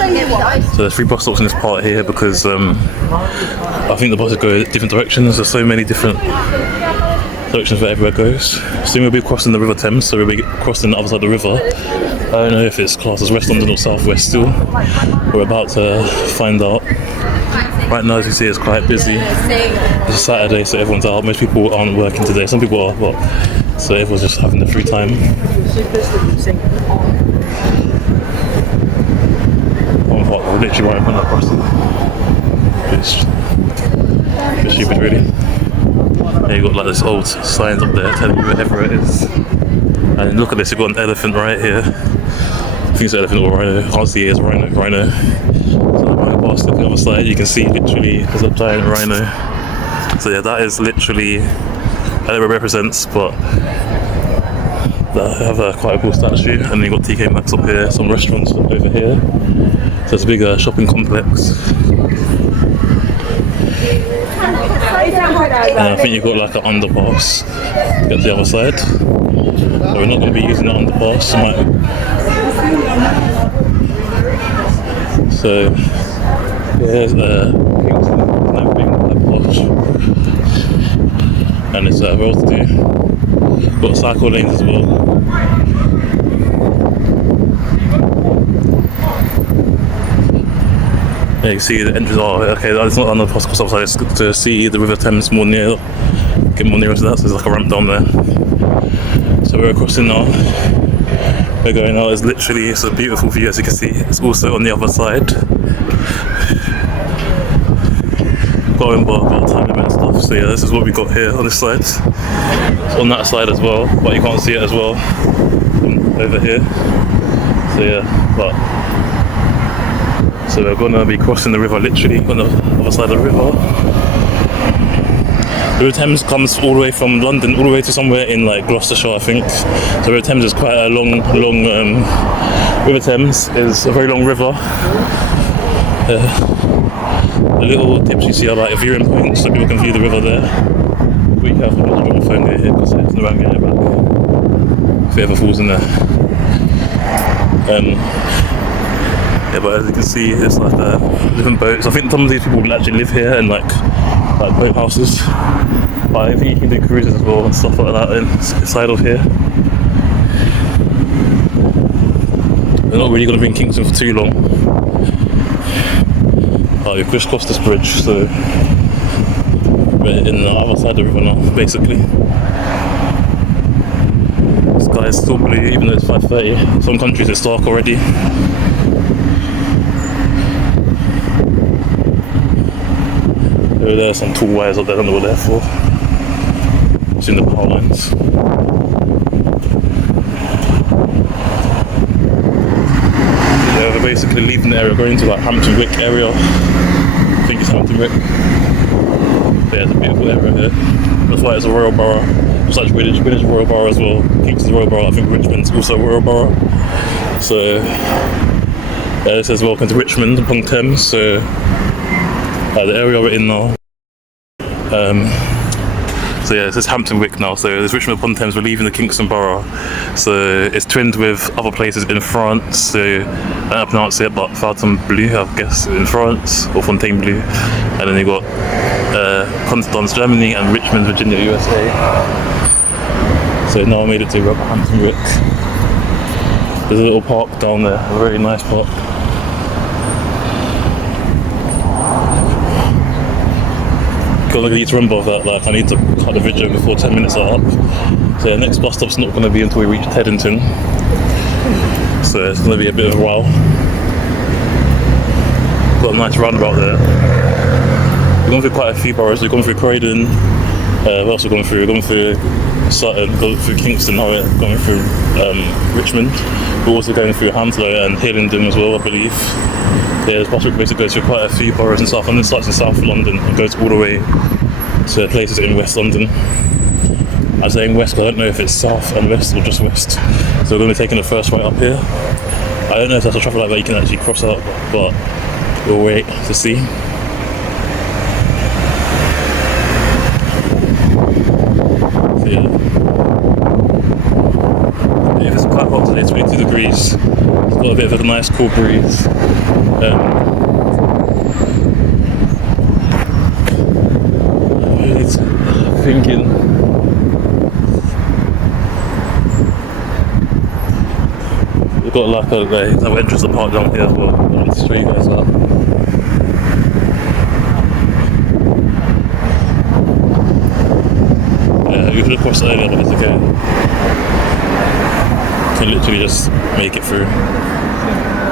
So there's 3 bus stops in this part here because I think the buses go different directions. There's so many different directions where everywhere goes. Soon we'll be crossing the River Thames, so we'll be crossing the other side of the river. I don't know if it's classed as West London or South West still. We're about to find out. Right now, as you see, it's quite busy. It's a Saturday, so everyone's out. Most people aren't working today. Some people are, but so everyone's just having their free time. One part, we're literally right in front of the crossing. It's a bit stupid, really. And you've got like this old signs up there telling you wherever it is. And look at this, you've got an elephant right here. I think it's an elephant or rhino. I can't see it, it's rhino. So I'm going past on the other side, you can see literally there's a giant rhino. So yeah, that is literally, I don't know what it represents, but they have quite a cool statue. And then you've got TK Maxx up here, some restaurants over here. So it's a big shopping complex. And I think you've got like an underpass to get to the other side. So we're not going to be using the underpass. So here's Kingston, never been that posh. And it's well to do. Got cycle lanes as well. Yeah, you can see the entrance. Oh, okay, that's not on the possible side. It's good to see the River Thames more near, get more near to that. So there's like a ramp down there. So we're crossing now. We're going out. It's literally, it's a beautiful view, as you can see. It's also on the other side. Got in about time limit and stuff. So yeah, this is what we got here on this side. It's on that side as well, but you can't see it as well over here. So yeah, but. So we're going to be crossing the river literally on the other side of the river. The River Thames comes all the way from London all the way to somewhere in like Gloucestershire, I think. So the River Thames is quite a long River Thames is a very long river. The little tips you see are like a viewing point so people can view the river there. Be careful not to drop my phone here because there's no way I'm getting it back if it ever falls in there. Yeah, but as you can see, it's like different boats. I think some of these people will actually live here and like boat houses. But I think you can do cruises as well and stuff like that inside of here. They're not really going to be in Kingston for too long. We've just crossed this bridge, so we're in the other side of the river now, basically. The sky is still blue, even though it's 5:30. Some countries it's dark already. So there's some tall wires up there, I don't know what they're for. It's in the power lines. Yeah, we're basically leaving the area, going to like Hampton Wick area. I think it's Hampton Wick. Yeah, it's a beautiful area here. That's why it's a royal borough. It's like Greenwich Royal Borough as well. Kingston's Royal Borough. I think Richmond's also a Royal Borough. So yeah, it says welcome to Richmond upon Thames. So the area we're in now. So yeah, it says Hampton Wick now. So there's Richmond upon Thames. We're leaving the Kingston Borough. So it's twinned with other places in France. So I don't know how to pronounce it, but Fontainebleau, I guess, in France, or Fontainebleau. And then you got Constance, Germany, and Richmond, Virginia, USA. So now I made it to Hampton Wick. There's a little park down there, a very nice park. I need to remember that like I need to cut the video before 10 minutes are up. So the next bus stop's not going to be until we reach Teddington. So it's going to be a bit of a while. Got a nice roundabout there. We've gone through quite a few boroughs. We've gone through Croydon. What else we've gone through? We've gone through Sutton, gone through Kingston, now we're going through Richmond. We're also going through Hounslow and Hillingdon as well, I believe. Yeah, this bus route basically goes through quite a few boroughs in South London. It starts in South London and goes all the way to places in West London. I'm saying west because I don't know if it's south and west or just west. So we're going to be taking the first right up here. I don't know if that's a traffic light that you can actually cross out, but we'll wait to see. So yeah. Yeah, it's quite hot today, 22 degrees. It's got a bit of a nice cool breeze. Thinking we've got like a entrance to the park down here as well. I'll show you guys that. Yeah, we could have crossed earlier, but it's okay. You can literally just make it through.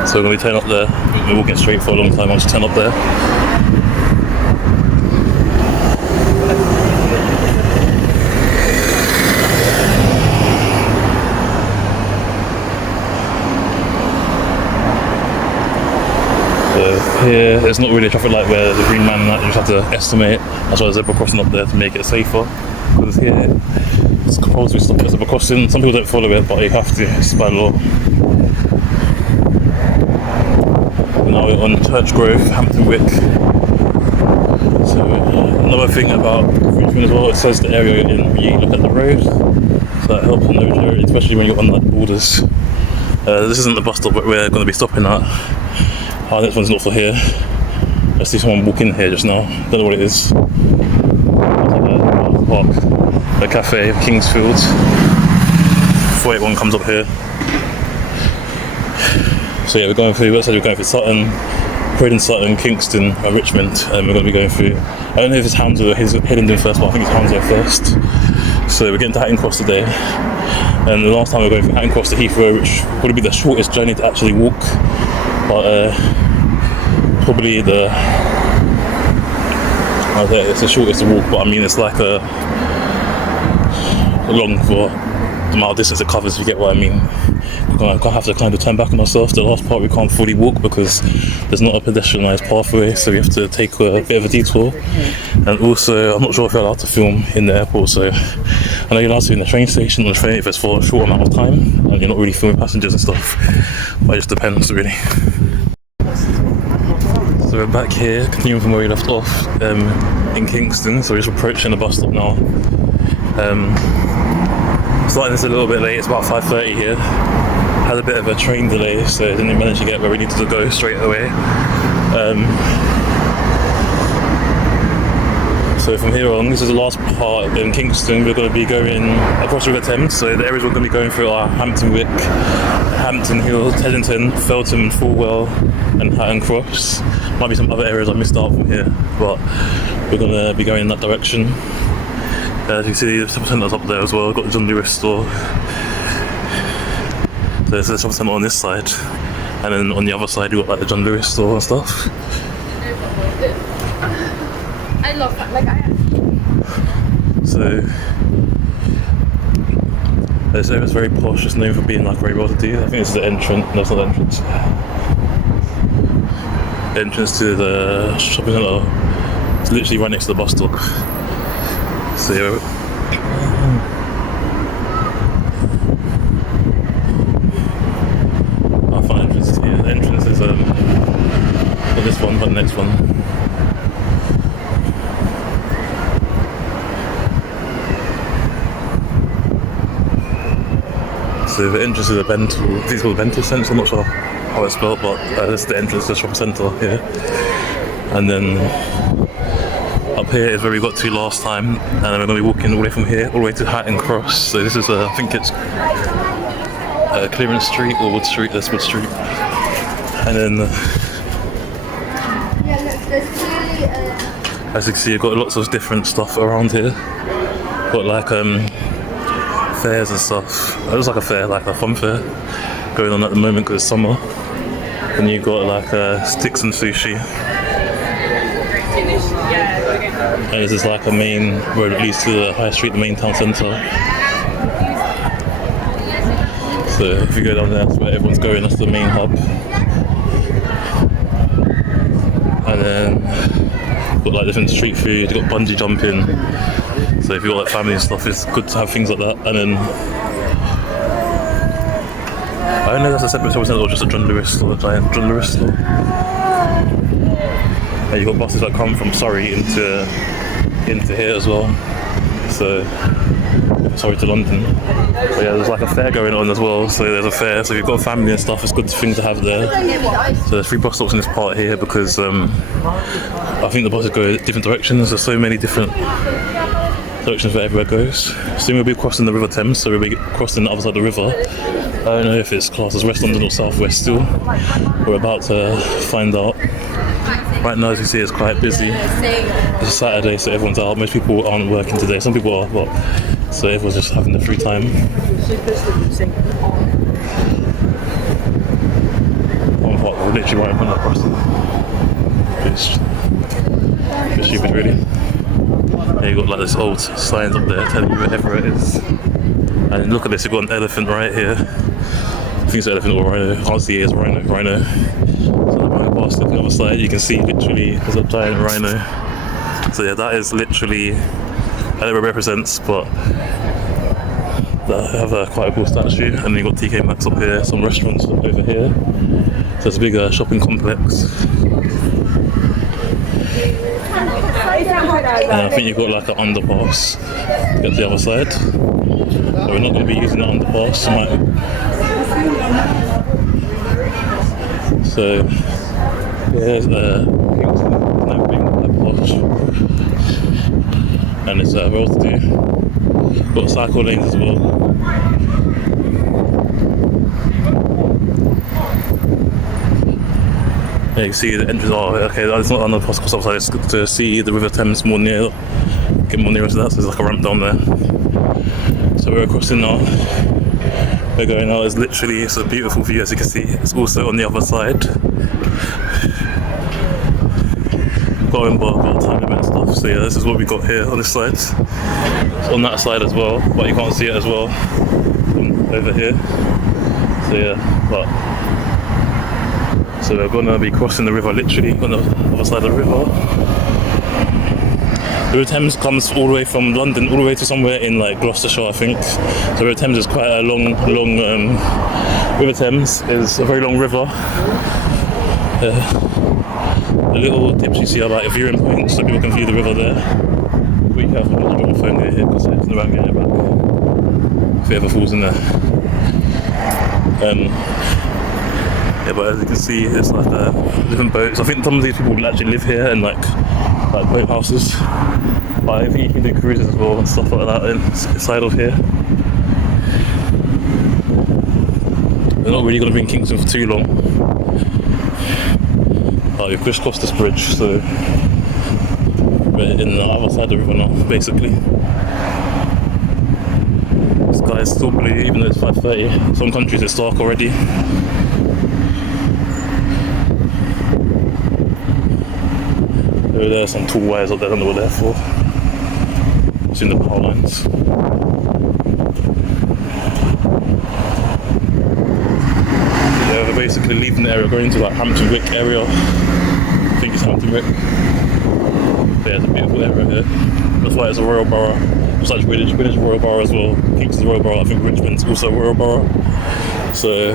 So we're going to be turning up there. We've been walking straight for a long time. I'll just turn up there. Here, there's not really a traffic light where the green man and that you just have to estimate. That's why there's a zebra crossing up there to make it safer. Because here, it's compulsory to stop at zebra crossing. Some people don't follow it, but you have to. It's by law. And now we're on Church Grove, Hampton Wick. So another thing about Richmond as well, it says the area you're in when you look at the road. So that helps in those areas, especially when you're on like borders. This isn't the bus stop we're going to be stopping at. Our next one's not for here. I see someone walk in here just now. Don't know what it is. Park, the cafe, Kingsfield. 481 comes up here. So yeah, we're going through. We're going through Sutton, Croydon, Sutton, Kingston, and Richmond, and we're going to be going through. I don't know if it's Hounslow or Hillingdon first, but I think it's Hounslow first. So we're getting to Hatton Cross today, and the last time we were going from Hatton Cross to Heathrow, which would be the shortest journey to actually walk. But probably it's the shortest to walk, but I mean it's like a long for the amount of distance it covers, if you get what I mean. We're going to have to kind of turn back on ourselves. The last part we can't fully walk because there's not a pedestrianised pathway, so we have to take a bit of a detour. And also, I'm not sure if you're allowed to film in the airport, so I know you're allowed to in the train station on the train if it's for a short amount of time and you're not really filming passengers and stuff, but it just depends really. So we're back here, continuing from where we left off in Kingston, so we're just approaching the bus stop now. Starting this a little bit late, it's about 5:30 here. Had a bit of a train delay, so didn't manage to get where we needed to go straight away. So from here on, this is the last part in Kingston. We're going to be going across the River Thames, so the areas we're going to be going through are Hampton Wick, Hampton Hill, Teddington, Feltham, Fulwell and Hatton Cross. Might be some other areas I missed out from here, but we're going to be going in that direction. As you can see, the shopping centre's up there as well. We've got the John Lewis store. There's the shopping centre on this side, and then on the other side you've got like the John Lewis store and stuff. I love like I. So this area is very posh. It's known for being like very well to do. I think this is the entrance. No, it's not the entrance. The entrance to the shopping centre. It's literally right next to the bus stop. So yeah. I'll find entrance here. The entrance is not this one, but the next one. So the entrance is a Bental, I think it's called the Bental Centre, I'm not sure how it's spelled, but this is the entrance to the shopping centre here. And then up here is where we got to last time, and then we're going to be walking all the way from here, all the way to Hatton Cross. So this is, I think it's Clearance Street or Wood Street, that's Wood Street. And then, as you can see, you've got lots of different stuff around here. Got like fairs and stuff. It looks like a fair, like a fun fair going on at the moment because it's summer. And you've got like sticks and sushi. And this is like a main road that leads to the high street, the main town centre. So if you go down there, that's where everyone's going, that's the main hub. And then you've got like different street food, you've got bungee jumping. So if you've got like family and stuff, it's good to have things like that. And then I don't know if that's a separate shopping centre or just a John Lewis store, a giant John Lewis store. And you've got buses that come from Surrey into here as well. So Surrey to London. But yeah, there's like a fair going on as well. So there's a fair. So if you've got family and stuff, it's a good thing to have there. So there's 3 bus stops in this part here because I think the buses go different directions. There's so many different directions where everywhere goes. Soon we'll be crossing the River Thames, so we'll be crossing the other side of the river. I don't know if it's classed as West London or South West still. We're about to find out. Right now, as you see, it's quite busy. It's a Saturday, so everyone's out. Most people aren't working today. Some people are, but so everyone's just having their free time. One part, we're literally right in front of the crossing. It's stupid, really. And you've got like this old signs up there telling you wherever it is. And look at this, you've got an elephant right here. I think it's an elephant or rhino. I can't see it, it's rhino. So I'm going past it on the other side, you can see literally there's a giant rhino. So yeah, that is literally, I don't know what it represents, but they have quite a cool statue. And then you've got TK Maxx up here, some restaurants over here. So it's a big shopping complex. And I think you've got like an underpass to get to the other side. So we're not going to be using that underpass. So here's Kingston, never been that posh. And it's well to do. Got cycle lanes as well. Yeah, you can see the entrance. Oh, okay, it's not on the cross outside. It's good to see the River Thames more near, get more nearer to that. So there's like a ramp down there. So we're crossing now. We're going out. It's literally, it's a beautiful view, as you can see. It's also on the other side. Got to remember about time limit and stuff. So yeah, this is what we got here on this side. It's on that side as well, but you can't see it as well from over here. So yeah, but. So we're going to be crossing the river literally on the other side of the river. The River Thames comes all the way from London, all the way to somewhere in like Gloucestershire, I think. So the River Thames is quite a long River Thames is a very long river. The little tips you see are like viewing points so people can view the river there. Be careful not to drop my phone near here because it's no way I'm getting it back if it ever falls in there. Yeah, but as you can see, it's like different boats. I think some of these people will actually live here and like boat houses. But I think you can do cruises as well and stuff like that inside of here. They're not really going to be in Kingston for too long. We've just crossed this bridge, so we're in the other side of the river now, basically. The sky is still blue, even though it's 5:30. Some countries it's dark already. There's some tall wires up there, I don't know what they're for. It's in the power lines. Yeah, we're basically leaving the area, going to like Hampton Wick area. I think it's Hampton Wick. There's a beautiful area here. That's why it's a royal borough. It's like Greenwich Royal Borough as well. Kingston's Royal Borough. I think Richmond's also a royal borough. So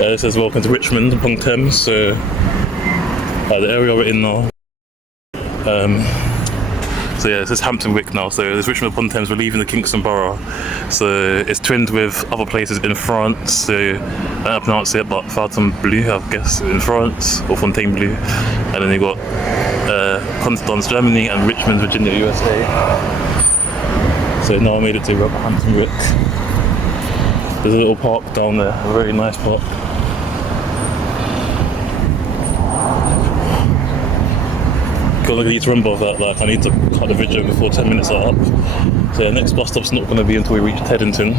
yeah, it says welcome to Richmond upon Thames. So the area we're in now. So yeah, this is Hampton Wick now. So this Richmond upon Thames. We're leaving the Kingston Borough. So it's twinned with other places in France. So I don't know how to pronounce it, but Fontainebleau, I guess, in France, or Fontainebleau. And then you got Constance, Germany, and Richmond, Virginia, USA. So now I made it to Hampton Wick. There's a little park down there, a very nice park. Got to remember that like I need to cut the video before 10 minutes are up. So the next bus stop's not going to be until we reach Teddington.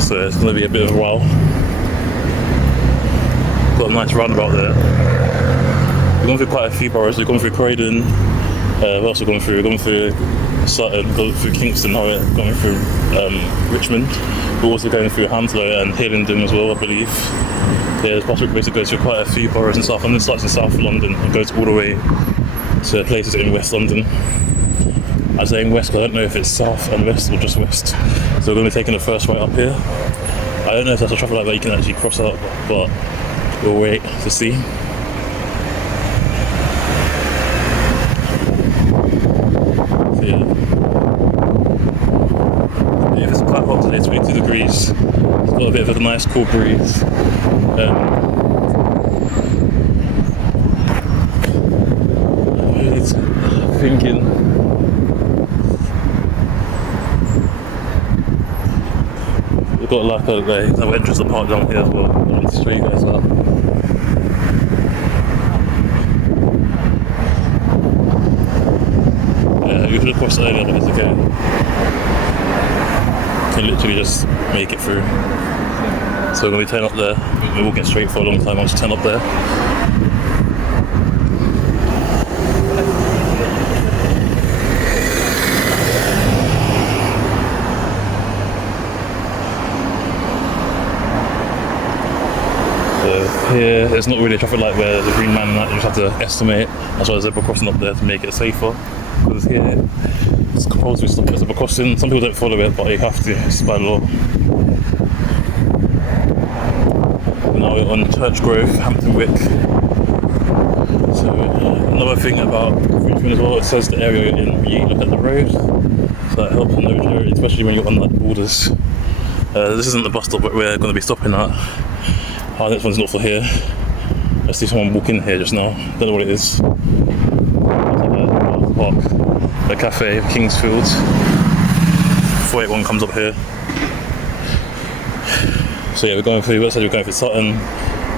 So it's going to be a bit of a while. Got a nice roundabout there. We're going through quite a few boroughs. We're going through Croydon. What else are we going through? We're going through Sutton, going through Kingston, now we're going through Richmond. We're also going through Hounslow and Hillingdon as well, I believe. Yeah, this bus route basically goes through quite a few boroughs in South London. It starts in South London and goes all the way to places in West London. I'm saying west because I don't know if it's south and west or just west. So we're going to be taking the first right up here. I don't know if that's a traffic light that you can actually cross out, but we'll wait to see. So yeah, it's quite hot today, 22 degrees. It's got a bit of a nice cool breeze. It's thinking. We've got like a entrance to the park down here as well. I want to show you guys that. Yeah, we could have crossed earlier, but it's okay. You can literally just make it through. So we're going to be turning up there. We've been walking straight for a long time. I'll just turn up there. Here, there's not really a traffic light where there's a green man and that, you just have to estimate. That's why there's a zebra crossing up there to make it safer. Because here, it's compulsory to stop at a zebra crossing. Some people don't follow it, but you have to, it's by law. Now we're on Church Grove, Hampton Wick. So another thing about Richmond as well, it says the area you're in, you look at the road. So that helps in those areas, especially when you're on like borders. This isn't the bus stop that we're going to be stopping at. Our next one's not for here. I see someone walk in here just now. Don't know what it is. Park, the cafe, Kingsfield. 481 comes up here. So yeah, we're going through Sutton,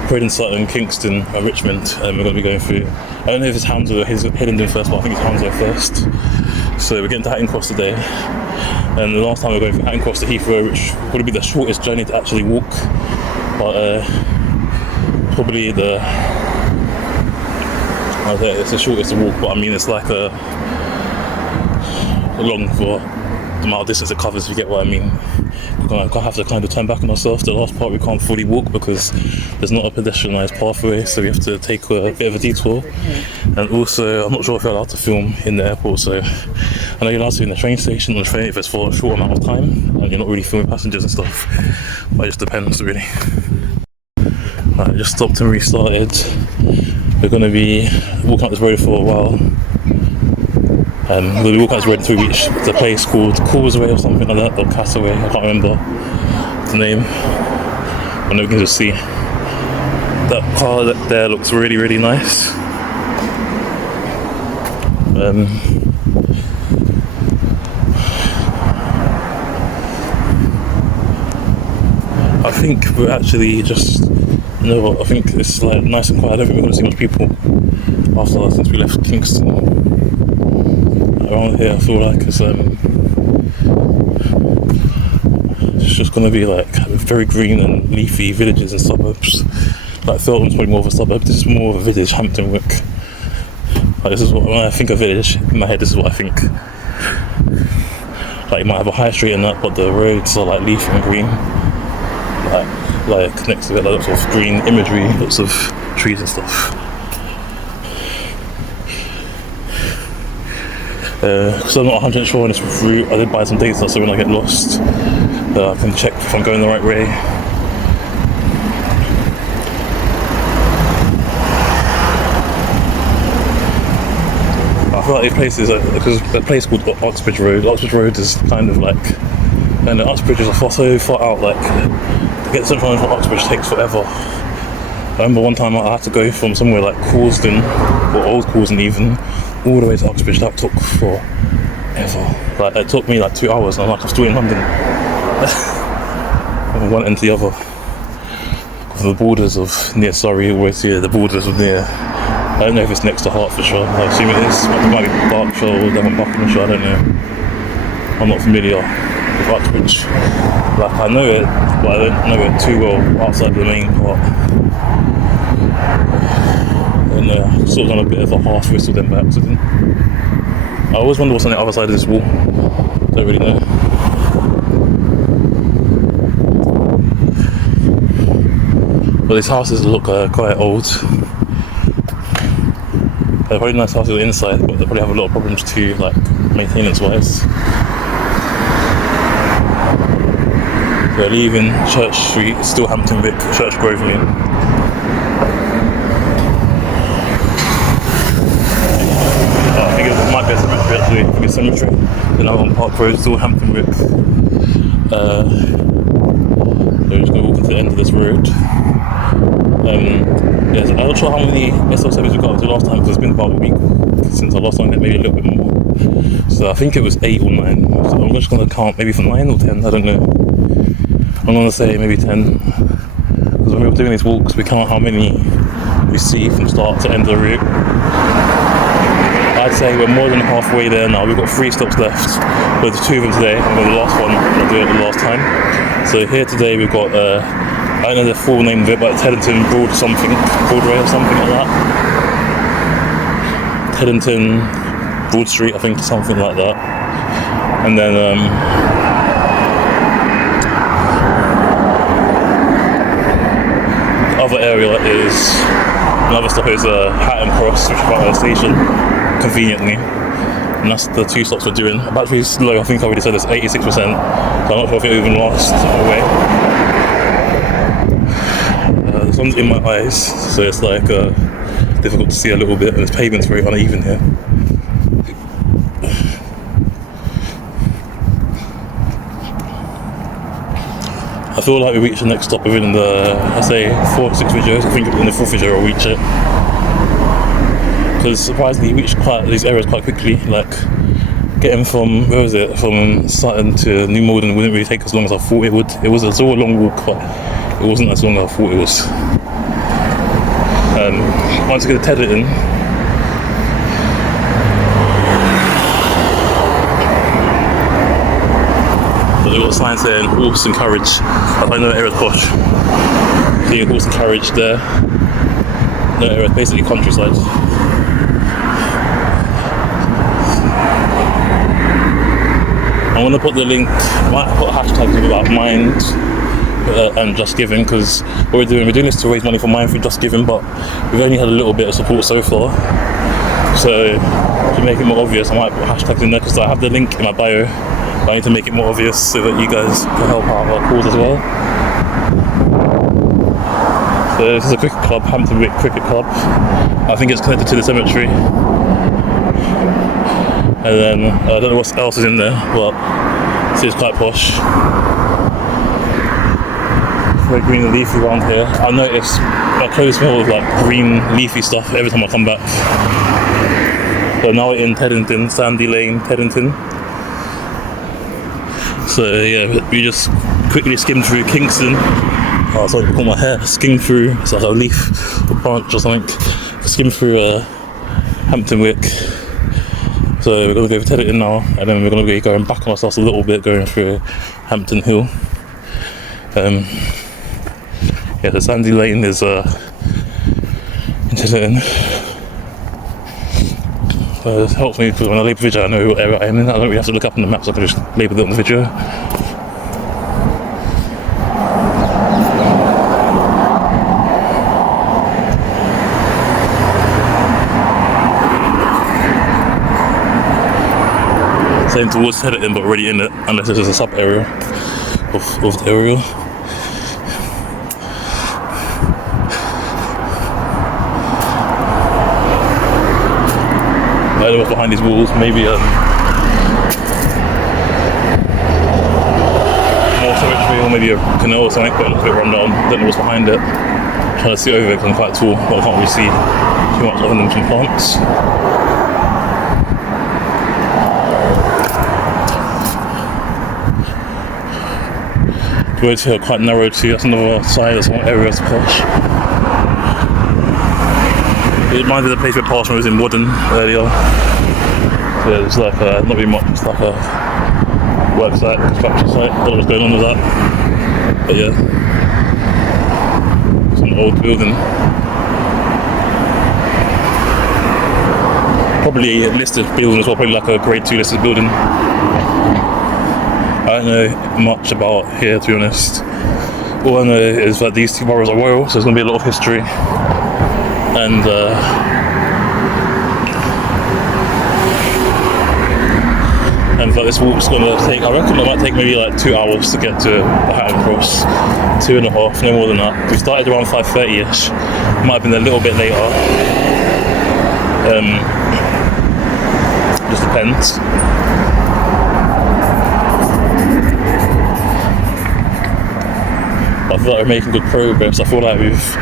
Croydon, Sutton, Kingston, and Richmond, and we're going to be going through. I don't know if it's Hounslow or Hillingdon first, but I think it's Hounslow first. So we're getting to Hatton Cross today, and the last time we were going from Hatton Cross to Heathrow, which would be the shortest journey to actually walk. But probably it's the shortest to walk, but I mean it's like a long for the amount of distance it covers, if you get what I mean. We're gonna have to kind of turn back on ourselves. The last part we can't fully walk because there's not a pedestrianised pathway, so we have to take a bit of a detour. And also, I'm not sure if you're allowed to film in the airport, so I know you're allowed to in the train station on the train if it's for a short amount of time and you're not really filming passengers and stuff, but it just depends really. Right, just stopped and restarted. We're going to be walking up this road for a while. We'll be walking up this road until we reach the place called Causeway or something like that, or Castaway, I can't remember the name. And we can just see that car there looks really, really nice. I think we're actually just, you know what, I think it's like nice and quiet. I don't think we're going to see much people after since we left Kingston. Around here I feel like it's just going to be like very green and leafy villages and suburbs. Like Felton's probably more of a suburb, this is more of a village, Hampton Wick. Like, this is what, when I think of village, in my head, this is what I think. Like, you might have a high street and that, but the roads are like leafy and green. Like next to it, like lots of green imagery, lots of trees and stuff. Because I'm not 100% sure on this route, I did buy some data so when I get lost, I can check if I'm going the right way. I feel like these places, because a place called Oxbridge Road. Oxbridge Road is kind of like, and the Oxbridge is so far out, like, to get to Central London from Oxbridge takes forever. I remember one time I had to go from somewhere like Causden, or Old Causden even, all the way to Oxbridge. That took forever. Like, it took me like 2 hours and I'm like, I'm still in London. From one end to the other. From the borders of near Surrey, always here, the borders of near, I don't know if it's next to Hertfordshire, I assume it is. It might be Berkshire or Devon Buckinghamshire, I don't know. I'm not familiar with Uxbridge. Like, I know it, but I don't know it too well outside the main part. And sort of done a bit of a half whistle then by accident. I always wonder what's on the other side of this wall. Don't really know. But these houses look quite old. They're probably nice houses inside, but they probably have a lot of problems too, like maintenance wise. We're leaving Church Street, still Hampton Wick, Church Grove Lane. I think it might be a cemetery actually, I think it's a cemetery. Then I'm on Park Road, still Hampton Wick. So we're just going to walk into the end of this road. Yes, I'm not sure how many SL7s we got up to last time because it's been about a week since I last time, maybe a little bit more. So I think it was 8 or 9. So I'm just going to count maybe for 9 or 10, I don't know. I'm going to say maybe 10. Because when we were doing these walks, we count how many we see from start to end of the route. I'd say we're more than halfway there now. We've got 3 stops left. With 2 of them today, and then the last one I'll do it the last time. So here today we've got I don't know the full name of it, but it's Teddington Broadway or something like that. Teddington Broad Street, I think, something like that. And then the other area is, another stop is Hatton Cross, which is right by the station, conveniently. And that's the 2 stops we're doing. Battery's slow, I think I already said it's 86%, so I'm not sure if it even lasts all the way. The sun's in my eyes, so it's like difficult to see a little bit, and this pavement's very uneven here. I feel like we reach the next stop within the, I'd say, 4 to 6 videos. I think in the 4th video I'll reach it. Because surprisingly, we reach these areas quite quickly. Like, getting from, where was it, from Sutton to New Malden wouldn't really take as long as I thought it would. It was a long walk, but it wasn't as long as I thought it was. Once you get to Teddington, they've got a sign saying horse and carriage. I know the area's posh. Seeing horse and carriage there. No area, basically countryside. I'm gonna put the link, might put hashtags about Mind and Just Giving, because what we're doing this to raise money for Mind for Just Giving, but we've only had a little bit of support so far. So to make it more obvious, I might put hashtags in there because I have the link in my bio. But I need to make it more obvious so that you guys can help out our cause as well. So this is a cricket club, Hampton Wick Cricket Club. I think it's connected to the cemetery. And then I don't know what else is in there, but it's quite posh. Very green and leafy around here. I notice my clothes smell of like green leafy stuff every time I come back. So now we're in Teddington, Sandy Lane, Teddington. So yeah, we just quickly skimmed through Kingston. Oh, sorry, I caught my hair. Skimmed through, it's like a leaf or branch or something. Skimmed through Hampton Wick. So we're going to go to Teddington now, and then we're going to be going back on ourselves a little bit, going through Hampton Hill. Yeah, the Sandy Lane is in Teddington. It helps me because when I label the video I know what area I am in. I don't really have to look up on the maps, I can just label it on the video. Same towards Heading, but already in it, unless this is a sub area of the area. I don't know what's behind these walls, maybe more cemetery or maybe a canal or something, but it looks a bit run down. Don't know what's behind it. I'm trying to see over it because I'm quite tall, but I can't really see too much other than some plants. The roads here are quite narrow too, that's another side, that's one area to pass. It reminded me of the place we passed when I was in Wooden earlier. So it's like not really much, it's like a work site, construction site, I don't know what's going on with that. But yeah, it's an old building. Probably a listed building as well, probably like a grade 2 listed building. I don't know much about here, to be honest. All I know is that these two boroughs are royal, so there's going to be a lot of history. And like this walk's going to take, I reckon it might take maybe like 2 hours to get to the Hatton Cross. 2.5, no more than that. We started around 5:30ish, might have been a little bit later. Just depends. I feel like we're making good progress. I feel like we've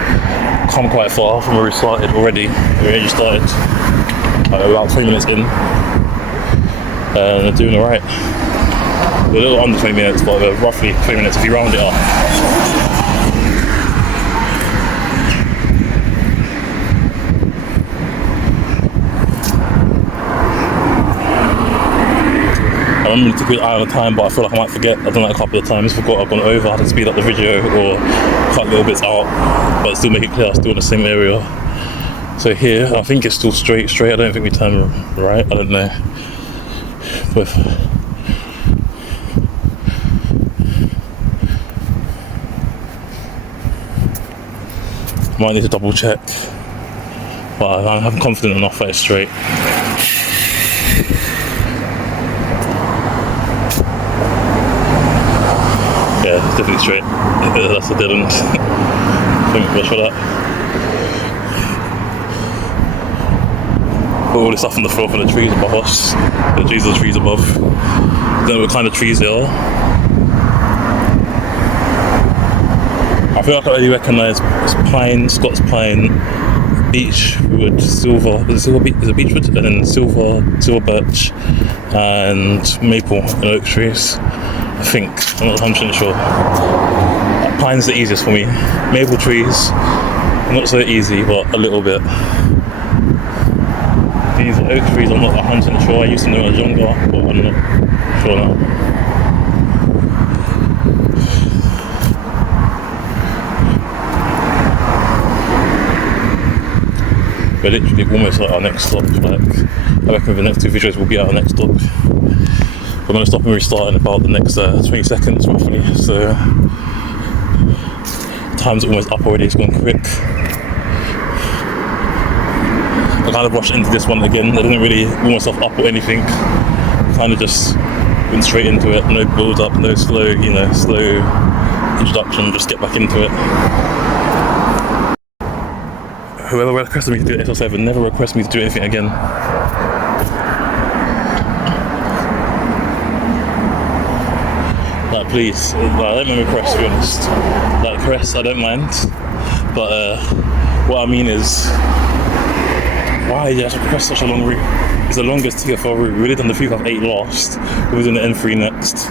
come quite far from where we started already. We only started about 20 minutes in and we're doing alright. We're a little under 20 minutes, but we're roughly 20 minutes if you round it up. I remember to keep an eye on the time, but I feel like I might forget. I've done that a couple of times, forgot I've gone over, I had to speed up the video or cut little bits out, but still make it clear I'm still in the same area. So here, I think it's still straight. I don't think we turn right, I don't know. But might need to double check, but I'm confident enough that it's straight. Yeah, it's definitely straight. That's a dead end. Thank you for that. Put all this stuff on the floor for the trees above us. The trees above. Don't know what kind of trees they are. I feel like I already recognise pine, Scots pine, beechwood, silver. Is it beechwood? And then silver birch, and maple and oak trees. I think, I'm not 100% sure. Pine's the easiest for me. Maple trees, not so easy, but a little bit. These oak trees, I'm not 100% sure. I used to know when I was younger, but I'm not sure now. We're literally almost at our next stop. Like, I reckon the next two videos will be at our next stop. We're going to stop and restart in about the next 20 seconds roughly, so time's almost up already, it's going quick. I kind of rushed into this one again, I didn't really warm myself up or anything, kind of just went straight into it, no build up, no slow introduction, just get back into it. Whoever requested me to do SL7 never requested me to do anything again. Like, please, I don't mind requests, to be honest. Like, requests, I don't mind. But what I mean is, why did you have to request such a long route? It's the longest TFL route. We really done the 358 last. We're doing the N3 next.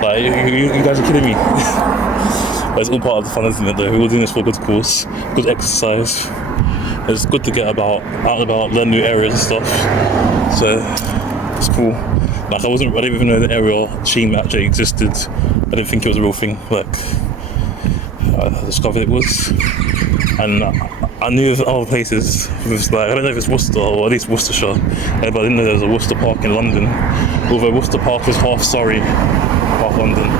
Like, you guys are kidding me. But it's all part of the fun, isn't it, though? We're all doing this for a good course, good exercise. It's good to get out and about, learn new areas and stuff. So, it's cool. Like, I didn't even know the aerial scheme actually existed. I didn't think it was a real thing. Like, I discovered it was. And I knew of other places, with like, I don't know if it's Worcester or at least Worcestershire, but I didn't know there was a Worcester Park in London. Although Worcester Park was half Surrey, half London.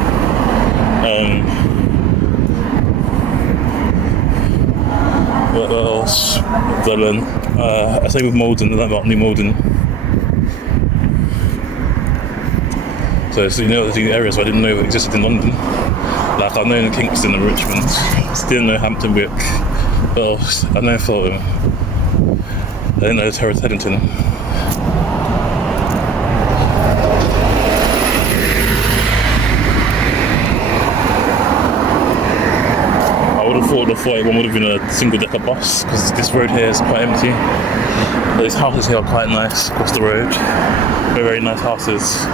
What else did I learn? I say with Malden, I learned about New Malden. So you know, there's these areas I didn't know existed in London. Like I've known Kingston and Richmond, still know Hampton Wick. What else? I know Fulham. I didn't know Teddington. I would have thought the 41 would have been a single-decker bus because this road here is quite empty. But these houses here are quite nice across the road. Very, very nice houses.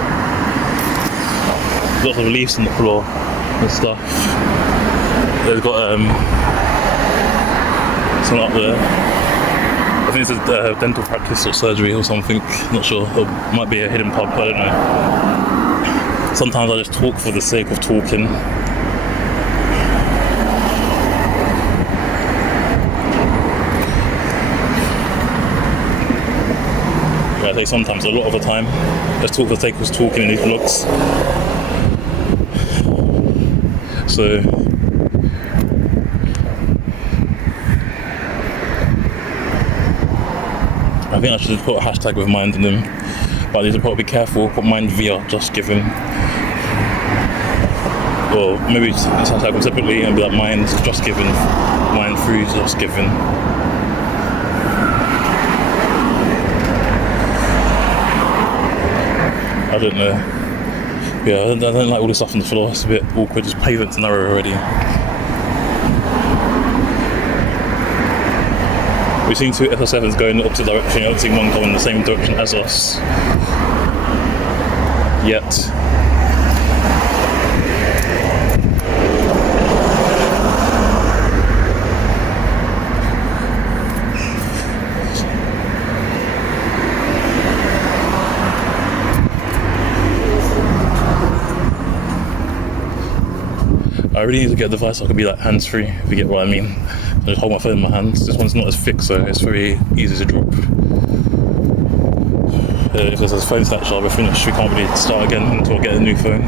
Lots of leaves on the floor and stuff. They've got something up there. I think it's a dental practice or surgery or something. Not sure. It might be a hidden pub. I don't know. Sometimes I just talk for the sake of talking. I say sometimes, a lot of the time, just talk for the sake of talking in these vlogs. So I think I should put a hashtag with mind in them, but I need to probably be careful, put mind via just given. Or maybe just hashtag them separately and be like mind just given, mind through just given. I don't know. Yeah, I don't like all this stuff on the floor. It's a bit awkward. Just pavement's narrow already. We've seen two SL7s going in the opposite direction. I haven't seen one going in the same direction as us yet. I really need to get a device so I can be like hands-free, if you get what I mean. I just hold my phone in my hands. This one's not as thick, so it's very easy to drop. If there's a phone snatcher, we're finished. We can't really start again until I get a new phone.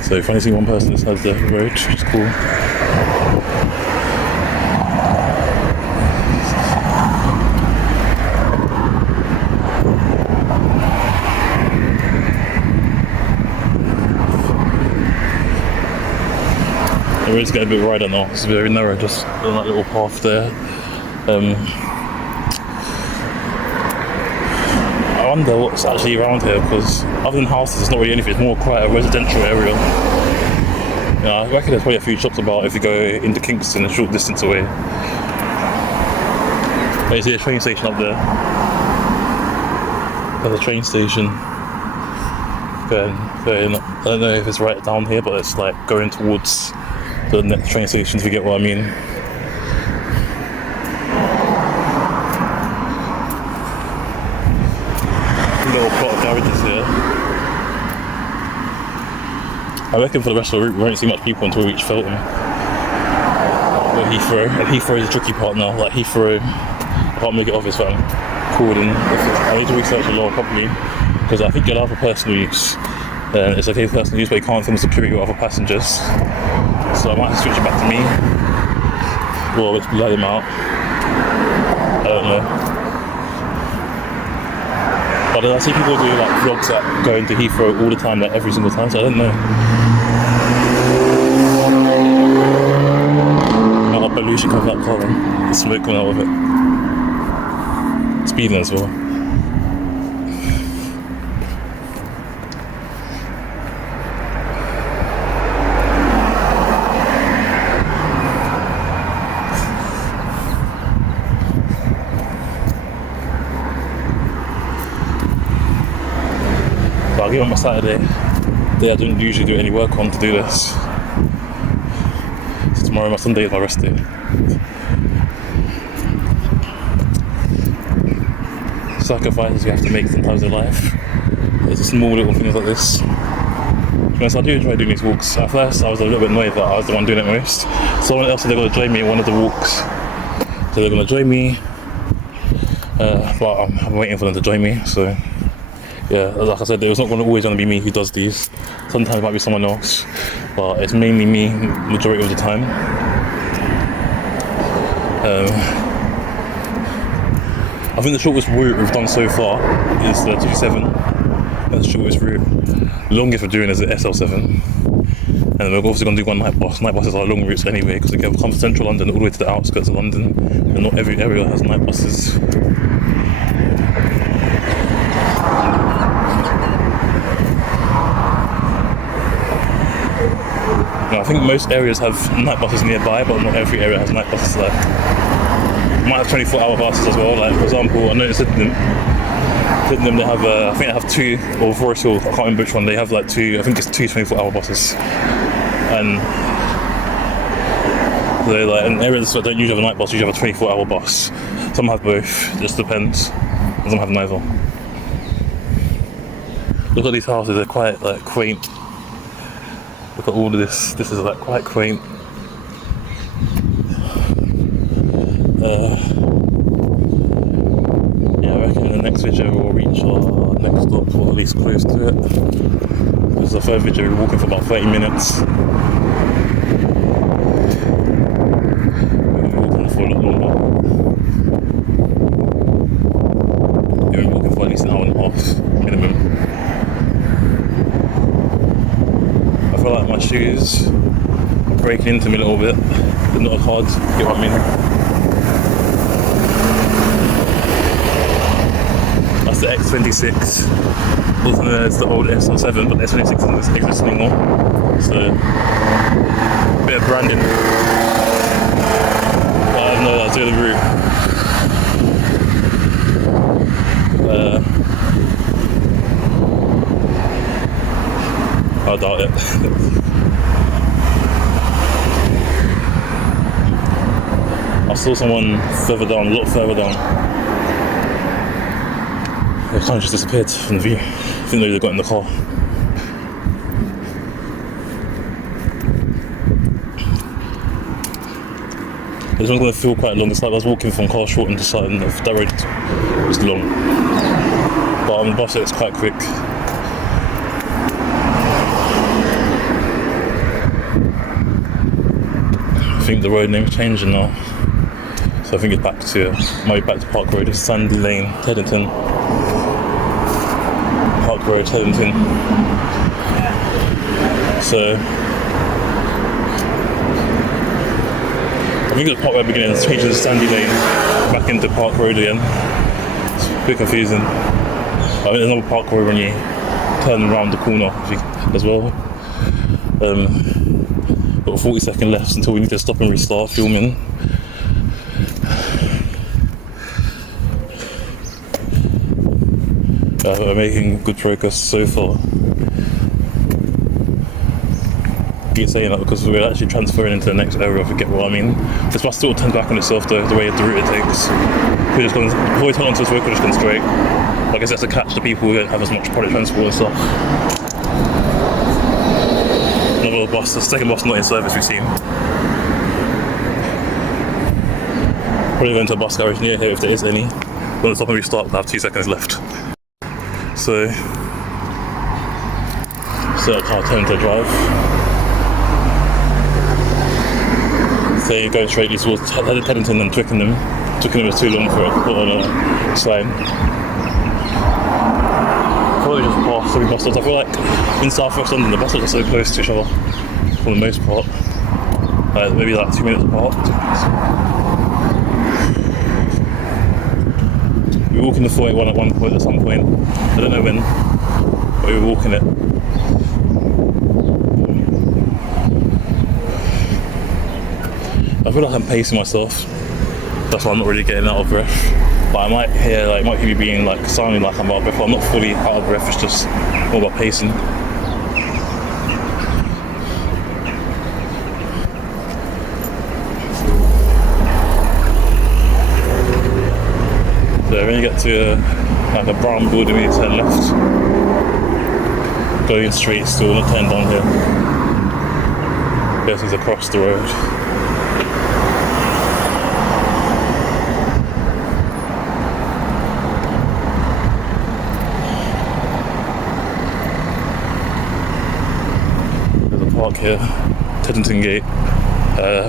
So if I only see one person that sides the road, which is cool. The road's getting a bit wider now. It's very narrow, just on that little path there. I wonder what's actually around here, because other than houses, it's not really anything. It's more quite a residential area. Yeah, I reckon there's probably a few shops about if you go into Kingston, a short distance away. But you see a train station up there. There's a train station. I don't know if it's right down here, but it's like going towards the next train station, if you get what I mean. Little plot of garages here. I reckon for the rest of the route we won't see much people until we reach Feltham or Heathrow. And Heathrow is the tricky part now. Like Heathrow, I can't make it obvious, but I'm called in. I need to research the law properly, because I think you're allowed for personal use. It's okay for personal use, but you can't film security with other passengers. So I might have to switch it back to me, or let's let him out. I don't know. But I see people do like vlogs that go into Heathrow all the time, like every single time, so I don't know. Oh, pollution comes out car then. The smoke coming out of it. Speeding as well. I'll give them a Saturday. Day I don't usually do any work on to do this. So tomorrow, my Sunday, is my rest day. Sacrifices you have to make sometimes in life. It's just small little things like this. Yes, I do enjoy doing these walks. At first, I was a little bit annoyed that I was the one doing it most. Someone else said they're going to join me in one of the walks. So they're going to join me, but I'm waiting for them to join me. So yeah, like I said, it's not always going to be me who does these. Sometimes it might be someone else, but it's mainly me majority of the time. I think the shortest route we've done so far is the 27. That's the shortest route. The longest we're doing is the SL7. And then we're obviously going to do one night bus. Night buses are long routes anyway, because they come from central London all the way to the outskirts of London. And not every area has night buses. Now, I think most areas have night buses nearby, but not every area has night buses there. Might have 24-hour buses as well. Like, for example, I know in Sydenham they have, I think they have 2, or Forest Hill, I can't remember which one, they have like 2, I think it's 2 24-hour buses. And so like, in areas that don't usually have a night bus, usually have a 24-hour bus. Some have both, just depends, and some have neither. Look at these houses, they're quite like quaint. Look at all of this is like quite quaint. Yeah, I reckon in the next video we'll reach our next stop, or at least close to it. This is the third video, we're walking for about 30 minutes. We've been walking for a lot longer. We've been walking for at least an hour and a half minimum. I feel like my shoes are breaking into me a little bit. They're not as hard, you know what I mean? That's the X26. Also known as the old SL7, but the S26 doesn't exist anymore. So, a bit of branding. But I have no idea the route. I doubt it. I saw someone further down, a lot further down. They kind of just disappeared from the view. I think they got in the car. This one's going to feel quite long. It's like I was walking from Carshort into Sutton. That road is long. But on the bus it's quite quick. I think the road name's changing now. So I think it's back to, might be back to Park Road. It's Sandy Lane, Teddington. Park Road, Teddington. So I think it's Park Road beginning, it's changing to Sandy Lane, back into Park Road again. It's a bit confusing. I think there's another Park Road when you turn around the corner as well. Got 40 seconds left until we need to stop and restart filming. We're making good progress so far. I keep saying that because we're actually transferring into the next area, if you get what I mean. This bus still turns back on itself though, the way the route it takes. We're just going, before we turn onto this road, we're just going straight. But I guess that's to catch the people who don't have as much public transport and stuff. Another bus, the second bus not in service we've seen. Probably going to a bus garage near here if there is any. We're going to stop and restart, we'll have 2 seconds left. So our car turned to drive. So you're going straight towards Teddington and Twickenham. Twickenham was too long for it to put on a sign. Probably just past three bus stops. I feel like in South West London the bus stops are so close to each other for the most part. Maybe like 2 minutes apart. We were walking the 481 at one point, at some point. I don't know when, but we were walking it. I feel like I'm pacing myself. That's why I'm not really getting out of breath. but I might hear like might hear me being like sounding like I'm out of breath. I'm not fully out of breath. It's just more about pacing. So when you get to like a brown building, you turn left, going straight still, not turn down here. This is across the road. There's a park here, Teddington Gate.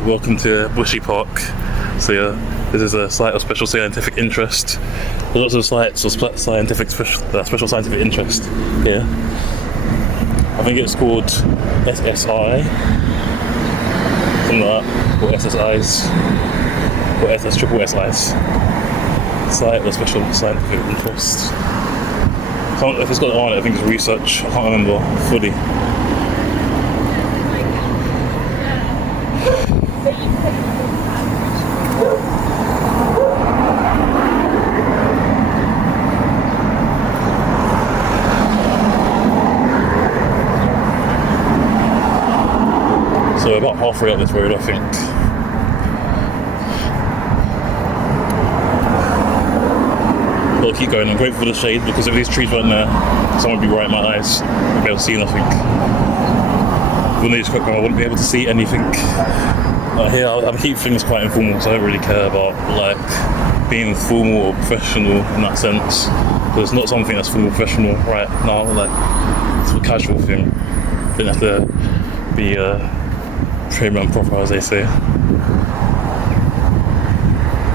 Welcome to Bushy Park. So yeah, this is a site of special scientific interest. Lots of sites of special scientific interest here. I think it's called SSI, something like that, or SSIs, or SSSSIs. Site of special scientific interest. If it's got on it, I think it's research. I can't remember fully. So about halfway up this road, I think. I'll keep going. I'm grateful for the shade because if these trees weren't there, someone would be right in my eyes. I wouldn't be able to see nothing. When they just quick, I wouldn't be able to see anything. Here, I keep things quite informal, so I don't really care about like being formal or professional in that sense. Because it's not something that's formal, professional right now. Like it's a casual thing. You don't have to be prim and proper, as they say. I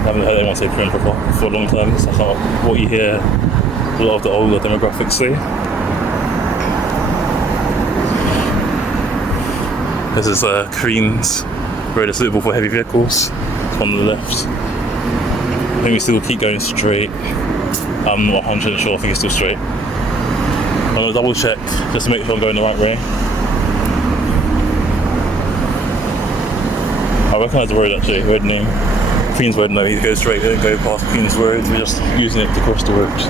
haven't heard anyone say prim and proper for a long time. It's like what you hear a lot of the older demographics say. This is Queen's road is suitable for heavy vehicles. It's on the left. I think we still keep going straight. I'm not 100% sure, I think it's still straight. I'm going to double check just to make sure I'm going the right way. I recognise the road actually, road name. Queen's Road, no, you go straight, don't go past Queen's Road, we're just using it to cross the road.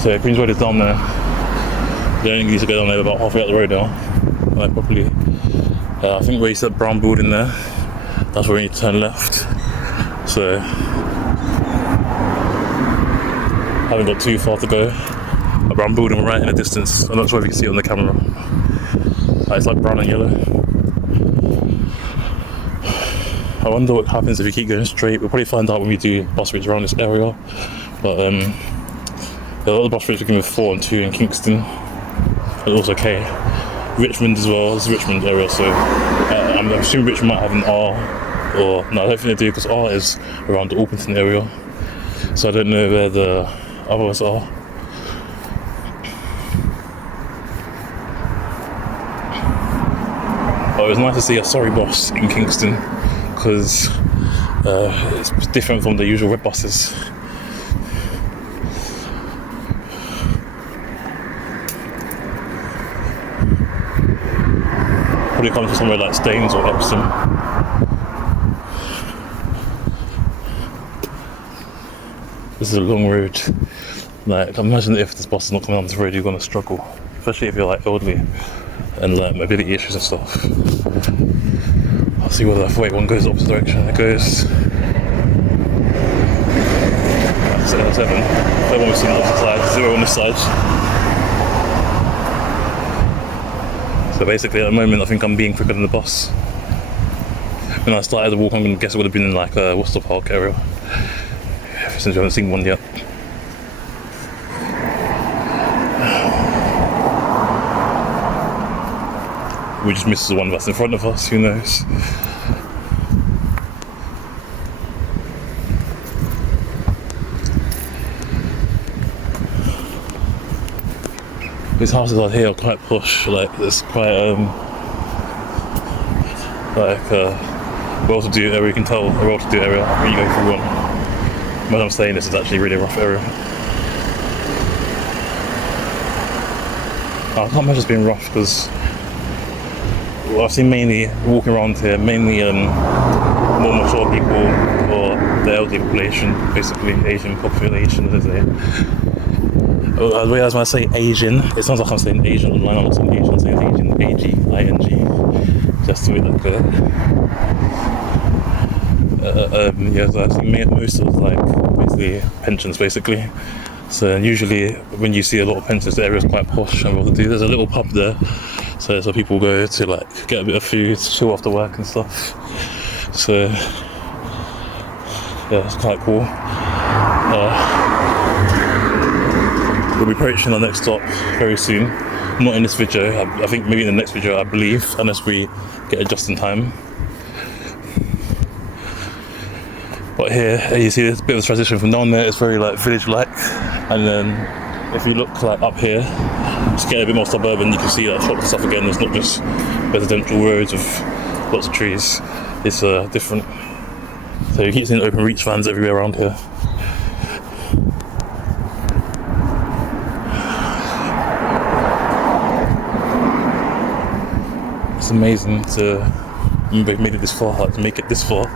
So Queen's Road is down there. You only need to go down there about halfway up the road now, like properly. I think where you said brown building there, that's where you need to turn left. So, haven't got too far to go. A brown building right in the distance. I'm not sure if you can see it on the camera. It's like brown and yellow. I wonder what happens if you keep going straight. We'll probably find out when we do bus routes around this area. But there are a lot of bus routes we can with 4 and 2 in Kingston. And also Richmond as well. It's Richmond area, so I'm assuming Richmond might have an R. Or no, I don't think they do because R is around the Orpington area. So I don't know where the others are. It was nice to see a Surrey bus in Kingston because it's different from the usual red buses. Probably comes from somewhere like Staines or Epsom. This is a long road. Like, imagine if this bus is not coming on this road, you're going to struggle, especially if you're like elderly and like mobility issues and stuff. I'll see whether the one goes the opposite direction. It goes SL7. The one we've seen on the opposite side, 0 on this side. So basically at the moment I think I'm being quicker than the bus. When I started the walk, I'm going to guess it would have been in like Worcester Park area, since we haven't seen one yet. We just missed the one that's in front of us, who knows. These houses out here are quite posh, like it's quite well-to-do area. You can tell a well-to-do area when you go through one. When I'm saying this is actually a really rough area. I can't imagine it's being rough because well, I've seen mainly walking around here, mainly more mature people or the elderly population, basically Asian population, as they say. I realize when I say Asian, it sounds like I'm saying Asian online. I'm not saying Asian, I'm saying Asian, A-G-I-N-G, just to make that clear. Yeah, so I see most of like basically pensions, basically. So usually when you see a lot of pensions, the area is quite posh and what to do. There's a little pub there, so people go to like get a bit of food, chill after work and stuff. So yeah, it's quite cool. We'll be approaching our next stop very soon. Not in this video, I think maybe in the next video, I believe, unless we get it just in time. But here, you see there's a bit of a transition from down there, it's very like village-like. And then if you look like up here, just get a bit more suburban, you can see that shops and stuff again. It's not just residential roads with lots of trees. It's different. So you keep seeing open reach vans everywhere around here. It's amazing to make it this far, like to make it this far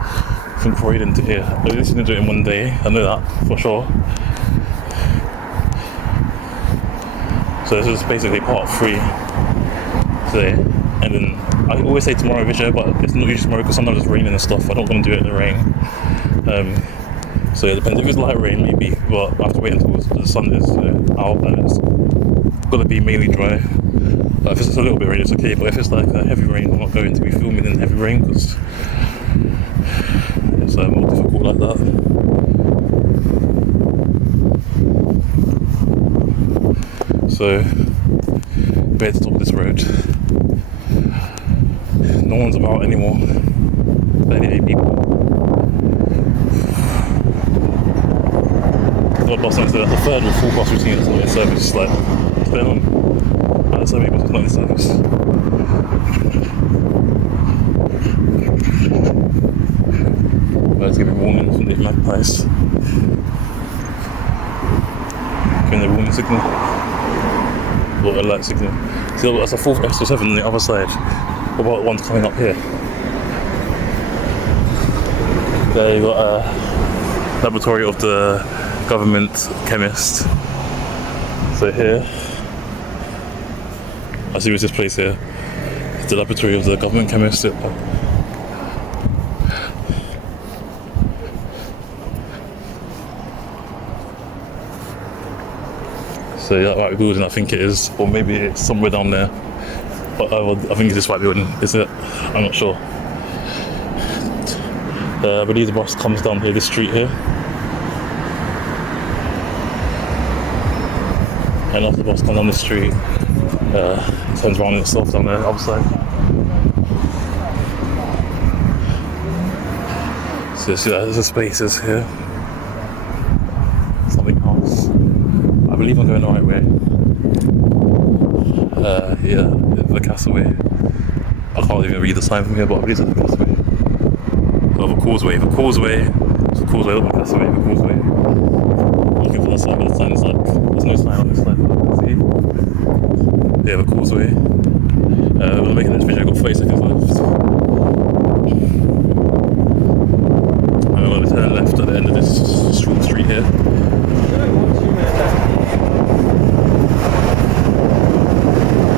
from Croydon into here. I just didn't do it in one day, I know that for sure. So this is basically part 3 today, and then I always say tomorrow video, but it's not usually tomorrow because sometimes it's raining and stuff. I don't want to do it in the rain. So it depends. If it's light rain, maybe, but I have to wait until the sun is out and it's gonna be mainly dry. But if it's just a little bit rain, it's okay. But if it's like a heavy rain, I'm not going to be filming in heavy rain because it's more difficult like that. So, better to top of this road. No one's about anymore. 38 people. Got bus lines there. That's the third or fourth bus routine that's not in service. Like, what's going on? So many buses not in service. Let's give a warning from the magpies. Giving the warning signal. Or a light signal. See, that's a fourth SL7 on the other side. What about the ones coming up here? There you got a laboratory of the government chemist. So here, I see what's this place here. It's the laboratory of the government chemist. So yeah, that white building, I think it is, or maybe it's somewhere down there. But I think it's this white building, is it? I'm not sure. I believe the bus comes down here, this street here. And after the bus comes down this street, it turns around itself down the other side. So see that there's a spaces here. Something else. I believe I'm going the right way. Yeah, the Castaway. I can't even read the sign from here, but I believe it's the Castaway. Oh, the causeway. The causeway. It's the causeway, not the Castaway, the causeway. I'm looking for the sign, but the sign is like, there's no sign on this side that I can see. Yeah, the causeway. I'm gonna make this video, I've got 30 seconds left. I'm gonna turn left at the end of this short street here.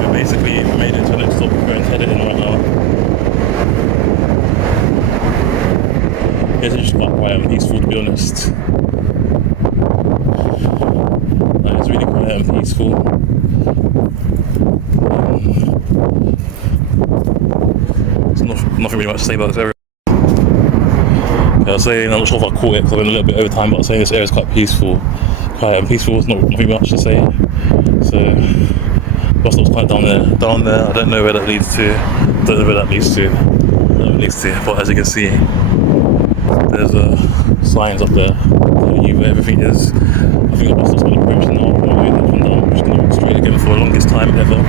We basically made it to the next stop, we're going to head it in right now. It's just quite quiet and peaceful, to be honest. It's really quiet and peaceful. There's nothing really much to say about this area. I was saying, I'm not sure if I caught it because I went a little bit over time, but I was saying this area is quite peaceful. Quiet and peaceful, there's nothing much to say. So, bus stop's quite down there. Down there, I don't know where that leads to. Don't know where that leads to. But as you can see, there's signs up there telling you where everything is. I think the bus stop's going to approach now. I'm just going to walk straight again for the longest time ever.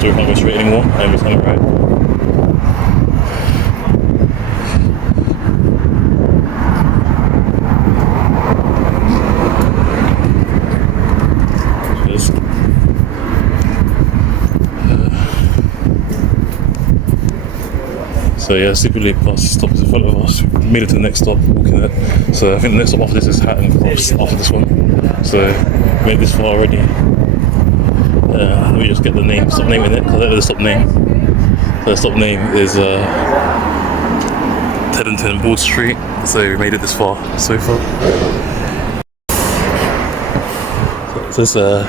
So we can't go straight anymore. I understand it right. So yeah, Super League bus stops in front of us. Made it to the next stop, walking it. So I think the next stop after this is Hatton Cross after this one. So made this far already. Let me just get the name, stop naming it, because I don't know the stop name. So the stop name is Teddington Broad Street. So we made it this far so far. So this the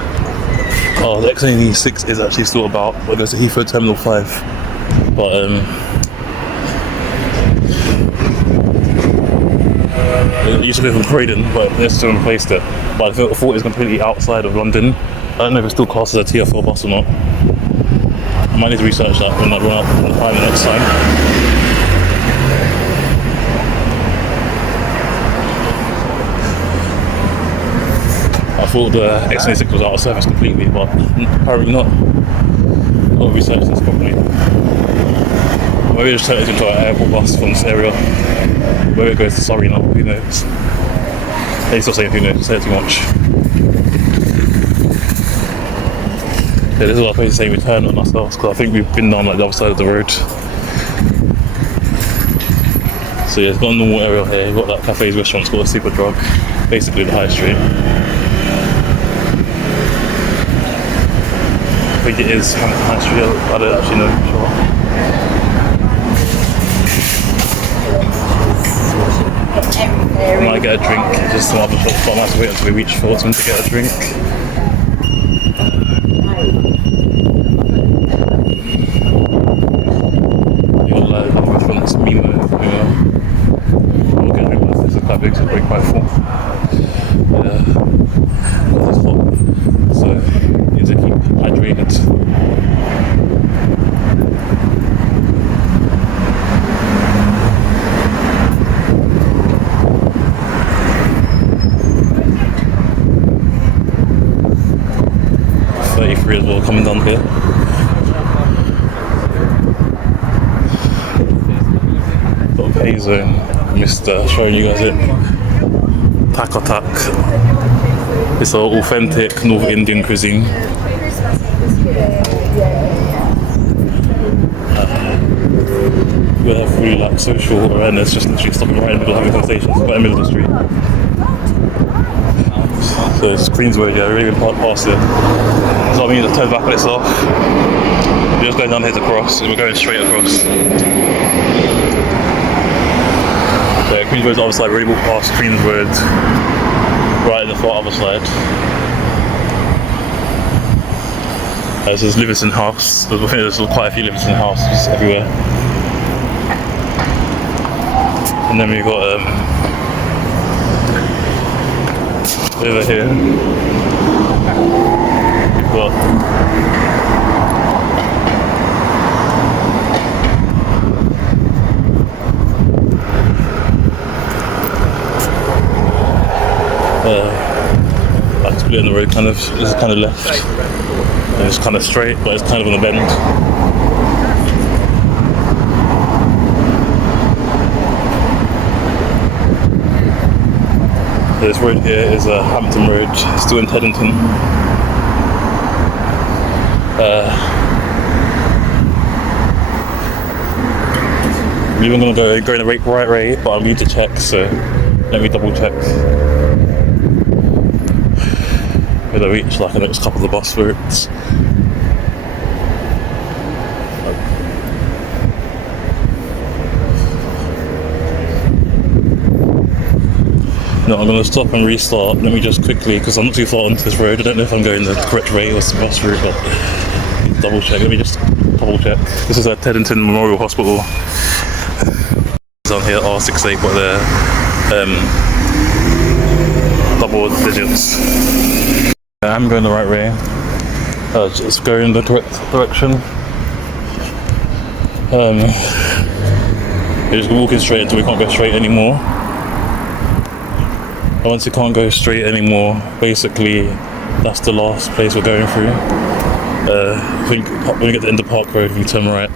X86 is actually still about, but it goes to Heathrow Terminal 5. But it used to go from Croydon, but they're still replaced it. But I thought it was completely outside of London. I don't know if it's still classed as a TfL bus or not. I might need to research that when I run up on the time the next time. I thought the X86 was out of service completely, but apparently not. I've got to research this properly. Maybe just turn it into an airport bus from this area. Maybe it goes to Surrey now, who knows. They still say who knows, say it too much. Yeah, this is what I supposed to say we turn on ourselves, because I think we've been down like the other side of the road. So yeah, it's got a normal area here, you've got like cafes, restaurants, got a super drug, basically the high street. I think it is high street, I don't actually know for sure. I might get a drink, just some other shops, but I might have to wait until we reach Fulton to get a drink. You got like restaurants, Mimo, we'll get a drink, this is quite big, so it's probably quite full. Yeah, it's hot, so you need to keep hydrated. As well coming down here. Got a pay zone, Mr. Showing you guys it. Tak or tak. It's an authentic North Indian cuisine. We have really like social awareness, just literally stopping right in the middle having conversations right in the middle of the street. So it's Queensway, yeah, we're really going to park past it. So I mean, it turns back on itself. We're just going down here to cross, so we're going straight across. Yeah, Queensway's the other side, we already walked past Queensway, right in the far other side. This is Livingston House. There's quite a few Livingston houses everywhere. And then we've got over here, we've got like split in the road kind of, this is kind of left, and it's kind of straight, but it's kind of on a bend. This road here is Hampton Road, still in Teddington. I'm even going to go in the right way, but I need to check, so let me double check. We'll reach like the next couple of the bus routes. No, I'm going to stop and restart. Let me just quickly, because I'm not too far onto this road. I don't know if I'm going the correct way or the bus route, but double check. Let me just double check. This is at Teddington Memorial Hospital. Down here R68, but they're double digits. I'm going the right way. Just go in the correct direction. We're just walking straight until we can't go straight anymore. And once you can't go straight anymore, basically that's the last place we're going through. I think when we get to the end of Park Road, we turn right.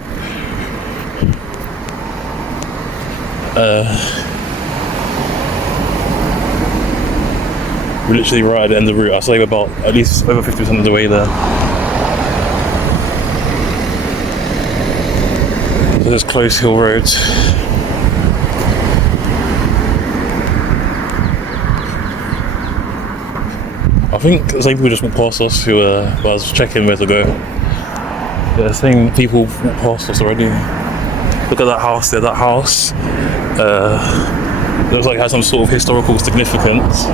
We're literally right at the end of the route. I'd say we're about at least over 50% of the way there. This is Close Hill Road. I think the same people just walked past us who I was checking where to go. Yeah, same people walked past us already. Look at that house there, that house. Looks like it has some sort of historical significance.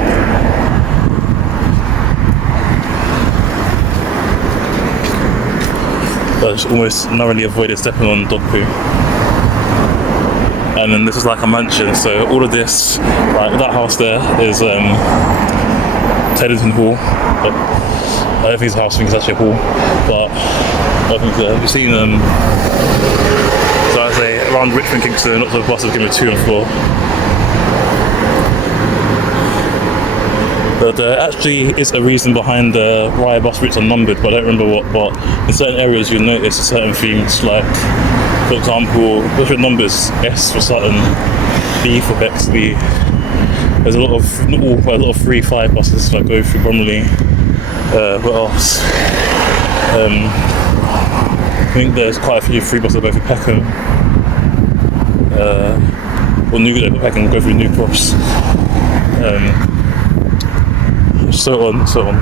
But I just almost narrowly avoided stepping on dog poo. And then this is like a mansion, so all of this, like that house there is Teddington Hall. But I don't think it's a house, I think it's actually a hall. But I think you've seen so I say around Richmond, Kingston, lots of buses going to and fro. But actually is a reason behind why bus routes are numbered, but I don't remember what. But in certain areas you'll notice certain things, like for example, bus route numbers, S for Sutton, B for Bexley. There's a lot of, not all, but a lot of 3-5 buses that go through Bromley. What else? I think there's quite a few 3 buses that go through Peckham. Or Newgate, but Peckham go through New Cross. So on, so on.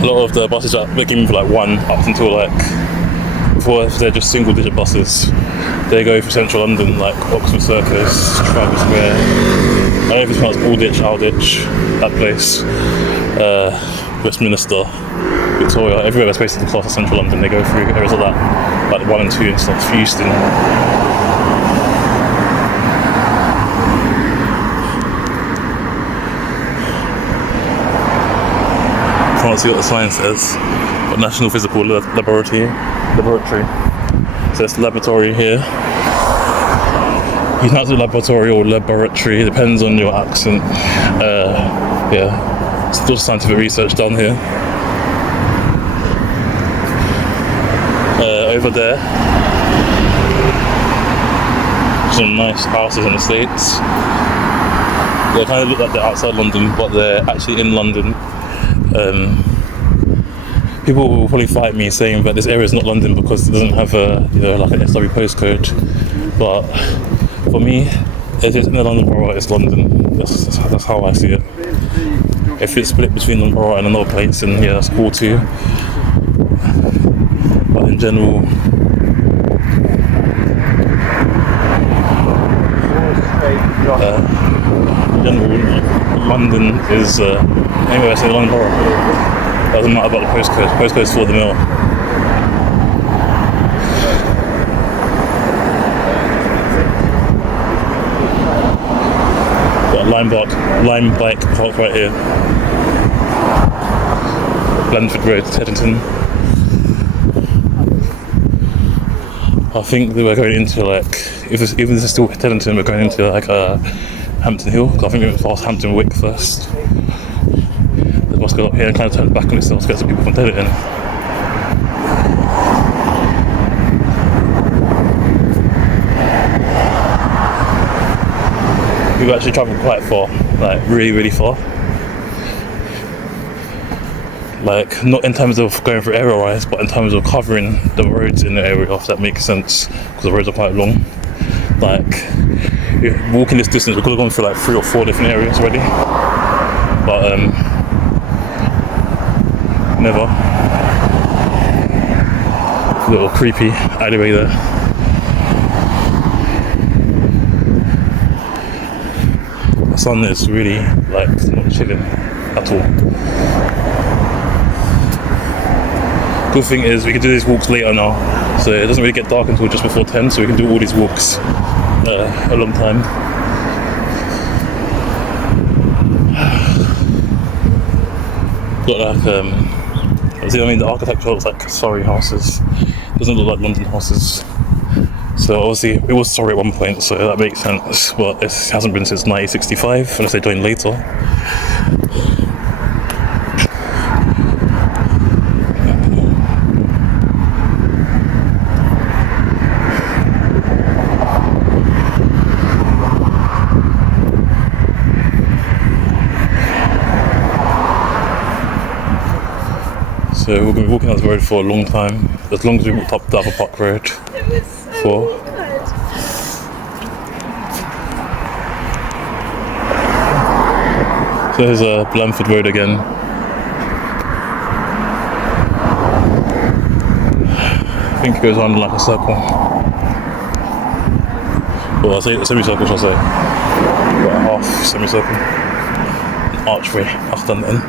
A lot of the buses are making for like 1 up until like, before they're just single digit buses. They go for central London, like Oxford Circus, Trafalgar Square. I don't know if it's pronounced Aldwych, that place. Westminster, Victoria, everywhere that's based in the class of central London, they go through areas like that, like 1 and 2 and stuff, Euston. Can't see what the sign says, but National Physical Laboratory. So it's laboratory here. You can have the laboratory or laboratory, it depends on your accent. Yeah, it's just scientific research done here. Over there, some nice houses and estates. They kind of look like they're outside London, but they're actually in London. People will probably fight me saying that this area is not London because it doesn't have a, like an SW postcode. But for me, if it's in the London Borough, it's London. That's how I see it. If it's split between London Borough and another place, then yeah, that's cool too. But in general, London is anyway. I say London Borough. Doesn't matter about the postcode. Postcode's for the mill. Got a lime bike park right here. Blandford Road, Teddington. I think that we're going into like, even if this is still Teddington, we're going into like Hampton Hill. I think we're past Hampton Wick first. The bus goes up here and kind of turns back on itself to get some people from Teddington. We've actually travelled quite far, like really, really far. Like, not in terms of going through area wise, but in terms of covering the roads in the area, if that makes sense, because the roads are quite long. Like, walking this distance, we could have gone through like 3 or 4 different areas already, but never. A little creepy alleyway there. The sun is really like not chilling at all. Good thing is we can do these walks later now, so it doesn't really get dark until just before 10, so we can do all these walks a long time. Got like the architecture looks like Surrey houses. Doesn't look like London houses. So obviously it was Surrey at one point, so that makes sense, but it hasn't been since 1965 unless they joined later. So we're going to be walking on this road for a long time, as long as we walked up the other park road for. So there's Blandford Road again. I think it goes on like a circle. Well, I'll say a semicircle, shall I say? About a half semicircle. An archway, achter den.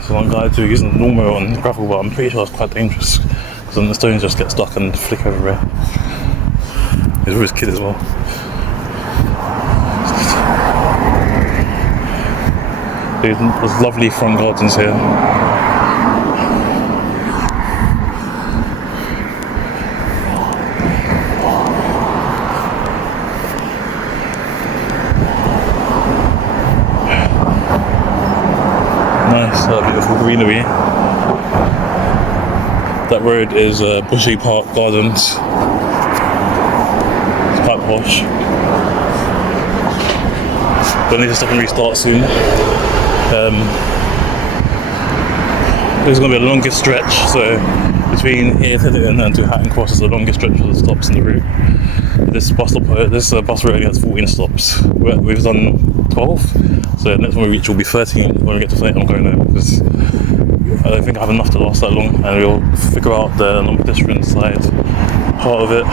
So one guy too using the lawnmower on gravel, but I'm pretty sure it's quite dangerous because then the stones just get stuck and flick everywhere. He's with his kid as well. There's lovely front gardens here. Nice, beautiful greenery. That road is Bushy Park Gardens. It's quite posh. We'll need to stop and restart soon. This is going to be the longest stretch, so between here and to Hatton Cross is the longest stretch of the stops in the route. This bus route only has 14 stops. We've done 12, so the next one we reach will be 13 when we get to St. I'm going there, because I don't think I have enough to last that long, and we'll figure out the non-pedestrian side part of it.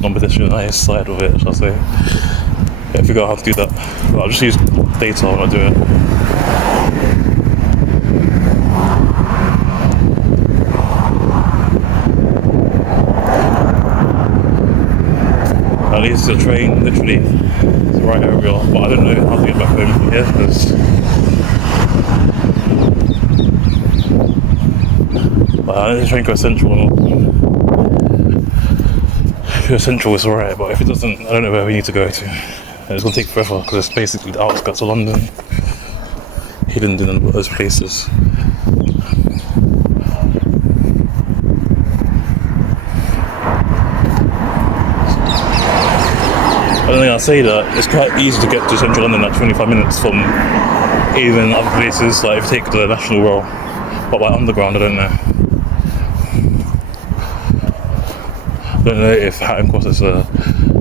Non-pedestrianised side of it, shall I say. Yeah, figure out how to do that. But I'll just use data when I do it. At least the train, literally, is the right area, but I don't know how to get back home from here because I know the train goes central. If it's central, it's alright, but if it doesn't, I don't know where we need to go to. And it's going to take forever because it's basically the outskirts of London, hidden in those places. I don't think I'll say that it's quite easy to get to central London at 25 minutes from even other places, like if you take the National Rail, but by underground I don't know. I don't know if Hatton Cross is a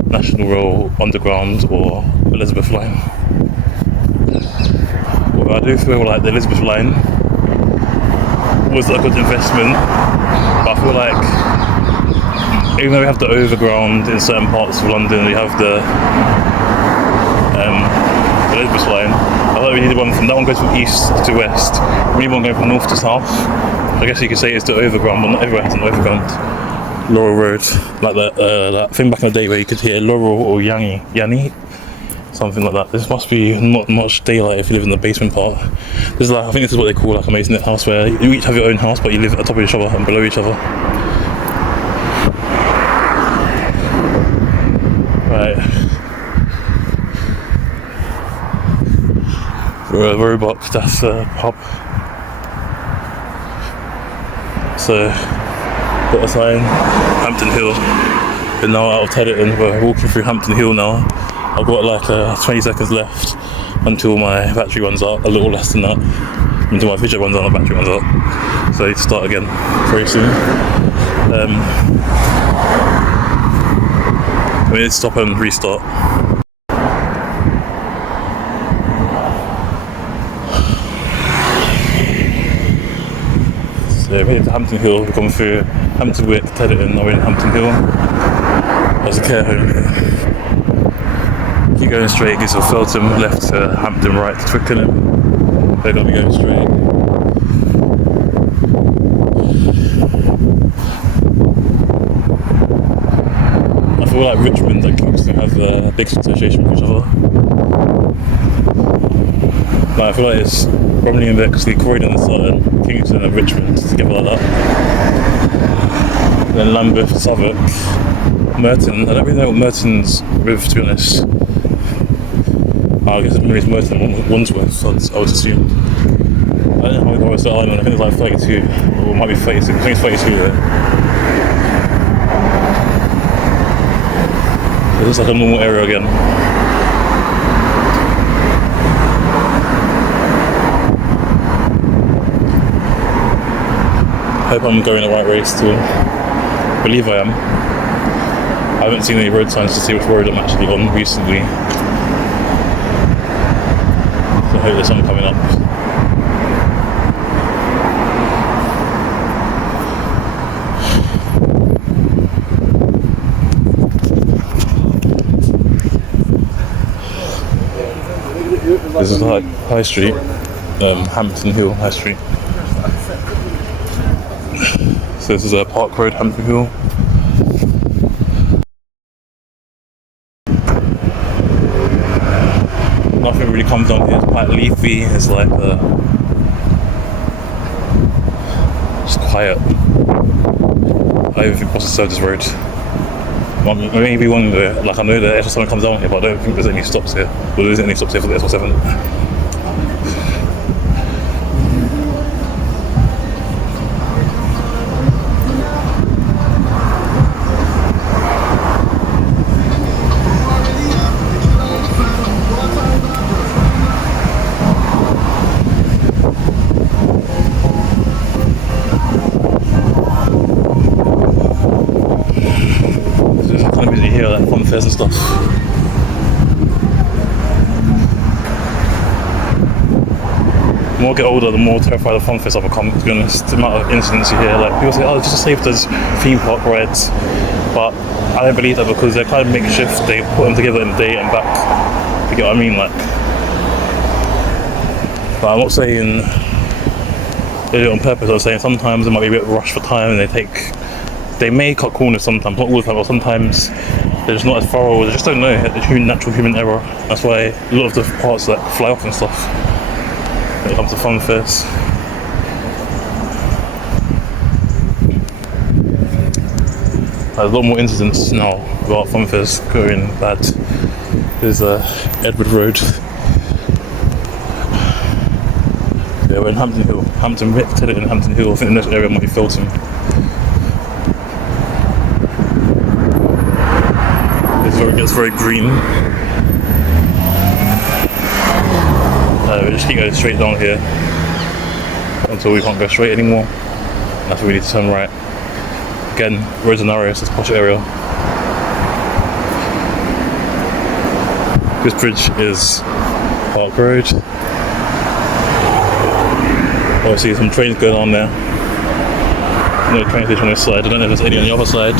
National Rail underground or Elizabeth line. Well, I do feel like the Elizabeth line was a good investment, but I feel like even though we have the overground in certain parts of London, we have the Elizabeth line, I thought we needed one from, that one goes from east to west, we need one going from north to south. I guess you could say it's the overground, but not everywhere has an overground. Laurel Road, like that thing back in the day where you could hear Laurel or Yanni, something like that. This must be not much daylight if you live in the basement part. This is like, I think this is what they call like a masonette house, where you each have your own house but you live at the top of each other and below each other. Right. Roebuck, that's the pub. So got a sign, Hampton Hill. We're now out of Teddington, we're walking through Hampton Hill now. I've got like 20 seconds left until my battery runs out, a little less than that. Until my video runs out and my battery runs out. So I need to start again very soon. We need to stop and restart. So we're heading to Hampton Hill, we've gone through Hampton Wick, Teddington, now we're in Hampton Hill. There's a care home. Keep going straight, gives us Feltham, left to Hampton, right to Twickenham. They're going to be going straight. I feel like Richmond and Kingston have a big association with each other. Like, I feel like it's Bromley and Bexley, Croydon and Sutton, Kingston and Richmond together like that. Then Lambeth, Southwark, Merton. I don't really know what Merton's with, to be honest. I guess maybe it's Merton, Wandsworth, so I would assume. I don't know how many boroughs there are on. I think it's like 32, or it might be 36. I think it's 32 there. So this is like a normal area again. Hope I'm going the right way still. I believe I am. I haven't seen any road signs to see which road I'm actually on recently. So I hope there's some coming up. This is like High Street, Hampton Hill High Street. So this is Park Road, Hampton Hill. Nothing really comes down here, it's quite leafy, it's like just quiet. I don't think buses serve this road. Maybe one day, like I know the SL7 comes down here, but I don't think there's any stops here. Well, there isn't any stops here for the SL7. Here, like fun fairs and stuff. The more I get older, the more terrified of fun fairs I've become, to be honest. The amount of incidents you hear, like people say, oh, it's just safe as theme park rides, but I don't believe that because they're kind of makeshift. They put them together in a day and back. You get what I mean? Like, but I'm not saying they do it on purpose. I'm saying sometimes it might be a bit rushed for time, and they may cut corners sometimes, not all the time, but sometimes they're just not as thorough. They just don't know. It's natural human error. That's why a lot of the parts like fly off and stuff when it comes to fun fairs. There's a lot more incidents now about fun fairs going bad. There's Edward Road. Yeah, we're in Hampton Hill. Hampton Wick, Tedder in Hampton Hill. I think the next area might be Felton. Where it gets very green. We just keep going straight down here until we can't go straight anymore. That's where we need to turn right. Again, roads are narrow, so it's a posh area. This bridge is Park Road. Obviously some trains going on there. No train station on this side. I don't know if there's any on the other side.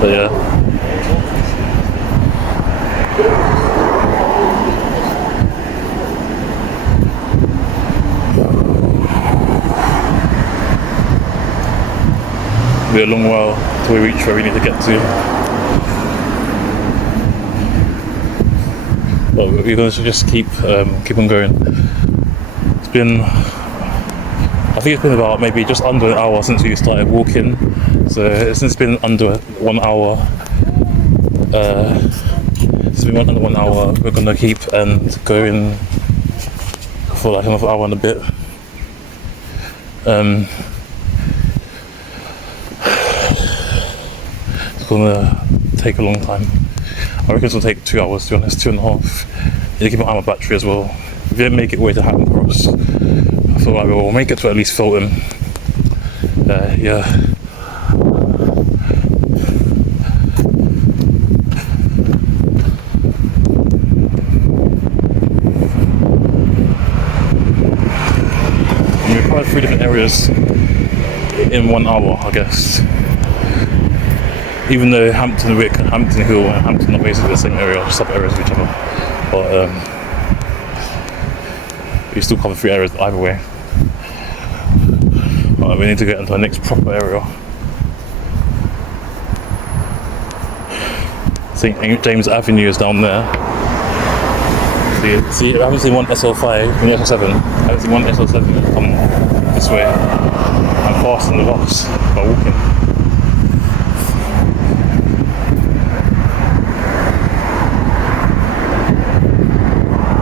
But yeah. It'll be a long while till we reach where we need to get to. But we're going to just keep on going. It's been, I think it's been about maybe just under an hour since we started walking. So since it's been under 1 hour, under 1 hour, we're gonna keep and going for like another hour and a bit. It's gonna take a long time. I reckon it's gonna take 2 hours, to be honest, 2.5. You keep an eye on my battery as well. If you don't make it way to Hatton Cross, I feel like we'll make it to at least Felton. Yeah. We've covered 3 different areas in 1 hour, I guess. Even though Hampton Wick, Hampton Hill and Hampton are basically the same area, sub areas of each other. But we still cover 3 areas either way. We need to get into our next proper area. St. James Avenue is down there. See, I haven't seen one SL5 in the SL7. I haven't seen one SL7 come this way and faster than the bus by walking.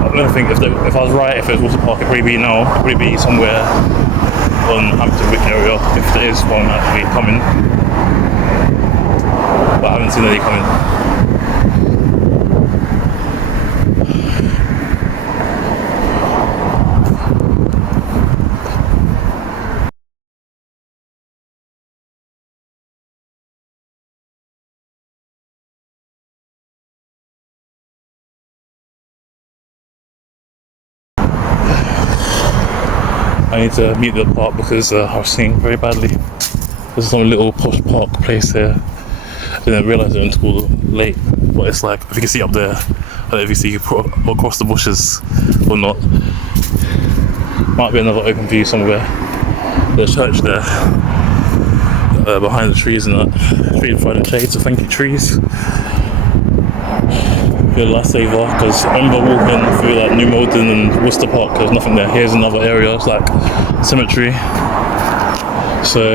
I don't think if I was right, if it was water park, it'd probably be now. It'd probably be somewhere on Hampton Wick area if there is one actually coming. But I haven't seen any coming. I need to meet the park because I was seeing very badly. There's some little posh park place here. I didn't realise it until late, but it's like, if you can see up there, I don't know if you see across the bushes or not. Might be another open view somewhere. There's a church there, behind the trees and that. Trees providing shade, so thank you trees. Good lifesaver, because I remember walking through like New Malden and Worcester Park, there's nothing there. Here's another area, it's like cemetery. So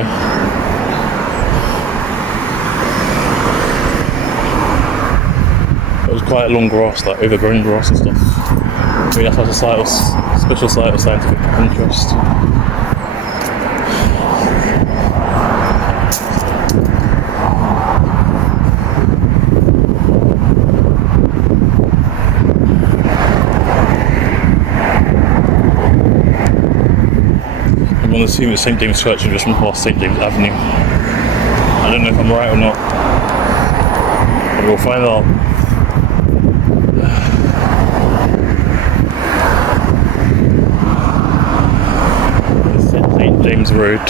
it was quite long grass, like overgrown grass and stuff. I mean, that's like a site of special site of scientific interest. I'm going to assume it's St James Church and just from past St James Avenue. I don't know if I'm right or not, but we'll find out. St James Road.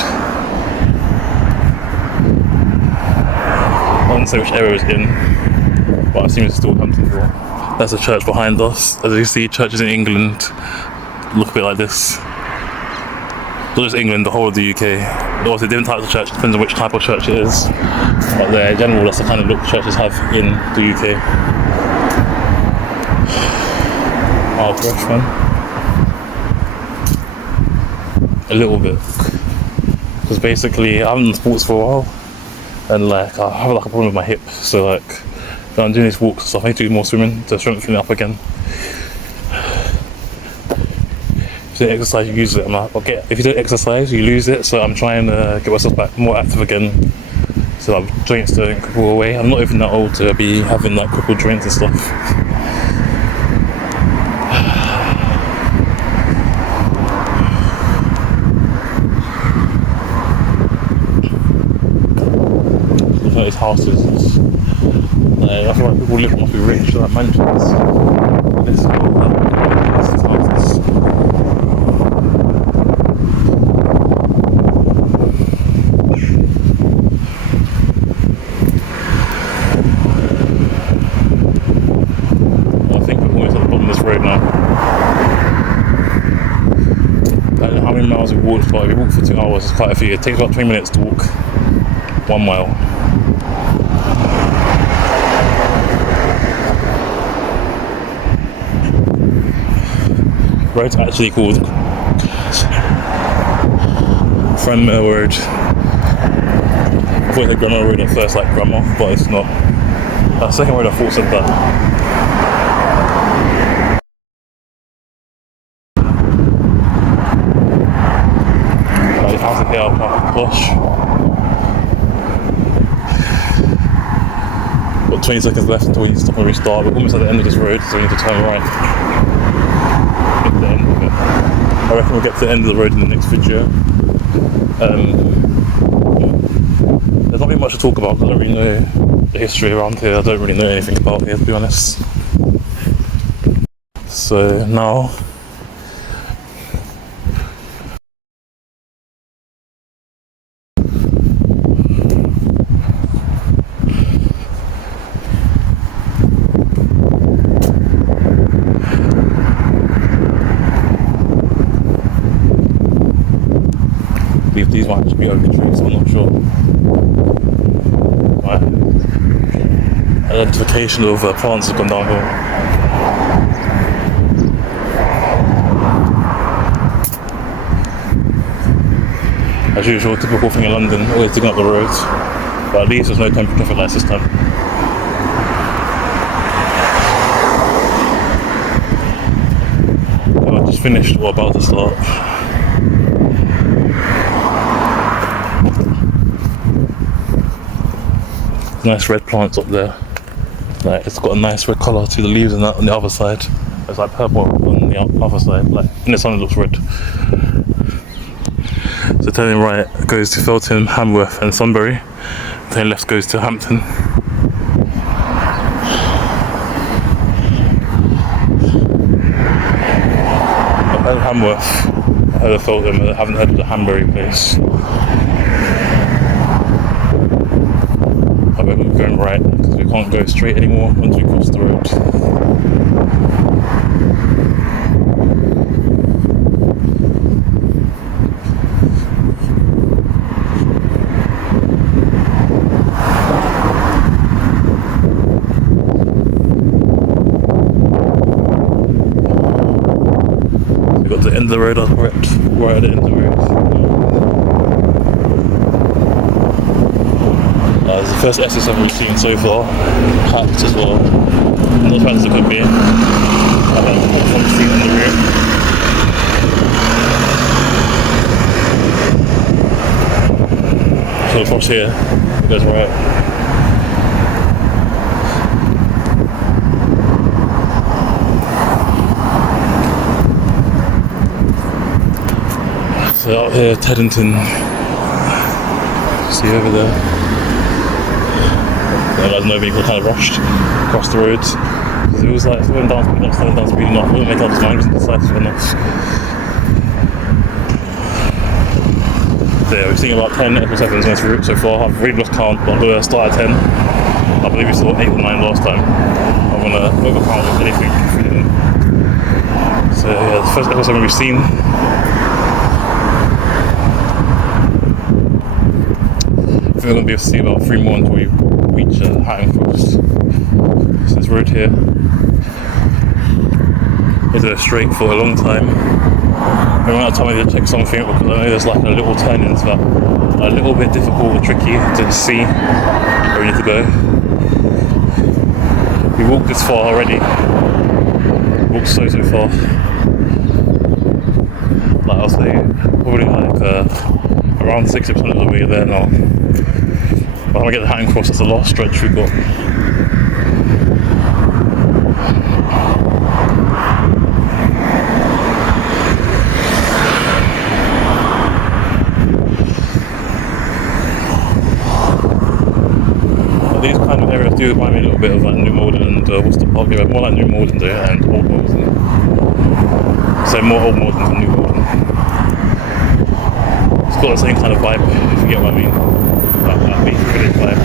I don't say which area it's in, but I assume it's still Hampton Hill. That's a church behind us. As you see, churches in England look a bit like this. Not just England, the whole of the UK. Obviously different types of church, depends on which type of church it is. But in general, that's the kind of look churches have in the UK. Oh, fresh man. A little bit. Because basically, I haven't done sports for a while. And like, I have like a problem with my hip. So like, when I'm doing these walks and stuff, I need to do more swimming to strengthen it up again. If you don't exercise, you use it. If you don't exercise, you lose it. So I'm trying to get myself back more active again, so that joints don't cripple away. I'm not even that old to be having like crippled joints and stuff. Look at these houses. I feel like people live must be rich, like mansions. This is all that. This is houses. Miles we walked, but we walked for 2 hours. It's quite a few. It takes about 20 minutes to walk 1 mile. The road's actually called Franmere Road. I thought it was Grammar Road at first, like grammar, but it's not. That second road I thought said that. Houses here are posh. Got 20 seconds left until we stop and restart. We're almost at the end of this road, so we need to turn right. Get to the end of it. I reckon we'll get to the end of the road in the next video. There's not really much to talk about because I don't really know the history around here. I don't really know anything about here, to be honest. So now these might just be oak trees, I'm not sure. Right. Identification of plants has gone downhill. As usual, typical thing in London, always digging up the roads. But at least there's no temporary traffic lights this time. Well, I just finished or about to start. Nice red plants up there. Like, it's got a nice red colour to the leaves and that on the other side. It's like purple on the other side. Like in the sun it looks red. So turning right goes to Felton, Hamworth and Sunbury. Turning left goes to Hampton. I've heard of Hamworth, I've heard of Felton, but I haven't heard of the Hanbury place. I bet we're going right because we can't go straight anymore once we cross the road. We got to the end of the road, right at the end of the road. It's the first SL7 we've seen so far, packed as well. Not as bad as it could be. I've had a front seat on the rear. So across here, it goes right. So out here, Teddington, see over there. As no vehicle kind of rushed across the roads. It was like slowing down speed enough. It wouldn't make up his mind, it was decisive enough. So yeah, we've seen about 10 SL7s on this route so far. I've really lost count, but we're start at 10. I believe we saw 8 or 9 last time. I'm gonna overcount with anything. So yeah, the first SL7 we've seen. I think we're going to be able to see about 3 more until we reach Hatton Cross. So this road here is a straight for a long time. I ran out of time to check something because I know there's like a little turnings that are a little bit difficult or tricky to see where we need to go. We walked this far already. Walked so far. Like I'll say, probably like around 60% of the way there now. By the time I get to Hatton Cross, that's the last stretch we've got. These kind of areas do remind me a little bit of like New Malden and what's the park area? More like New Malden though, and Old Malden. So more Old Malden than New Malden. It's got the same kind of vibe, if you get what I mean. That beach village vibe.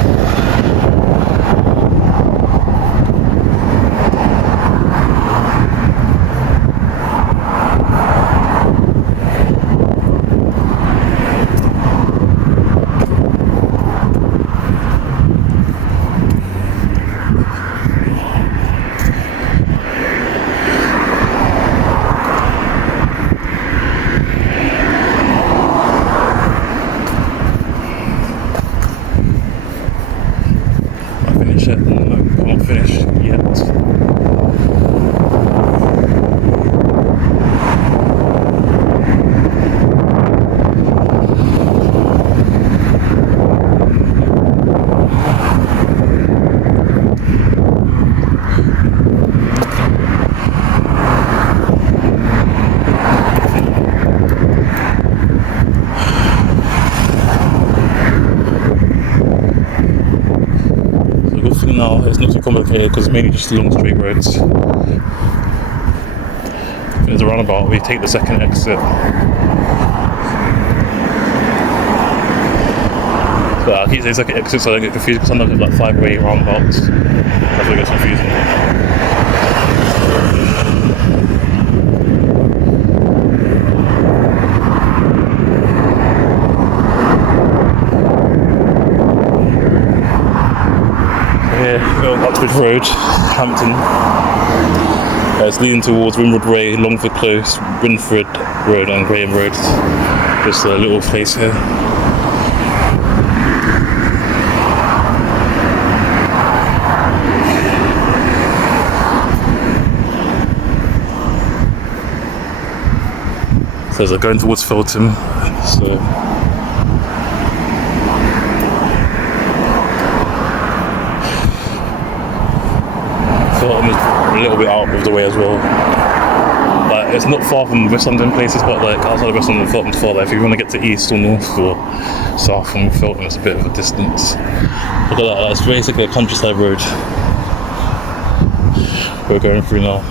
Now it's not too complicated because it's mainly just long straight roads. There's a roundabout, we take the second exit. So I keep saying second exit so I don't get confused because sometimes there's like 5 or 8 roundabouts. That's what gets confusing. Uxbridge Road, Hampton. It's leading towards Winwood Way, Longford Close, Winford Road and Graham Road. Just a little place here. So they're going towards Feltham. So Feltham is a little bit out of the way as well. Like, it's not far from West London places, but like outside of West London, Feltham's far. Like, if you want to get to east or north or south from Feltham, it's a bit of a distance. Look at that, that's basically a countryside road we're going through now.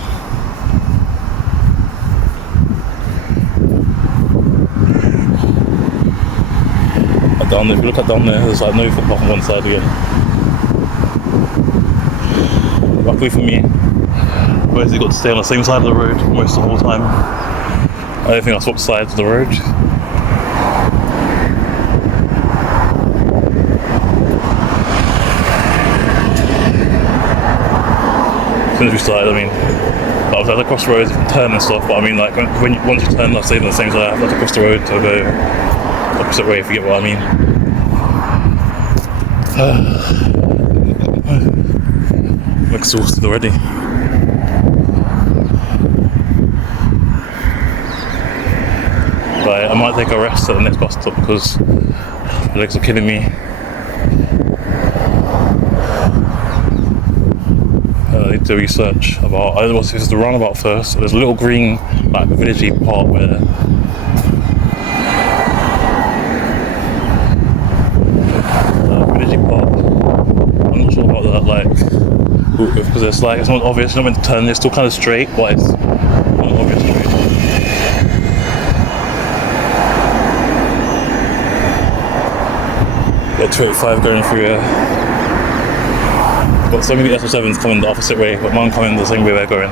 Like down there, if you look at down there, there's like no footpath on one side again. Luckily for me, I basically got to stay on the same side of the road almost the whole time. I don't think I swapped sides of the road. As soon as we started, I mean, I was at the crossroads, you can turn and stuff, but I mean, like, once you turn, let's say on the same side, I have to cross the road to go opposite way, if you get what I mean. I'm exhausted already. But I might take a rest at the next bus stop because my legs are killing me. I need to research about, I don't know if it's the roundabout first. So there's a little green, like, villagey part where I'm not sure about that, like, because it's like, it's not obvious, it's not meant to turn, it's still kind of straight, but it's not obvious straight. Yeah, 285 going through here. Got so many SL7s coming the opposite way, but mine coming the same way they're going.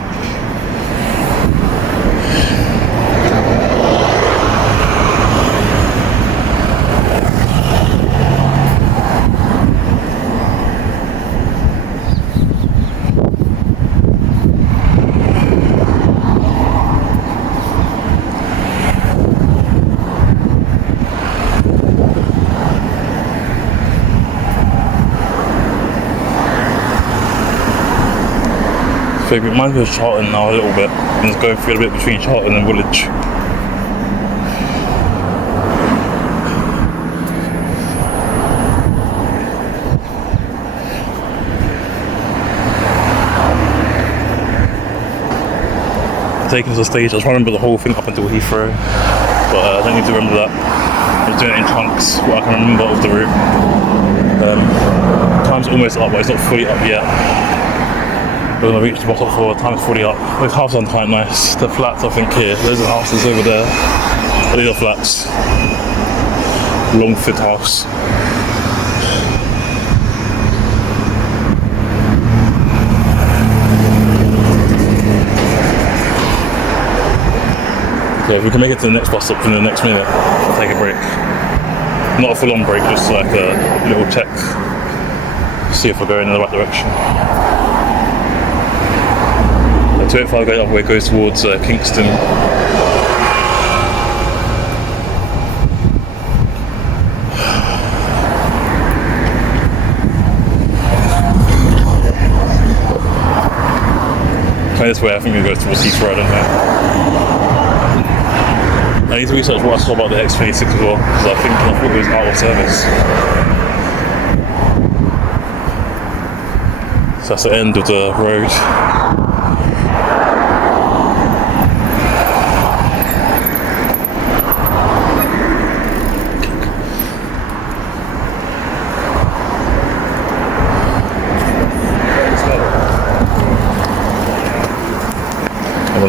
It reminds me of Charlton now a little bit. I'm just going through a bit between Charlton and Woolwich. Taking to the stage, I was trying to remember the whole thing up until Heathrow, but I don't need to remember that. I was doing it in chunks, what I can remember of the route. Time's almost up, but it's not fully up yet. We're going to reach the bus stop for time's fully up. The houses are quite nice. The flats, I think, here. There's the houses over there. These are flats. Longford House. So if we can make it to the next bus stop in the next minute, I'll take a break. Not a full-on break, just like a little check. See if we're going in the right direction. 285 going up where it goes towards Kingston. Kind of this way, I think it goes towards Heathrow, I don't know. I need to research what I saw about the X26 as well, because I thought it was out of service. So that's the end of the road.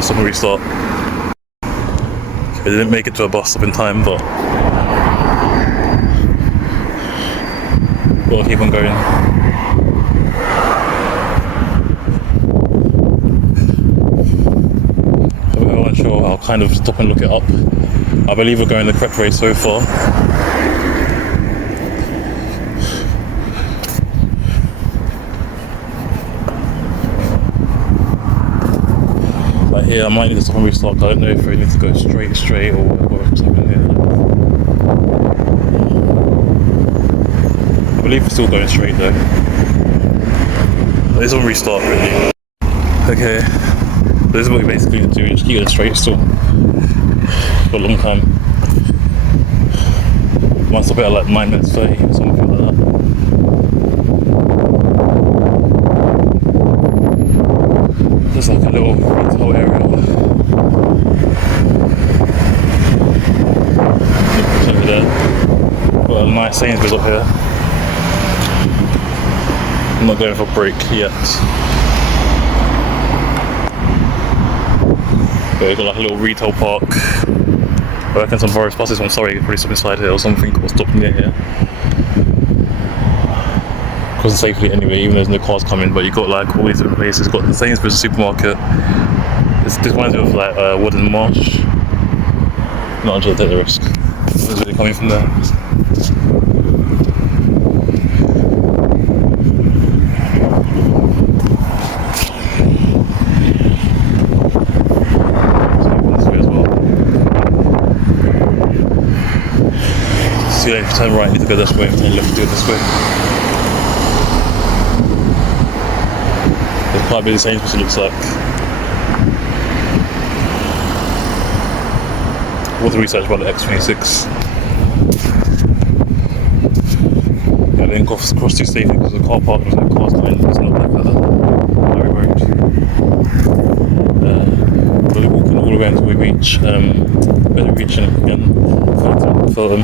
Stop and restart. We didn't make it to a bus stop in time, but we'll keep on going. If I'm not sure, I'll kind of stop and look it up. I believe we're going the correct way so far. Here, I might need to stop and restart. I don't know if we need to go straight or what's happening here. I believe we're still going straight though. This will restart really. Okay, this is what we basically need to do, just keep it straight still. for a long time. Might stop it at like 9 minutes 30 or something like that. There's like a little retail area. Over there. Got a nice Sainsbury's up here. I'm not going for a break yet. But we've got like a little retail park. I reckon some Boris buses from Surrey probably stop inside here or something, or stop near here. Crossing safely anyway, even though there's no cars coming, but you've got like all these different places. You've got the Sainsbury's supermarket. This reminds me of like Wooden Marsh. Not until I take the risk. It's really coming from there. So if you turn right, you need to go this way, and turn left, do it this way. It's quite a bit the same as it looks like. What the research about the X26. Yeah, then cross too safely because of the car park, there's no cars coming, it's not like a highway road. We're walking all the way until we reach, where we're reaching again, Fulham.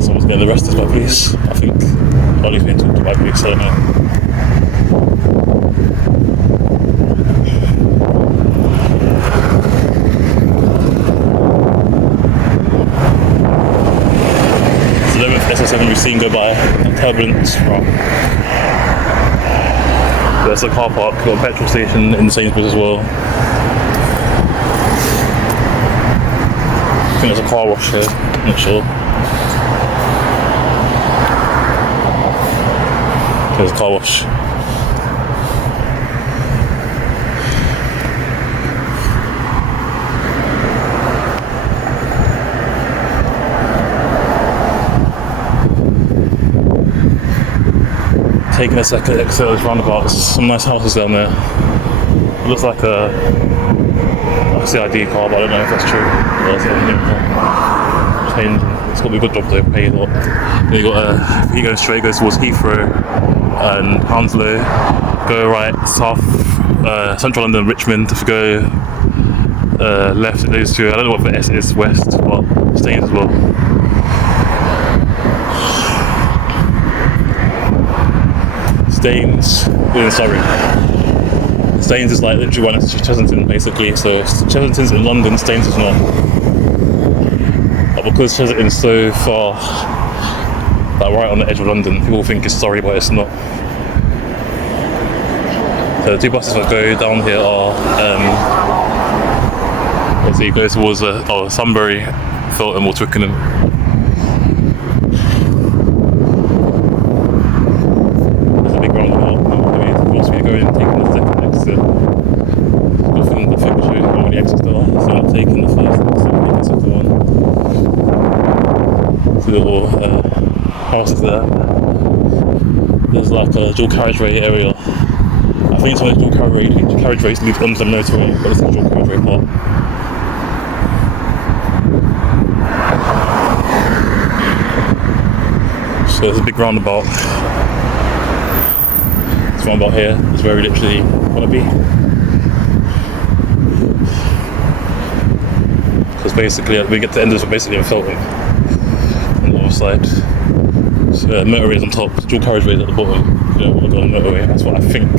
Someone's getting arrested by police, I think. Ollie's being talked to by police, I don't know. It's the 11th SL7 we've seen go by, turbulence from. There's a car park, got a petrol station in Sainsbury's as well. I think there's a car wash here, I'm not sure. There's a car wash. Taking a second to exit those roundabouts. Some nice houses down there. It looks like a CID car, but I don't know if that's true. It's got to be a good job to pay a lot. Then you got if you go straight, goes towards Heathrow and Hounslow. Go right south, central London, Richmond. If you go left, it leads to, I don't know what the S is, west, but Staines as well. Staines, in Surrey. Staines is like literally one next to Chessington basically, so Chessington's in London, Staines is not. But because Chessington's so far, like right on the edge of London, people think it's Surrey, but it's not. So the two buses that go down here are, let's see, it goes towards Sunbury, Fulham or Twickenham. Houses there. There's like a dual carriageway area. I think it's one of the dual carriageways leads onto the motorway, but it's a dual carriageway part. So there's a big roundabout. This roundabout here is where we literally want to be. Because basically we get to the end of this basically in Fulham. On the other side. Motorway is on top, dual carriageway is at the bottom. You don't want to go on the motorway, that's what I think,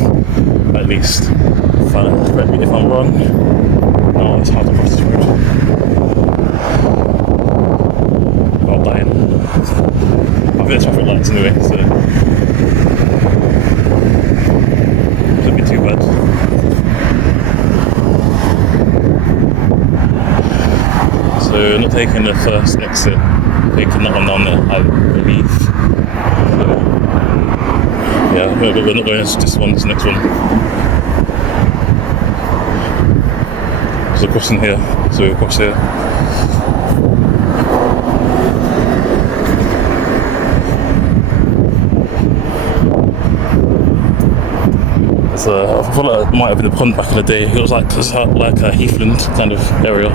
at least. Correct me if I'm wrong. No, it's hard to cross this road. I'm dying. I think there's traffic lights anyway, so shouldn't be too bad. So not taking the first exit, taking that one down there, I believe. Yeah, we're not going to this one, this next one. There's a crossing here, so we'll cross here. So I feel like it might have been a pond back in the day. It was like a heathland kind of area. I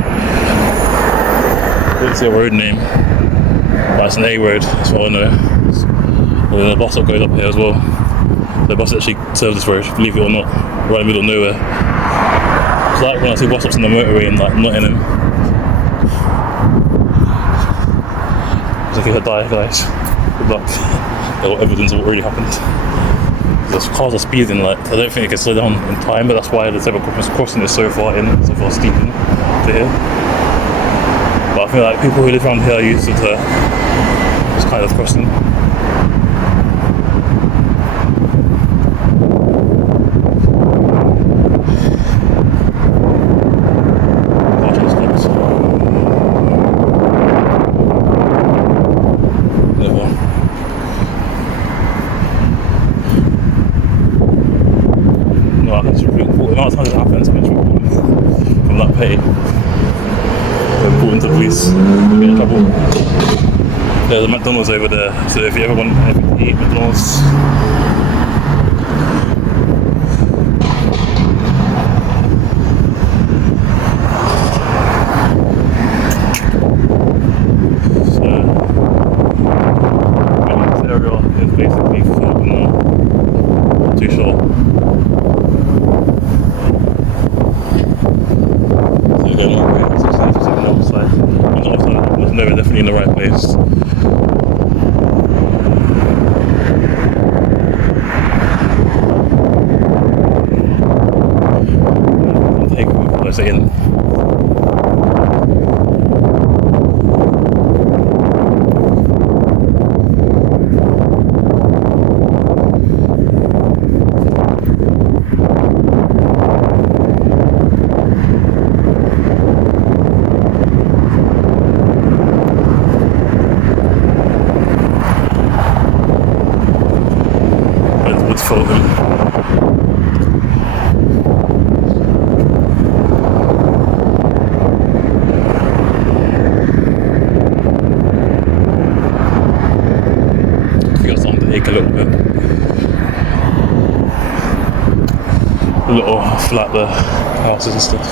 didn't see a road name, but it's an A road, that's what I know. And then the bus stop goes up here as well. The bus actually serves this road, believe it or not, right in the middle of nowhere. It's like when I see bus stops on the motorway in like Nottingham. It's like if I die, guys, good luck. There's got evidence of what really happened. Those cars are speeding, like I don't think they can slow down in time, but that's why the zebra crossing is so far in, so far steep in to here. But I feel like people who live around here are used to this kind of crossing. From that pay, important to police, we'll get in trouble. There's a McDonald's over there, so if you ever want anything to eat, McDonald's. So, this area is basically full now, not too sure. No, we're definitely in the right place. I'm taking it closer in. Take a little bit. A little flat the houses and stuff.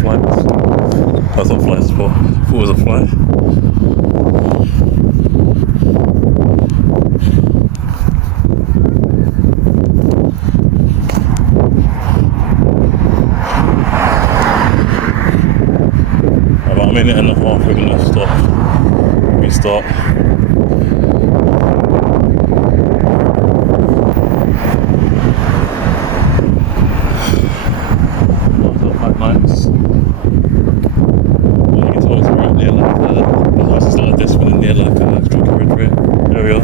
Fly. That's not fly spot. I thought it was a fly. About a minute and a half, we're gonna stop, restart. That's quite nice. You can tell it's right near like the house is like this, but near like a Drunken Red area.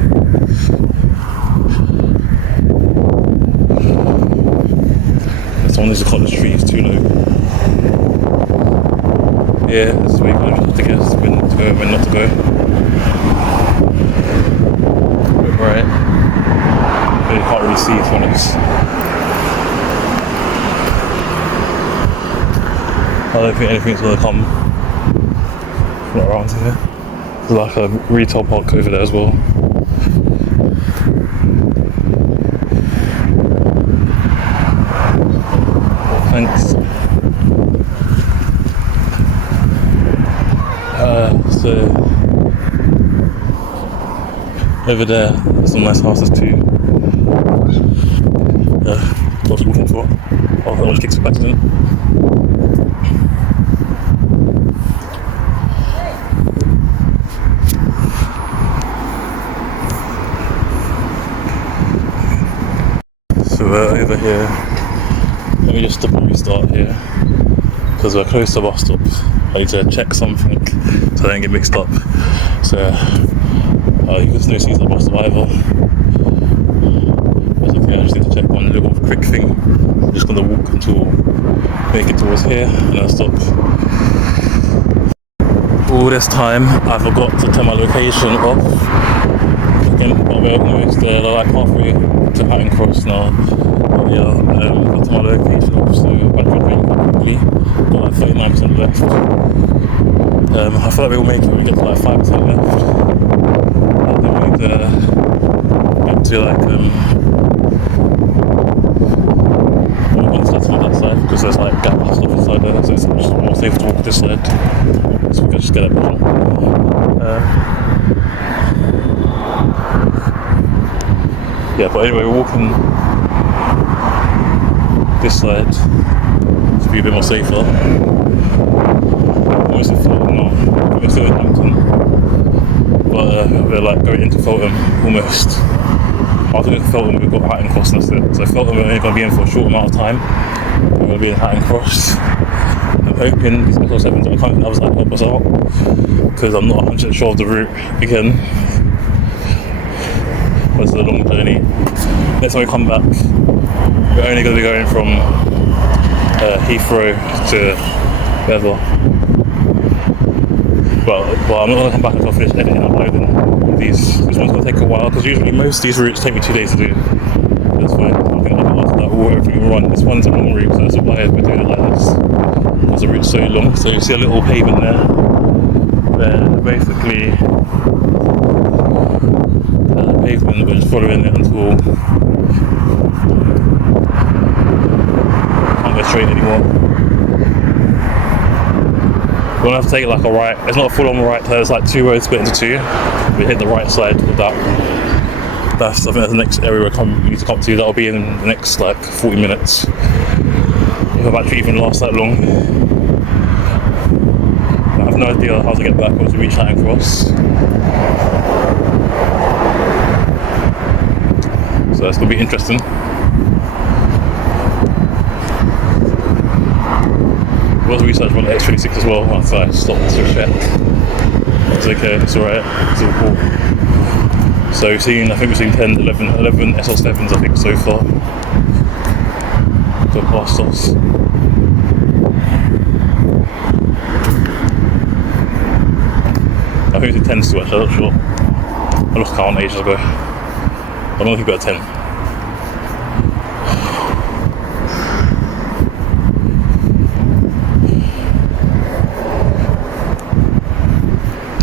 Someone needs to cut the trees too low. Yeah, this is where you kind of have to guess when to go and when not to go. Right. But you can't really see if one is. I don't think anything's going to come from around here. There's like a retail park over there as well. Thanks. So over there, there's some nice houses too. Yeah, what I was looking for. Oh, that one kicks it back in. So we're over here. Let me just stop and restart here because we're close to the bus stop. I need to check something so I don't get mixed up. So you can still see the bus stop either. That's okay, I just need to check one little quick thing. I'm just gonna walk until make it towards here and then stop. All this time I forgot to turn my location off. But we're almost there, like halfway to Hatton Cross now. But yeah, got to my location off, so I could drink quickly. Got like 39% left. I feel like we'll make it when we get to like 5% left. up to like one side to that side because there's like gaps and stuff inside there, so it's just more safe to walk this side. So we can just get that vision. Yeah, but anyway, we're walking this side to be a bit more safer. We're still in Hampton, but we're like going into Feltham almost. After we get to Feltham, we've got Hatton Cross and that's it. So Feltham, we're only going to be in for a short amount of time. We're going to be in Hatton Cross. I'm hoping these SL7s are coming on the other side to help us out, because I'm not 100% sure of the route again. But it's a long journey. Next time we come back, we're only going to be going from Heathrow to wherever. Well, I'm not going to come back until I finish editing and uploading these. This one's going to take a while, because usually most of these routes take me 2 days to do. That's fine. I think after that, everything will run. This one's a long route, so that's why we're doing it like this. Because the route's so long. So you see a little pavement there. Basically, there's a pavement, we're just following it until can't go straight anymore. We'll have to take like a right. It's not a full-on right turn. It's like 2 roads split into 2. We hit the right side of that. That's, I think that's the next area we need to come to. That'll be in the next like 40 minutes. If our battery even lasts that long. I have no idea how to get back once we reach Hatton Cross. So that's going to be interesting. I was researching on the X26 as well once I stopped to check. It's okay, it's alright, it's all cool. So I think we've seen 10, 11 SL7s I think so far. Go past us. I think it's 10 still actually, I'm not sure. I lost count ages ago. I don't think we've got a 10.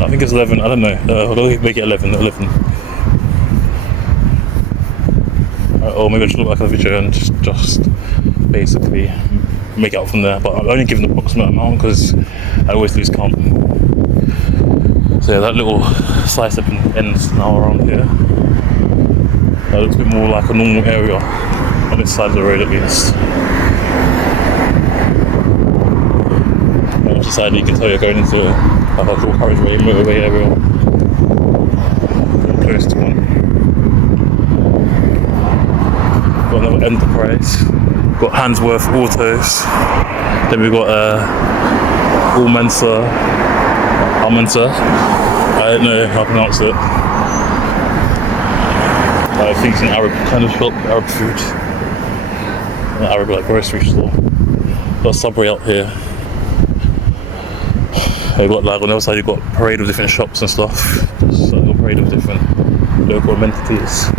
I think it's 11, I don't know. I'll make it 11. Or maybe I just look back at the video and just basically make it out from there. But I'm only giving the approximate amount because I always lose count. So yeah, that little side step ends now around here. That looks a bit more like a normal area on this side of the road at least. On the side you can tell you're going into like a dual carriageway, motorway area. Pretty close to one. Got another Enterprise. Got Handsworth Autos. Then we've got Almansa. I don't know how to pronounce it. I think it's an Arab kind of shop, Arab food. An Arab like grocery store. Got a Subway up here. You've got like on the other side you've got a parade of different shops and stuff. So a parade of different local amenities.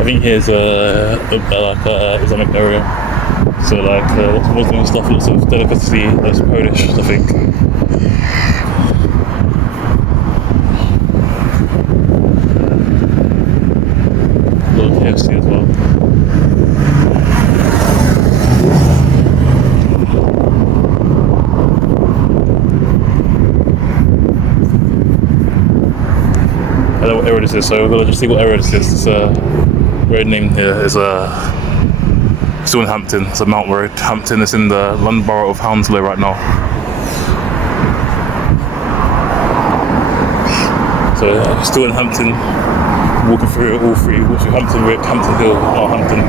I think here's like a Islamic area. So like lots of Muslim stuff, lots of delicacy, lots of Polish, I think. A lot of KFC as well. I don't know what area this is, so we're gonna just see what area this is. This road name here is still in Hampton. It's a Mount Road. Hampton is in the London Borough of Hounslow right now. So still in Hampton, walking through all three, walking through Hampton Wick, Hampton Hill, Hampton.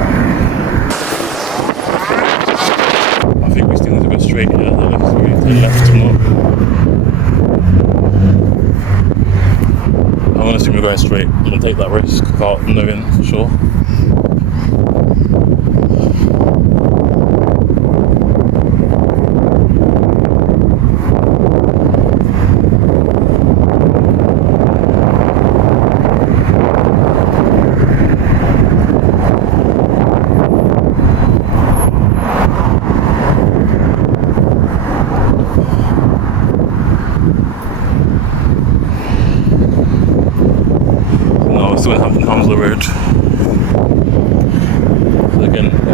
I think we still need to go straight here. I don't know if it's really to the left or not. I'm gonna assume we're going straight. I'm gonna take that risk without knowing for sure.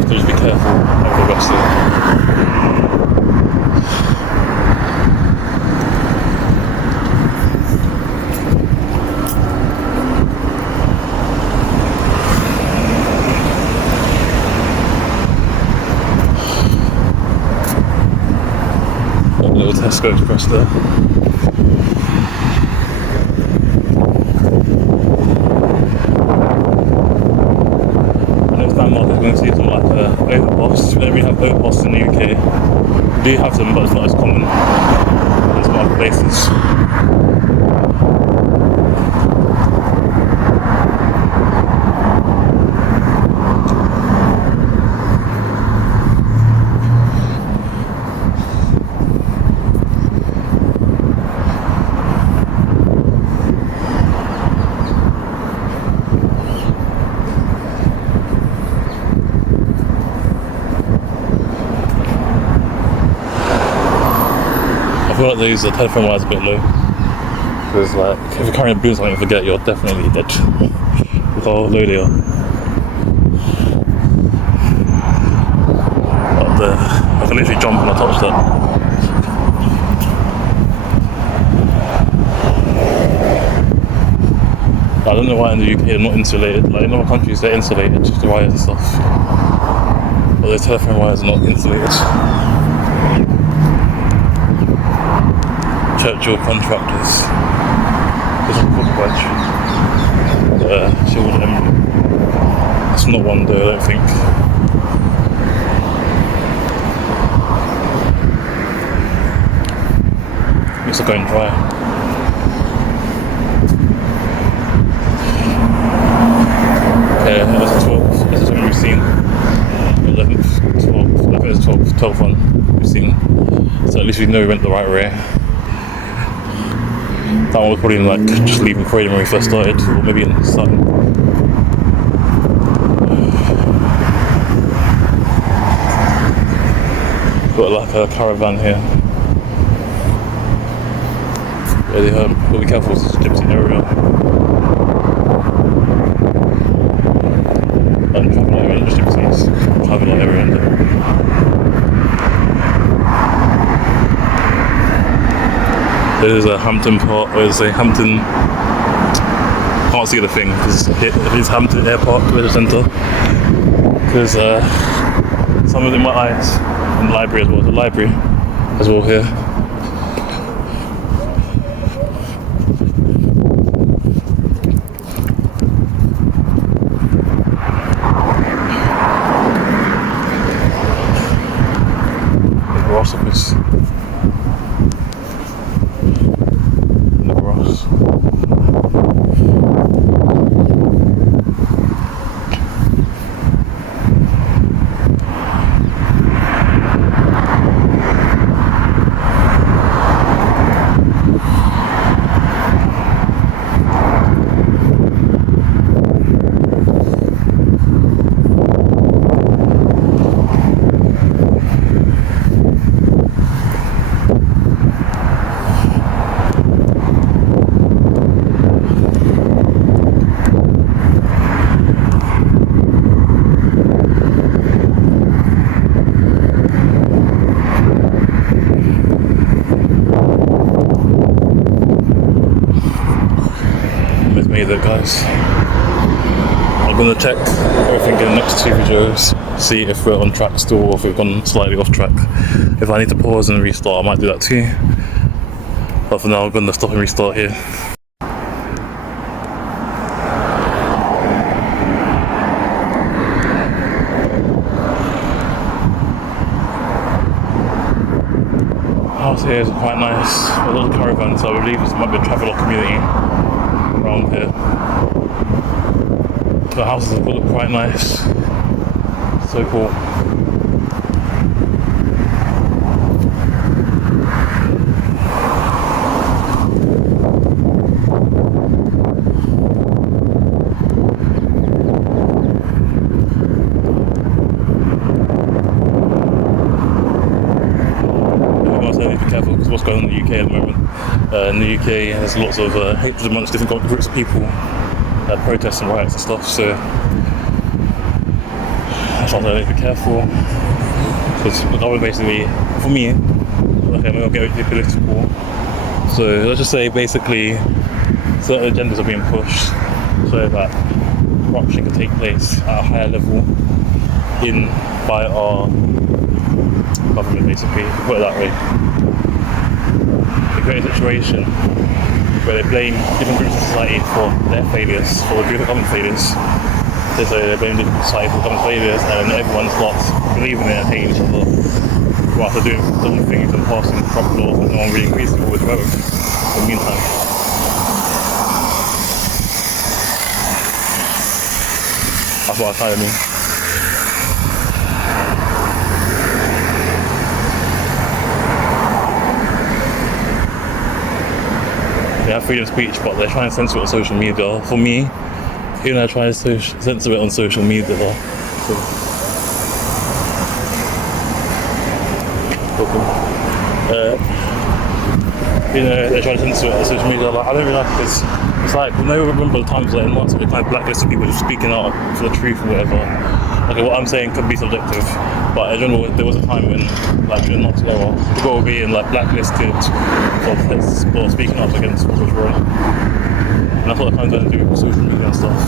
have to just be careful of the rest of it. Little Tesco Express there. Next time I'm going to see something like overpass. We don't really have overpass in the UK. We do have them, but it's not as common as some other places. I feel like these telephone wires are a bit low, because like if you're carrying a broom or something and forget, you're definitely dead. Look how low they are. Up there, I can literally jump when I touch that. I don't know why in the UK they're not insulated. Like in other countries they're insulated, the wires and stuff, but the telephone wires are not insulated. Churchill contractors. This is called badge. Shield emblem. It's not one though, I don't think. It's going dry. Okay, that's a 12. This is one we've seen. 11th, 12th. I think it's 12th one we've seen. So at least we know we went the right way. That one was probably in, like just leaving Croydon when we first started, or maybe in Sutton. Got like a caravan here. Yeah, they gotta be careful, it's a gypsy area. And travel area, not just gypsies. Travel area in there. There's a Hampton Park, there's a Hampton, can't see the thing, because it is Hampton Airport, Leisure Centre, because some of them are eyes, and the library as well, the library as well here. The Ross office. Made it, guys. I'm gonna check everything in the next two videos, see if we're on track still or if we've gone slightly off track. If I need to pause and restart, I might do that too. But for now, I'm gonna stop and restart here. House here is quite nice, a little caravan, so I believe this might be a traveller community around here. The houses look quite nice, so cool. Be careful because what's going on in the UK at the moment. In the UK there's lots of hatred amongst different groups of people, protests and riots and stuff, so sometimes I need to be careful. Because the government basically, for me, okay, I'm not going to get political. So let's just say basically certain agendas are being pushed so that corruption can take place at a higher level by our government, basically, put it that way. They create a situation where they blame different groups of society for their failures, for the government failures. So they blame different society for the government failures, and then everyone starts believing in and hating each other, while they're doing dumb things and passing corrupt laws that no one really agrees with whatever in the meantime. That's what I kind of mean. They have freedom of speech, but they're trying to censor it on social media. For me, even I try to censor it on social media. They're trying to censor it on social media. Like, I don't really like it because it's like, I remember the times like in months where they kind of blacklisted people just speaking out for the truth or whatever. Okay, what I'm saying could be subjective, but in general, there was a time when, like, not too long, people were being like blacklisted for speaking out against what was wrong. And that's what I kind of do with social media and stuff.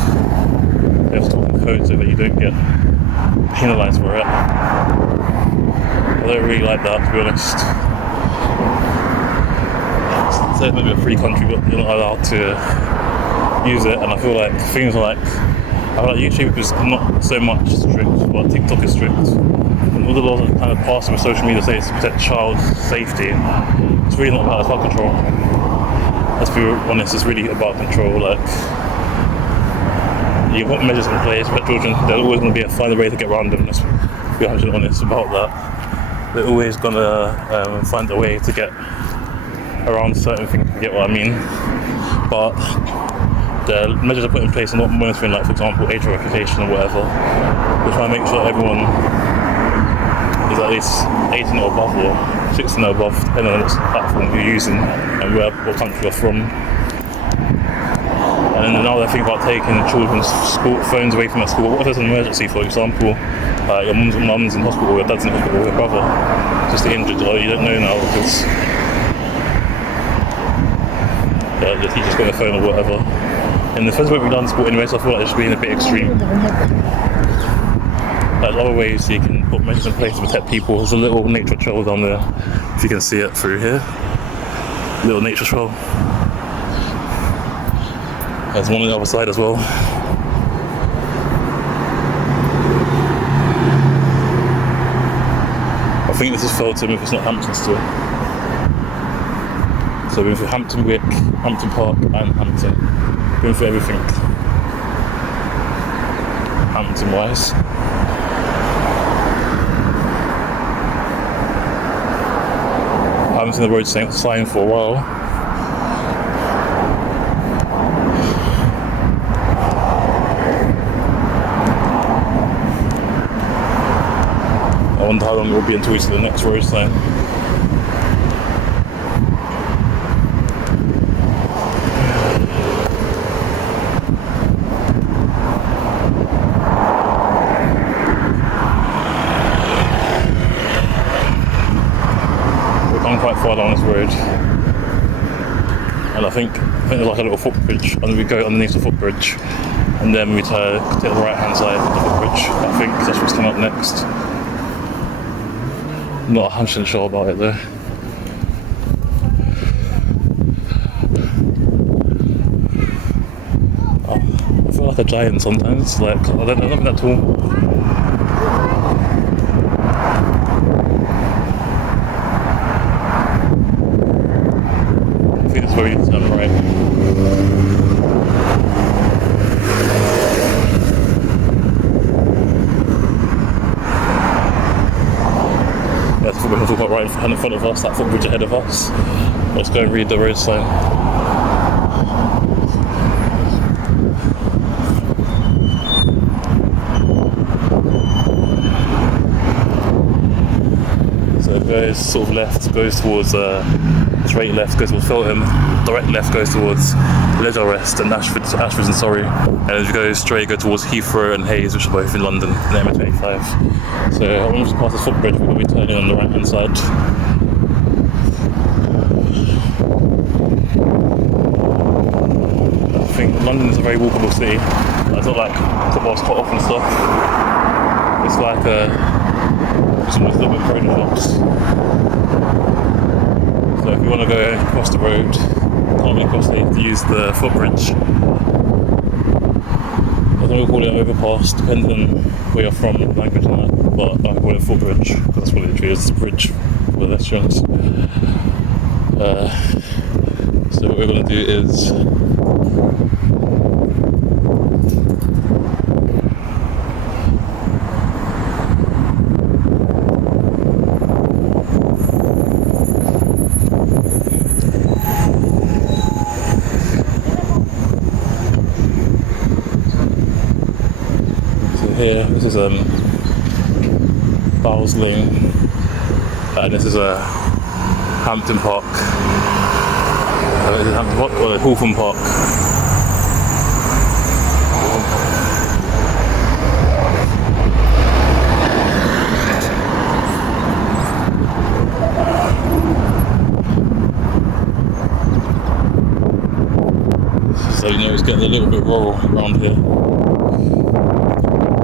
They have to talk in code so that you don't get penalised for it. I don't really like that, to be honest. So it's maybe a free country, but you're not allowed to use it. And I feel like things like, YouTube is not so much strict, but TikTok is strict. And all the laws that kind of pass with social media say it's to protect child safety. It's really not about child control. Let's be honest, it's really about control. Like, you put measures in place, but children, there's always going to find a way to get around them. Let's be 100% honest about that. They're always going to find a way to get around certain things, you get what I mean? But the measures are put in place are not monitoring, like, for example, age verification or whatever. We're trying to make sure everyone is at least 18 or above, or 16 or above, depending on what platform you're using and what country you're from. And then now they're thinking about taking children's phones away from their school. What if there's an emergency, for example, your mum's in hospital, or your dad's in hospital, or your brother just injured, or you don't know now because the teacher's got their phone or whatever. And the first way we've done sport anyway, so I feel like it's being a bit extreme. There's other ways you can put measures in place to protect people. There's a little nature trail down there, if you can see it through here. Little nature trail. There's one on the other side as well. I think this is Feltham if it's not Hampton still. So we've been through Hampton Wick, Hampton Park and Hampton. Been through everything. Hampton wise. I haven't seen the road sign for a while. I wonder how long it will be until we see the next road sign. Quite far down this road, and I think there's like a little footbridge, and we go underneath the footbridge, and then we take the right hand side of the footbridge. I think that's what's coming up next. Not 100% sure about it though. I feel like a giant sometimes. Like, I don't know, I'm not that tall. Where we turn right. Yeah, the footbridge we've got right in front of us, that footbridge ahead of us. Let's go and read the road sign. So go goes sort of left, goes towards straight left goes towards Feltham, direct left goes towards Leisure Rest and Ashford and Surrey, and as you go straight, go towards Heathrow and Hayes, which are both in London, in the M25. So I'm just past this footbridge, we're going to be turning on the right hand side. I think London is a very walkable city. It's not like football's cut off and stuff. It's like just almost a little bit of produce shops. So if you want to go across the road, can't really cross it, you have to use the footbridge. I don't call it an overpass, depending on where you're from, language and that, but I call it a footbridge because that's what it literally is. It's a bridge for pedestrians. So what we're going to do is here, this is Bowles Lane, and this is Hampton Park. This is Hampton Park, or Hawthorne Park. So you know it's getting a little bit rural around here.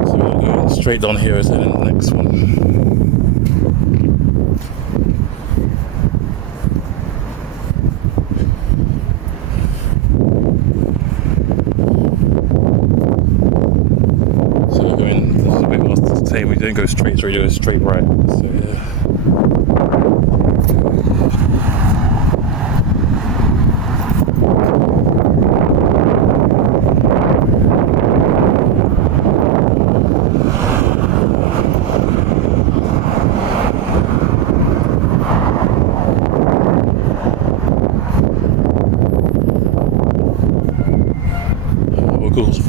So we're going straight down here and then the next one. So we're going, this is a bit what I was saying, we didn't go straight, so we go straight right. So yeah.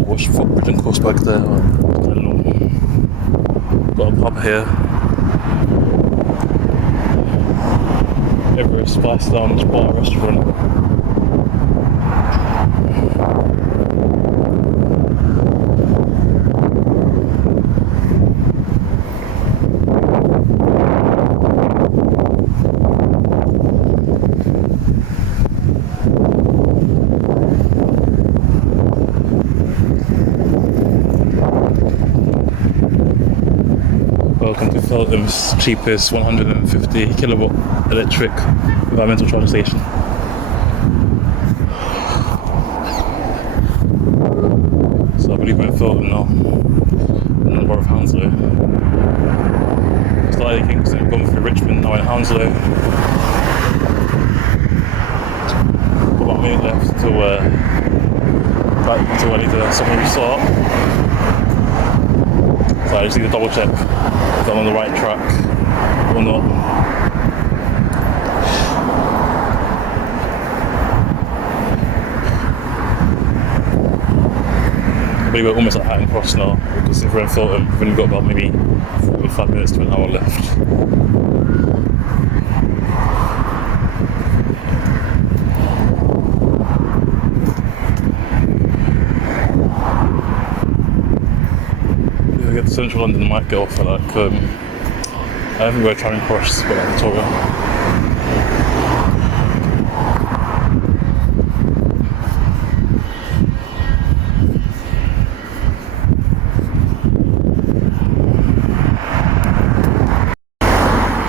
Watch footbridge and course back there. I don't know. Got a pub here. Everest Spice Lounge Bar Restaurant. Welcome to Feltham's cheapest 150 kilowatt electric environmental charging station. So I believe we're in Feltham now, in the borough of Hounslow. Started in Kingston, gone through Richmond, now in Hounslow. Got about a minute left until I need to somewhere restart. So I just need to double check if I'm on the right track or not. I believe we're almost at Hatton Cross now, because if we're in Feltham, we've only got about maybe 45 minutes to an hour left. Central London might get off at like, I don't think we're trying to cross, but like Victoria.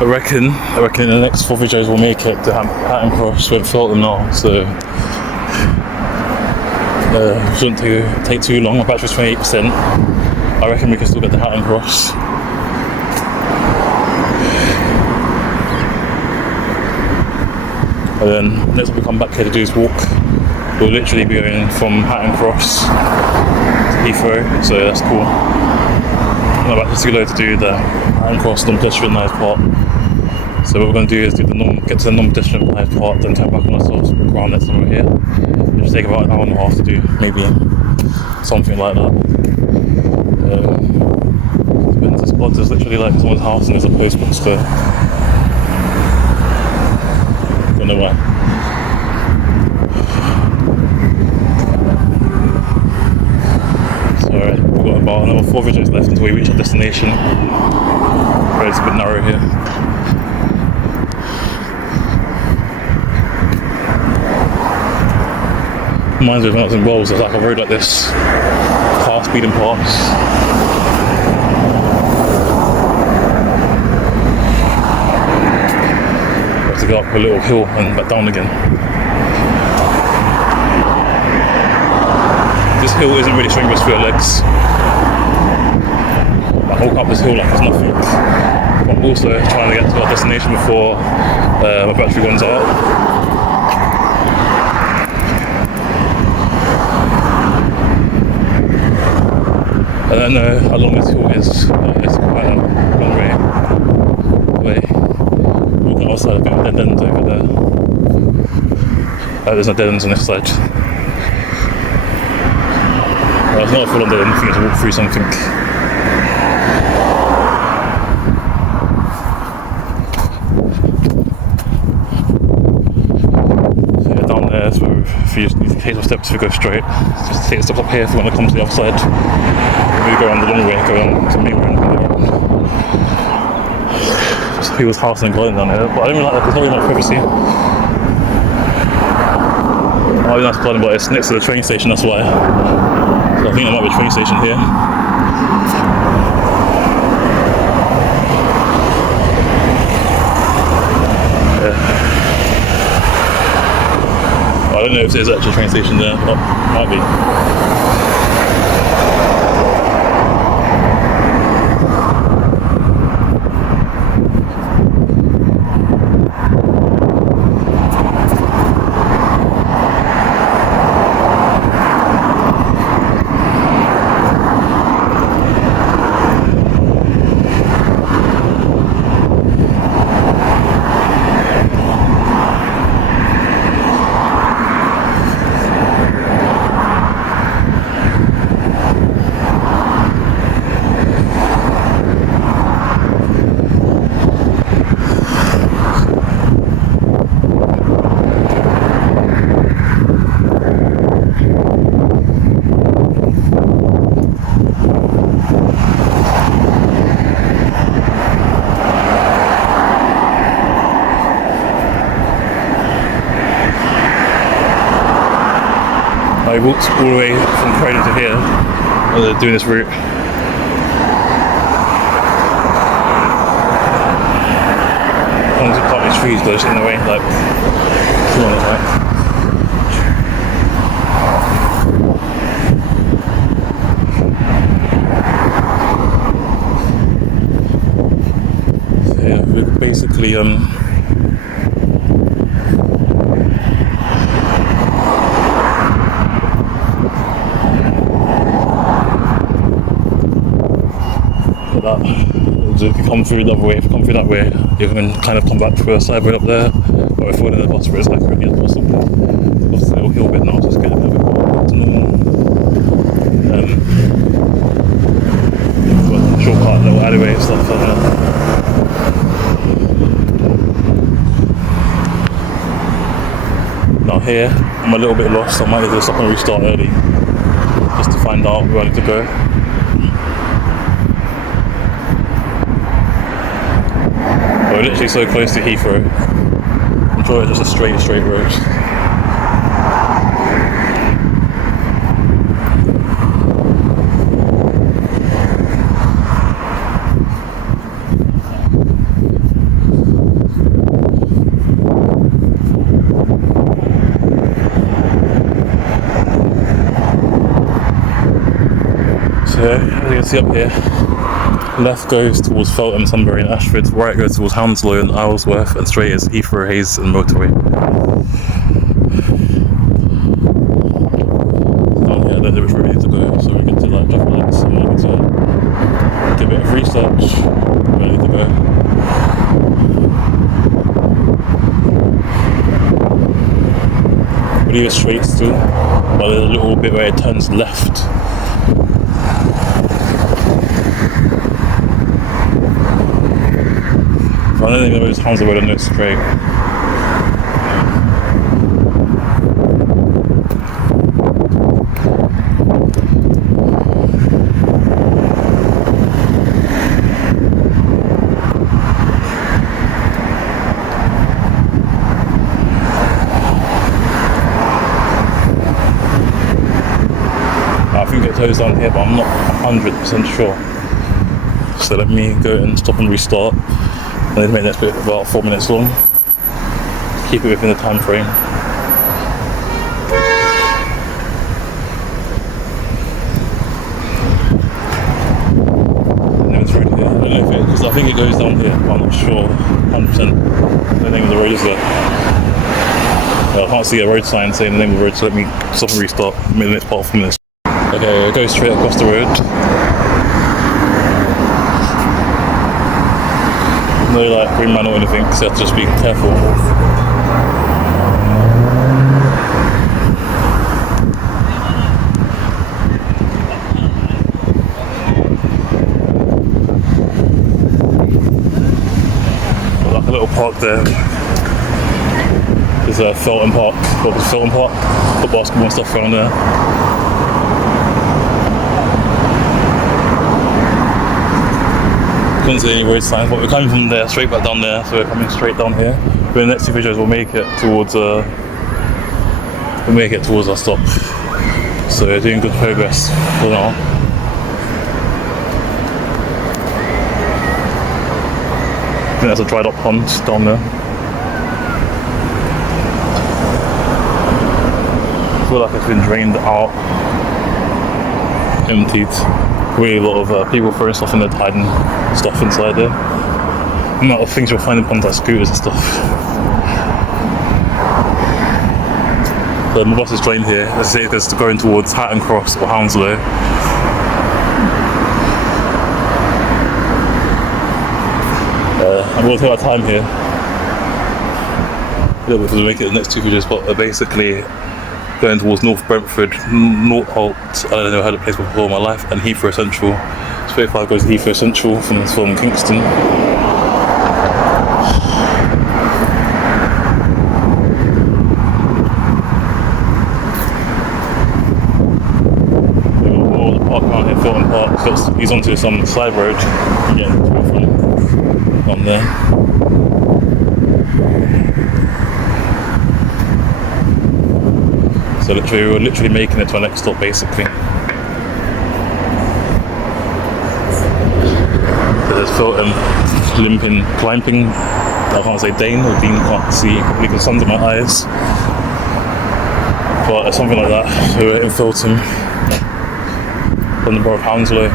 I reckon in the next 4 videos we'll make it to Hatton Cross with Feltham now, so it shouldn't take too long. My battery's 28%. I reckon we can still get to Hatton Cross. And then next time we come back here to do is walk. We'll literally be going from Hatton Cross to Heathrow, so that's cool. I'm back to Silo to do the Hatton Cross non-pedestrianised part. So what we're going to do is get to the non-pedestrianised part, then turn back on ourselves around that somewhere here. It'll just take about an hour and a half to do, maybe something like that. Depends, this spot is literally like someone's house and there's a post box there. don't know why. So we've got about another 4 videos left until we reach our destination. It's a bit narrow here. Reminds me of when I was in Wales, there's like a road like this, car speeding past. I have to go up a little hill and back down again. This hill isn't really strenuous for your legs. I walk up this hill like it's nothing. I'm also trying to get to our destination before my battery runs out. I don't know how long this hill is, but it's quite a long way away. Walking outside a bit of dead ends over there. There's no dead ends on this side. It's not a full on dead end, I think to walk through something. So yeah, down there, so if you just need to take some steps to go straight, just take the steps up here if you want to come to the other side. We go around the long way, go around to the main road and go around. There's people's house and garden down there, but I don't really like that, there's not really much privacy. Oh, nice garden, but it's next to the train station, that's why. So I think there might be a train station here. Yeah. I don't know if there's actually a train station there, but might be. I walked all the way from Croydon to here doing this route. I wanted to cut these trees, but it's in the way, like, come on, right? So yeah, we're basically if you come through the other way, if you come through that way, you can kind of come back through a side road up there, or if we're in the bus route as accurately as possible. It's a little hill bit now, just get a little bit more to normal. Shortcut, little alleyway and stuff like that. Now here, I'm a little bit lost, I might need to stop and restart early, just to find out where I need to go. We're literally so close to Heathrow. I'm sure it's just a straight road. So, as you can see up here, left goes towards Feltham, Sunbury and Ashford, right goes towards Hounslow and Isleworth, and straight is Heathrow, Hayes and motorway. Down here then there is ready to go, so we get to like traffic lights and we need to get a bit of research, ready to go. We leave it straight still, but there's a little bit where it turns left. I don't think there is Hounslow Road and it's straight. goes down here, but I'm not 100% sure. So let me go and stop and restart. And then make the next bit about 4 minutes long. Keep it within the time frame. And then it's right here. I don't know if it, because I think it goes down here. I'm not sure 100%. The name of the road is there. I can't see a road sign saying the name of the road, so let me stop and restart. Maybe the next part of 4 minutes. Okay, go straight across the road. No like green man or anything, so you have to just be careful. Got like a little park there. There's a Felton Park, got basketball and stuff around there. Couldn't see any road signs, but we're coming from there straight back down there, so we're coming straight down here. But in the next two videos we'll make it towards our stop. So we're doing good progress for now. I think there's a dried up pond down there. I feel like it's been drained out, emptied. Really a lot of people throwing stuff in there, hiding stuff inside there. The amount of things you'll find in ponds like scooters and stuff. So my bus is joined here. Let's say it's going towards Hatton Cross or Hounslow. I'm going to take our time here. Yeah, because we make it the next two videos, but basically going towards North Brentford, North Holt, I don't know how to place before in my life, and Heathrow Central. So if I go to Heathrow Central from Kingston. The park around here, Felton Park, so he's onto some side road. Yeah, on there. So we're literally making it to our next stop basically. There's Felton limping, climbing. I can't say Dane or Dean, can't see, probably because sun's in my eyes. But something like that. So we're in Felton, from the borough of Hounslow.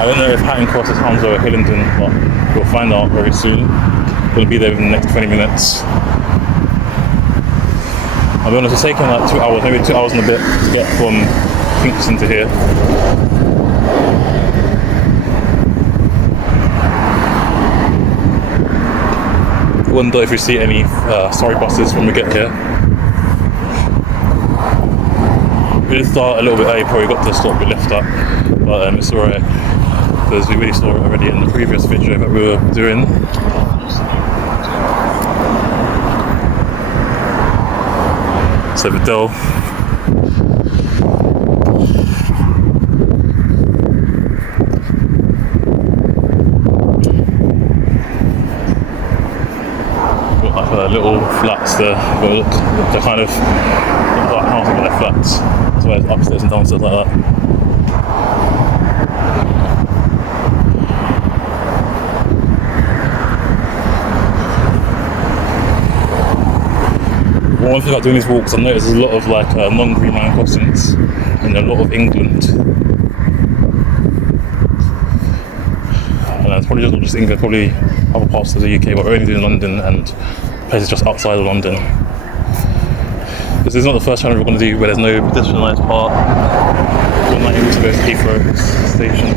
I don't know if Hatton Cross is Hounslow or Hillingdon, but we'll find out very soon. We'll be there within the next 20 minutes. I'll be honest, it's taken like 2 hours, maybe 2 hours and a bit to get from Kingston to here. I wonder if we see any sorry buses when we get here. We did start a little bit early, probably got to the stop we left at, but it's alright, because we really saw it already in the previous video that we were doing. So Vidal. Got like little flats there, but look, they're kind of look like houses, but they're flats. So it's upstairs and downstairs like that. One thing about doing these walks, I've noticed there's a lot of like non-green line crossings in a lot of England. And it's probably not just England, probably other parts of the UK, but we're only doing London and places just outside of London. This is not the first challenge we're going to do where there's no pedestrianised part. We're not able to go to Heathrow station.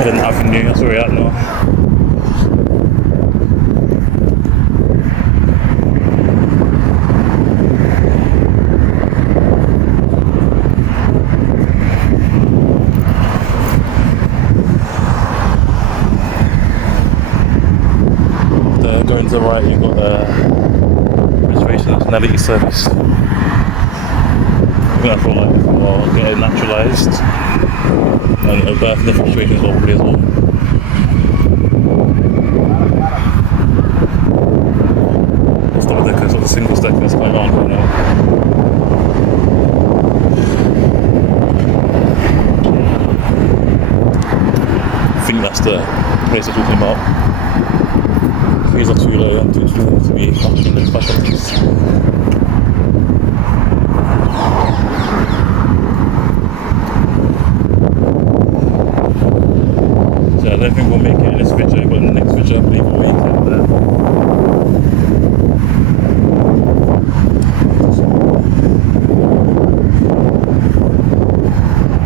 Eden Avenue, that's where we're at now. Going to the right, you've got reservation nationality service. I feel like we're getting naturalised, and a birth and different situations probably as well. Let's double the single stack that's going on right now. I think that's the place I'm talking about. Trees are too low and too small to be functioning in specialties. So I don't think we'll make it in this video, but in the next video I believe we'll make it there.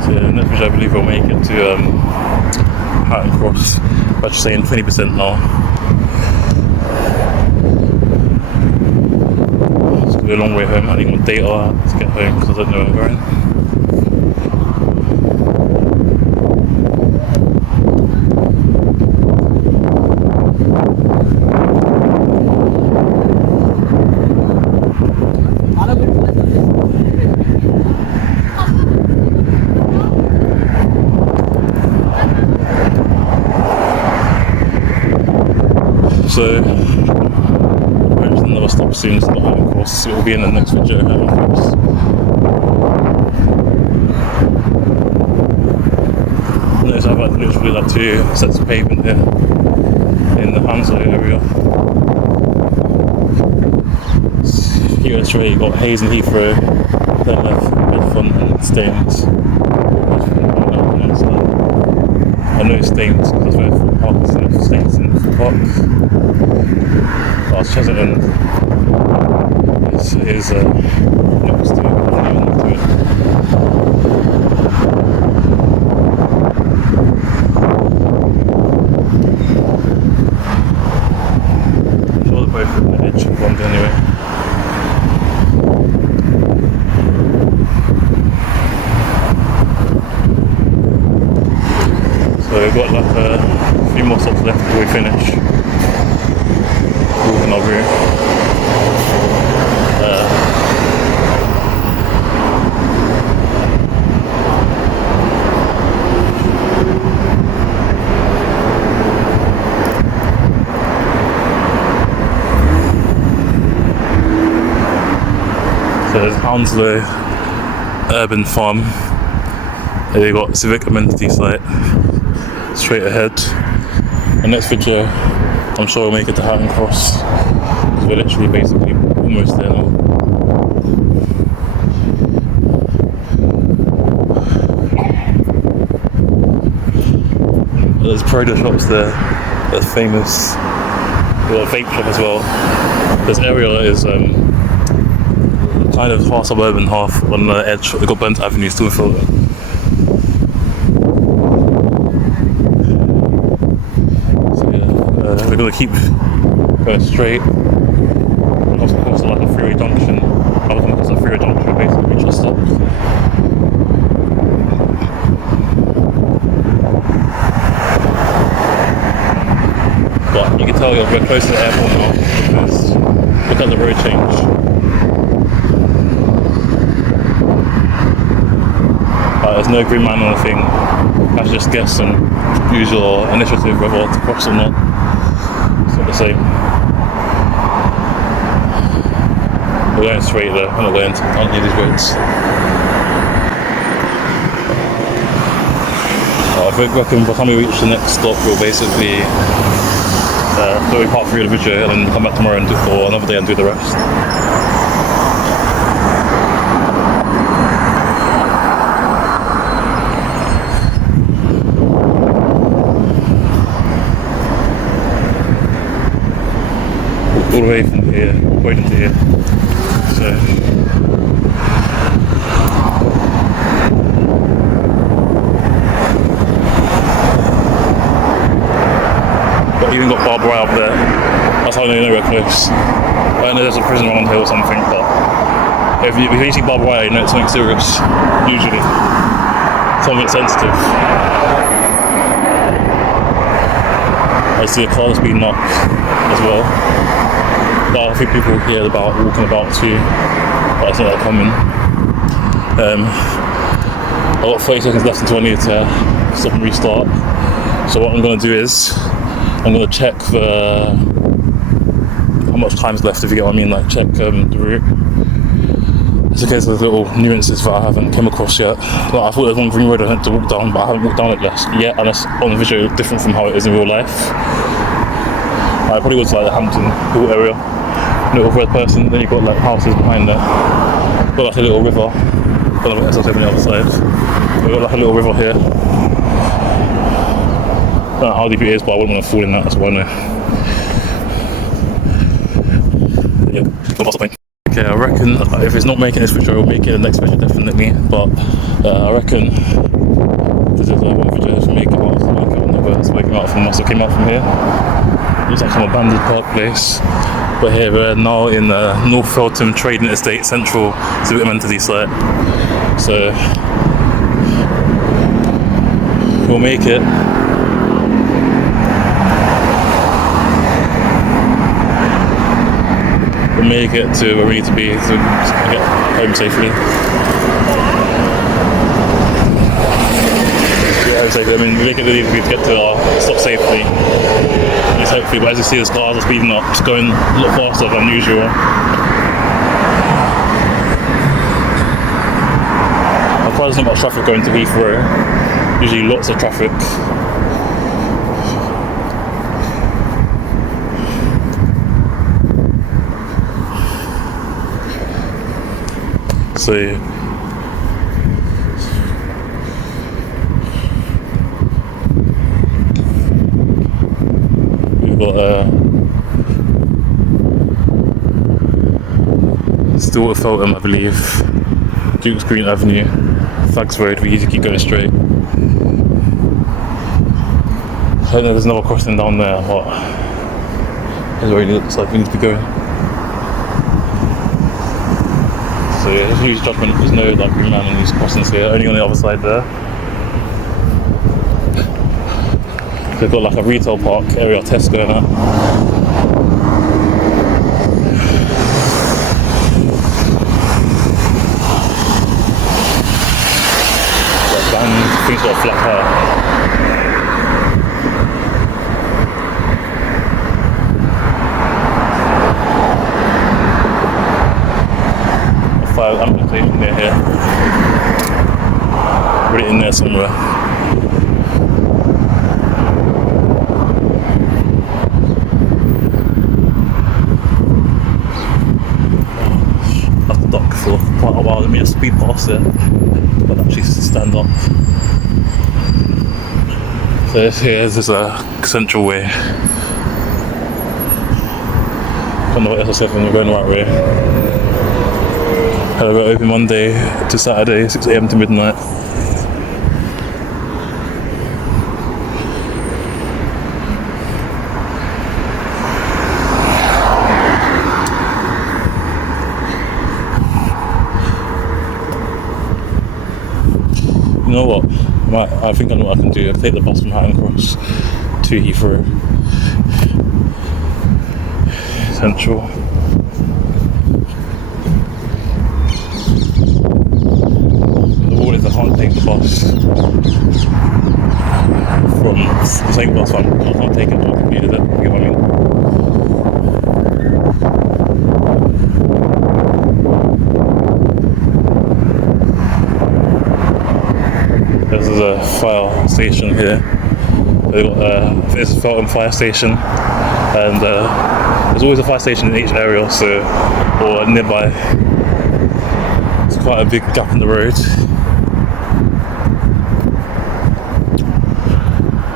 So in the next video I believe we'll make it to Hatton Cross. But just saying 20% now. It's gonna be a long way home. I need more data to get home because I don't know where I'm going. So, there's another stop soon, it's not Hatton Cross, it will be in the next video, Hatton Cross. Notice I've had literally like 2 sets of pavement here, in the Hounslow area. US straight, you've got Hayes and Heathrow, then left, Bedfont and Staines. I know Staines because that's where Foot Park is, and Staines in Foot Park. Chesington is next to it, I'm sure they're both in the edge of London anyway. So we've got like a few more stops left before we finish. Walking our route. So there's Hounslow Urban Farm. And they've got Civic Amenity Site straight ahead. The next video, I'm sure we'll make it to Hatton Cross. Because we're literally basically almost there now. There's produce shops there. There's famous. We've got a vape shop as well. This area is kind of half suburban, half on the edge. We've got Burnt Avenue still in Fulton. We're going to keep going straight. Also comes to like a freeway junction. Other than it's a freeway junction, basically we just stopped. But you can tell we're close to the airport now because look at the road change. There's no green man on the thing. I should just guess and use your initiative whether to cross or not. It's not the same. We're going straight there, we're not going to any of these roads. I think by the time we reach the next stop, we'll basically do part 3 of the video and then come back tomorrow and do for another day and do the rest. All the way from here, right into here. So but even got barbed wire up there. That's how I know we're close. I know there's a prison on the hill or something, but if you see barbed wire, you know it's something serious. Usually, something sensitive. I see a car speeding up as well. But I think people hear about walking about too, but I think they're coming. I've got 30 seconds left until I need to stop and restart. So what I'm going to do is, I'm going to check how how much time's left, if you get what I mean, like check the route. It's a case of little nuances that I haven't come across yet. Like, I thought there was one green road I had to walk down, but I haven't walked down it yet, unless on the video it's different from how it is in real life. It probably was like the Hampton Hill area, little red person, then you've got like houses behind there. Got like a little river, got like SL7 on the other side. We've got like a little river here. I don't know how deep it is, but I wouldn't want to fall in that, that's what I know. Yeah, got lots of pain. Okay, I reckon if it's not making this video, it'll make it the next video definitely, but I reckon this is one video to make it out, so I must have came out from here. Looks like some abandoned park place, but here we're now in North Feltham Trading Estate Central Exhibit Amenity site, so we'll make it. We'll make it to where we need to be to get home safely. I mean, we make it really to get to our stop safely. It's hopefully, but as you see, the cars are speeding up, it's going a lot faster than usual. I'm surprised there's not much traffic going to Heathrow. Usually lots of traffic. So we've got still at Feltham, I believe, Duke's Green Avenue, Fags Road. We need to keep going straight. I don't know if there's another crossing down there, but that's where it looks like we need to be going. So yeah, there's huge judgment. There's no like green man on these crossings here, only on the other side there. They've got like a retail park area, Tesco and that. Like vans, things got a flat tire. Fire ambulance station near here. Put it in there somewhere. I have to duck for quite a while. Let me just speed past it, but actually stand up. So this is a central way. From the SL7, we're going the right way. We're open Monday to Saturday, 6 AM to midnight. You know what? I think I know what I can do. I'll take the bus from Hatton Cross to Heathrow Central. I can't take the bus from the same bus. I can't take it to a computer, you know what I mean? This is a fire station here. They've got, this is Feltham Fire Station, and there's always a fire station in each area, so or nearby. It's quite a big gap in the road.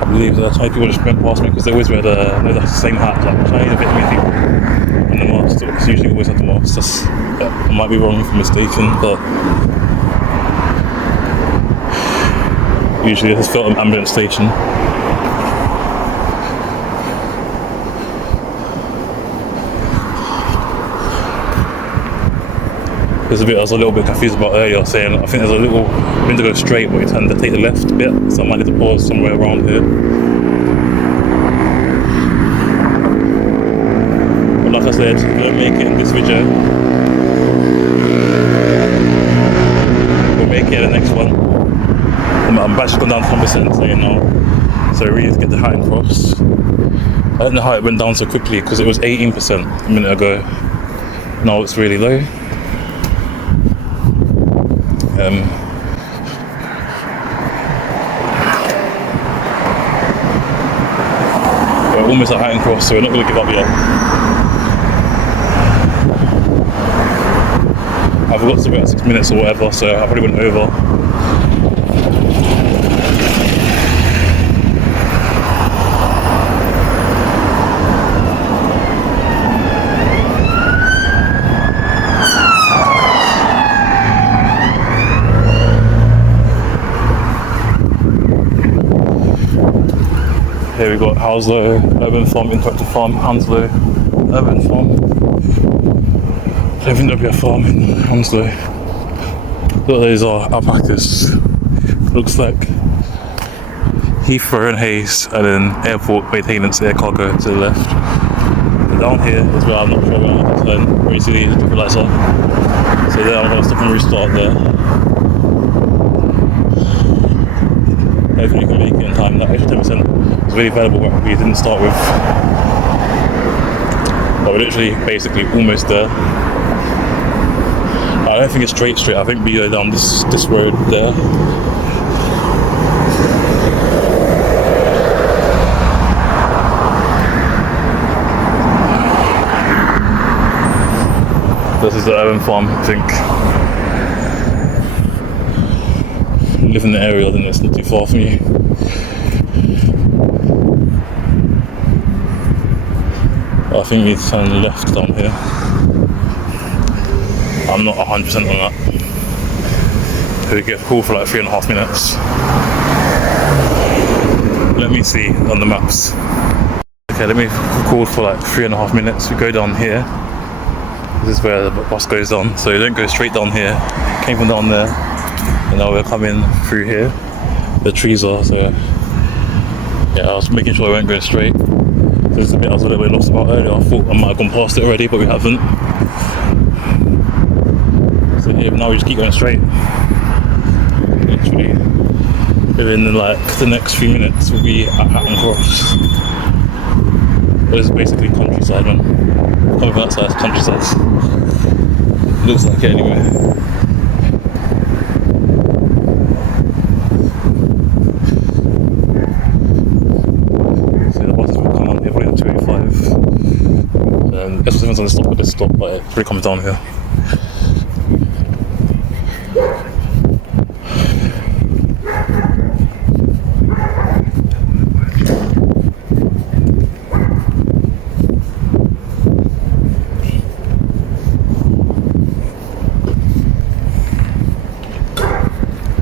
I believe that Chinese people just went past me because they always wear the same hat, like Chinese and Vietnamese people, and the mask. Because usually always have the mask. That's, I might be wrong if I'm mistaken, but usually this is Feltham ambulance station. There's a bit I was a little bit confused about earlier, saying I think there's a little bit to go straight, but you tend to take the left bit, so I might need to pause somewhere around here. But like I said, if I don't make it in this video, we'll make it in the next one. I'm actually gone down to 100%, so you know. So we really need to get the Hatton Cross. don't know how it went down so quickly because it was 18% a minute ago. Now it's really low. We're almost at Hatton Cross, so we're not going to give up yet. I forgot to about 6 minutes or whatever, so I probably went over. Here we got Hounslow, Urban Farm, Interactive Farm, Hounslow, Urban Farm. I don't think there'll be a farm in Hounslow. Look, those are alpacas. Looks like Heathrow and Hayes, and then airport maintenance, air cargo to the left. And down here is where I'm not sure where I have to turn. Basically, the different lights are. So there I'm going to stop and restart there. Hopefully you can make it in time. That extra 10% is really valuable what we didn't start with. But we're literally basically almost there. I don't think it's straight. I think we go down this road there. This is the Urban Farm, I think. Live in the area, then it's not too far from you. I think we turn left down here. I'm not 100% on that. We get a call for like 3.5 minutes. Let me see on the maps. Okay, let me call for like 3.5 minutes. We go down here. This is where the bus goes down. So you don't go straight down here. Came from down there. And now we're coming through here. The trees are, so yeah, I was making sure I weren't going straight. This is the bit I was a little bit lost about earlier. I thought I might have gone past it already, but we haven't. So yeah, now we just keep going straight. Literally, within like the next few minutes we'll be at Hatton Cross. This is basically countryside, man. Coming from that side, it's countryside. Looks like it anyway. SL7's on the stop at this stop, but it really comes down here.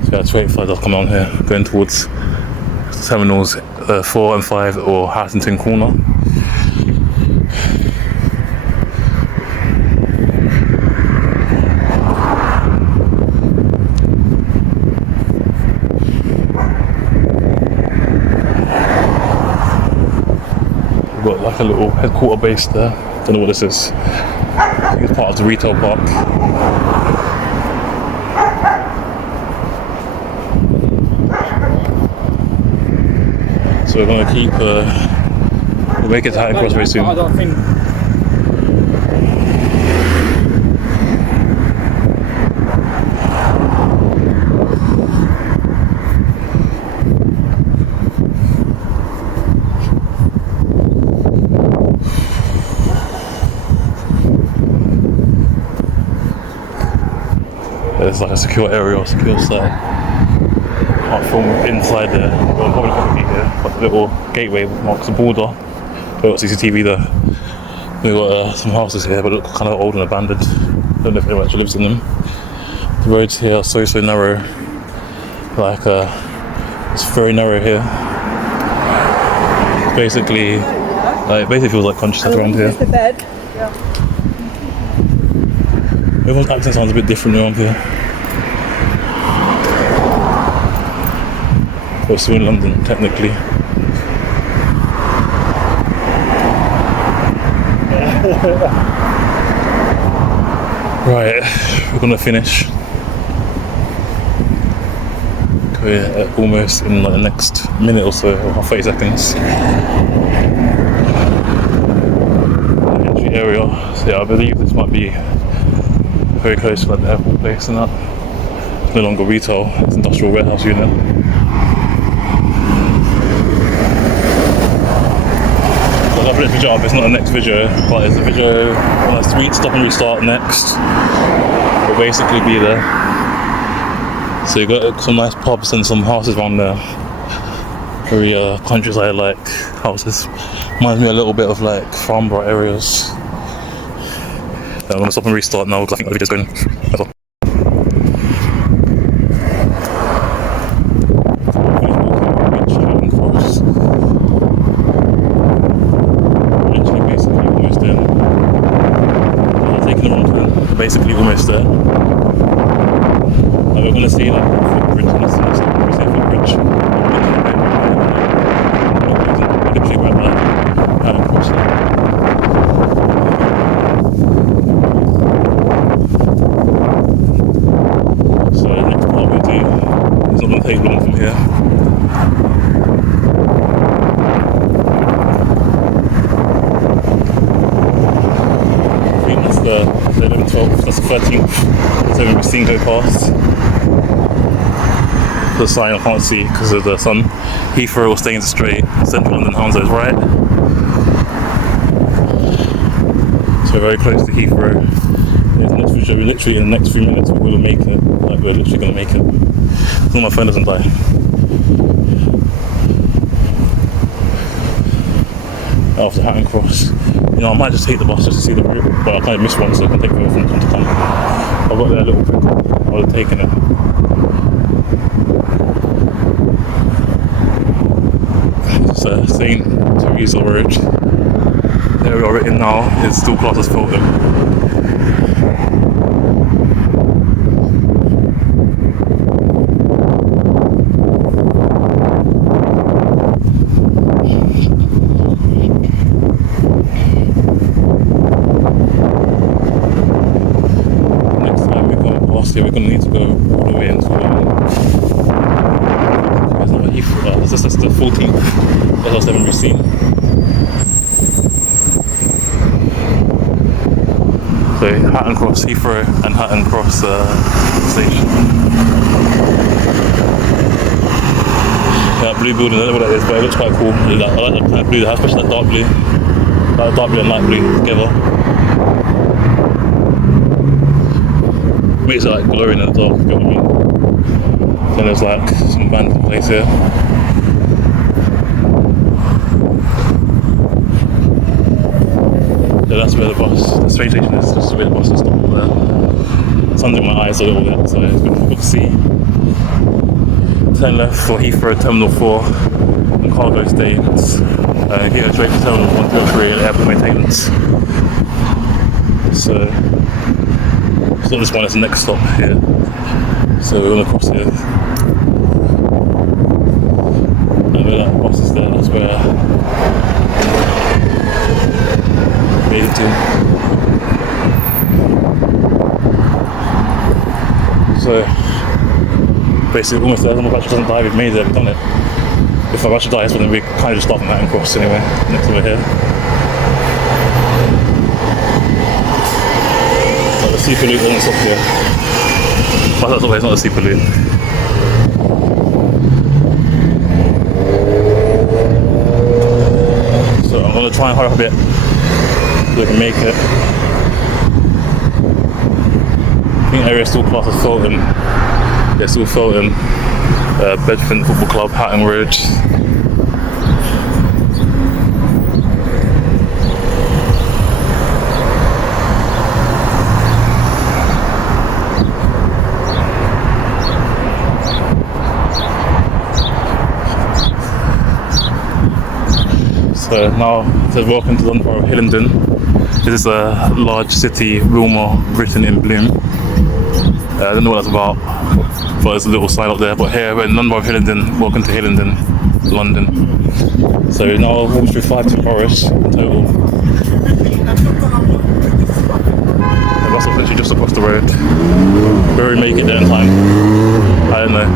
So yeah, 285 does come down here, going towards terminals 4 and 5 or Hartington Corner. Got like a little headquarter base there. Don't know what this is. I think it's part of the retail park. So we're gonna keep. We'll make it to Hatton Cross very soon. I don't think. There's like a secure area or secure site. Can't film inside there. We've got a public property here, but the little gateway marks the border. We've got CCTV there. We've got some houses here, but look kind of old and abandoned. Don't know if anyone actually lives in them. The roads here are so narrow. Like it's very narrow here. Basically, it basically feels like countryside around here. The bed. Yeah. Everyone's accent sounds a bit different around here. We're still in London, technically. Right, we're gonna finish. We're almost in like the next minute or so, or 30 seconds. area. So yeah, I believe this might be very close to like the airport place and that. It's no longer retail, it's industrial warehouse unit. So I'll put this video up, it's not the next video, but it's a video on a street stop and restart next. We'll basically be there. So you got some nice pubs and some houses around there. Very countryside like houses. Reminds me a little bit of like Farnborough areas. I'm gonna stop and restart now because I think the video's going. That's all. Basically almost there. I'm taking the wrong turn. Basically almost there. And we're gonna see like footbridge in a sense. We say footbridge. Literally right there. So the next part we do is not going to take long from here. I think that's the 11th, 12th, that's the 13th. So we've seen go past. The sign I can't see because of the sun. Heathrow will stay in the straight. Central London Hounslow is right. So we're very close to Heathrow. Next video, we're literally in the next few minutes we're going to make it. Like we're literally going to make it. As long as my phone doesn't die. After Hatton Cross. You know, I might just take the bus just to see the route, but I kind of missed one, so I can take it from time to time. I got there a little quicker. I would have taken it. So St. Teresa Road. There we are written now. It's still classed as Fulton. Next time we come past here, we're going to need to go all the way into this is the 14th SL7 Bus Route. So Hatton Cross Heathrow and Hatton Cross station. Yeah, that blue building, I don't know what that is, but it looks quite cool. I like that kind of blue, especially that dark blue. Like dark blue and light blue together. Makes it like glowing in the dark, you know what I mean? Then there's like some abandoned place here. So that's where the train station is, just where the bus is stopped there. Sun's in my eyes a little bit, so it's good to see. Turn left for Heathrow Terminal 4 and cargo stations. Here straight to Terminal 1, 2 and 3 and airport maintenance. So this one is the next stop here. So we're going to cross here. And where that bus is there, that's where made it to. So basically almost there, as long as the battery doesn't die, we've made it, we've done it. If our battery dies, then we kind of just start from Hatton Cross anyway, next over here. So the Super Loop doesn't stop here. But that's the way, it's not a Super Loop. So I'm going to try and hurry up a bit so we can make it. I think the area is still classed as Fulton. Yeah, still Fulton. Bedford Football Club, Hatton Road. So now it says welcome to London Borough of Hillingdon. This is a large city rumour written in bloom. I don't know what that's about, but there's a little sign up there. But here we're in London Borough of Hillingdon. Welcome to Hillingdon, London. So we're now walking through 5 different boroughs in total. The bus is literally just across the road. Will we make it there in time? I don't know.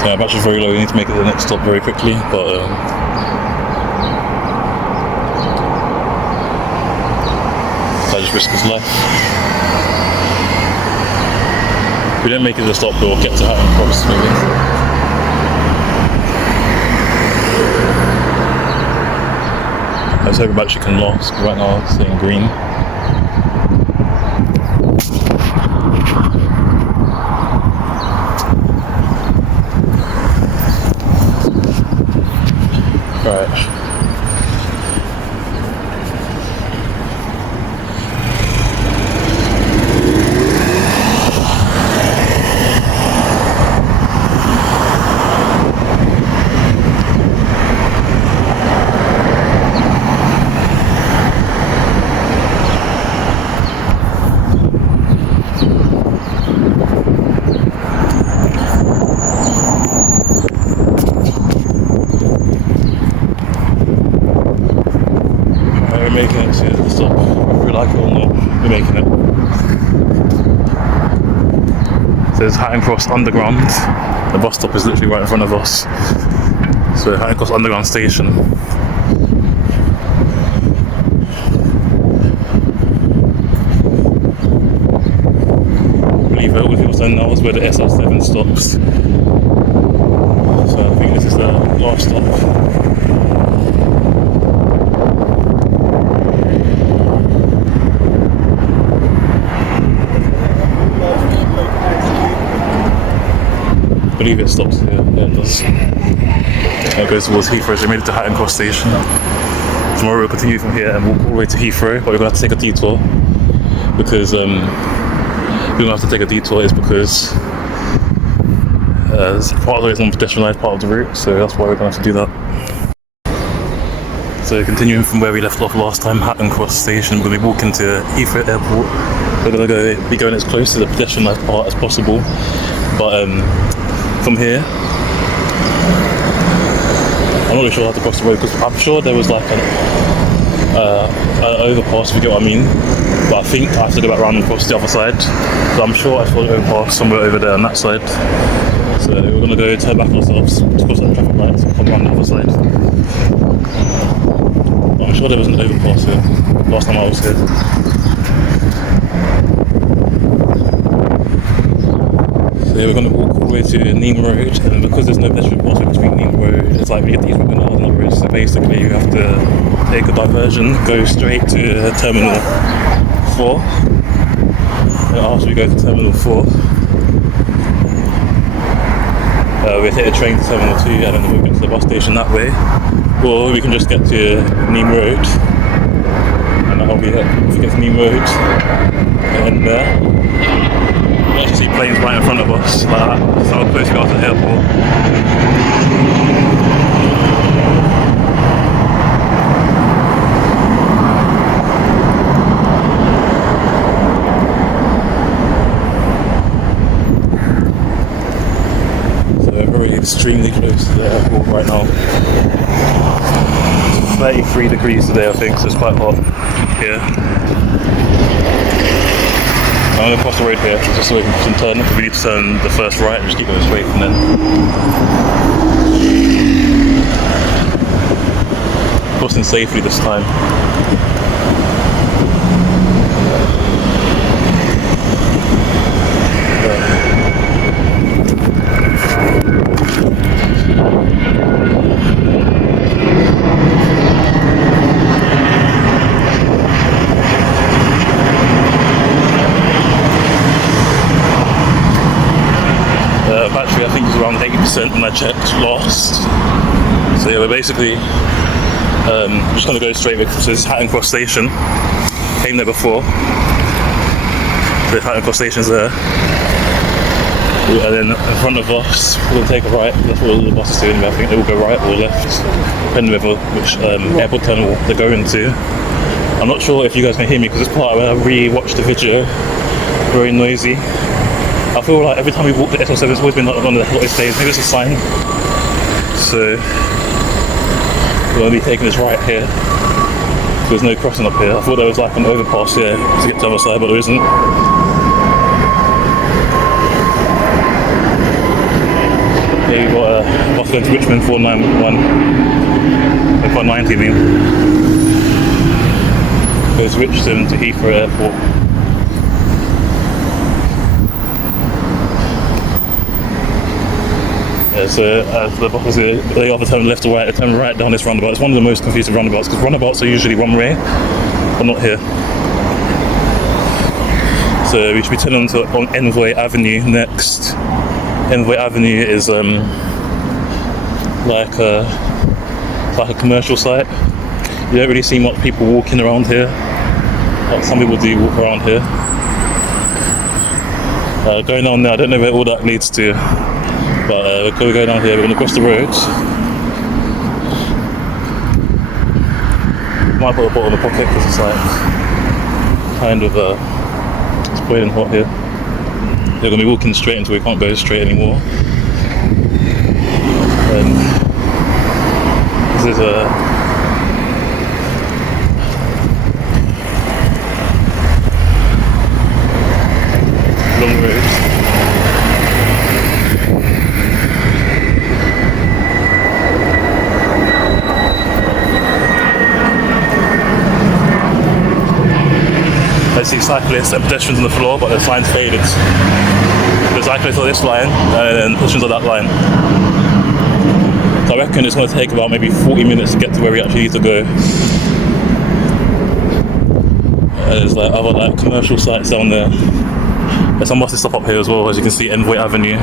So yeah, battery's very low, we need to make it to the next stop very quickly, but I just risk his life. If we don't make it to the stop, we'll get to Hatton Cross maybe. Let's hope the battery can last, right now it's saying green. Right. We're making it to the stop. Whether we like it or not, we're making it. So there's Hatton Cross Underground. The bus stop is literally right in front of us. So Hatton Cross Underground station. I believe all the people saying that was where the SL7 stops. So I think this is the last stop. I believe it stops here. Yeah, it does. It goes towards Heathrow, so we made it to Hatton Cross Station. Tomorrow we'll continue from here and walk all the way to Heathrow, but we're going to have to take a detour. Because, we're going to have to take a detour is because part of the way is on pedestrianised part of the route, so that's why we're going to have to do that. So continuing from where we left off last time, Hatton Cross Station, we're going to be walking to Heathrow Airport. We're going to be going as close to the pedestrianised part as possible. But from here, I'm not really sure how to cross the road because I'm sure there was like an overpass, if you get what I mean. But I think I have to go back around and cross the other side. So I'm sure I saw the overpass somewhere over there on that side. So we're going to go turn back ourselves to cross that traffic lights and come around the other side. But I'm sure there was an overpass here last time I was here. So yeah, we're going to walk all the way to Neem Road, and because there's no pedestrian crossing between Neem Road, it's like we get these women out on the road. So basically you have to take a diversion, go straight to Terminal 4. And after we go to Terminal 4, we'll take a train to Terminal 2 and then we'll get to the bus station that way. Or we can just get to Neem Road, and that'll be it. If we get to Neem Road, and there. You actually see planes right in front of us, like that. That's how close we are to the airport. So we're very extremely close to the airport right now. It's 33 degrees today, I think, so it's quite hot here. I'm going to cross the road here just so we can turn, because we need to turn the first right and just keep going straight from then. Crossing safely this time. Battery I think is around 80% when I checked last. So yeah, we're basically just going to go straight because this is Hatton Cross Station. Came there before. The Hatton Cross Station's there. And then in front of us, we'll take a right. That's what all the buses do anyway. I think they will go right or left, depending on which airport terminal they're going to. I'm not sure if you guys can hear me because this part where I re-watched the video, very noisy. I feel like every time we walk the SL7, it's always been like one of the hottest days. Maybe it's a sign. So we're going to be taking this right here. There's no crossing up here. I thought there was like an overpass here to get to the other side, but there isn't. There you go. going to Richmond 491. 490 mean. Goes Richmond to Heathrow Airport. Yeah, so the buses, they either turn left or right, they turn right down this roundabout. It's one of the most confusing roundabouts because roundabouts are usually one way, but not here. So we should be turning onto on Envoy Avenue next. Envoy Avenue is like a commercial site. You don't really see much people walking around here. Like some people do walk around here. Going on there, I don't know where all that leads to, but we're going to go down here. We're going to cross the road. Might put a bottle in the pocket because it's like kind of it's boiling hot here. They're going to be walking straight until we can't go straight anymore. This is a long road. I see cyclists and pedestrians on the floor, but the sign's faded. The cyclists on this line and pedestrians on that line. So I reckon it's going to take about maybe 40 minutes to get to where we actually need to go. There's like other like commercial sites down there. There's some buses stop up here as well, as you can see Envoy Avenue.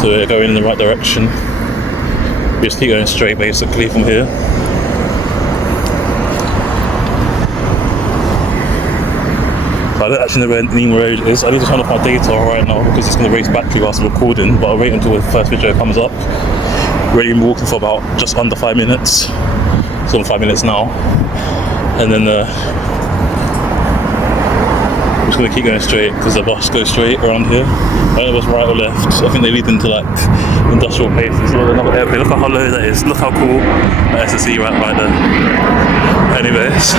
So we're going in the right direction. We just keep going straight basically from here. I don't actually know where Neem Road is. I need to turn off my data right now because it's going to race battery whilst I'm recording, but I'll wait until the first video comes up. We're already walking for about just under 5 minutes. It's on 5 minutes now. And then we're just going to keep going straight because the bus goes straight around here. I don't know what's right or left. I think they lead into like industrial places. Look, another airplane. Look how low that is. Look how cool that SSE right there. Anyways.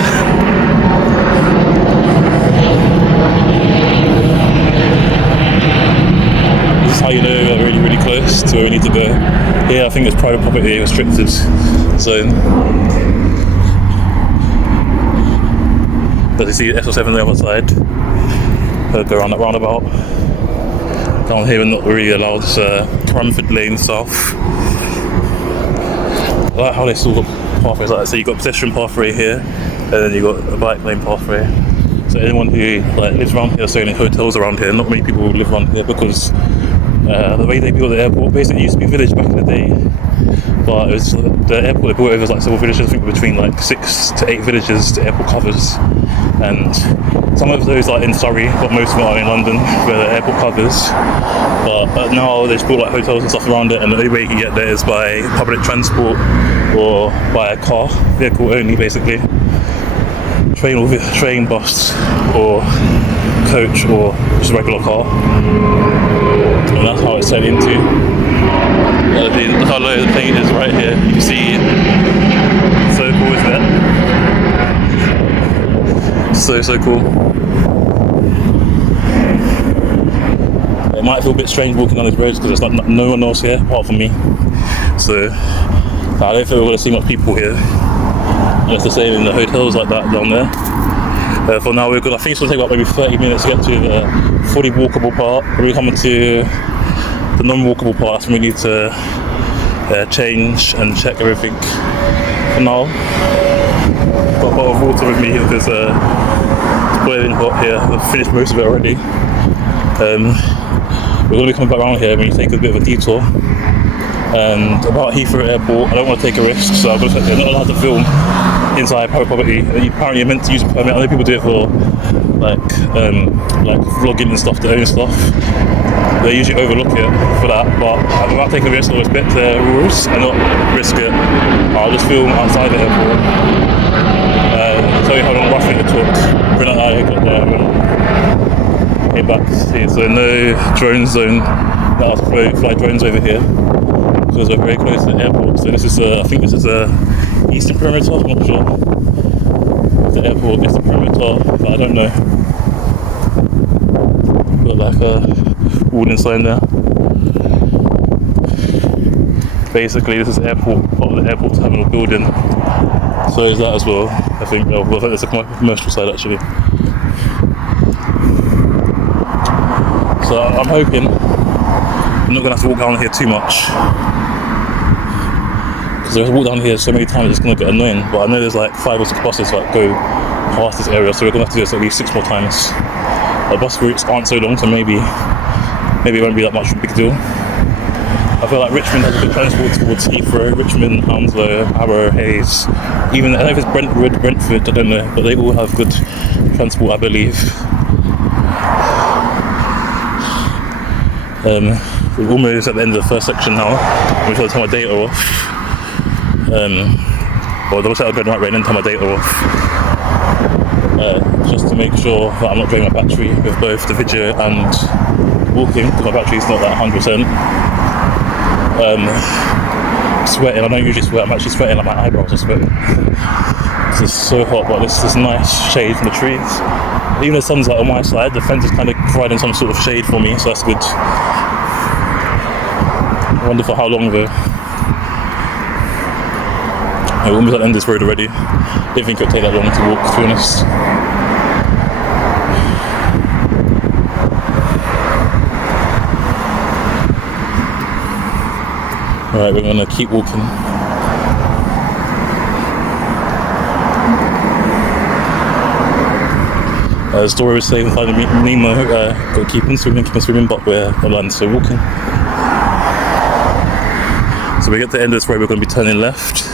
This is how you know we're really, really close to where we need to go. Here, I think it's private property, restricted zone. But you see SL7 on the other side. Go around that roundabout. Down here, we're not really allowed. Cranford Lane South. I like how they still got pathways like that. So you've got pedestrian pathway here, and then you've got a bike lane pathway. So anyone who like lives around here, so in hotels around here, not many people live around here because the way they built the airport, basically it used to be a village back in the day, but it was the airport they built over was like several villages. I think between like 6 to 8 villages the airport covers, and some of those are in Surrey, but most of them are in London where the airport covers. But now they just built like hotels and stuff around it, and the only way you can get there is by public transport or by a car, vehicle only basically. Train, bus, or coach, or just a regular car, and that's how it's turned into. Look how low the plane is right here. You can see, so cool, isn't it? So cool. It might feel a bit strange walking on these roads because there's no one else here apart from me. So I don't think we're going to see much people here. It's the same in the hotels like that down there. For now, I think it's going to take about maybe 30 minutes to get to the fully walkable part. When we come to the non-walkable part, that's when we need to change and check everything. For now, I've got a bottle of water with me because it's boiling hot here. I've finished most of it already. We're going to be coming back around here when you take a bit of a detour. And about Heathrow Airport, I don't want to take a risk, so I'm not allowed to film inside private property. Apparently you're meant to use a permit. I know people do it for like vlogging and stuff, their own stuff. They usually overlook it for that, but without taking a risk, I'll respect the rules and not risk it. I'll just film outside the airport. Tell you how long roughly it took. When I got there and came back to see. So no drone zone. That was fly drones over here. Because we're very close to the airport. So this is I think this is eastern perimeter, I'm not sure. The airport is the perimeter, but I don't know. Got like a wooden sign there. Basically, this is airport, part of the airport terminal building. So is that as well, I think. Oh, well, there's a commercial side actually. So I'm hoping I'm not going to have to walk down here too much. Because if I walk down here so many times, it's going to get annoying. But I know there's like 5 or 6 buses that go past this area, so we're going to have to do this at least 6 more times. The bus routes aren't so long, so maybe it won't be that much of a big deal. I feel like Richmond has a good transport towards Heathrow, Richmond, Hounslow, Harrow, Hayes. Even, I don't know if it's Brentwood, Brentford, I don't know, but they all have good transport, I believe. We're almost at the end of the first section now. I'm just going to turn my data off. Or double check I'll go the right way and then turn my data off. Just to make sure that I'm not draining my battery with both the video and walking, because my battery's not that 100%. Sweating, I don't usually sweat, I'm actually sweating, like my eyebrows are sweating. This is so hot, but this nice shade from the trees. Even the sun's like on my side, the fence is kind of providing some sort of shade for me, so that's good. I wonder for how long though. We're almost at the end of this road already. I didn't think it would take that long to walk, to be honest. Alright, we're gonna keep walking. The story was saying Finding Nemo, gotta keep on swimming, but we're on land, so walking. So we get to the end of this road, we're gonna be turning left.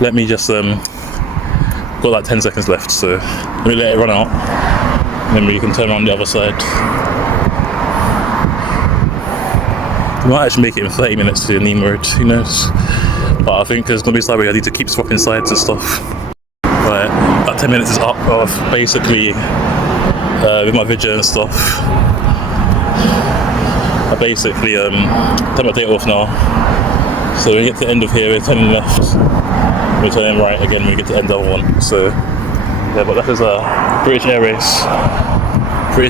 Let me just, got like 10 seconds left, so let me let it run out, and then we can turn around the other side. We might actually make it in 30 minutes to the Nemo Road, who knows? But I think there's going to be a side where I need to keep swapping sides and stuff. Right, that 10 minutes is up of basically, with my video and stuff. I basically turn my data off now. So when we get to the end of here, we're turning left. We're turning right again when we get to the end of the other one. So, yeah, but that is British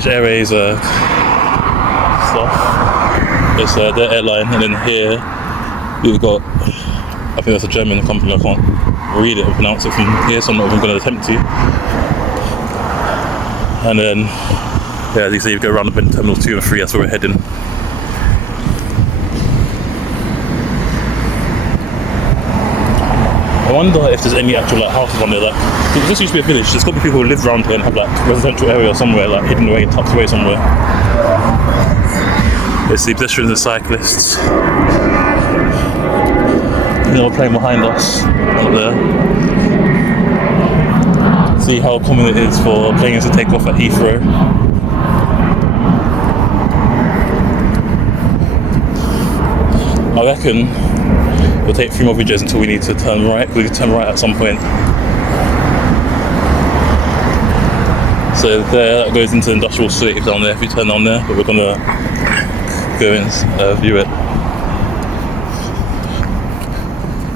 Airways stuff. It's their airline, and then here we've got, I think that's a German company, I can't read it and pronounce it from here, so I'm not even going to attempt to. And then, yeah, as you see, you go around the bend, terminals 2 and 3, that's where we're heading. I wonder if there's any actual like houses on there. Like, this used to be a village. There's got to be people who live around here and have like residential area somewhere, like hidden away, tucked away somewhere. It's the pedestrians and cyclists. Another plane behind us, up there. See how common it is for planes to take off at Heathrow. I reckon we'll take 3 more videos until we need to turn right. We need to turn right at some point. So there, that goes into the industrial estate down there, if you turn down there, but we're gonna go and view it.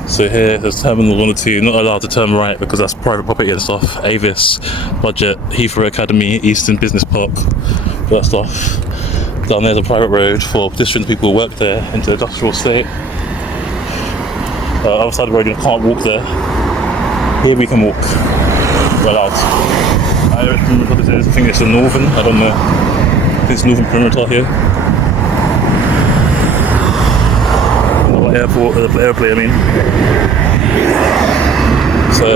So here, there's terminal 1 or 2, not allowed to turn right because that's private property and stuff. Avis, Budget, Heathrow Academy, Eastern Business Park, all that stuff. Down there's a private road for pedestrians, people who work there, into the industrial estate. Other side of the road, you can't walk there. Here we can walk. We're allowed. I don't remember what this is. I think it's the northern. I don't know. I think it's northern perimeter here. Another airport, airplane, I mean. So.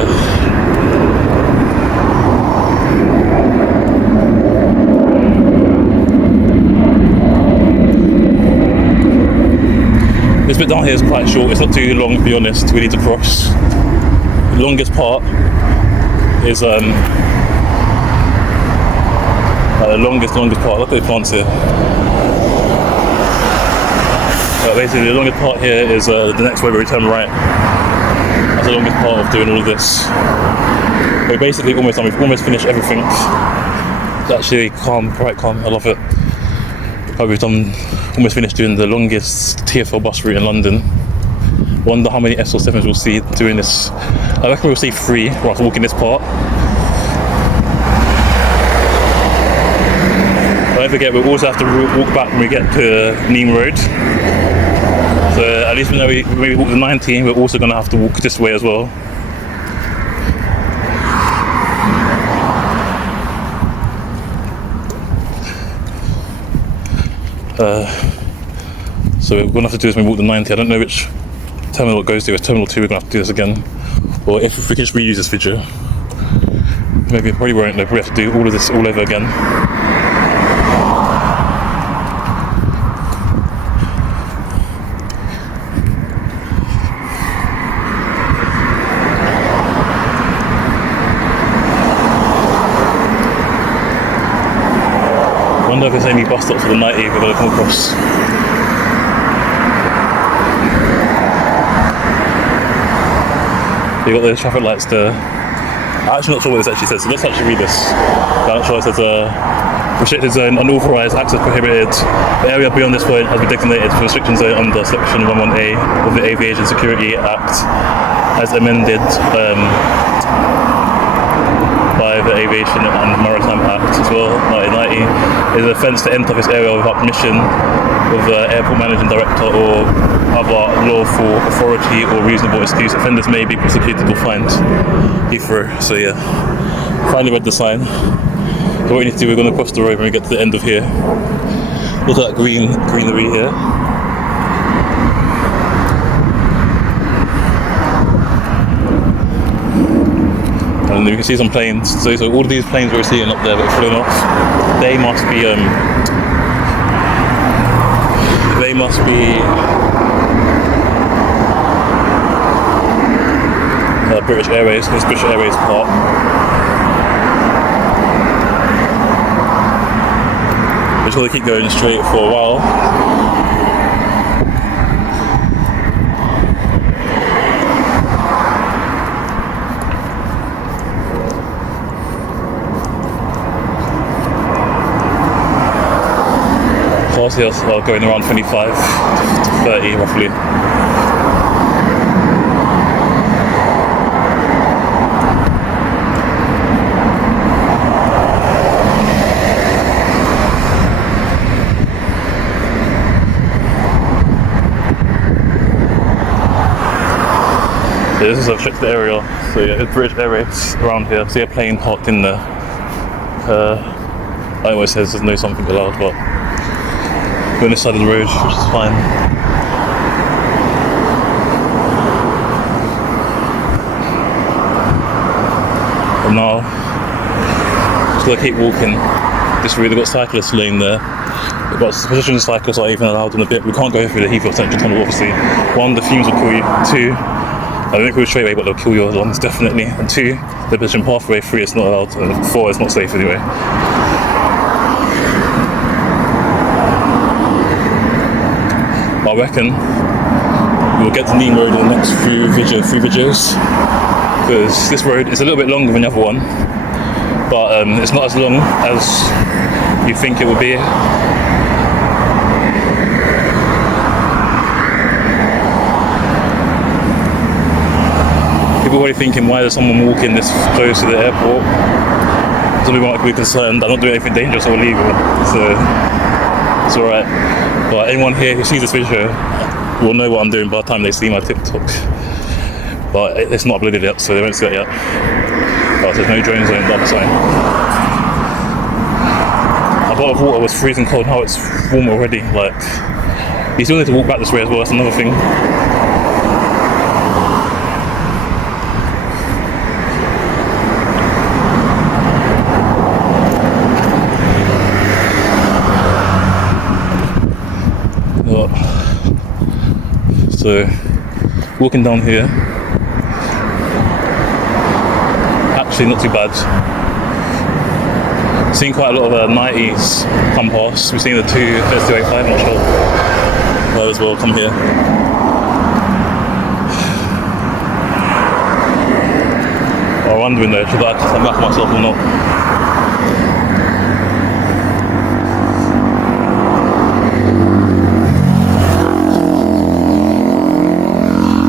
This bit down here is quite short, it's not too long to be honest, we need to cross. The longest part is the longest part, look at the plants here. Basically the longest part here is the next way where we turn right. That's the longest part of doing all of this. We're basically almost done, we've almost finished everything. It's actually calm, quite calm, I love it. We've done, almost finished doing the longest TfL bus route in London. Wonder how many SL7s we'll see doing this. I reckon we'll see 3 after walking this part. Don't forget, we'll also have to walk back when we get to Nemo Road. So at least we know we walked the 90, we're also going to have to walk this way as well. So we're going to have to do this when we walk the 90. I don't know which terminal it goes to. It's terminal 2, we're going to have to do this again. Or if we can just reuse this video. Maybe it probably won't, though. Probably have to do all of this all over again. I wonder if there's any bus stops for the 90 we're going to come across. You got those traffic lights there. I'm actually not sure what this actually says, so let's actually read this. I'm not sure. It says restricted zone, unauthorised access prohibited. The area beyond this point has been designated for restriction zone under section 11A of the Aviation Security Act as amended by the Aviation and Maritime Act as well, 1990. It is an offence to enter this area without permission of the airport managing director or other lawful authority or reasonable excuse. Offenders may be prosecuted or fined. Heathrow. So yeah, finally read the sign. So what we need to do, we're going to cross the road when we get to the end of here. Look at that greenery here. And you can see some planes. So all of these planes we're seeing up there that are falling off, they must be British Airways. This British Airways part. We're sure they keep going straight for a while. Cars here are going around 25 to 30 roughly. Yeah, this is a restricted area, so yeah, it's British Airways around here. See a plane parked in there. I always says there's no something allowed, but we're on this side of the road, which is fine. And now, just gotta keep walking this route. They've got cyclists lane there. But pedestrian cyclists are even allowed in a bit. We can't go through the Heathrow Central Tunnel, obviously. One, the fumes will kill you. Two, I don't go straight away, but they'll kill your lungs, definitely. And two, the pedestrian pathway. 3, it's not allowed. And 4, it's not safe anyway. I reckon we'll get to Neem Road in the next few videos, because this road is a little bit longer than the other one, but it's not as long as you think it would be. People are already thinking, why is someone walking this close to the airport? Some people might be concerned. I'm not doing anything dangerous or illegal, so it's alright. But anyone here who sees this video will know what I'm doing by the time they see my TikTok. But it's not uploaded yet, so they won't see it yet. But there's no drone zone, that's fine. A bottle of water was freezing cold, now it's warm already. Like, you still need to walk back this way as well, that's another thing. So, walking down here, actually not too bad. Seen quite a lot of 90s come past. We've seen the S285, I'm not sure. Might as well come here. I'm wondering though, should I come back myself or not?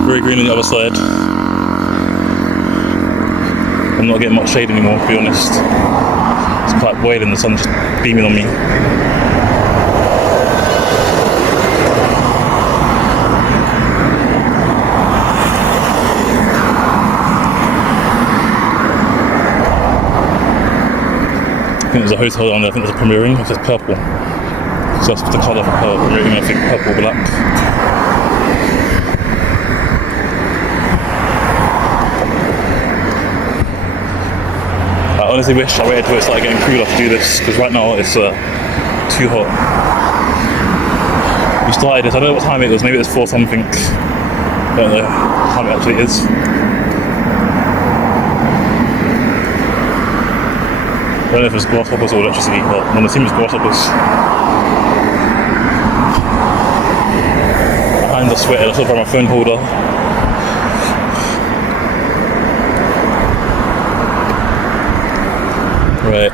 Very green on the other side. I'm not getting much shade anymore, to be honest. It's quite boiling, the sun's just beaming on me. think there's a hotel down there, I think there's a premiering, it says purple. So that's the colour for premiering, I think purple, black. I honestly wish I waited till it started getting cooler to do this, because right now it's too hot. We started this, I don't know what time it was, maybe it's 4 something. I don't know what time it actually is. I don't know if it's grasshoppers or electricity, but I'm assuming it's grasshoppers. My hands are sweating, I still have my phone holder. Right.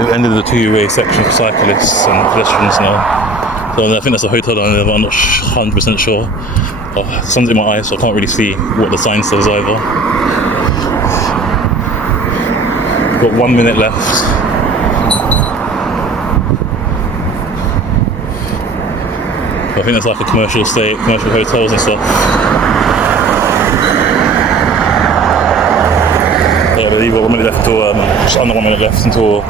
We've ended the 2-way section for cyclists and pedestrians now. So I think that's a hotel down there, but I'm not 100% sure. The sun's in my eyes, so I can't really see what the sign says either. We've got 1 minute left. I think that's like a commercial estate, commercial hotels and stuff. Yeah, I believe we've got 1 minute left until, just under 1 minute left until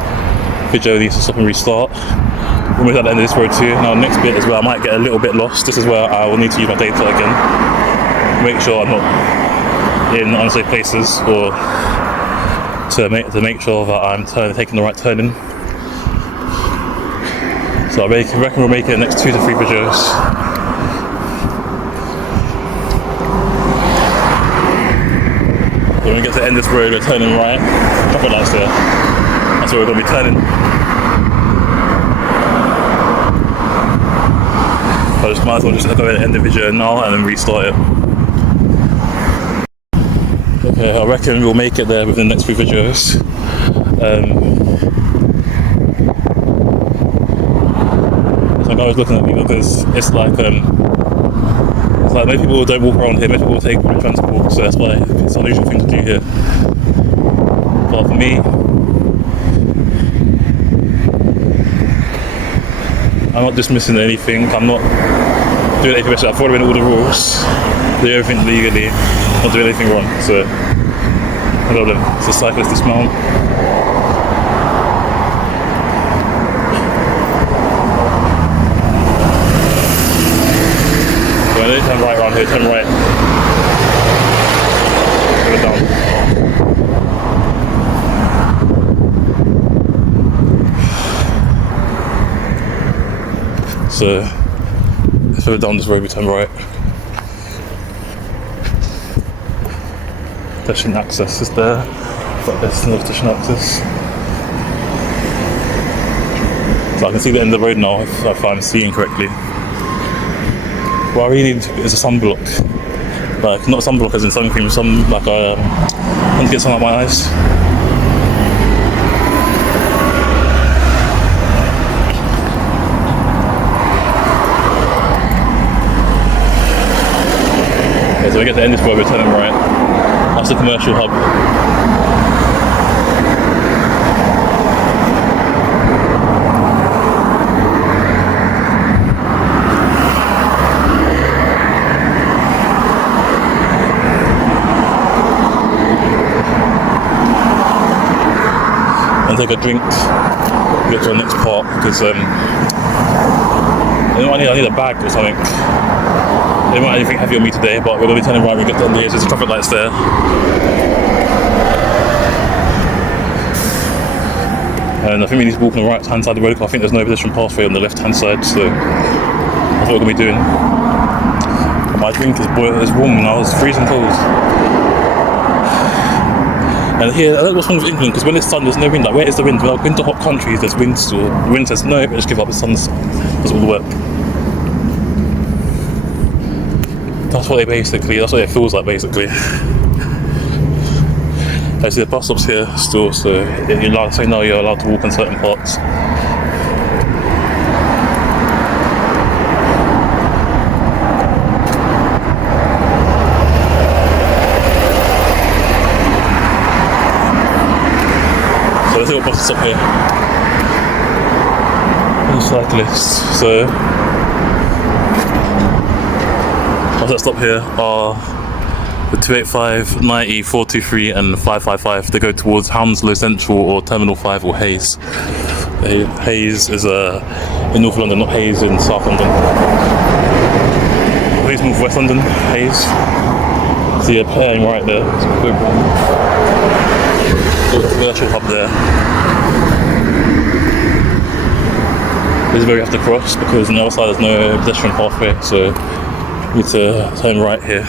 video needs to stop and restart. We're almost at the end of this road too. Now the next bit is where I might get a little bit lost. This is where I will need to use my data again. Make sure I'm not in unsafe places, or to make sure that I'm taking the right turning. So I reckon we'll make it the next 2 to 3 videos. So when we get to the end of this road, we're turning right. Traffic lights there. That's where we're going to be turning. I just might as well just go ahead and end the video now and then restart it. Okay, I reckon we'll make it there within the next few videos. So I was looking at me because it's like most people don't walk around here, most people take public transport, so that's why it's an unusual thing to do here. But for me, I'm not dismissing anything, I'm not doing anything special. I'm following all the rules, doing everything legally, not doing anything wrong, so no problem. It's a cyclist dismount. So when they turn right around here, turn right. Go down. So further down this road we turn right. Station access is there, but there's no station access. So I can see the end of the road now if I'm seeing correctly. What I really need is a sunblock. Like, not a sunblock as in sun cream, like I want to get some out my eyes. Okay, so we get to the end of this road, we're turning right. That's the commercial hub. And take a drink, get to the next part, because I need a bag or something. I didn't want anything heavy on me today, but we're going to be turning right when we get to the end of here. There's traffic lights there. And I think we need to walk on the right hand side of the road, because I think there's no pedestrian pathway on the left hand side, so that's what we're going to be doing. My drink is warm now, it's freezing cold. And here, I don't know what's wrong with England, because when it's sun, there's no wind. Like, where is the wind? Well, I've been to hot countries, there's wind still. The wind says no, but just give up, the sun does all the work. That's what it feels like basically. I see the bus stops here still, so you're allowed to say no, you're allowed to walk in certain parts. So let's see what bus stop here. There's cyclists, so that stop here are The 285, 90, 423 and 555, they go towards Hounslow Central or Terminal 5 or Hayes. Hayes is in North London, not Hayes in South London. Hayes North West London, Hayes. See a plane right there. There's a commercial hub there. This is where we have to cross because on the other side there's no pedestrian pathway, so we need to turn right here.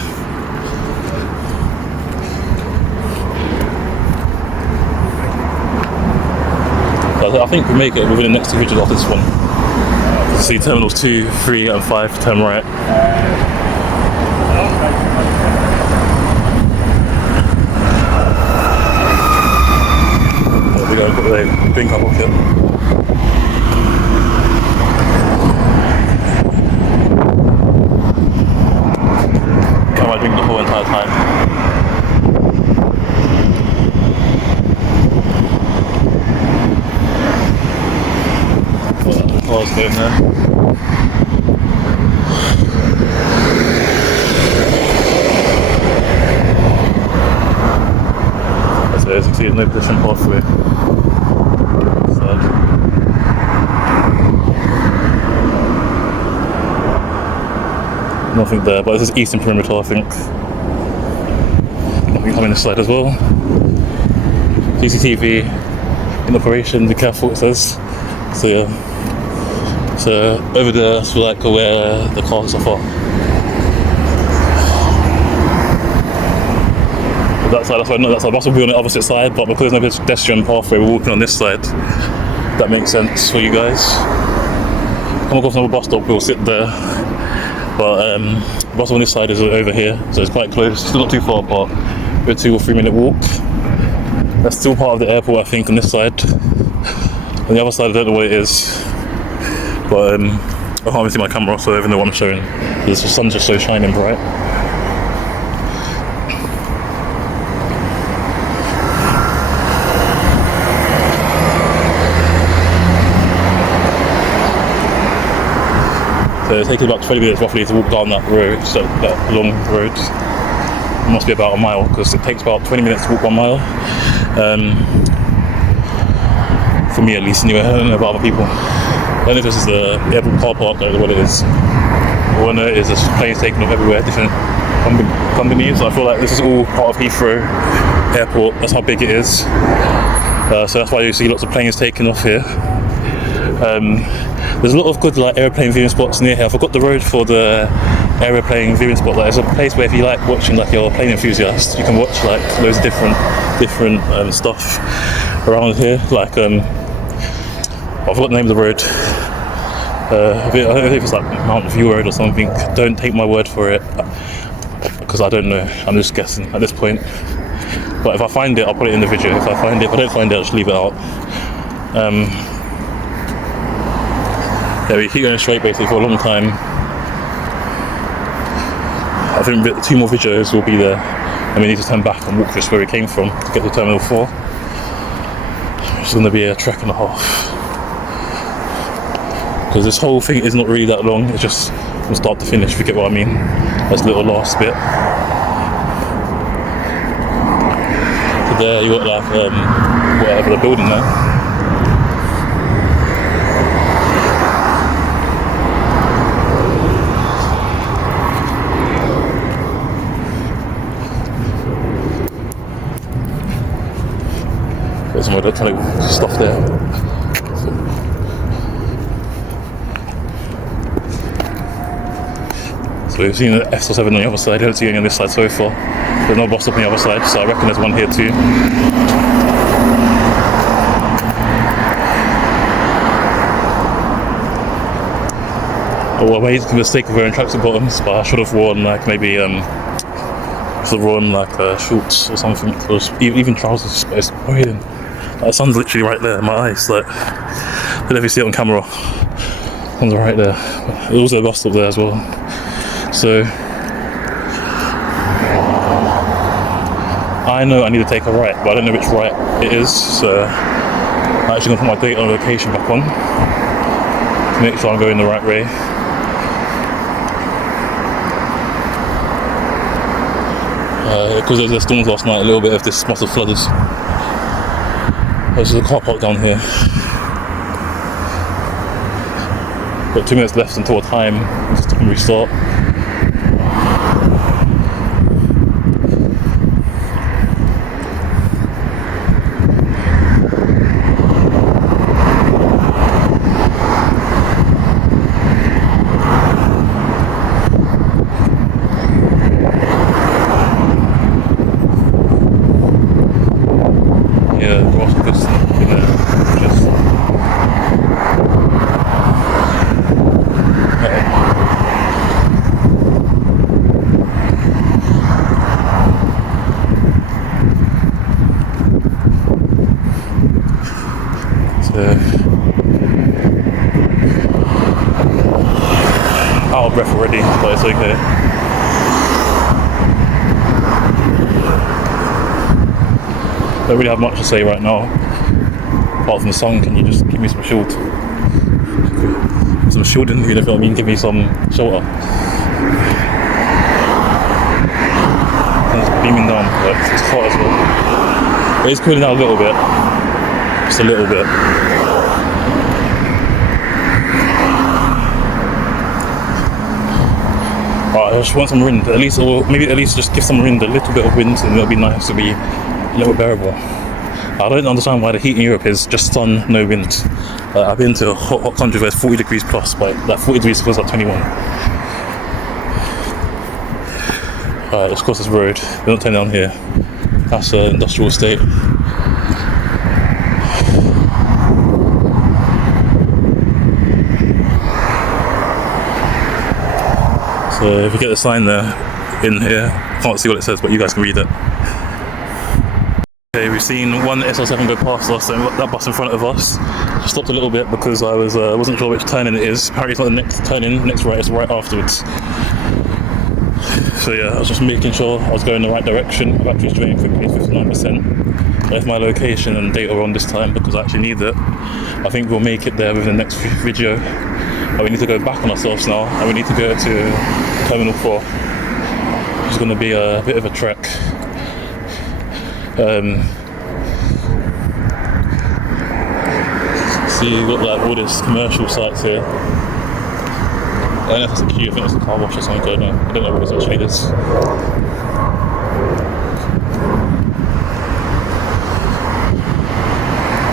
I think we make it within the next 2 bridges off this one. See terminals 2, 3 and 5 turn right. There we go, got the green car here. Can I drink the whole entire time? Cars going there. So as you can see, there's no pedestrian pathway. Sad. Nothing there, but this is Eastern Perimeter, I think. Nothing coming this side as well. CCTV in operation, be careful, it says. So yeah. So over there, that's like where the cars are far. That side, that's our bus will be on the opposite side, but because there's no pedestrian pathway, we're walking on this side. That makes sense for you guys. Come across another bus stop, we'll sit there. But the bus on this side is over here, so it's quite close. Still not too far apart. We're a 2 or 3 minute walk. That's still part of the airport, I think, on this side. On the other side, I don't know what it is. But I can't even see my camera, so I don't even know what I'm showing. The sun's just so shining bright. So it's taking about 20 minutes roughly to walk down that road, so that long road. It must be about a mile, because it takes about 20 minutes to walk 1 mile. For me at least anyway, I don't know about other people. I don't know if this is the airport car park, I don't know what it is. All I know is there's planes taking off everywhere, different companies. I feel like this is all part of Heathrow Airport, that's how big it is. So that's why you see lots of planes taking off here. There's a lot of good like aeroplane viewing spots near here. I forgot the road for the aeroplane viewing spot. Like, there's a place where if you like watching, like you're a plane enthusiast, you can watch like loads of different stuff around here. Like I forgot the name of the road. I don't know if it's like Mount View Road or something. Don't take my word for it, because I don't know. I'm just guessing at this point. But if I find it, I'll put it in the video. If I find it, if I don't find it, I'll just leave it out. Yeah, we keep going straight basically for a long time. I think 2 more videos will be there, and we need to turn back and walk just where we came from to get to Terminal 4. It's going to be a trek and a half, because this whole thing is not really that long. It's just from start to finish, if you get what I mean. That's the little last bit. So there you got like whatever the building there. There's some kind of stuff there. So we've seen the SL7 on the other side. I don't see any on this side so far. There's no bus stop on the other side, so I reckon there's one here too. Oh, I made the mistake of wearing tracksuit bottoms, but I should have worn like maybe shorts or something, or even trousers. But it's boiling. The sun's literally right there in my eyes. Like, I don't know if you see it on camera. The sun's right there. There's also a bus stop there as well. So I know I need to take a right, but I don't know which right it is. So I'm actually gonna put my date on location back on to make sure I'm going the right way. Because of the storms last night, a little bit of this must have flooded. There's a car park down here. Got 2 minutes left until time just to restart. Out of breath already, but it's okay. Don't really have much to say right now. Apart from the song, can you just give me some shield? Some shielding, you know what I mean? Give me some shelter. And it's beaming down, but it's hot as well. But it's cooling down a little bit. Just a little bit. Right, I just want some wind, at least, or maybe at least just give some wind, a little bit of wind, and it'll be nice to be a little bit bearable. I don't understand why the heat in Europe is just sun, no wind. I've been to hot countries where it's 40 degrees plus, but like 40 degrees feels like 21. Alright, let's cross this road. We don't turn down here. That's an industrial estate. So if you get the sign there in here, can't see what it says, but you guys can read it. Okay, we've seen one SL7 go past us, and that bus in front of us just stopped a little bit because I wasn't sure which turn-in it is. Apparently it's not the next turn-in, next right, it's right afterwards. So yeah, I was just making sure I was going the right direction. Battery's draining quickly, 59%. I left my location and date on this time because I actually need it. I think we'll make it there within the next video. But we need to go back on ourselves now, and we need to go to Terminal 4. Which is going to be a bit of a trek. See, you've got like all these commercial sites here. I don't know if it's a queue, I think it's a car wash or something, I don't know what this actually is.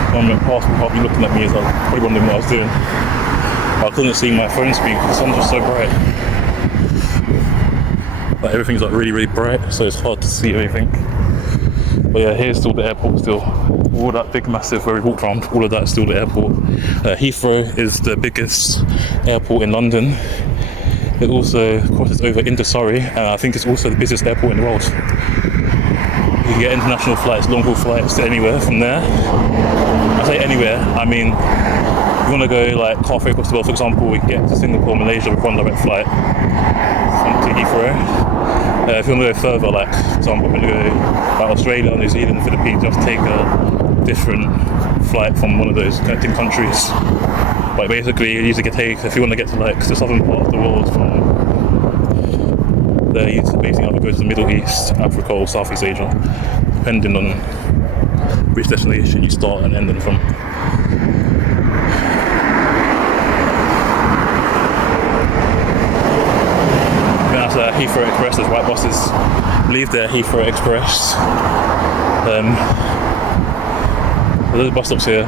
Someone went past me, probably looking at me as I was probably wondering what I was doing. I couldn't see my phone screen because the sun was so bright. Like everything's like really, really bright, so it's hard to see anything. But yeah, here's still the airport still. All that big massive where we walked around, all of that is still the airport. Heathrow is the biggest airport in London. It also crosses over into Surrey, and I think it's also the busiest airport in the world. You can get international flights, long haul flights to anywhere from there. I say anywhere, I mean, if you want to go like halfway across the world, for example, we can get to Singapore, Malaysia with one direct flight to Heathrow. If you want to go further, like for example, if you want to go like Australia, New Zealand, Philippines, you have to take a different flight from one of those connecting countries. But basically, you usually take, if you want to get to like the southern part of the world from there, you basically either go to the Middle East, Africa, or Southeast Asia, depending on which destination you start and end from. Heathrow Express, there's white buses leave there, Heathrow Express. There's bus stops here.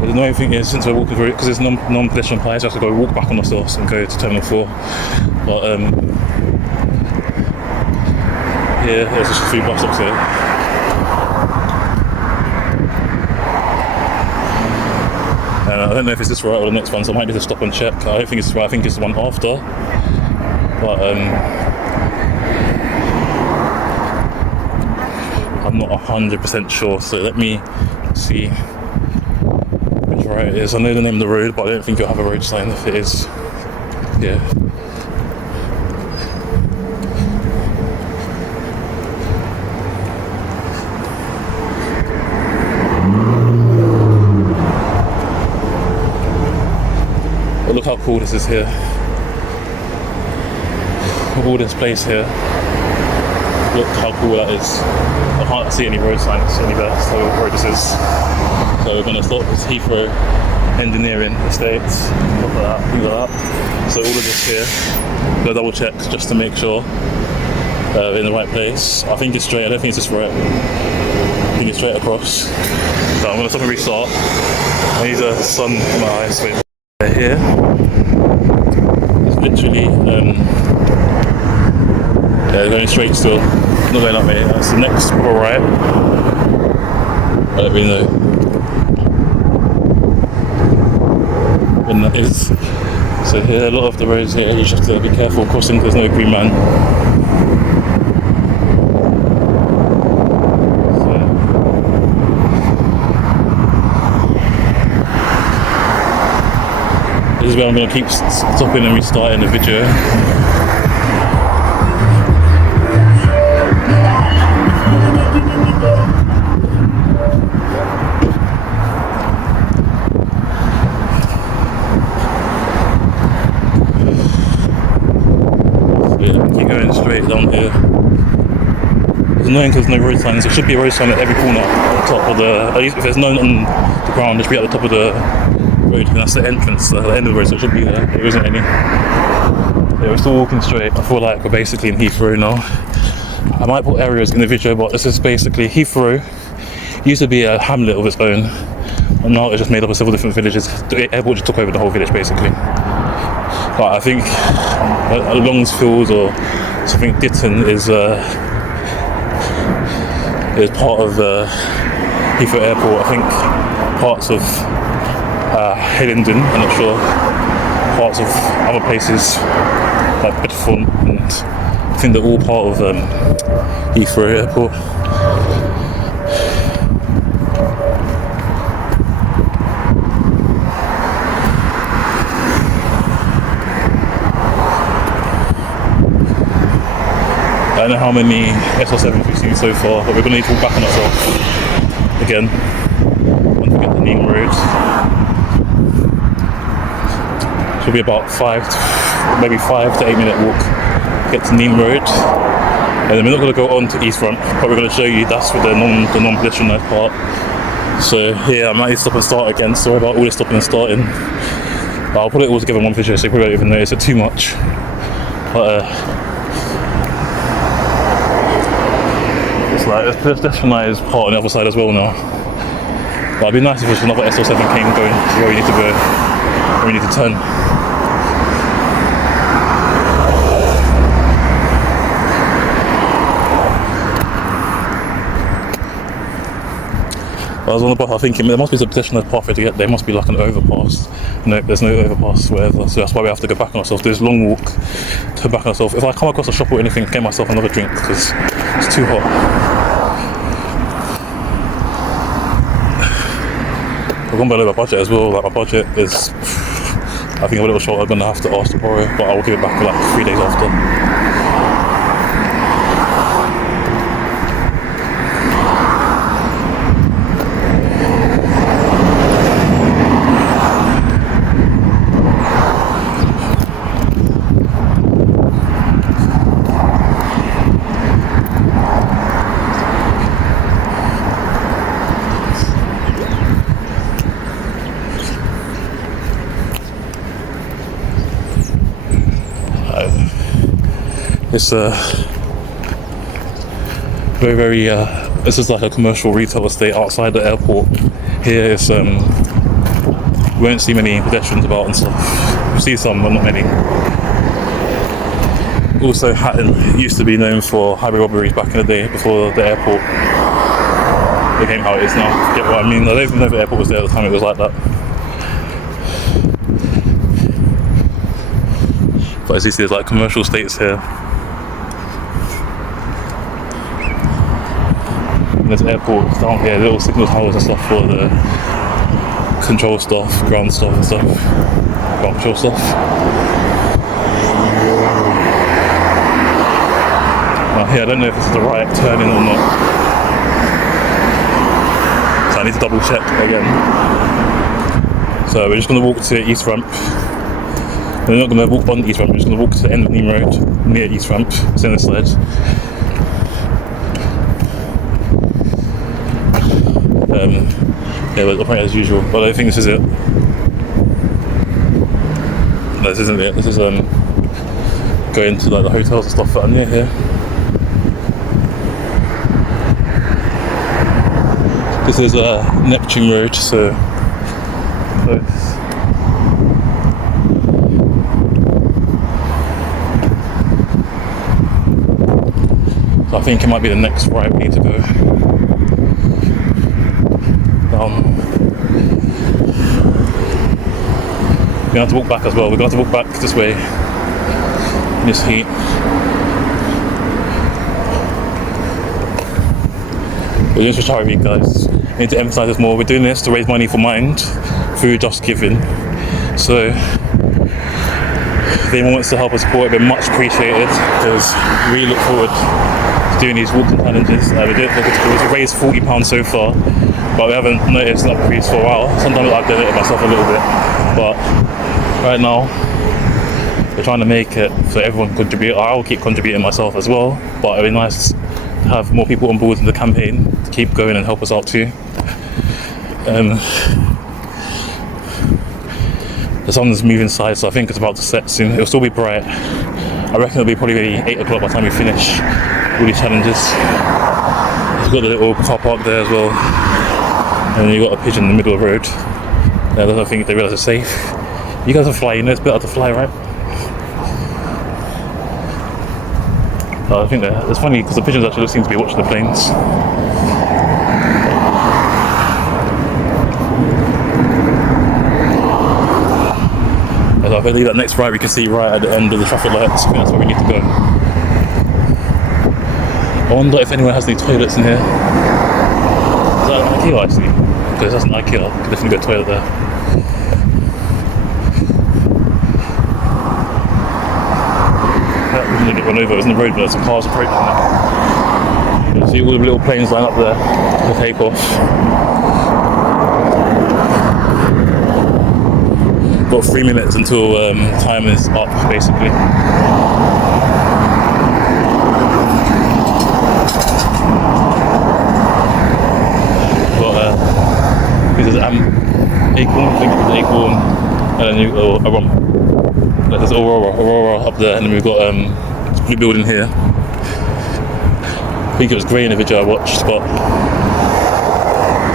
The annoying thing is, since we're walking through it, because it's non-pedestrian pies, we have to go walk back on ourselves and go to Terminal 4. But yeah, there's just a few bus stops here. I don't know if it's this right or the next one, so I might need to stop and check. I don't think it's right, I think it's the one after. But I'm not 100% sure, so let me see which right it is. I know the name of the road, but I don't think you'll have a road sign if it is. Yeah. Look how cool this is here. all this place here. Look how cool that is. I can't see any road signs anywhere, so where this is. So we're gonna start with Heathrow Engineering Estates, stuff like that, things like that. So all of this here, gonna double check just to make sure in the right place. I think it's straight, I don't think it's just right. I think it's straight across. So I'm gonna stop and restart. I need the sun in my eyes. Wait. Here, it's literally, yeah, going straight still, not going up here. That's the next proper right. I don't really know when that is. So here, a lot of the roads here, you just have to be careful crossing because there's no green man. This is where I'm going to keep stopping and restarting the video. Keep going straight down here. It's annoying because there's no road signs. There should be a road sign at every corner at the top of the. At least if there's none on the ground, there should be at the top of the road, and that's the entrance, the end of the road, so it should be there. There isn't any. Yeah, we're still walking straight. I feel like we're basically in Heathrow now. I might put areas in the video, but this is basically Heathrow. It used to be a hamlet of its own, and now it's just made up of several different villages. The airport just took over the whole village basically. But I think Longsfield or something Ditton is part of Heathrow Airport. I think parts of Hillingdon, I'm not sure, parts of other places like Bedford, and I think they're all part of Heathrow Airport. I don't know how many SL7s we've seen so far, but we're going to need to walk back on ourselves again once we get to Neem Road. Should be about maybe 5 to 8 minute walk to get to Neem Road, and then we're not going to go on to East Front, but we're going to show you that's with the non-pedestrianised part. So here I might need to stop and start again. Sorry about all this stopping and starting. I'll put it all together in one video so you probably don't even notice it too much. But it's like there's pedestrianised part on the other side as well now. But it'd be nice if there's another SL7 came going to where we need to go, where we need to turn. I was on the bus, I think there must be some pedestrianised pathway to get there. Must be like an overpass. No, there's no overpass wherever, so that's why we have to go back on ourselves. There's a long walk, turn back on ourselves. If I come across a shop or anything, get myself another drink because it's too hot. I've gone below my budget as well. Like my budget is, I think a little short. I'm gonna have to ask to borrow, but I will give it back like 3 days after. It's very this is like a commercial retail estate outside the airport. Here it's you won't see many pedestrians about and stuff. You see some, but not many. Also, Hatton used to be known for highway robberies back in the day before the airport became how it is now. Get what I mean? I don't even know if the airport was there at the time it was like that. But as you see, there's like commercial estates here. There's airports down here, little signal towers and stuff for the control stuff, ground stuff and stuff, ground control stuff. Now here, I don't know if this is the right turn in or not, so I need to double check again. So we're just going to walk to East Ramp, We're not going to walk on East Ramp, we're just going to walk to the end of Neem Road, near East Ramp, it's in the side. Yeah, we're operating as usual, but I don't think this is it. No, this isn't it. This is going to like the hotels and stuff that are near here. This is Neptune Road, so close. So I think it might be the next right we need to go down. We're going to have to walk back as well. We're going to have to walk back this way in this heat. We're doing this for charity, guys. I need to emphasise this more. We're doing this to raise money for Mind through Just Giving. So if anyone wants to help us support it, it'd be much appreciated, because we really look forward to doing these walking challenges. We did it for we've raised £40 so far, but we haven't noticed an increase for a while. Sometimes I've done it myself a little bit, but right now we're trying to make it so everyone contribute. I'll keep contributing myself as well, but it'd be nice to have more people on board in the campaign to keep going and help us out too. The sun's moving side, so I think it's about to set soon. It'll still be bright. I reckon it'll be probably 8 o'clock by the time we finish all these challenges. You've got the little car park there as well, and then you've got a pigeon in the middle of the road. I don't think they realise it's safe. You guys are flying, you know it's better to fly, right? I think it's funny because the pigeons actually seem to be watching the planes. And I believe that next right we can see right at the end of the traffic lights. I think that's where we need to go. I wonder if anyone has any toilets in here. Is that an IKEA actually? Because that's an IKEA, I could definitely go to a toilet there. We're going to get run over, it was in the road, but there's some cars approaching it. You can see all the little planes line up there to take off. Got 3 minutes until time is up, basically. But this is Acorn, I think it's Acorn, and then you there's Aurora up there, and then we've got this blue building here. I think it was grey in the video I watched, but it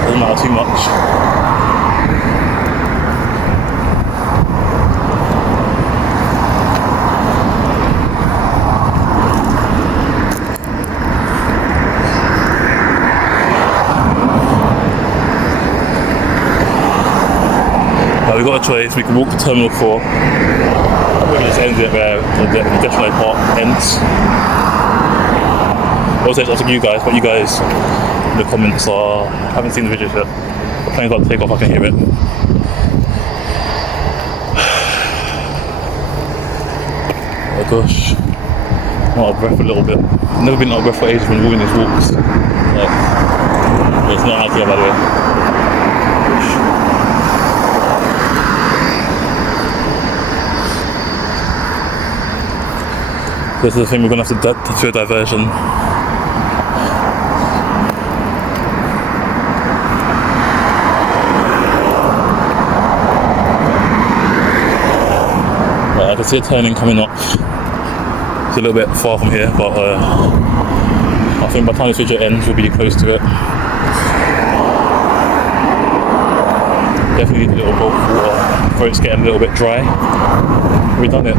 doesn't matter too much. We've got a choice. We can walk to Terminal 4. We just end it where the Jetfly Park ends. Also, it's up to you guys, but you guys in the comments are. I haven't seen the videos yet. The plane's about to take off, I can hear it. Oh gosh. I'm out of breath a little bit. I've never been out of breath for ages when walking these walks. It's not IKEA, by the way. This is the thing, we're going to have to do a diversion. Right, I can see a turning coming up. It's a little bit far from here, but I think by the time this video ends, we'll be close to it. Definitely need a little bowl of water. Throat's getting a little bit dry. We've done it.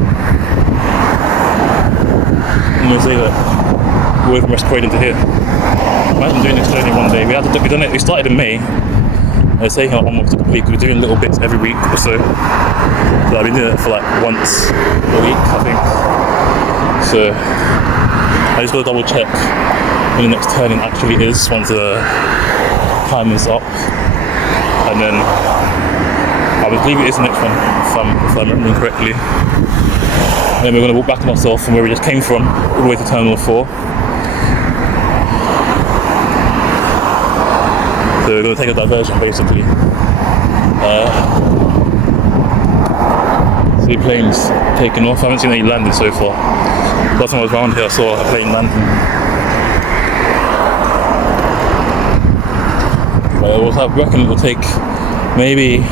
I'm going to say that we're from West Croydon to here. Imagine doing this journey one day. We've done it. We started in May. And it's taking like 1 month to complete. We're doing little bits every week or so. So I've been doing it for like once a week, I think. So I just got to double check when the next turning actually is once the time is up. And then I believe it is the next one, if I'm remembering correctly. And then we're going to walk back to ourselves from where we just came from, all the way to Terminal 4. So we're going to take a diversion, basically. See planes taking off. I haven't seen any landing so far. Last time I was around here, I saw a plane landing. I reckon it will take maybe. We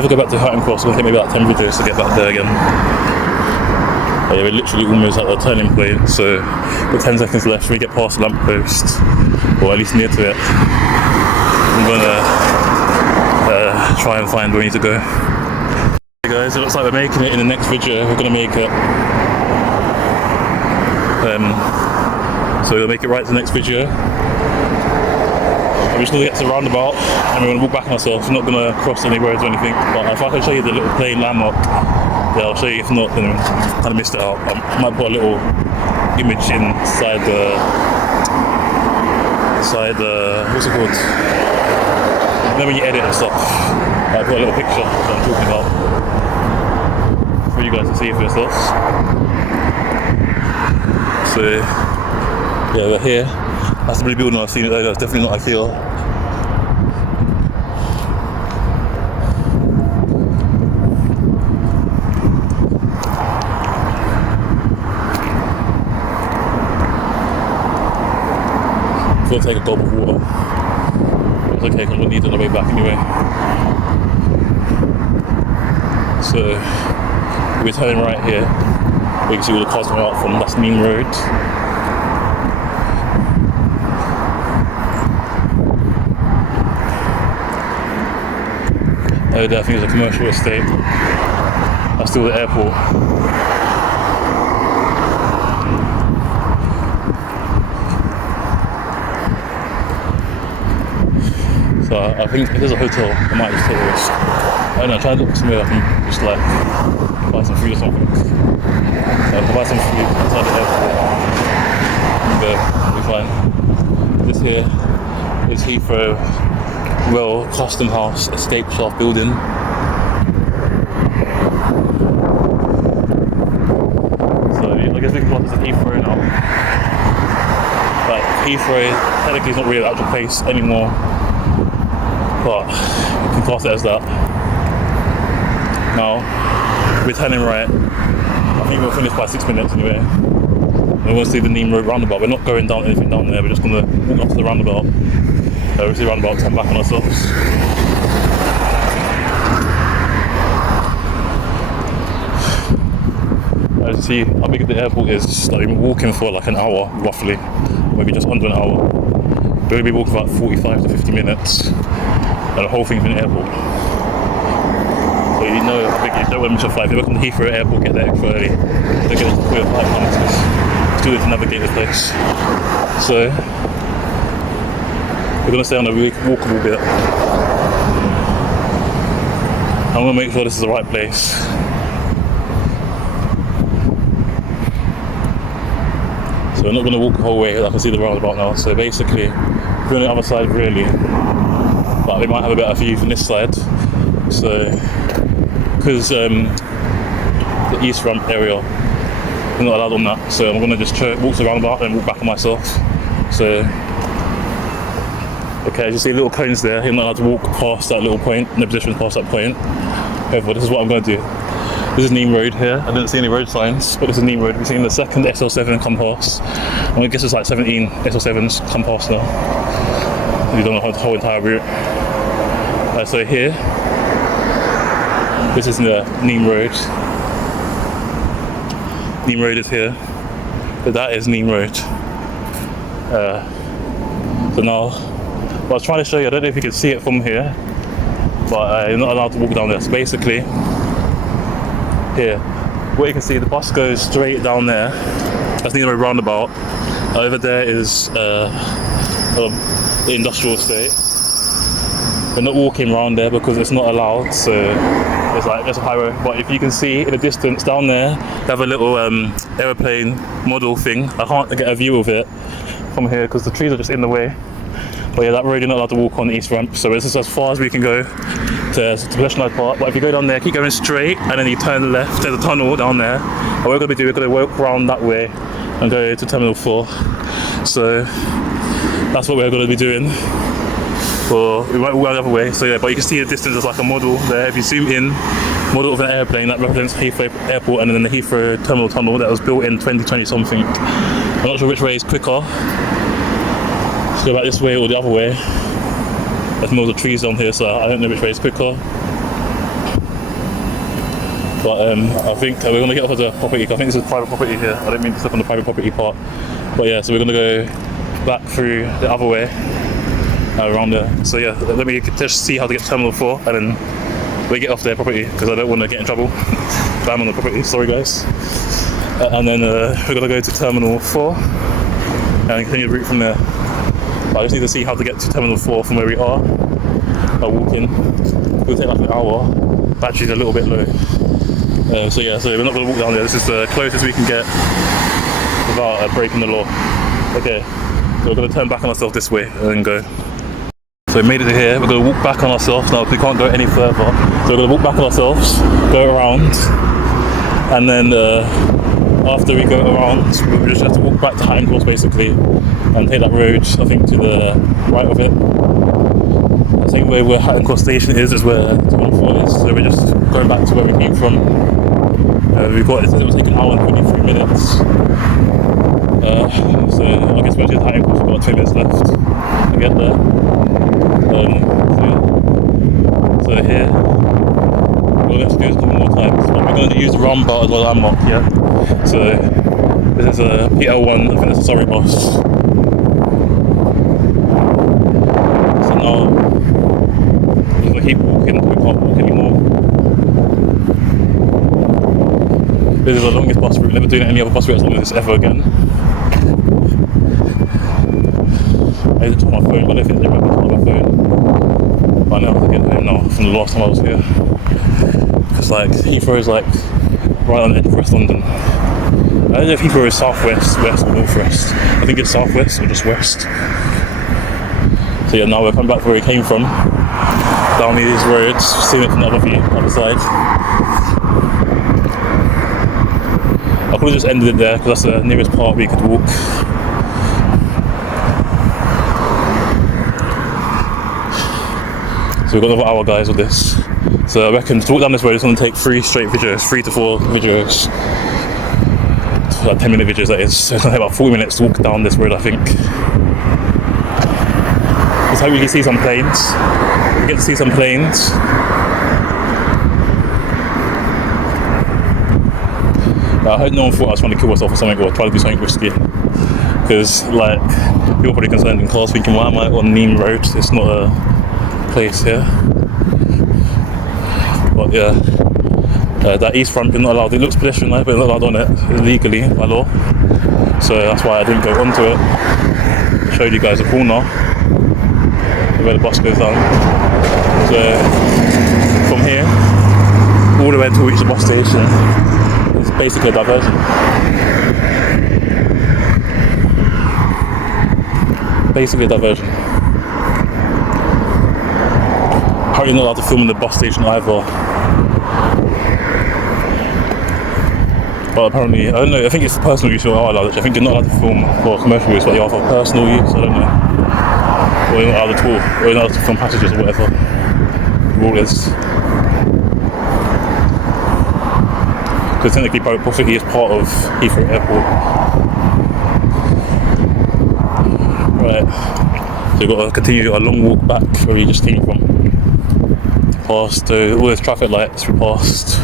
have to go back to Hatton Cross. It's going to take maybe like 10 videos to get back there again. Yeah, we're literally almost at the turning point, so with 10 seconds left, we get past the lamppost, or at least near to it. I'm gonna try and find where we need to go. Hey guys, it looks like we're making it in the next video. We're gonna make it. So we'll make it right to the next video. I'm just gonna get to the roundabout and we're gonna walk back on ourselves. We're not gonna cross any roads or anything. But if I can show you the little plain landmark, yeah, I'll show you. If not, then I kind of missed it out. I might put a little image inside the what's it called? You know when you edit and stuff, I put a little picture that I'm talking about for you guys to see for yourselves. So yeah, we're here. That's the building I've seen it earlier. It's definitely not IKEA. I'm gonna take a gulp of water. It's okay, I'm gonna need it on the way back anyway. So we're turning right here. We can see all the cars coming out from that's Main Road. Over there, I think it's a commercial estate. That's still the airport. So I think if there's a hotel, I might just take the risk. I don't know, try to look somewhere I can just like buy some food or something. So I can buy some food inside the airport and we'll be fine. This here is Heathrow Well Custom House Escape Shaft building. So I guess we can class this as Heathrow now. But Heathrow technically is not really an actual place anymore. But you can class it as that. Now, we're turning right. I think we'll finish by 6 minutes anyway. And we're going to see the Neem Road roundabout. We're not going down anything down there, we're just going to walk up to the roundabout. We'll see the roundabout, turn back on ourselves. As you see how big the airport is, like we've been walking for like an hour roughly, maybe just under an hour. We're going to be walking for about 45 to 50 minutes. And the whole thing's in the airport. So you know how big it is. Don't want to miss your flight. If you look on the Heathrow Airport, get there extra early. Don't get us to 4 or 5 minutes. It's too late to navigate this place. So we're going to stay on the walkable bit. I'm going to make sure this is the right place. So we're not going to walk the whole way. I can see the roundabout now. So basically, we're on the other side really. But we might have a better view from this side. So, because the east ramp area, we're not allowed on that. So I'm going to just walk the roundabout and walk back on myself. So, okay, as you see little cones there, you're not allowed to walk past that little point, no position past that point. However, this is what I'm going to do. This is Neem Road here. I didn't see any road signs, but this is Neem Road. We've seen the second SL7 come past. I guess it's like 17 SL7s come past now. We've done the whole entire route. So here, this is the Neem Road. Neem Road is here, but that is Neem Road. So now, what I was trying to show you, I don't know if you can see it from here, but you're not allowed to walk down there. So basically, here, what you can see, the bus goes straight down there. That's Neem Road roundabout. Over there is the industrial estate. We're not walking around there because it's not allowed, so there's a highway. But if you can see in the distance down there, they have a little aeroplane model thing. I can't get a view of it from here because the trees are just in the way. But yeah, that road you're not allowed to walk on the east ramp, so this is as far as we can go to Pedestrianised Park. But if you go down there, keep going straight, and then you turn left, there's a tunnel down there. What we're going to do, we're going to walk around that way and go to Terminal 4. So that's what we're going to be doing. or we might go the other way. So yeah, but you can see the distance is like a model there. If you zoom in, model of an airplane that represents Heathrow Airport, and then the Heathrow Terminal Tunnel that was built in 2020 something. I'm not sure which way is quicker. Let's go back this way or the other way. There's loads of trees down here, so I don't know which way is quicker. But I think we're going to get off of the property. I think this is private property here. I don't mean to step on the private property part. But yeah, so we're going to go back through the other way around there. So yeah, let me just see how to get to Terminal 4 and then we get off their property because I don't want to get in trouble. I'm on the property, sorry guys. And then we're going to go to Terminal 4 and continue the route from there. But I just need to see how to get to Terminal 4 from where we are by walking. It'll take like an hour. Battery's a little bit low. So yeah, so we're not going to walk down there. This is the closest we can get without breaking the law. Okay, so we're going to turn back on ourselves this way and then go. So we made it to here. We're going to walk back on ourselves now because we can't go any further. So we're going to walk back on ourselves, go around, and then after we go around, we just have to walk back to Hatton Cross basically and take that road, I think, to the right of it. I think where Hatton Cross Station is where Terminal 4 is, so we're just going back to where we came from. We've got, it will take an hour and 23 minutes. So I guess we'll get to Hatton Cross, we've got 2 minutes left to get there. So here, we'll have to do this a couple more times, but we're going to use the roundabout as a landmark here. So this is a PL1, I think it's a Surrey bus. So now, we're going to keep walking, we can't walk anymore. This is the longest bus route, never doing any other bus route as long as this ever again. I need to talk on my phone, but I don't think they remember to talk on my phone. But I know how to get home now from the last time I was here. Because like Heathrow is like right on the edge of West London. I don't know if Heathrow is southwest, west or northwest. I think it's southwest or just west. So yeah, now we're coming back to where we came from. Down these roads, seeing it from the other side. I could have just ended it there because that's the nearest part we could walk. So we've got another hour, guys, with this. So I reckon to walk down this road, it's going to take 3 straight videos, 3 to 4 videos. Like 10-minute videos, that is. So it's going to take about 40 minutes to walk down this road, I think. Let's hope we can see some planes. We get to see some planes. I hope no one thought I was trying to kill myself or something, or trying to do something risky. Because, like, people are probably concerned in cars thinking, why am I on Neem Road? It's not a place here. But yeah, that east ramp is not allowed. It looks pedestrian like, but it's not allowed on it illegally by law. So that's why I didn't go onto it. I showed you guys the corner where the bus goes down. So from here all the way until we reach the bus station, it's basically a diversion. Basically a diversion. Apparently not allowed to film in the bus station either. But apparently, I don't know, I think it's personal use you are allowed. I think you're not allowed to film for commercial use, but you are for personal use, I don't know. Or you're not allowed at all, or you're not allowed to film passengers or whatever the rule is. Because technically private property is part of Heathrow Airport. Right, so we've got to continue a long walk back where we just came from. Past all those traffic lights, we passed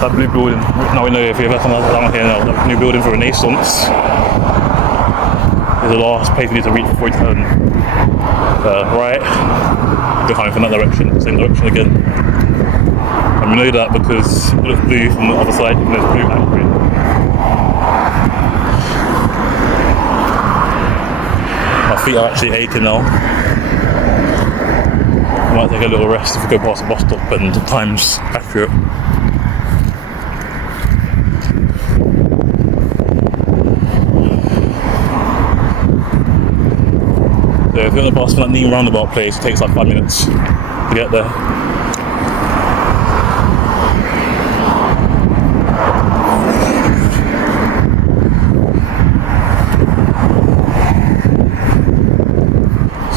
that blue building. Now we know if you've ever come down here now, that new building for Renaissance is the last place we need to reach before we turn right. We're coming from that direction, same direction again. And we know that because it looks blue from the other side, and there's blue and green. My feet are actually aching now. I might take a little rest if we go past the bus stop and the time's accurate. So if you're on the bus from that Neem roundabout place, it takes like 5 minutes to get there.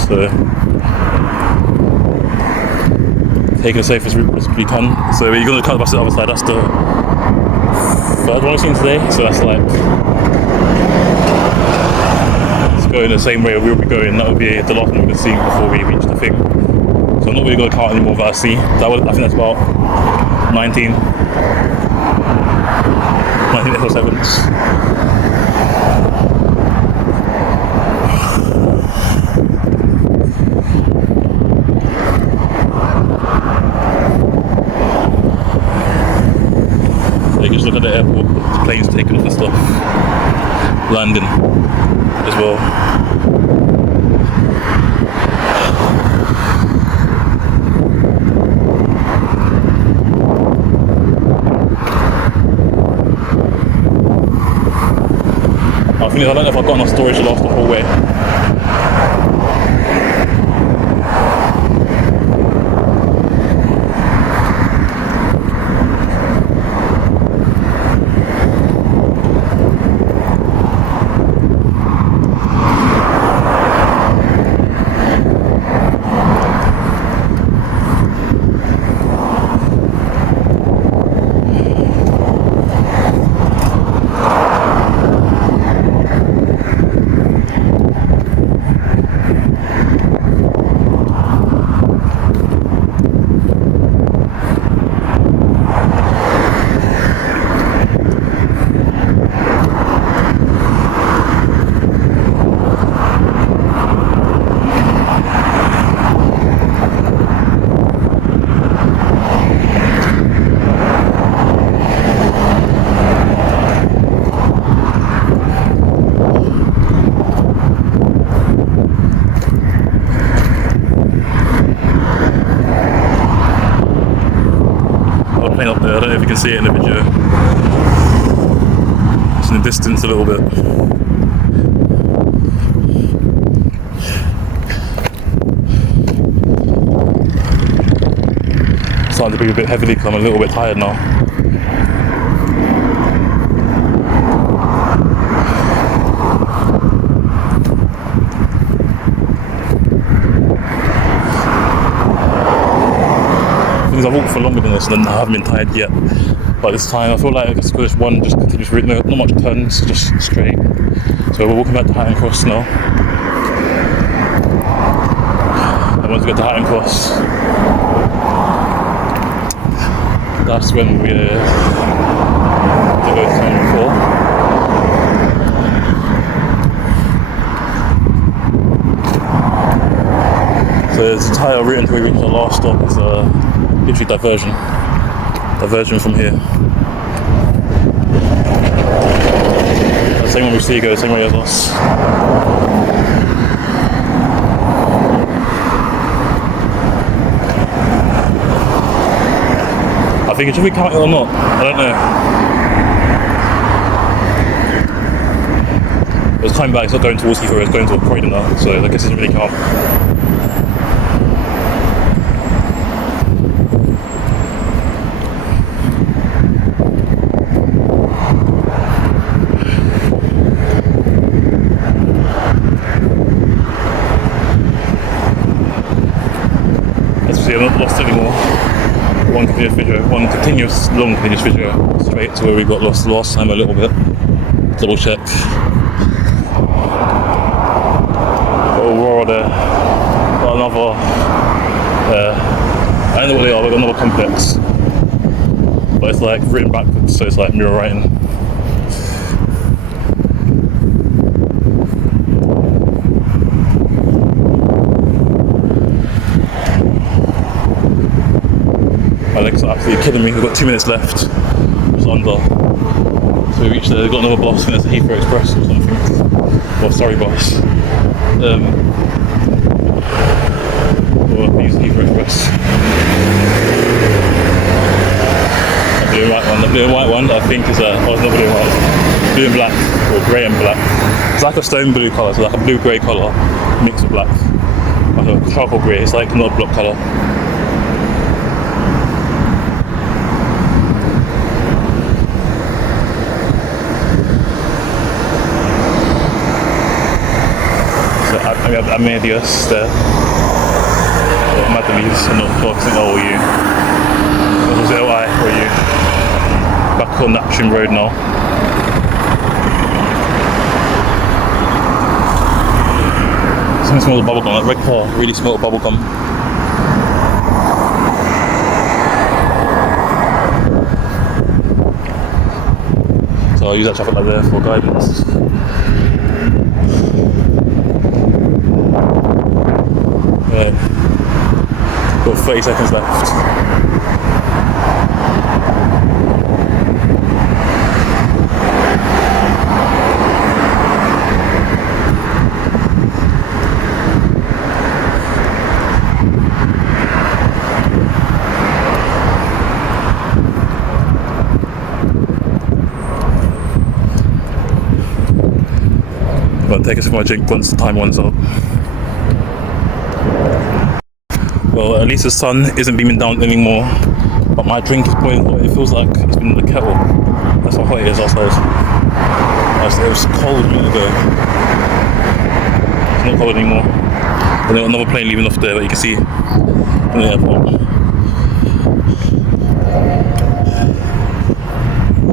So So taking the safest route as we can. So you're going to cut the bus to the other side. That's the third one we've seen today. So that's like, let's go in the same way we'll be going. That will be the last one we're going to see before we reach the thing. So I'm not really going to count any more that I see. I think that's about 19 SL7s. So you can just look at the airport, the planes taking off and stuff, landing as well. I don't know if I've got enough storage to last the whole way. Up there, I don't know if you can see it in the video. It's in the distance a little bit. Starting to be a bit heavily because I'm a little bit tired now. I've walked for longer than this and I haven't been tired yet. But this time I feel like it's just one just continuous route, not much turns, just straight. So we're walking back to Hatton Cross now. And once we get to Hatton Cross, that's when we're to go to Terminal 4. So there's a entire route until we reach the last stop. It's literally diversion from here. The same one we see goes the same way as us. I think it should be counted or not, I don't know. It's coming back, it's not going towards Heathrow, it's going to a Croydon now, so I guess it doesn't really count. I'm not lost anymore. One continuous long continuous video straight to where we got lost last time a little bit. Double check. Got Aurora there. Got another I don't know what they are, but got another complex. But it's like written backwards, so it's like mirror writing. My legs are absolutely killing me. We've got 2 minutes left. Just under. So we reached there. We've got another bus. I think that's the Heathrow Express or something. Or sorry, bus. Or I use the Heathrow Express. That blue and white one. The blue and white one I think is it's not blue and white. It's blue and black, or grey and black. It's like a stone blue colour, so like a blue-grey colour mixed with black. Like a charcoal grey. It's like not a block colour. Amadeus there. Madelies, I'm not focusing on you. What was LI for you? Back on that trim road now. Something smells of bubblegum, that red car really smells of bubblegum. So I'll use that traffic light there for guidance. Right. Got 30 seconds left. I'll take a sip of my drink once the time runs up. Well, at least the sun isn't beaming down anymore, but my drink is boiling hot. It feels like it's been in the kettle. That's how hot it is outside. It was cold a minute ago. It's not cold anymore. And then another plane leaving off there that you can see in the airport.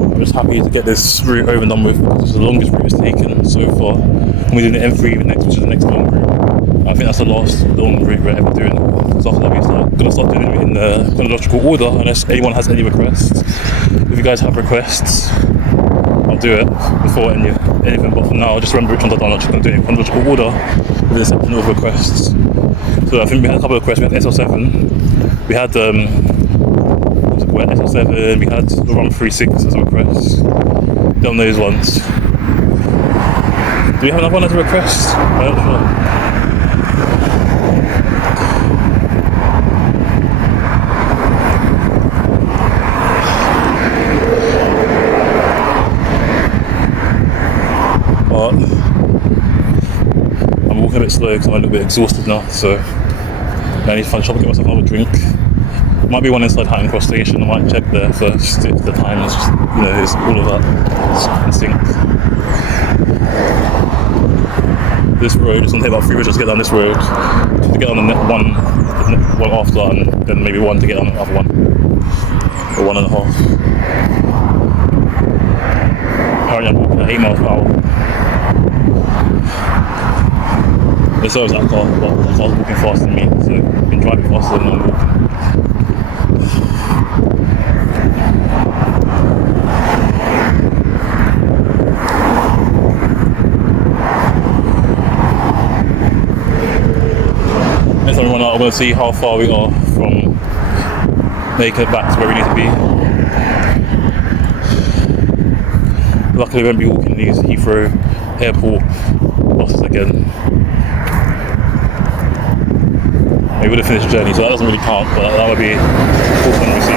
I'm just happy to get this route over and done with because it's the longest route it's taken so far. And we're doing the M3 next, which is the next long route. I think that's the last long route we're ever doing. So after that we're going to start doing it in the chronological order unless anyone has any requests. If you guys have requests, I'll do it before anything, but for now, just remember which ones I've done. I'm just going to do it in chronological order with the exception of requests. So I think we had a couple of requests. We had SL7, we had SL7, we had the Run 36 as a request. Done those ones. Do we have another one as a request? I'm not sure. But I'm walking a bit slow because I'm a little bit exhausted now, so I need to find a shop and get myself another drink. Might be one inside Hatton Cross Station. I might check there first if the time is just, it's all of that. It's instinct. This road is going to take about 3 minutes just to get down this road. To get on the one after, and then maybe one to get on the other one. Or 1.5. Apparently I'm walking at 8 miles per hour. It's always that car, but that car's walking faster than me, so I've been driving faster than I'm walking. Next time we run out, I'm going to see how far we are from making it back to where we need to be. Luckily we won't be walking these Heathrow airport buses again. We would have finished the journey, so that doesn't really count, but that would be a full fun receipt.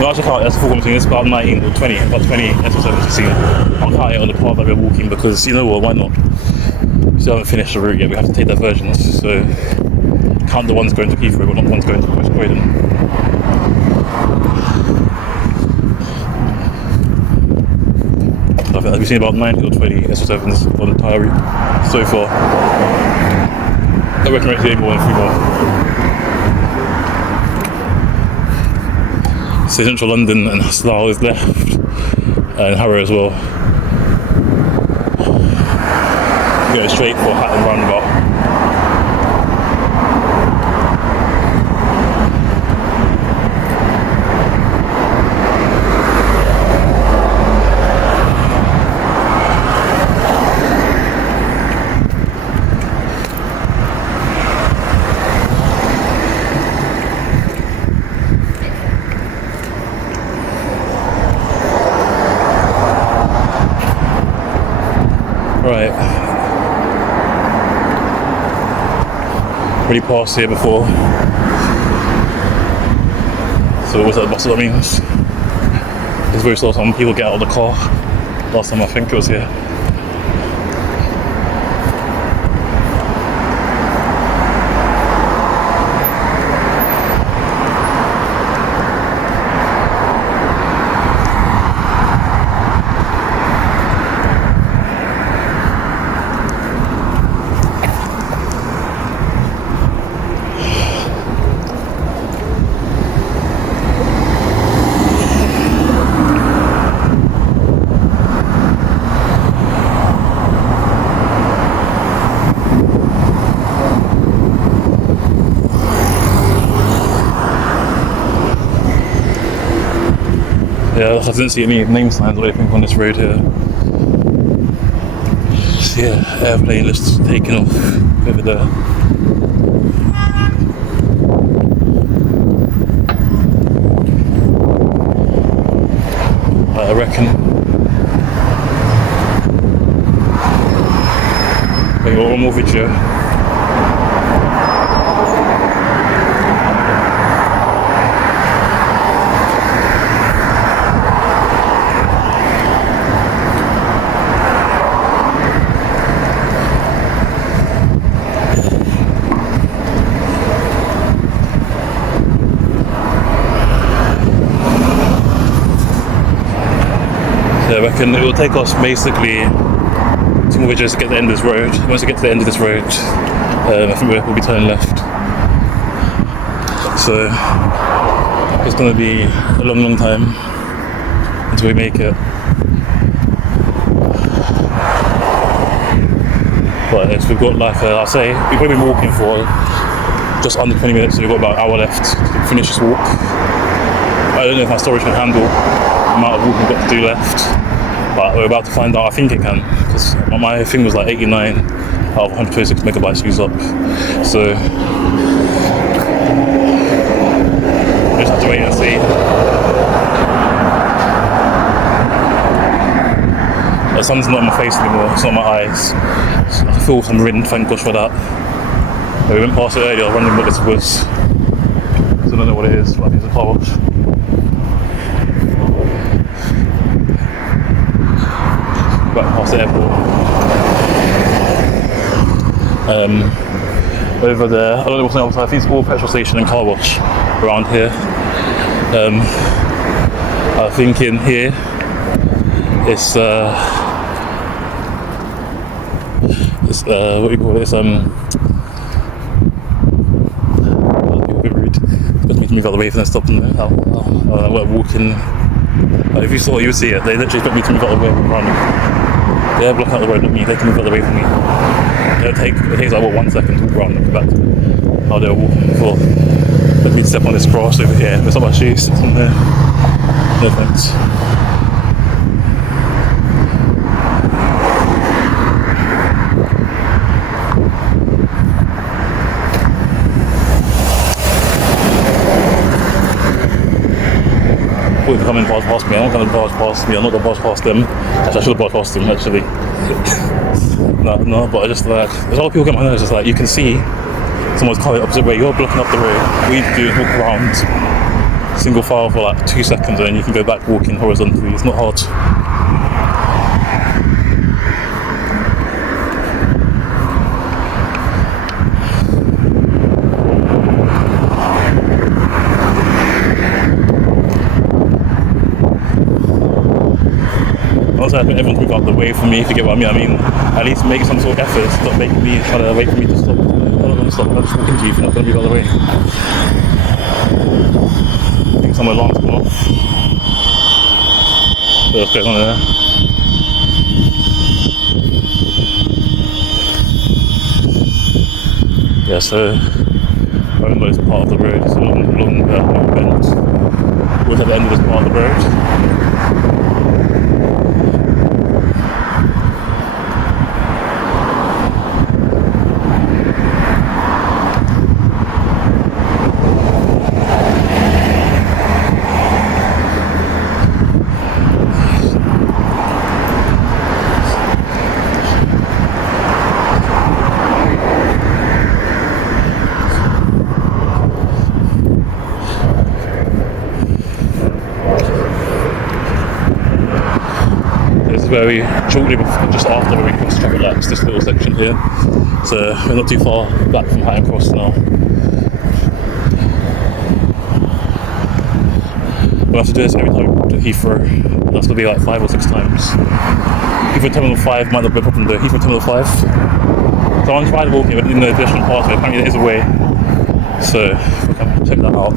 Well, I should count it as a full conversation. It's about 19 or 20, about 20 SL7s we've seen. I'll count it on the path that we're walking because, you know what, why not? We still haven't finished the route yet, we have to take diversions, so count the ones going to Heathrow, but not the ones going to Croydon. I think that we've seen about 90 or 20 SL7s on the entire route so far. I reckon we're seeing more than 3 more. So Central London and Slough is left, and Harrow as well. Go straight for Hatton roundabout. Right. Already passed here before. So what's that? That's what that means. It's very slow. Some people get out of the car. Last time I think it was here. I didn't see any name signs or anything on this road here. So yeah, airplane just taking off over there. I reckon we got one more video. I reckon it will take us basically 2 more videos to get to the end of this road. Once we get to the end of this road, I think we'll be turning left. So it's going to be a long time until we make it. But yes, we've got like, I'll say, we've probably been walking for just under 20 minutes, so we've got about an hour left to finish this walk. I don't know if my storage can handle the amount of walking we've got to do left. But we're about to find out. I think it can, because my thing was like 89 out of 126 megabytes used up. So we just have to wait and see. The sun's not in my face anymore, it's not in my eyes. So I feel some wind, thank gosh for that. But we went past it earlier, I was wondering what this was. So I don't know what it is, but I think it's a car wash. Back past the airport. Over there, I don't know what's the other. I think it's all petrol station and car wash around here. I think in here it's what do you call it? It's a bit rude. Just making me go the way from the stop and we're walking. If you saw it, you would see it. They literally expect me to move out of the way around. They're blocking out the road, not me. They can move out of the way from me. It takes like 1 second to walk around and come back to how they were walking before. Let me step on this grass over here. There's not my shoes. It's in there. No thanks. They're coming past me. I'm not going to barge past me. I'm not going to barge past them. Actually, I should have barged past them actually. no, but I just like, there's a lot of people get my nose. Just like, you can see someone's coming opposite way. You're blocking up the road. What you need to do is walk around single file for like 2 seconds, and then you can go back walking horizontally. It's not hard. I think everyone's moving out the way for me, if you get what I mean. I mean, at least make some sort of effort. Stop making me try to wait for me to stop. I'm not going to stop. I'm just walking to you if you're not going to move out the way. I think some alarms come off. So what's going on there? Yeah, so I remember this part of the road. It's a long bend. We're at the end of this part of the road. Where we shortly before, just after where we crossed traffic lights, this little section here. So we're not too far back from Hatton Cross now. We'll have to do this every time we walk to Heathrow. That's going to be like 5 or 6 times. Heathrow Terminal 5 might not be a problem though. Heathrow Terminal 5. So I'm trying to walk here, but in the additional pathway, apparently there is a way. So we can check that out.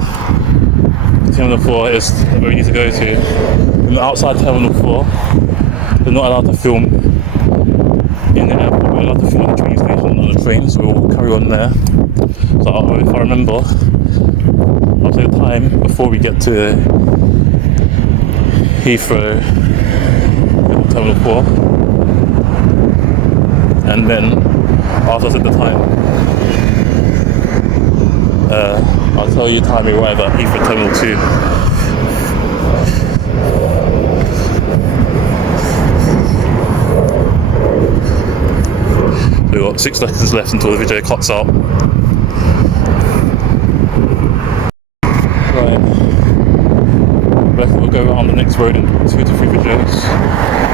Terminal 4 is where we need to go to. And outside Terminal 4, we're not allowed to film in the airport, we're allowed to film at the train station on the train, so we'll carry on there. So if I remember, I'll say the time before we get to Heathrow, Terminal 4, and then after I set the time, I'll tell you time we arrive at Heathrow Terminal 2. So we've got 6 seconds left until the video cuts out. Right. We'll go around the next road in 2 to 3 videos.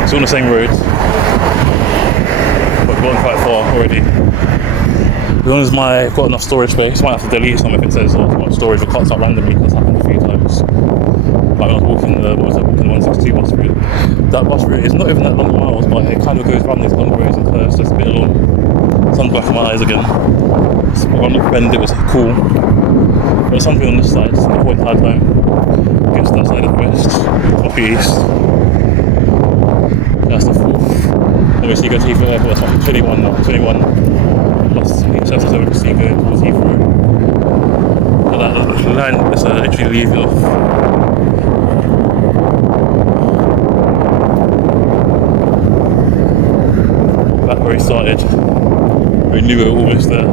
It's on the same road, but we've gone quite far already. As long as I've got enough storage space, I might have to delete some if it says too much storage or cuts out randomly, because it's happened a few times. Like when I was walking the 162 bus route. That bus route is not even that long miles, but it kind of goes around these long roads and curves, so it's a bit long. Sun's back in my eyes again. So on the bend it was cool. There's something on this side, the whole entire time. Against that side of the west, off the east. That's the 4th. Obviously you go to Heathrow Airport, that's like 21 plus SL7 going towards Heathrow. But that line is actually leaving off. Back where he started. We knew we were almost there.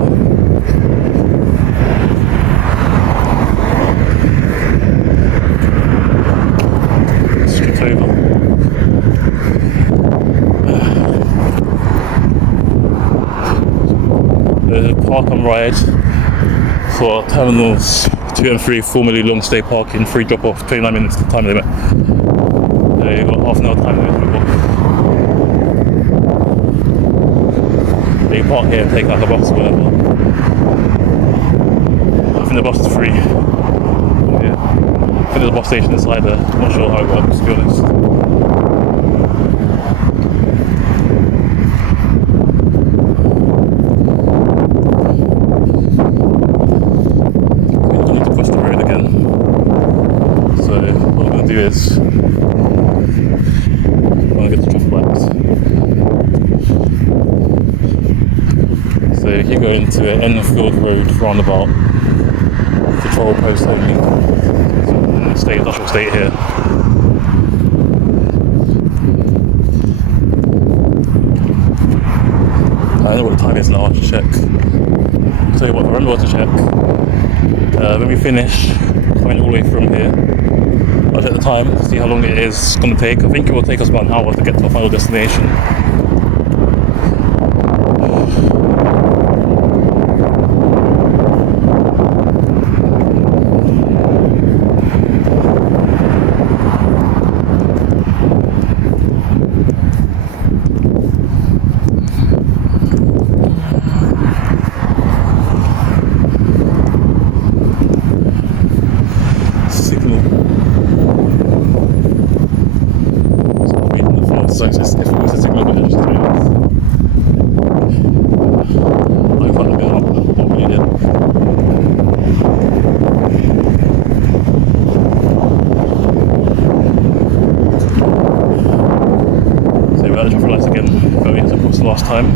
Straight over. The park and ride for terminals 2 and 3, formally long stay parking, free drop off, 29 minutes time limit. You've got half an hour time limit to drop off. You park here and take like a bus or whatever. I think the bus is free. Yeah. I think there's a bus station inside there. I'm not sure how it works, to be honest. I need to cross the road again. So what I'm going to do is I'm going to get the traffic lights. So you go into Enfield Road roundabout, control post only. State, industrial state here. I don't know what the time is now, I should check. I'll tell you what, I remember what to check. When we finish coming all the way from here, I'll check the time to see how long it is going to take. I think it will take us about an hour to get to our final destination. So if it was a signal, but just 3 minutes. I can't have been up, not really did. So we're at the traffic lights again, going as of course last time.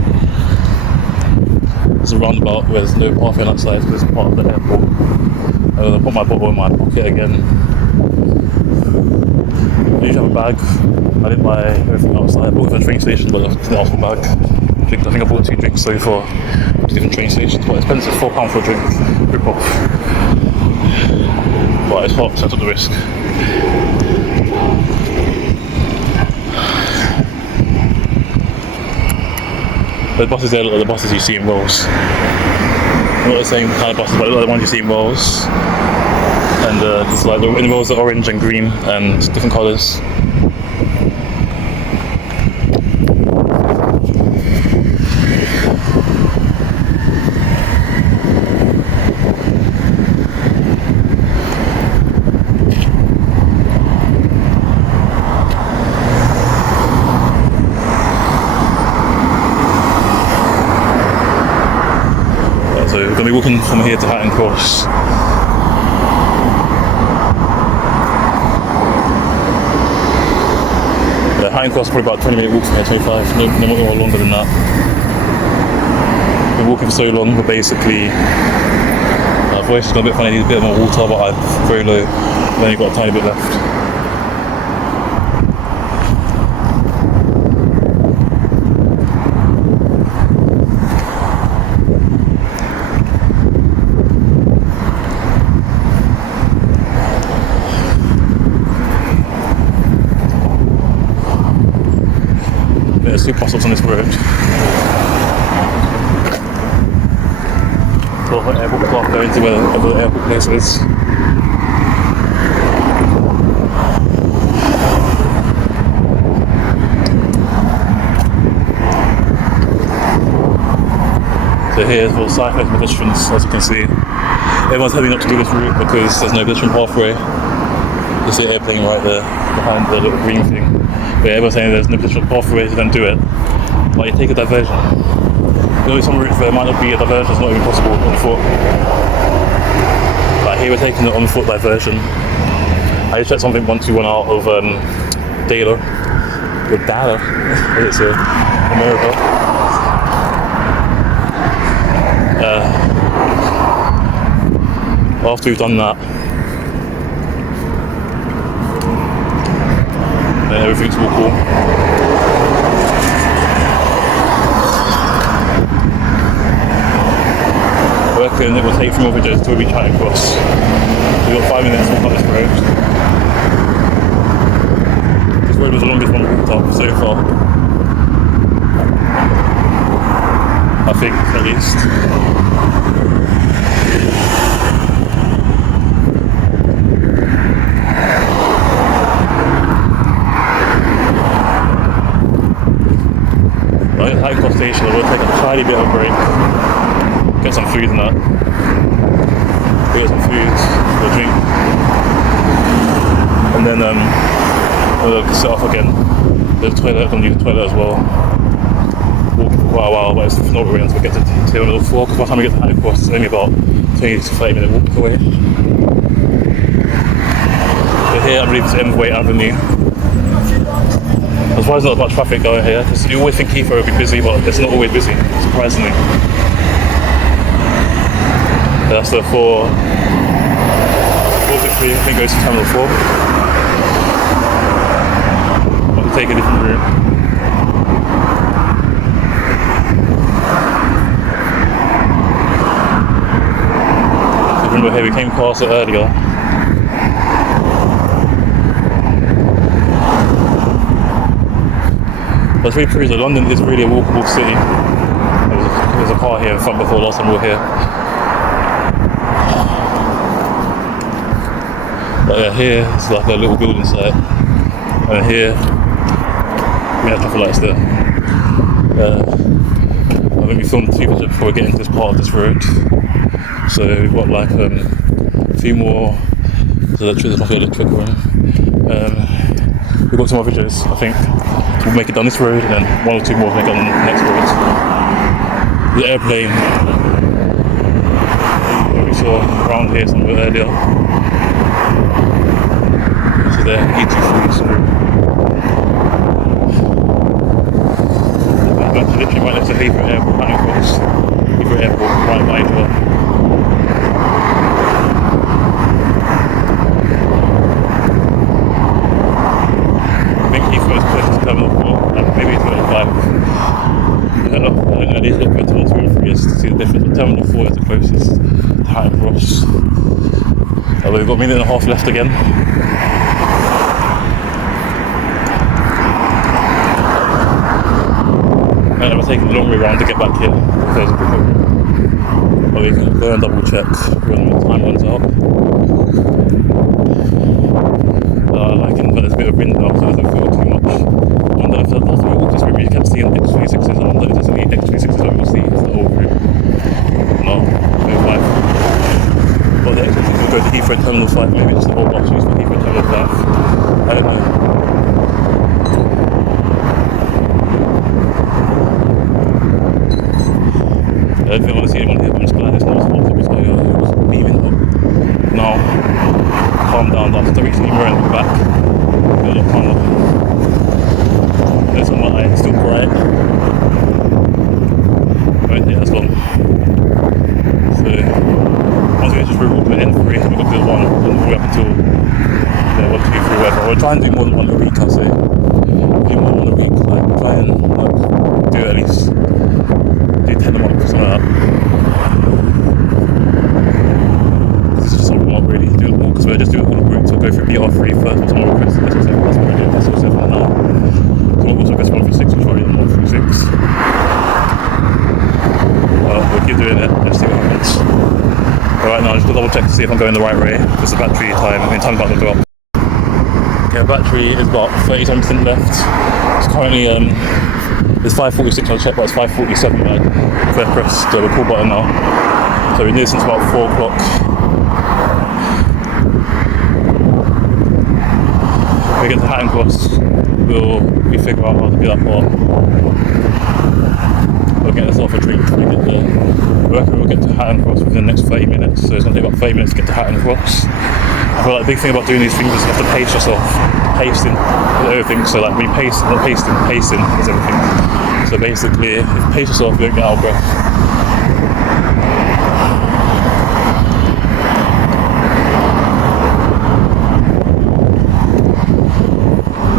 There's a roundabout where there's no parking on that side because it's part of the airport. I'm going to put my bottle in my pocket again. I usually have a bag. I didn't buy everything outside. I bought it from the train station, but I didn't ask for a bag. I think I bought 2 drinks so far. 2 different train stations, quite expensive, £4 for a drink. Rip off. But it's hot, so I took the risk. The buses there look like the buses you see in Wales. Not the same kind of buses, but like the ones you see in Wales. And it's like the in Wales are orange and green and different colours. So we're going to be walking from here to Hatton Cross. Hatton Cross is probably about a 20-minute walk from here, 25, no more longer than that. Been walking for so long, but basically my voice is a bit funny, I need a bit more water, but I'm very low, I've only got a tiny bit left. 2 bus stops on this road. So airport park going to wherever the airport place is. So here's for cyclists and pedestrians, as you can see. Everyone's heading up to do this route because there's no pedestrian pathway. You see an airplane right there behind the little green thing. But everyone's saying there's no pedestrian pathway, so don't do it. But you take a diversion. There'll be some routes where it might not be a diversion, it's not even possible on foot. But here we're taking the on foot diversion. I just checked something once we went out of Dallas, it's America. After we've done that, then everything's all cool. I reckon it will take 3 more videos till we chat across. We've got 5 minutes to walk on this road. This road was the longest one we've walked up so far. I think, at least. Right at High Cost Station, I will take a tiny bit of a break, get some food and that, get some food, a drink, and then we'll set off again. There's a toilet, I'm going to use the toilet as well. Walking for quite a while, but it's not really until we get to Terminal 4, because by the time we get to High Cost, it's only about 20 to 30 minute walk away. So here I believe it's Envoy Avenue. That's why there's not as much traffic going here, because you always think Heathrow would be busy, but it's not always busy, surprisingly. That's the 453, I think goes to Terminal 4. I can take a different route. Remember here, we came past it earlier. That's really true, that London is really a walkable city. There was a car here in front before last time we were here. But yeah, here it's like a little building site. And here we have traffic lights there. I think we filmed 2 videos before we get into this part of this road. So we've got like a few more, there's like an electric one. We've got 2 more videos, I think. We'll make it down this road and then 1 or 2 more to make it on the next road. The airplane that we saw around here somewhere earlier. So there, E23 route. That's literally right next to Heathrow Airport, right across Heathrow Airport, right by each other. I think Heathrow is closest to Terminal 4, and maybe Terminal 5. I don't know, I need to look at Terminal 2 and 3 just to see the difference, but Terminal 4 is the closest to Hatton Cross. Although we've got a minute and a half left again. And we're taking the long way around to get back here, if there's a quicker route. But we can go and double check when the time runs out. But there's a bit of wind now, so it doesn't feel too much. And I felt after we walked this route, you kept seeing X36s, and I wonder if there's any X36s that we'll see for the whole route. No, no 5. But the X36s will go to Heathrow Terminal 5, maybe just the whole bus use for Heathrow Terminal 5. I don't know. I don't think I want to see anyone here, but I'm just glad it's not spot. It was beaming up. Now, calm down, after reaching the mirror and look back. A lot calmer. There's on my eye, still bright. Right, yeah, that's gone. So, once again, just reroute to the N3, we've got to do 1 all the way up until 1, 2, 3, whatever. We'll try and do more than 1 a week, I'll say. Do more than 1 a week, like, try and like, do at least 10 a month or something like that. This is just something we're not really doing all, because we're just doing all the routes. We'll go through BR3 first, but tomorrow we'll go to SL7 Bus Route, SL7 now. So we'll also go to 136, which we're already in 136. Right now, I'm just gonna double check to see if I'm going the right way. Because the battery time, time's about to drop. Okay, battery is about 37% left. It's currently it's 5:46 on check, but it's 5:47 when I first pressed the record button now. So we're near since about 4 o'clock. When we get to Hatton Cross, we figure out how to get that far. We'll get ourselves a drink when we get there. I reckon we'll get to Hatton Cross within the next 30 minutes, so it's going to take about 30 minutes to get to Hatton Cross. I feel like the big thing about doing these things is you have to pace yourself. Pacing is everything, so like when you pace, not pacing is everything. So basically, if you pace yourself, you don't get out of breath.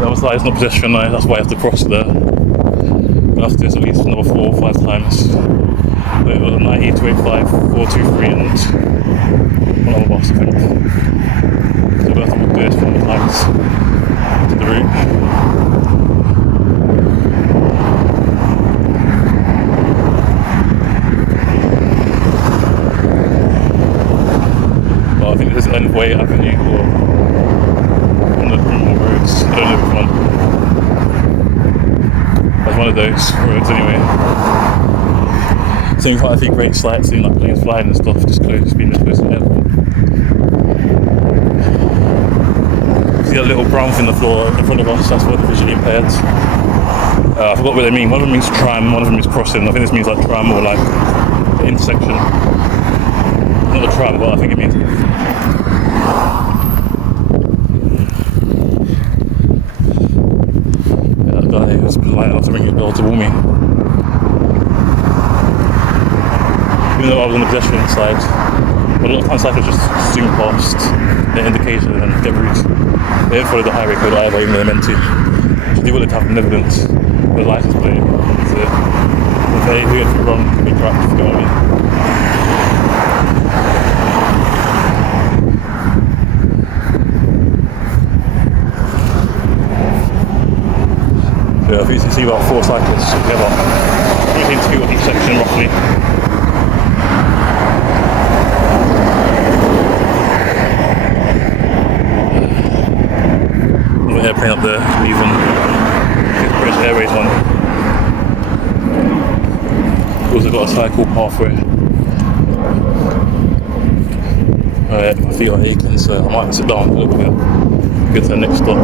That was like, it's not pedestrian now, that's why I have to cross there. I have to do this at least another 4 or 5 times. So it was a 90, 285, 423 and one other bus I think. So we'll have to do this 4 times to the route. Well, I think this is Endway Avenue or one of the Brooklyn roads, I don't know which one. That's one of those roads anyway. Seeing quite a few great sights, seeing like planes flying and stuff, just close, being this close to the airport. See that little brown thing on the floor in front of us, that's for the visually impaired. I forgot what they mean. One of them means tram, one of them means crossing. I think this means like tram or like the intersection. Not a tram, but I think it means. Yeah, that guy was polite enough to ring his bell to warn me. Even though I was on the pedestrian side, a lot of times cyclists just zoom past the indication and then get route. They didn't follow the highway code either, even though they're meant to. Which is what they have in the Netherlands. The license plate. So if they do anything wrong, they crack, if you know what I mean. So I think you can see about 4 cyclists together. Between 2 on each section roughly. Airplane up there, even British Airways one. Also got a cycle pathway. Alright, my feet are aching, so I might sit down a little bit. Get to the next stop.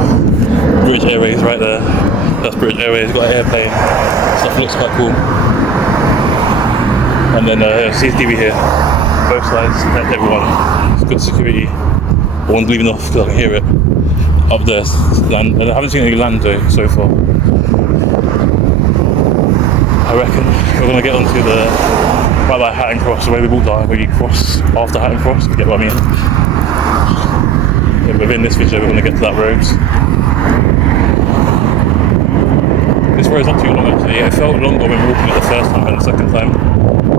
British Airways right there. That's British Airways, got an airplane. Stuff looks quite cool. And then CCTV here. Both sides, protect everyone. It's good security. No one's leaving off because I can hear it. Up there, land. I haven't seen any land though so far. I reckon we're gonna get onto the right by Hatton Cross, the way we walked down, where you cross after Hatton Cross, if you get what I mean. Yeah, within this video we're gonna get to that road. This road's not too long actually. It felt longer when walking it the first time and the second time,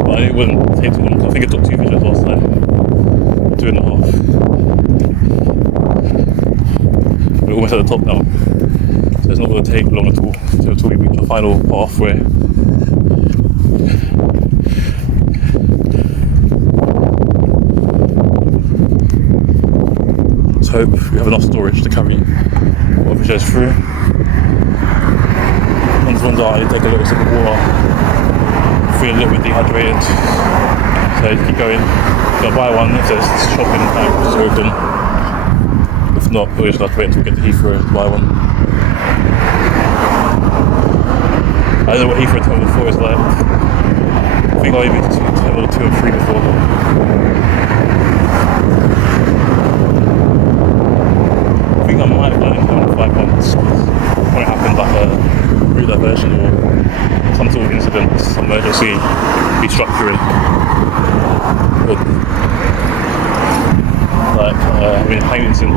but it wouldn't take too long. I think it took 2 videos last time. 2.5. We're almost at the top now, so it's not going to take long at all until we reach the final pathway. Let's hope we have enough storage to carry what we goes through. Once runs out, I take a little sip of water, feel a little bit dehydrated, so keep going. Gonna buy one if there's shopping time is open. If not, we'll just have to wait until we get to Heathrow to buy one. I don't know what Heathrow Terminal 4 is like. I think I've been to Terminal 2 and 3 before. I think I might have done it in Terminal 5 once. When it happened like a route diversion or some sort of incident, some emergency restructuring. Like, Hangington.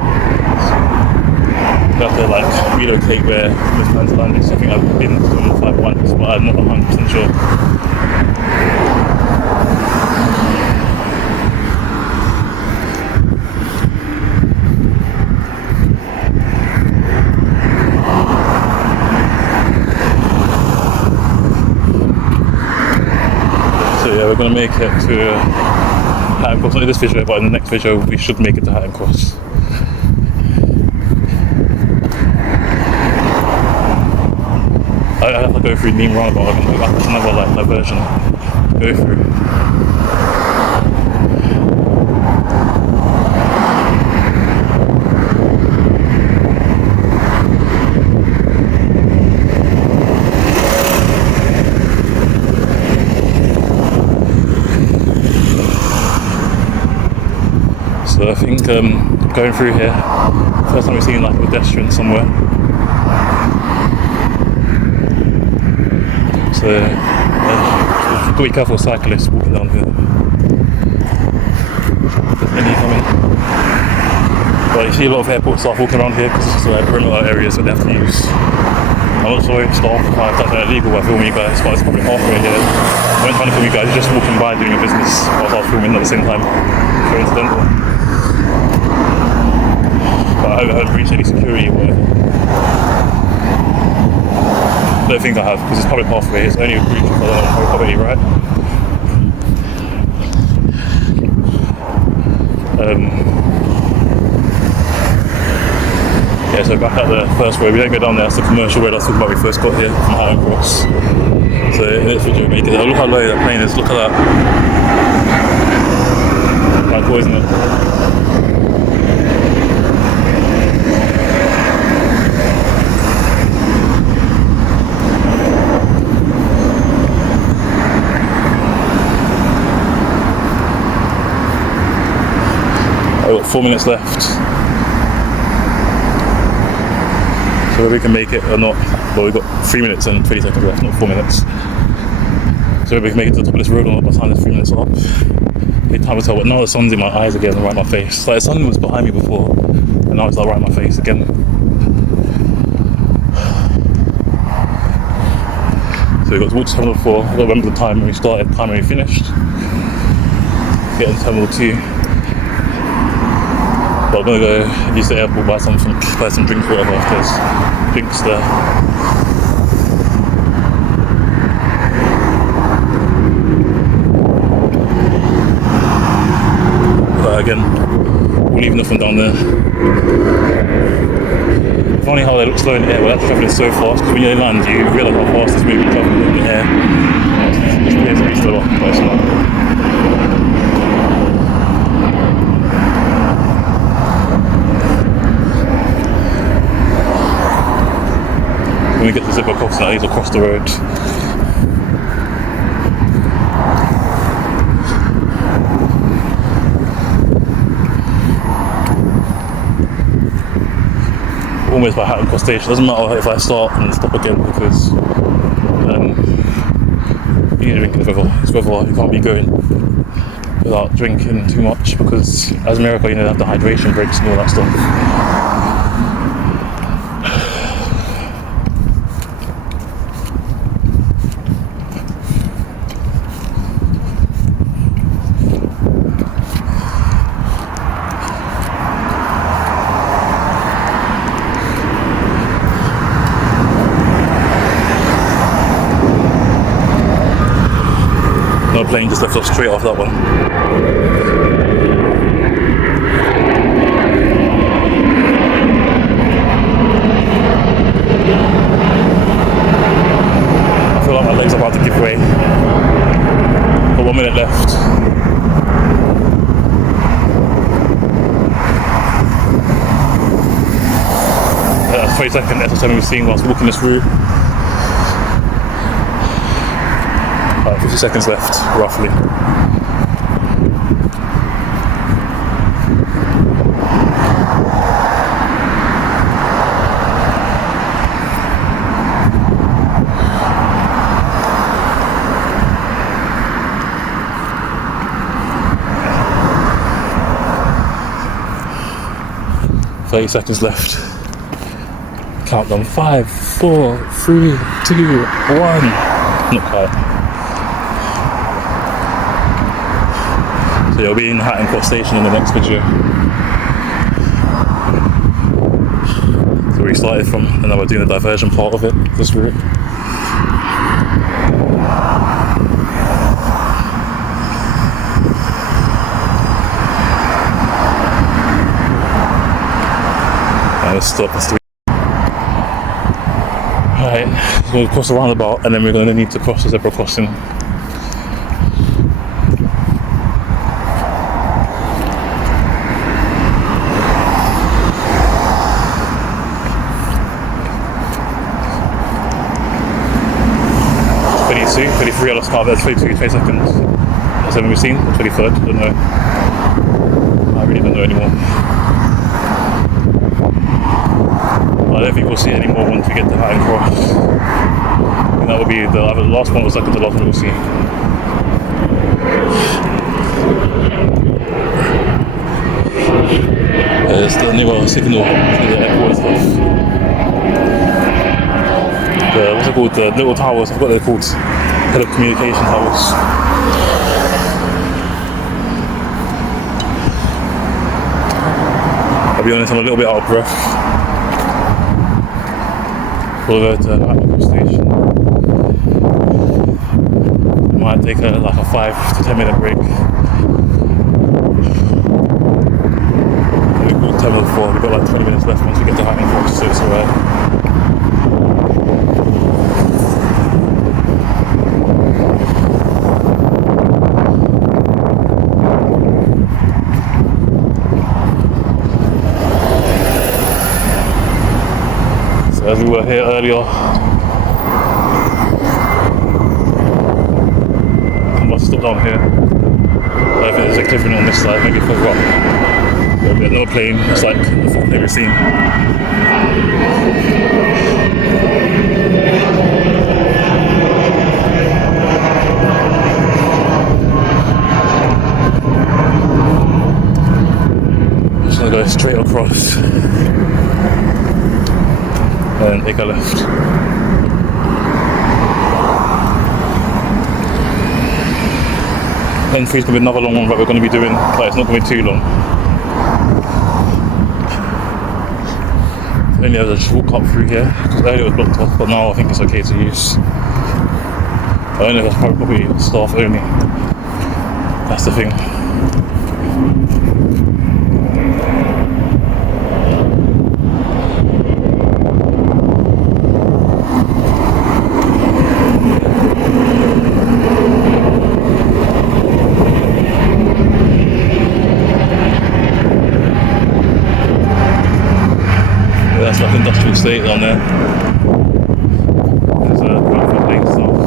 You have to like relocate where this plan's landing. So I think I've been to Terminal 5 once, but I'm not 100% sure. So yeah, we're going to make it to Hatton Cross, not in this video, but in the next video we should make it to Hatton Cross. I have to go through Neem Roundabout, that's another like diversion to go through. So I think going through here, first time we've seen like a pedestrian somewhere. So got to be careful of cyclists walking down here. There's any coming. But you see a lot of airport staff walking around here because this is like perimeter areas that they have to use. I'm not sure if staff have done illegal by filming you guys, but it's probably halfway here. I wasn't trying to film you guys, you're just walking by doing your business whilst I was filming at the same time. Very incidental. But I haven't breached any security or whatever. I don't think I have, because it's public pathway, it's only a breach if I don't have property, right? Yeah, so back at the first road, we don't go down there, that's the commercial road I was talking about when we first got here from Hatton Cross. So in this video, look how low that plane is, look at that. Quite cool, isn't it? I've got 4 minutes left. So whether we can make it or not, well, we've got 3 minutes and 20 seconds left, not 4 minutes. So whether we can make it to the top of this road or not by the time there's 3 minutes up. It's time to tell, but now the sun's in my eyes again and right in my face. It's like the sun was behind me before, and now it's like right in my face again. So we've got to walk to Terminal 4, I don't remember the time when we started, the time when we finished. Get into Terminal 2. But I'm gonna go use the airport, buy some drinks, whatever, if there's drinks there. But again, we'll leave nothing down there. Funny how they look slow in the air, but that's travelling so fast, because when you land, you realise how fast it's moving, travelling in the air. It appears to be slower, but it's not. When we get to zebra crossing, that is across the road. Almost by Hatton Cross Station. Doesn't matter if I start and stop again because you need to drink in the river. It's river, you can't be going without drinking too much because as America, you know, they have the hydration breaks and all that stuff. Plane just left off straight off that one. I feel like my legs are about to give way. Got 1 minute left. That's 20 seconds SL7 we've seen whilst walking this route. 50 seconds left, roughly. "30 seconds left. Countdown. 5, 4, 3, 2, 1. Not quite. So you'll be in Hatton Cross Station in the next video. So we started from, and now we're doing the diversion part of it, this route. gonna stop. Right, so we'll cross the roundabout and then we're gonna need to cross the zebra crossing. Three, 33, I lost count there, 22, 20 seconds. That's haven't we seen? 23rd, I don't know. I really don't know anymore. I don't think we'll see any more once we get to Hatton Cross. And that will be the last one or second to last one we'll see. There's the new signal to the airport and stuff. What's it called? The little towers, I forgot what they're called. Telecommunication towers. I'll be honest, I'm a little bit out of breath. We'll go to Hatton station. We might take like a 5 to 10 minute break. We've got Terminal 4, we've got like 20 minutes left once we get to Hatton Cross, so it's alright. As we were here earlier, I must stop down here. I think there's a cliff on this side, maybe further up. There'll be another plane, it's like the fourth plane we've seen. Just gonna go straight across. And take a left. Then 3 is going to be another long one that we're going to be doing, but it's not going to be too long. Only has a shortcut through here, because earlier it was blocked off, but now I think it's okay to use. I don't know if that's probably staff only. That's the thing. That's like industrial estate down there. There's a beautiful lane stuff.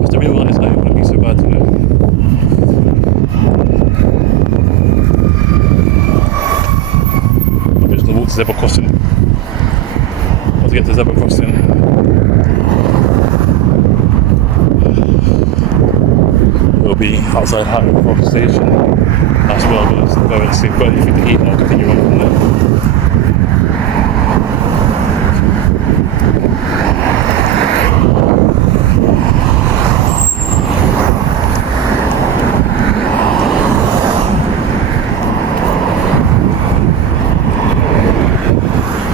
Just don't realise that it wouldn't be so bad to know. I'm just gonna walk to zebra crossing. Once we get to zebra crossing, we'll be outside Hatton Cross station. That's where I'm going to go and see if we've got anything to eat and I'll continue on from there.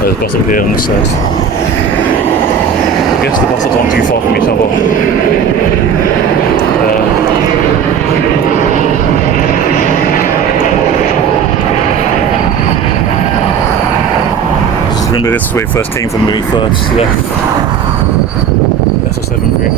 There's a bus up here on this side. I guess the bus stops aren't too far from each other. Remember this is where we first came from when we first left SL7 Bridge.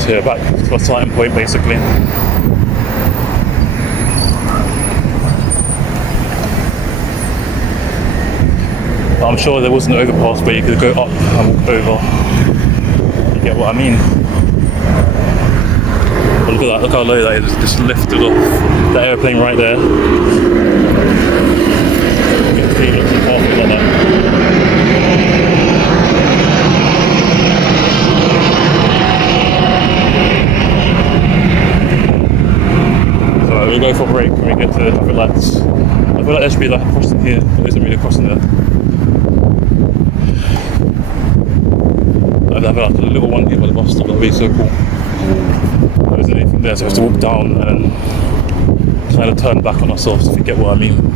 So yeah, back to our starting point basically. I'm sure there was an overpass where you could go up and walk over. You get what I mean? But look at that, look how low that is, just lifted off. That aeroplane right there. You can see it looks powerful like that. So we're we'll go for a break when we get to the traffic lights. I feel like there should be like a crossing here, but there isn't really a crossing there. I'd have like a little one here by the bus stop, that would be so cool. There isn't anything there, so we have to walk down and then kind of turn back on ourselves, if you get what I mean.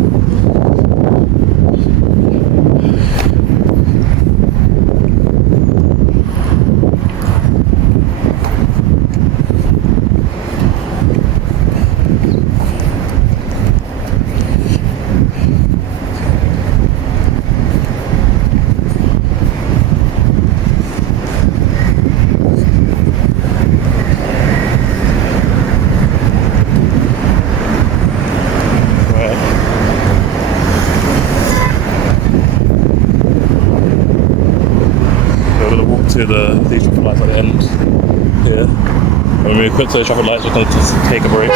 To these traffic lights at the end here. When we quit to the traffic lights, we're going to just take a break.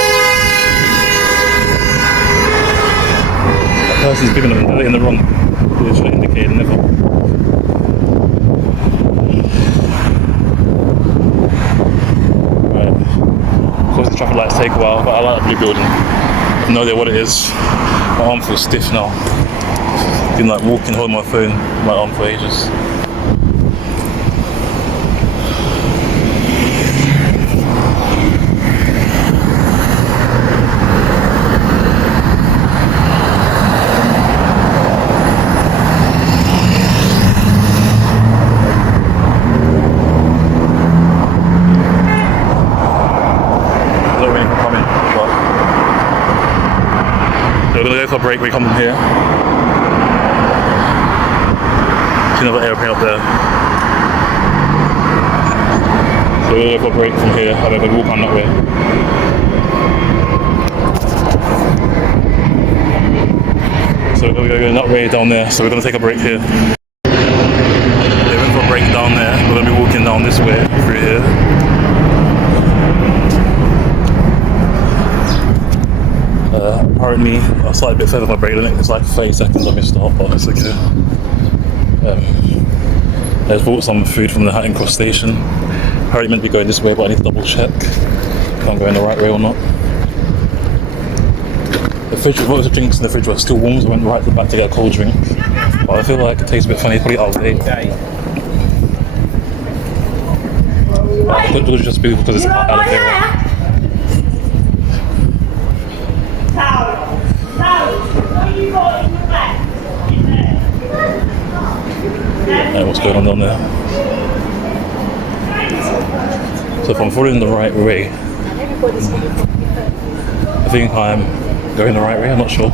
That person's giving them in the wrong. They should indicate never. Right. Of course, the traffic lights take a while, but I like the blue building. I have no idea what it is. My arm feels stiff now. I've been like walking, holding my phone, my arm for ages. We're going to go for a break, we come from here. There's another aeroplane up there. So we're going to go for a break from here and then we'll walk on that way. So we're going to go that way down there, so we're going to take a break here. They went for a break down there, we're going to be walking down this way through here. Apparently, I started a bit further my break than it. It's like 30 seconds I missed out, but it's okay. I just bought some food from the Hatton Cross station. Apparently meant to be going this way, but I need to double check if I'm going the right way or not. The fridge, what was the drinks in the fridge were still warm, so I went right to the back to get a cold drink. But I feel like it tastes a bit funny, probably out of date. It could just be because it's aloe vera. What's going on down there? So if I'm following the right way, I think I'm going the right way, I'm not sure.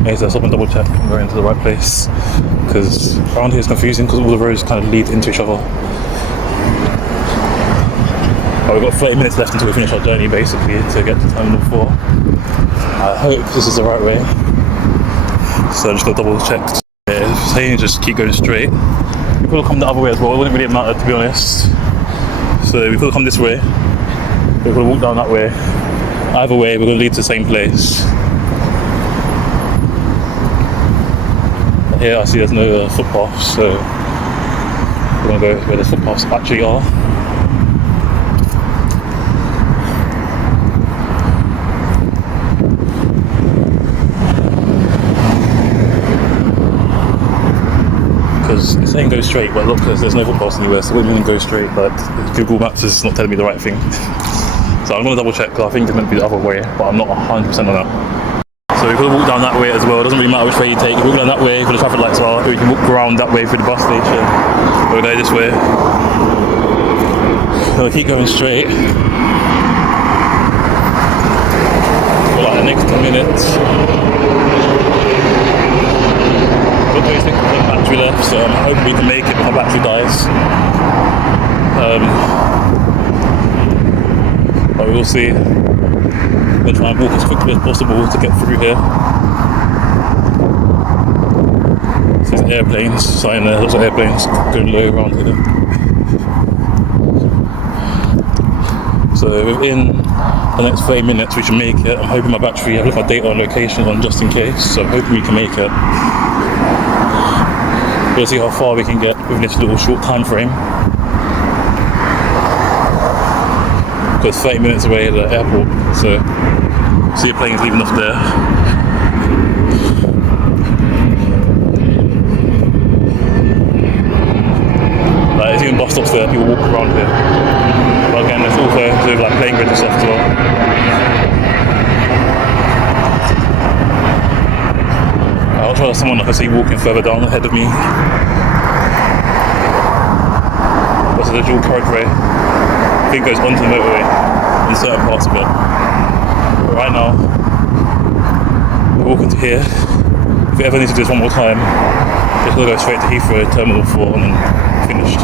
Okay, so I'll stop and double check I'm going to the right place, because around here is confusing because all the roads kind of lead into each other. But we've got 30 minutes left until we finish our journey basically to get to Terminal 4. I hope this is the right way. So I just got to double check. Yeah, saying just keep going straight. We could have come the other way as well, it wouldn't really matter to be honest. So we could have come this way. We could have walked down that way. Either way, we're going to lead to the same place. But here I see there's no footpath, so we're going to go where the footpaths actually are. Because it's saying go straight, but look, there's no footpaths anywhere, so we didn't go straight, but Google Maps is not telling me the right thing. So I'm going to double check, because I think it's meant to be the other way, but I'm not 100% on that. So we could walk down that way as well, it doesn't really matter which way you take. If we walk down that way where the traffic lights are, or we can walk around that way through the bus station, or we go this way. So we'll keep going straight for like the next 10 minutes. Got 26% battery left, so I'm hoping we can make it if my battery dies. But we'll see. I'm going to try and walk as quickly as possible to get through here. So there's airplanes, sign there, lots of airplanes going low around here. So within the next 30 minutes we should make it. I'm hoping my battery, I've left my data on location on just in case, so I'm hoping we can make it. We'll see how far we can get with this little short time frame. Because 30 minutes away at the airport, so see your planes leaving off there. Like, there's even bus stops there, people walk around here. But again, there's also like plane grids and stuff as well. I'll try someone I can see walking further down ahead of me. This is a dual carriageway. I think it goes onto the motorway in certain parts of it. But right now, we're walking to here. If we ever need to do this one more time, just gonna go straight to Heathrow Terminal 4 and then finished.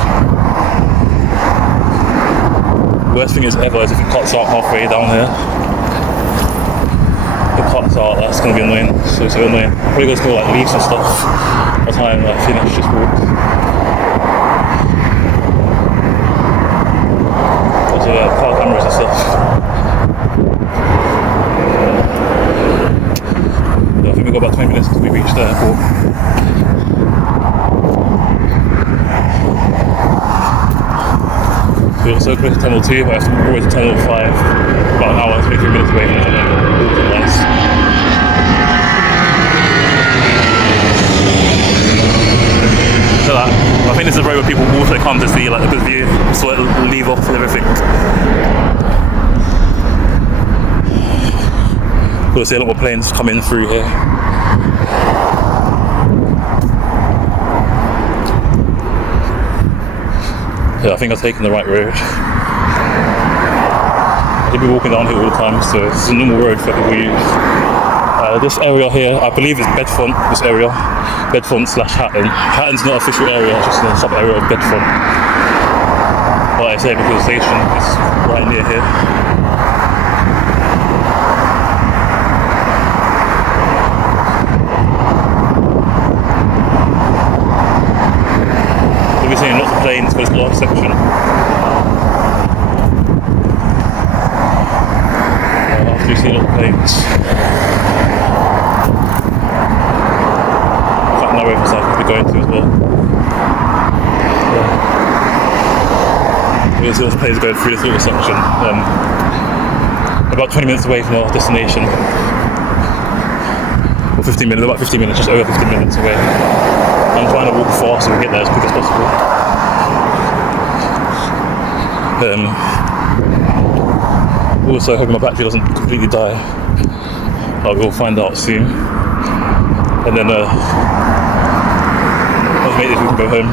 Worst thing is ever is if it cuts out halfway down here. It cuts out, that's gonna be annoying. So annoying. Probably goes to like leaves and stuff by the time I finish this walk. Car cameras and stuff. Yeah, I think we've got about 20 minutes until we reach the airport. So we're so close to Tunnel 2, but I have to walk all the way to Tunnel 5. About an hour and 23 minutes away from the tunnel. So that, I think this is a road where people also come to see like a good view, so it'll leave off and everything. We'll see a lot more planes coming through here. Yeah, I think I've taken the right road. I should be walking down here all the time, so this is a normal road for people to use. This area here, I believe is Bedfont, this area. Bedfont/Hatton. Hatton's not an official area, it's just a sub area of Bedfont. But I say because the station is right near here. We'll be seeing lots of planes for this last section. After we've seen all the planes. Narrow for cycles to go into as well. We'll see those planes going through this little section. About 20 minutes away from our destination. Or 15 minutes, about 15 minutes, just over 15 minutes away. I'm trying to walk fast so we get there as quick as possible. Also hoping my battery doesn't completely die. But we'll find out soon. And then maybe we can go home.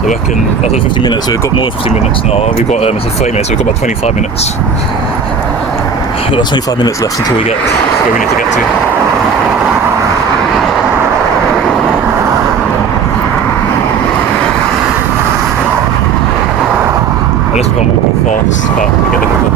So I reckon that's 50 minutes, so we've got more than 50 minutes now. We've got it's 30 minutes, so we've got about 25 minutes. We've got 25 minutes left until we get where we need to get to. Unless we can't walk fast, but we get difficult.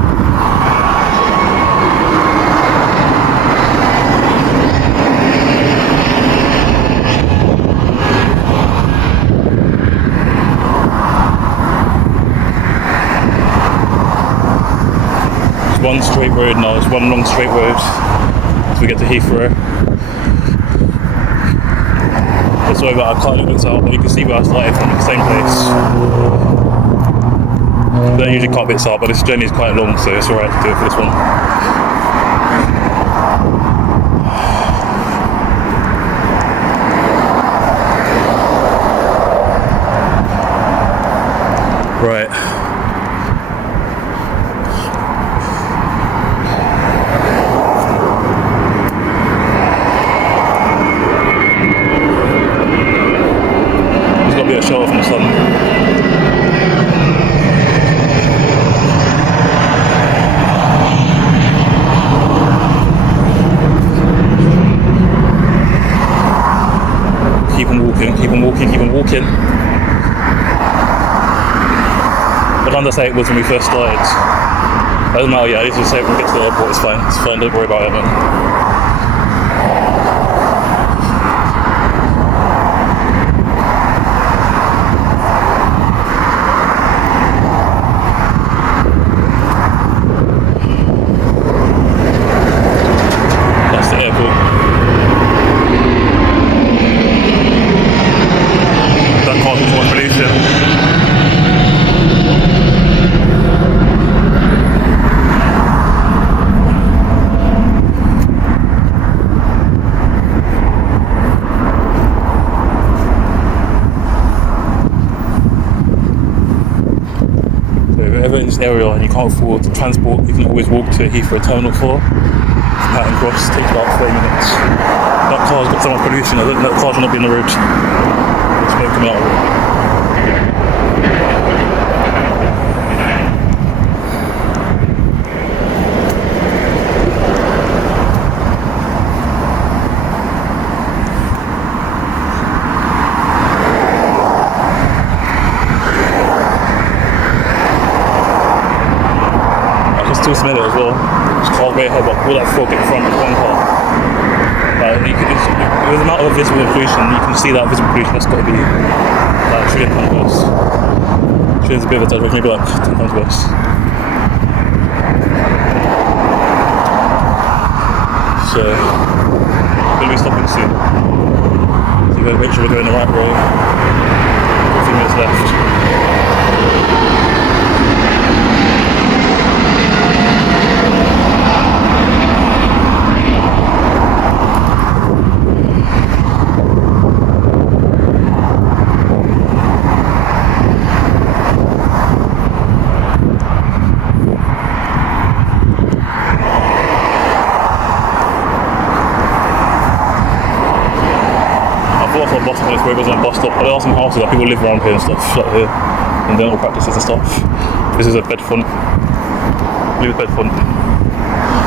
It's one straight road now, it's one long straight road until we get to Heathrow. Sorry about I can't look out, but you can see where I started from, the same place. Don't usually cut bits out, but this journey is quite long, so it's alright to do it for this one. Right. There's got to be a shower from the sun. Keep on walking, keep on walking. But don't say it was when we first started. I don't know, yeah, I need to say it when we get to the airport, it's fine, don't worry about it, man. That's the airport. this area and you can't afford transport, you can always walk to Heathrow Terminal 4. Pattern Cross takes about 30 minutes. That car's got so much pollution, I don't know, that car should not be on the road. There's smoke coming out of it. Still smell it as well. It's cars way ahead, but all that fog in front of one car. With the amount of visible pollution, you can see that visible pollution. That's got to be like a trillion times worse. Trillion's a bit of a touch, maybe like 10 times worse. So, we're going to be stopping soon. So we've got to make sure we're going the right road. A few minutes left. 'cause there are some houses that people live around here and stuff, like here, and dental practices and stuff. This is a bed front. Look at the bed front.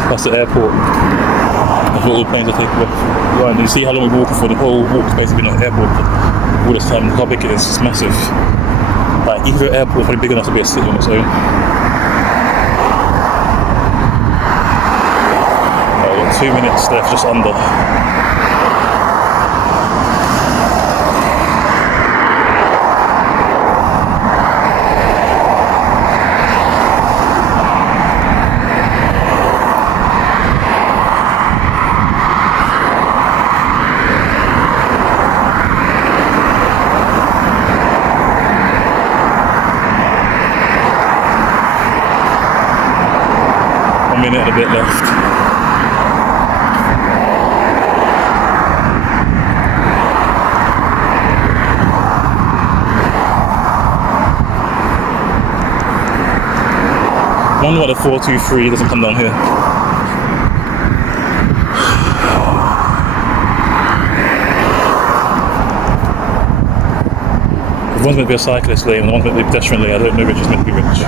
That's the airport. That's what all the planes are taking off. Right, and you see how long we're walking for. The whole walk is basically not an airport all this time. Look how big it is. It's massive. Like, even the airport is probably big enough to be a city on its own. I've got 2 minutes left, just under. Minute and a bit left. I wonder why the 423 doesn't come down here. The one's meant to be a cyclist lane and the one's meant to be a pedestrian lane. I don't know which is meant to be which.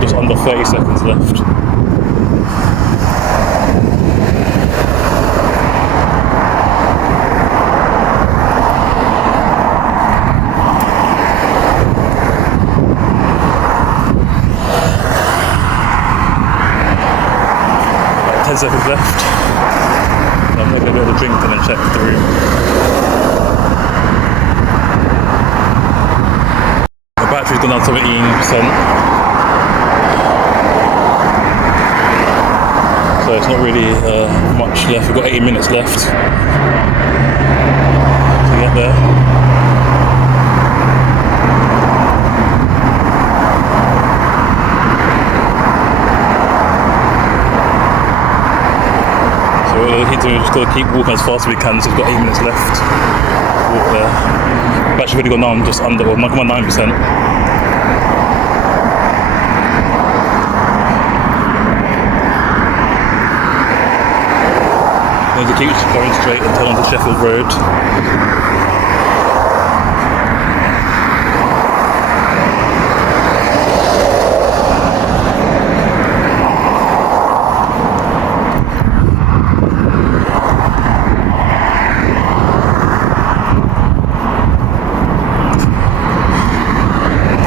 Just under 30 seconds left. About 10 seconds left. So I'm making a bit of a drink and then check the room. The battery's gone down to 17%. So it's not really much left. We've got 80 minutes left to get there. So we're just got to keep walking as fast as we can. So we've got 8 minutes left to walk there. We've actually already gone down just under 9%. Need to keep going straight and turn onto Sheffield Road.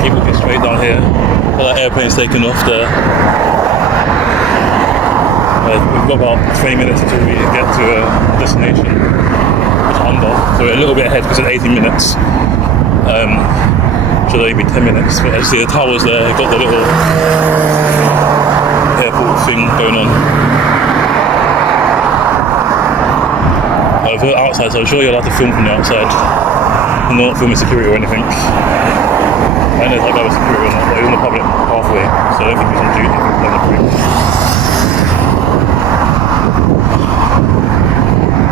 Keep walking straight down here. That airplane's taking off there. We've got about 20 minutes until we get to a destination, which is under, so we're a little bit ahead because it's 18 minutes. should only be 10 minutes. But as you see the towers there, got the little airport thing going on. We're outside, so I'm sure you're allowed to film from the outside. I'm not filming security or anything. I don't know if I got security or not, but it was on the public pathway, so I don't think he's on duty.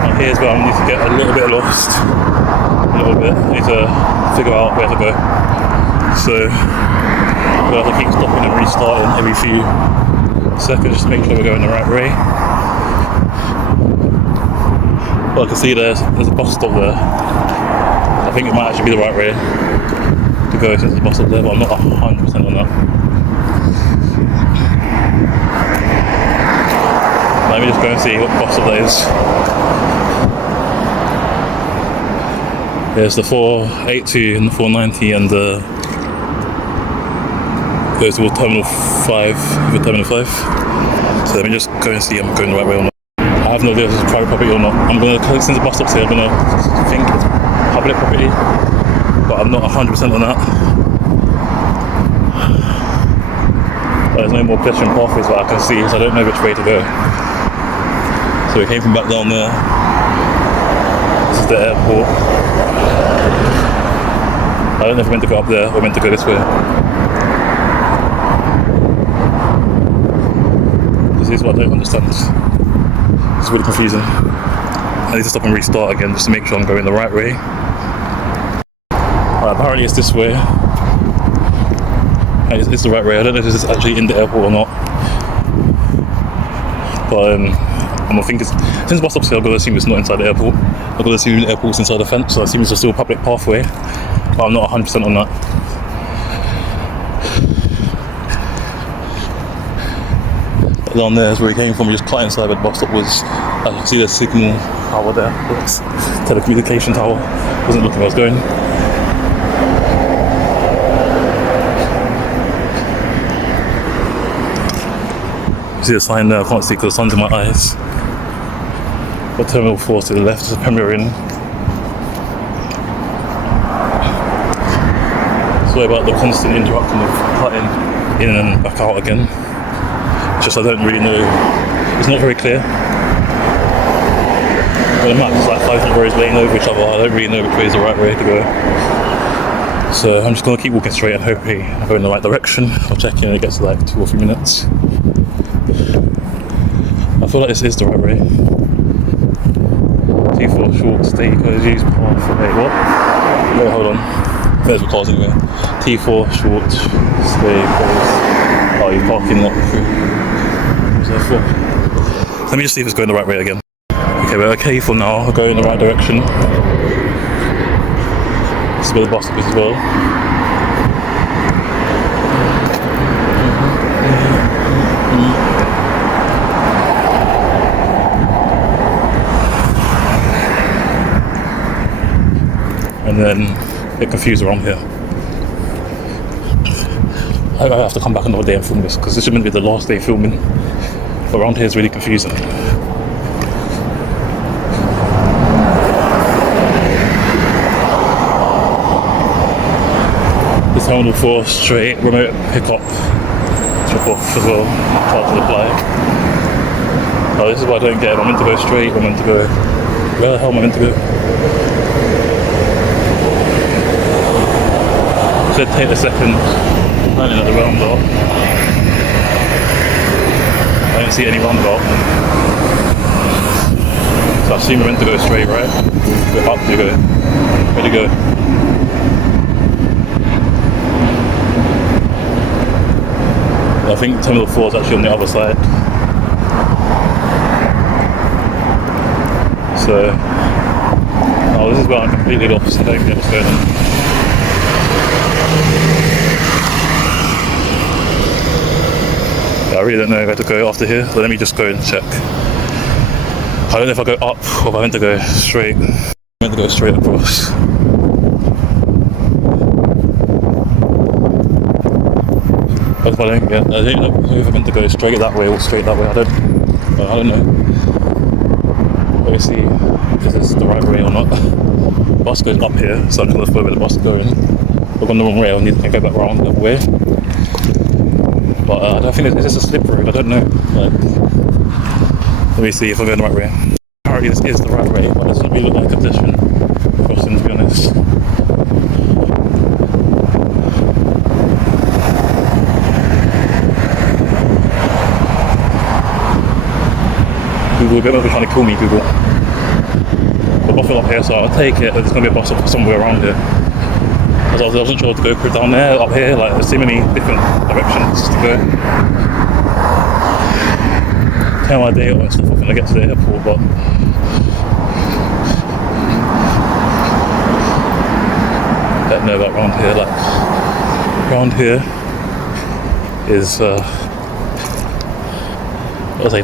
And here's where I need to get a little bit lost. A little bit. I need to figure out where to go. So we'll have to keep stopping and restarting every few seconds just to make sure we're going the right way. Well, I can see there's a bus stop there. I think it might actually be the right way to go since the bus stop there, but I'm not 100% on that. Let me just go and see what bus stop that is. There's the 482 and the 490 and the goes towards Terminal 5 with Terminal 5. So let me just go and see if I'm going the right way or not. I have no idea if this is private property or not. I'm going to, since the bus stop's here, I'm going to think it's public property, but I'm not 100% on that. There's no more pedestrian pathways that I can see, so I don't know which way to go. So we came from back down there. This is the airport. I don't know if we're meant to go up there or meant to go this way. This is what I don't understand. It's really confusing. I need to stop and restart again just to make sure I'm going the right way. Right, apparently it's this way. It's the right way. I don't know if this is actually in the airport or not. But I'm gonna think it's, since the bus stop's here, I'm gonna assume it's not inside the airport. I'm gonna assume the airport's inside the fence, so I assume it's still a public pathway. But I'm not 100% on that. Down there is where we came from. We just cut inside where the bus stop was. I can see the signal tower there. It's telecommunication tower. Wasn't looking where I was going. You see the sign there? I can't see because the sun's in my eyes. Got Terminal 4 to the left. There's a Premier Inn. Sorry about the constant interruption of cutting in and back out again. It's just I don't really know. It's not very clear. The map is like 5 different roads laying over each other. I don't really know which way is the right way to go. So I'm just going to keep walking straight and hoping I go in the right direction. I'll check in and it gets to like 2 or 3 minutes. I feel like this is the right way. T4 short stay close use pathway. What? Wait, hold on. There's the cars anyway. T4 short stay close. Oh, you're parking lot through. Let me just see if it's going the right way again. Okay, we're okay for now. I'll go in the right direction. This is where the bus stop is as well. And then get confused around here. I have to come back another day and film this because this shouldn't be the last day filming. But around here is really confusing. This Terminal 4 straight remote pickup drop off as well. Charge to apply. Oh, this is what I don't get. I'm meant to go straight. I'm meant to go. Where the hell am I meant to go? I said take the second. Landing at the roundabout. I don't see any roundabout. So I assume we're meant to go straight, right? Go up to go. Where to go? I think Terminal 4 is actually on the other side. So, oh, this is where I'm completely lost. I don't get what's going on. I really don't know where to go after here, so let me just go and check. I don't know if I go up or if I meant to go straight. I meant to go straight across. I don't know if I meant to go straight that way or straight that way. I don't know. Let me see if this is the right way or not. The bus goes up here, so I'm just going to follow where the bus is going. I've gone the wrong way. I need to go back round the other way. But I don't think it's just a slip road. I don't know. Like, let me see if I'm going the right way. Apparently this is the right way, but it doesn't really look like a pedestrian crossing, to be honest. Google, they're trying to kill me, Google. The bus up here, so I'll take it. There's going to be a bus up somewhere around here. Because I wasn't sure to go down there, up here, like there's too many different directions to go. Tell my day and stuff when I get to the airport, but I don't know about round here. Like round here is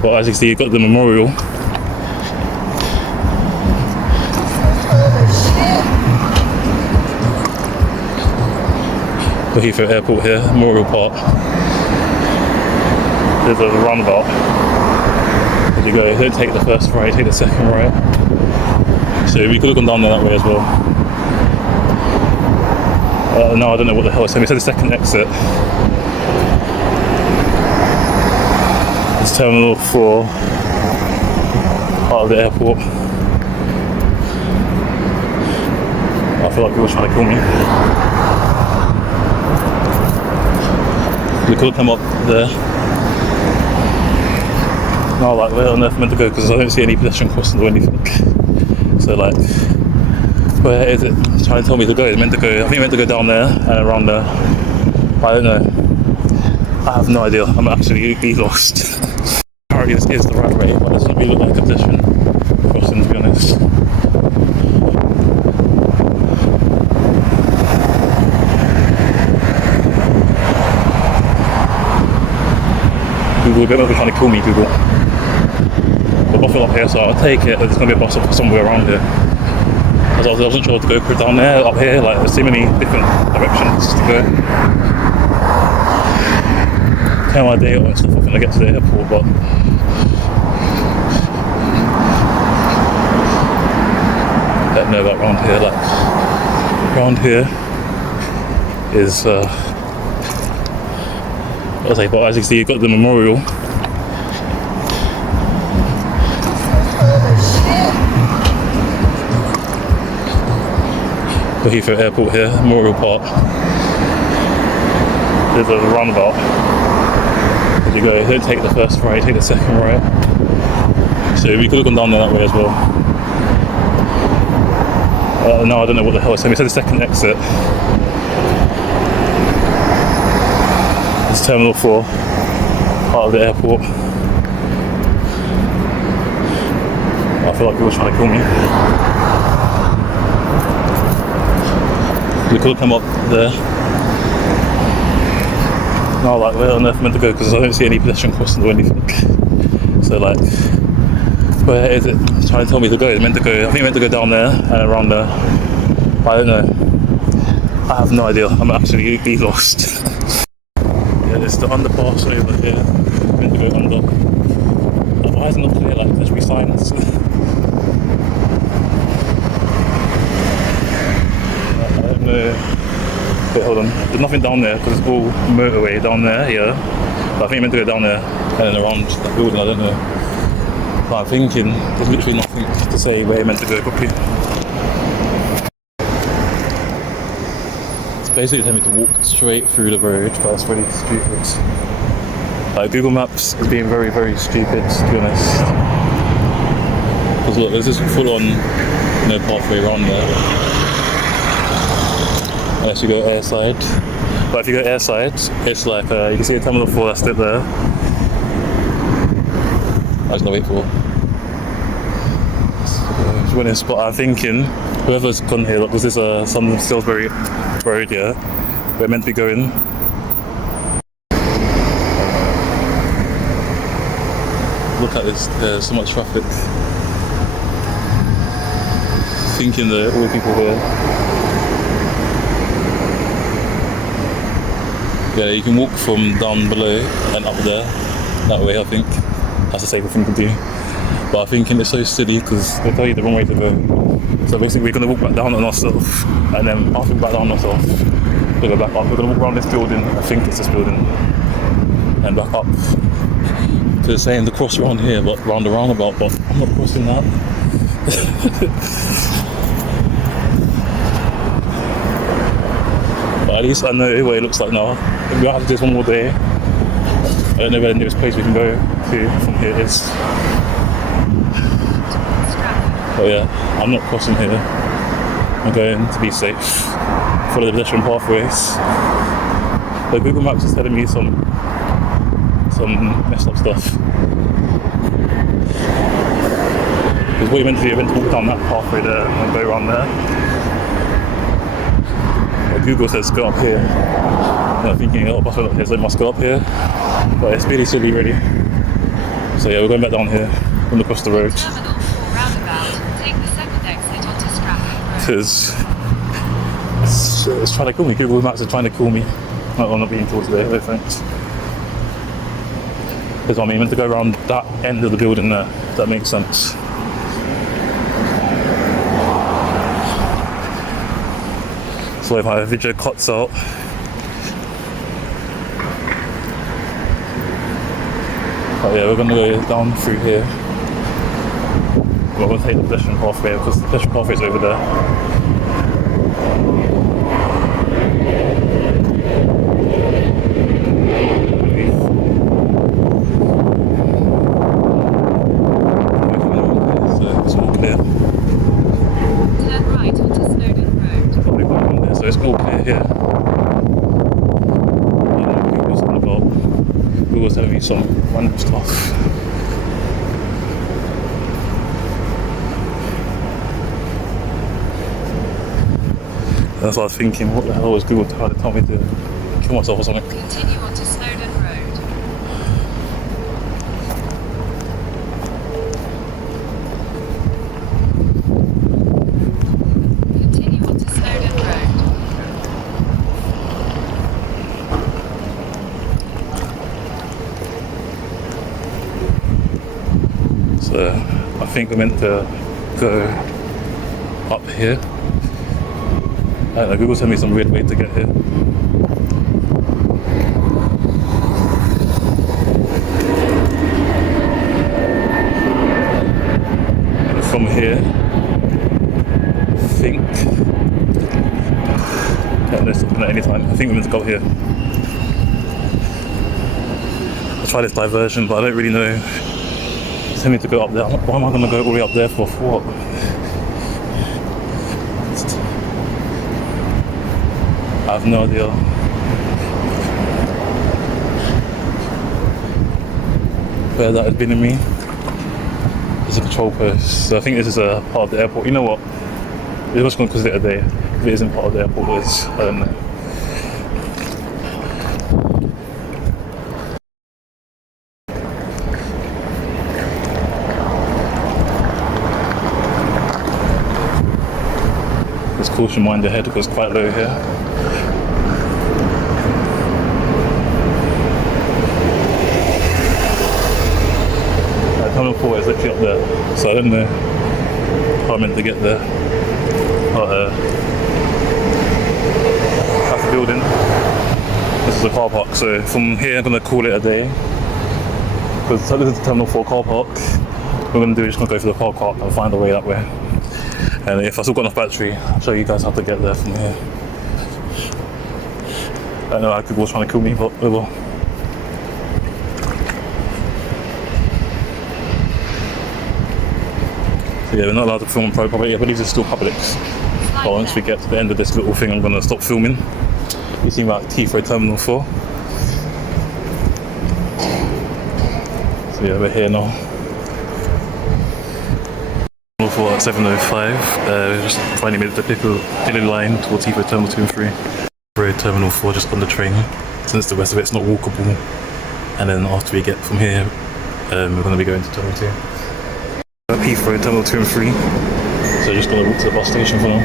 but as you see, you've got the memorial. The Heathrow Airport here, Memorial Park. There's a roundabout. As you go, don't take the first right, take the second right. So we could have gone down there that way as well. No, I don't know what the hell it's saying. We said the second exit. It's Terminal 4, part of the airport. I feel like people are trying to kill me. We could have come up there. No, like where on earth am I meant to go? Because I don't see any pedestrian crossings or anything. So like, where is it? It's trying to tell me to go. It's meant to go. I think it's meant to go down there and around there. I don't know. I have no idea. I'm absolutely lost. Apparently this is the right way, but it doesn't really look like a pedestrian crossing, to be honest. Google, they're trying to kill me, Google. The bus up here, so I'll take it. There's going to be a bus up somewhere around here. Because I wasn't sure to go down there, up here, like there's too many different directions to go. Tell my day and stuff when I get to the airport, but I don't know about round here. Like round here is but as you see, you've got the memorial. The Heathrow Airport here, Memorial Park. There's a roundabout. As you go, don't take the first right, take the second right. So we could have gone down there that way as well. No, I don't know what the hell it's saying. We said the second exit. It's Terminal 4, part of the airport. I feel like people are trying to kill me. We could have come up there. No, like where on earth am I meant to go? Because I don't see any pedestrian crossings or anything. So like, where is it? It's trying to tell me to go. It's meant to go. I think it's meant to go down there and around there. I don't know. I have no idea. I'm absolutely lost. It's the underpass over here. Meant to go under. Why is it not clear? Like there should be signs. I don't know. Wait, hold on. There's nothing down there because it's all motorway down there. Yeah. But I think I'm meant to go down there and then around that building. I don't know. But I'm thinking there's literally nothing to say where you're meant to go properly. Basically telling me to walk straight through the road, but that's really stupid. Like Google Maps is being very, very stupid, to be honest. Because look, there's this full-on, pathway around there. Unless you go airside. But if you go airside, it's like you can see the Terminal 4 that's still there. I'm just gonna wait for. To be honest, but I'm thinking whoever's gone here, look, this is some Salisbury road here. We're meant to be going. Look at this, there's so much traffic. Thinking that all the people here. Yeah, you can walk from down below and up there, that way I think. That's a safer thing to do. But I'm thinking it's so silly because they tell you the wrong way to go. So basically we're going to walk back down on ourselves and then after we back down on ourselves, to go back up. We're gonna walk around this building, I think it's this building, and back up. So they're saying to cross around here, but round the roundabout, but I'm not crossing that. But at least I know what it looks like now. We'll have to do this one more day. I don't know where the nearest place we can go to from here is. But yeah, I'm not crossing here. I'm going to be safe. Follow the pedestrian pathways. The Google Maps is telling me some messed up stuff. Because what you meant to do, you're meant to walk down that pathway there and go around there. But Google says go up here. And I'm thinking, oh, bus route up here, so I must go up here. But it's really silly, really. So yeah, we're going back down here, going across the road. Because it's trying to call me. Google Maps is trying to call me. I'm not being called today, I don't think. Because I mean, meant to go around that end of the building there, if that makes sense. So if my video cuts out, but yeah, we're gonna go down through here. We're gonna take the pedestrian pathway because the pedestrian pathway is over there. So it's all clear here. Google's on about. Google's telling me some random stuff. That's what I was thinking. What the hell was Google trying to tell me to kill myself or something? Continue on to Snowdon Road. Continue on to Snowdon Road. So I think we're meant to go up here. I don't know, Google sent me some weird way to get here. And from here, I think, can't know something at any time. I think we're meant to go here. I'll try this diversion, but I don't really know. Tell me to go up there. Why am I going to go all the way up there for what? I have no idea. Where that has been in me. There's a control post. So I think this is a part of the airport. You know what? We're just going to consider it a day. If it isn't part of the airport, it is. I don't know. Just caution mind your head because it's quite low here. Tunnel 4 is literally up there, so I don't know how I'm meant to get there. But that's the building. This is the car park, so from here I'm going to call it a day. Because this is the Terminal 4 car park. What we're going to do is just going to go through the car park and find a way that way. And if I still got enough battery, I'll show you guys how to get there from here. I don't know how Google's trying to kill me, but oh well. So yeah, we're not allowed to film on private property. I believe it's still public. But once we get to the end of this little thing, I'm going to stop filming. You see me at Heathrow Terminal 4. So yeah, we're here now. Terminal 4 at 7:05. We're just finally made the Piccadilly line towards Heathrow Terminal 2 and 3. Heathrow Terminal 4 just on the train, since the rest of it's not walkable. And then after we get from here, we're going to be going to Terminal 2. Heathrow Terminal 2 and 3. So just going to walk to the bus station for now.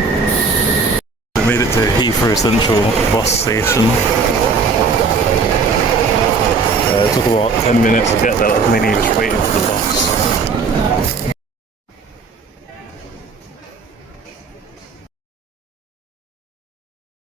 We made it to Heathrow Central bus station. It took about 10 minutes to get there, like, mainly just waiting for the bus.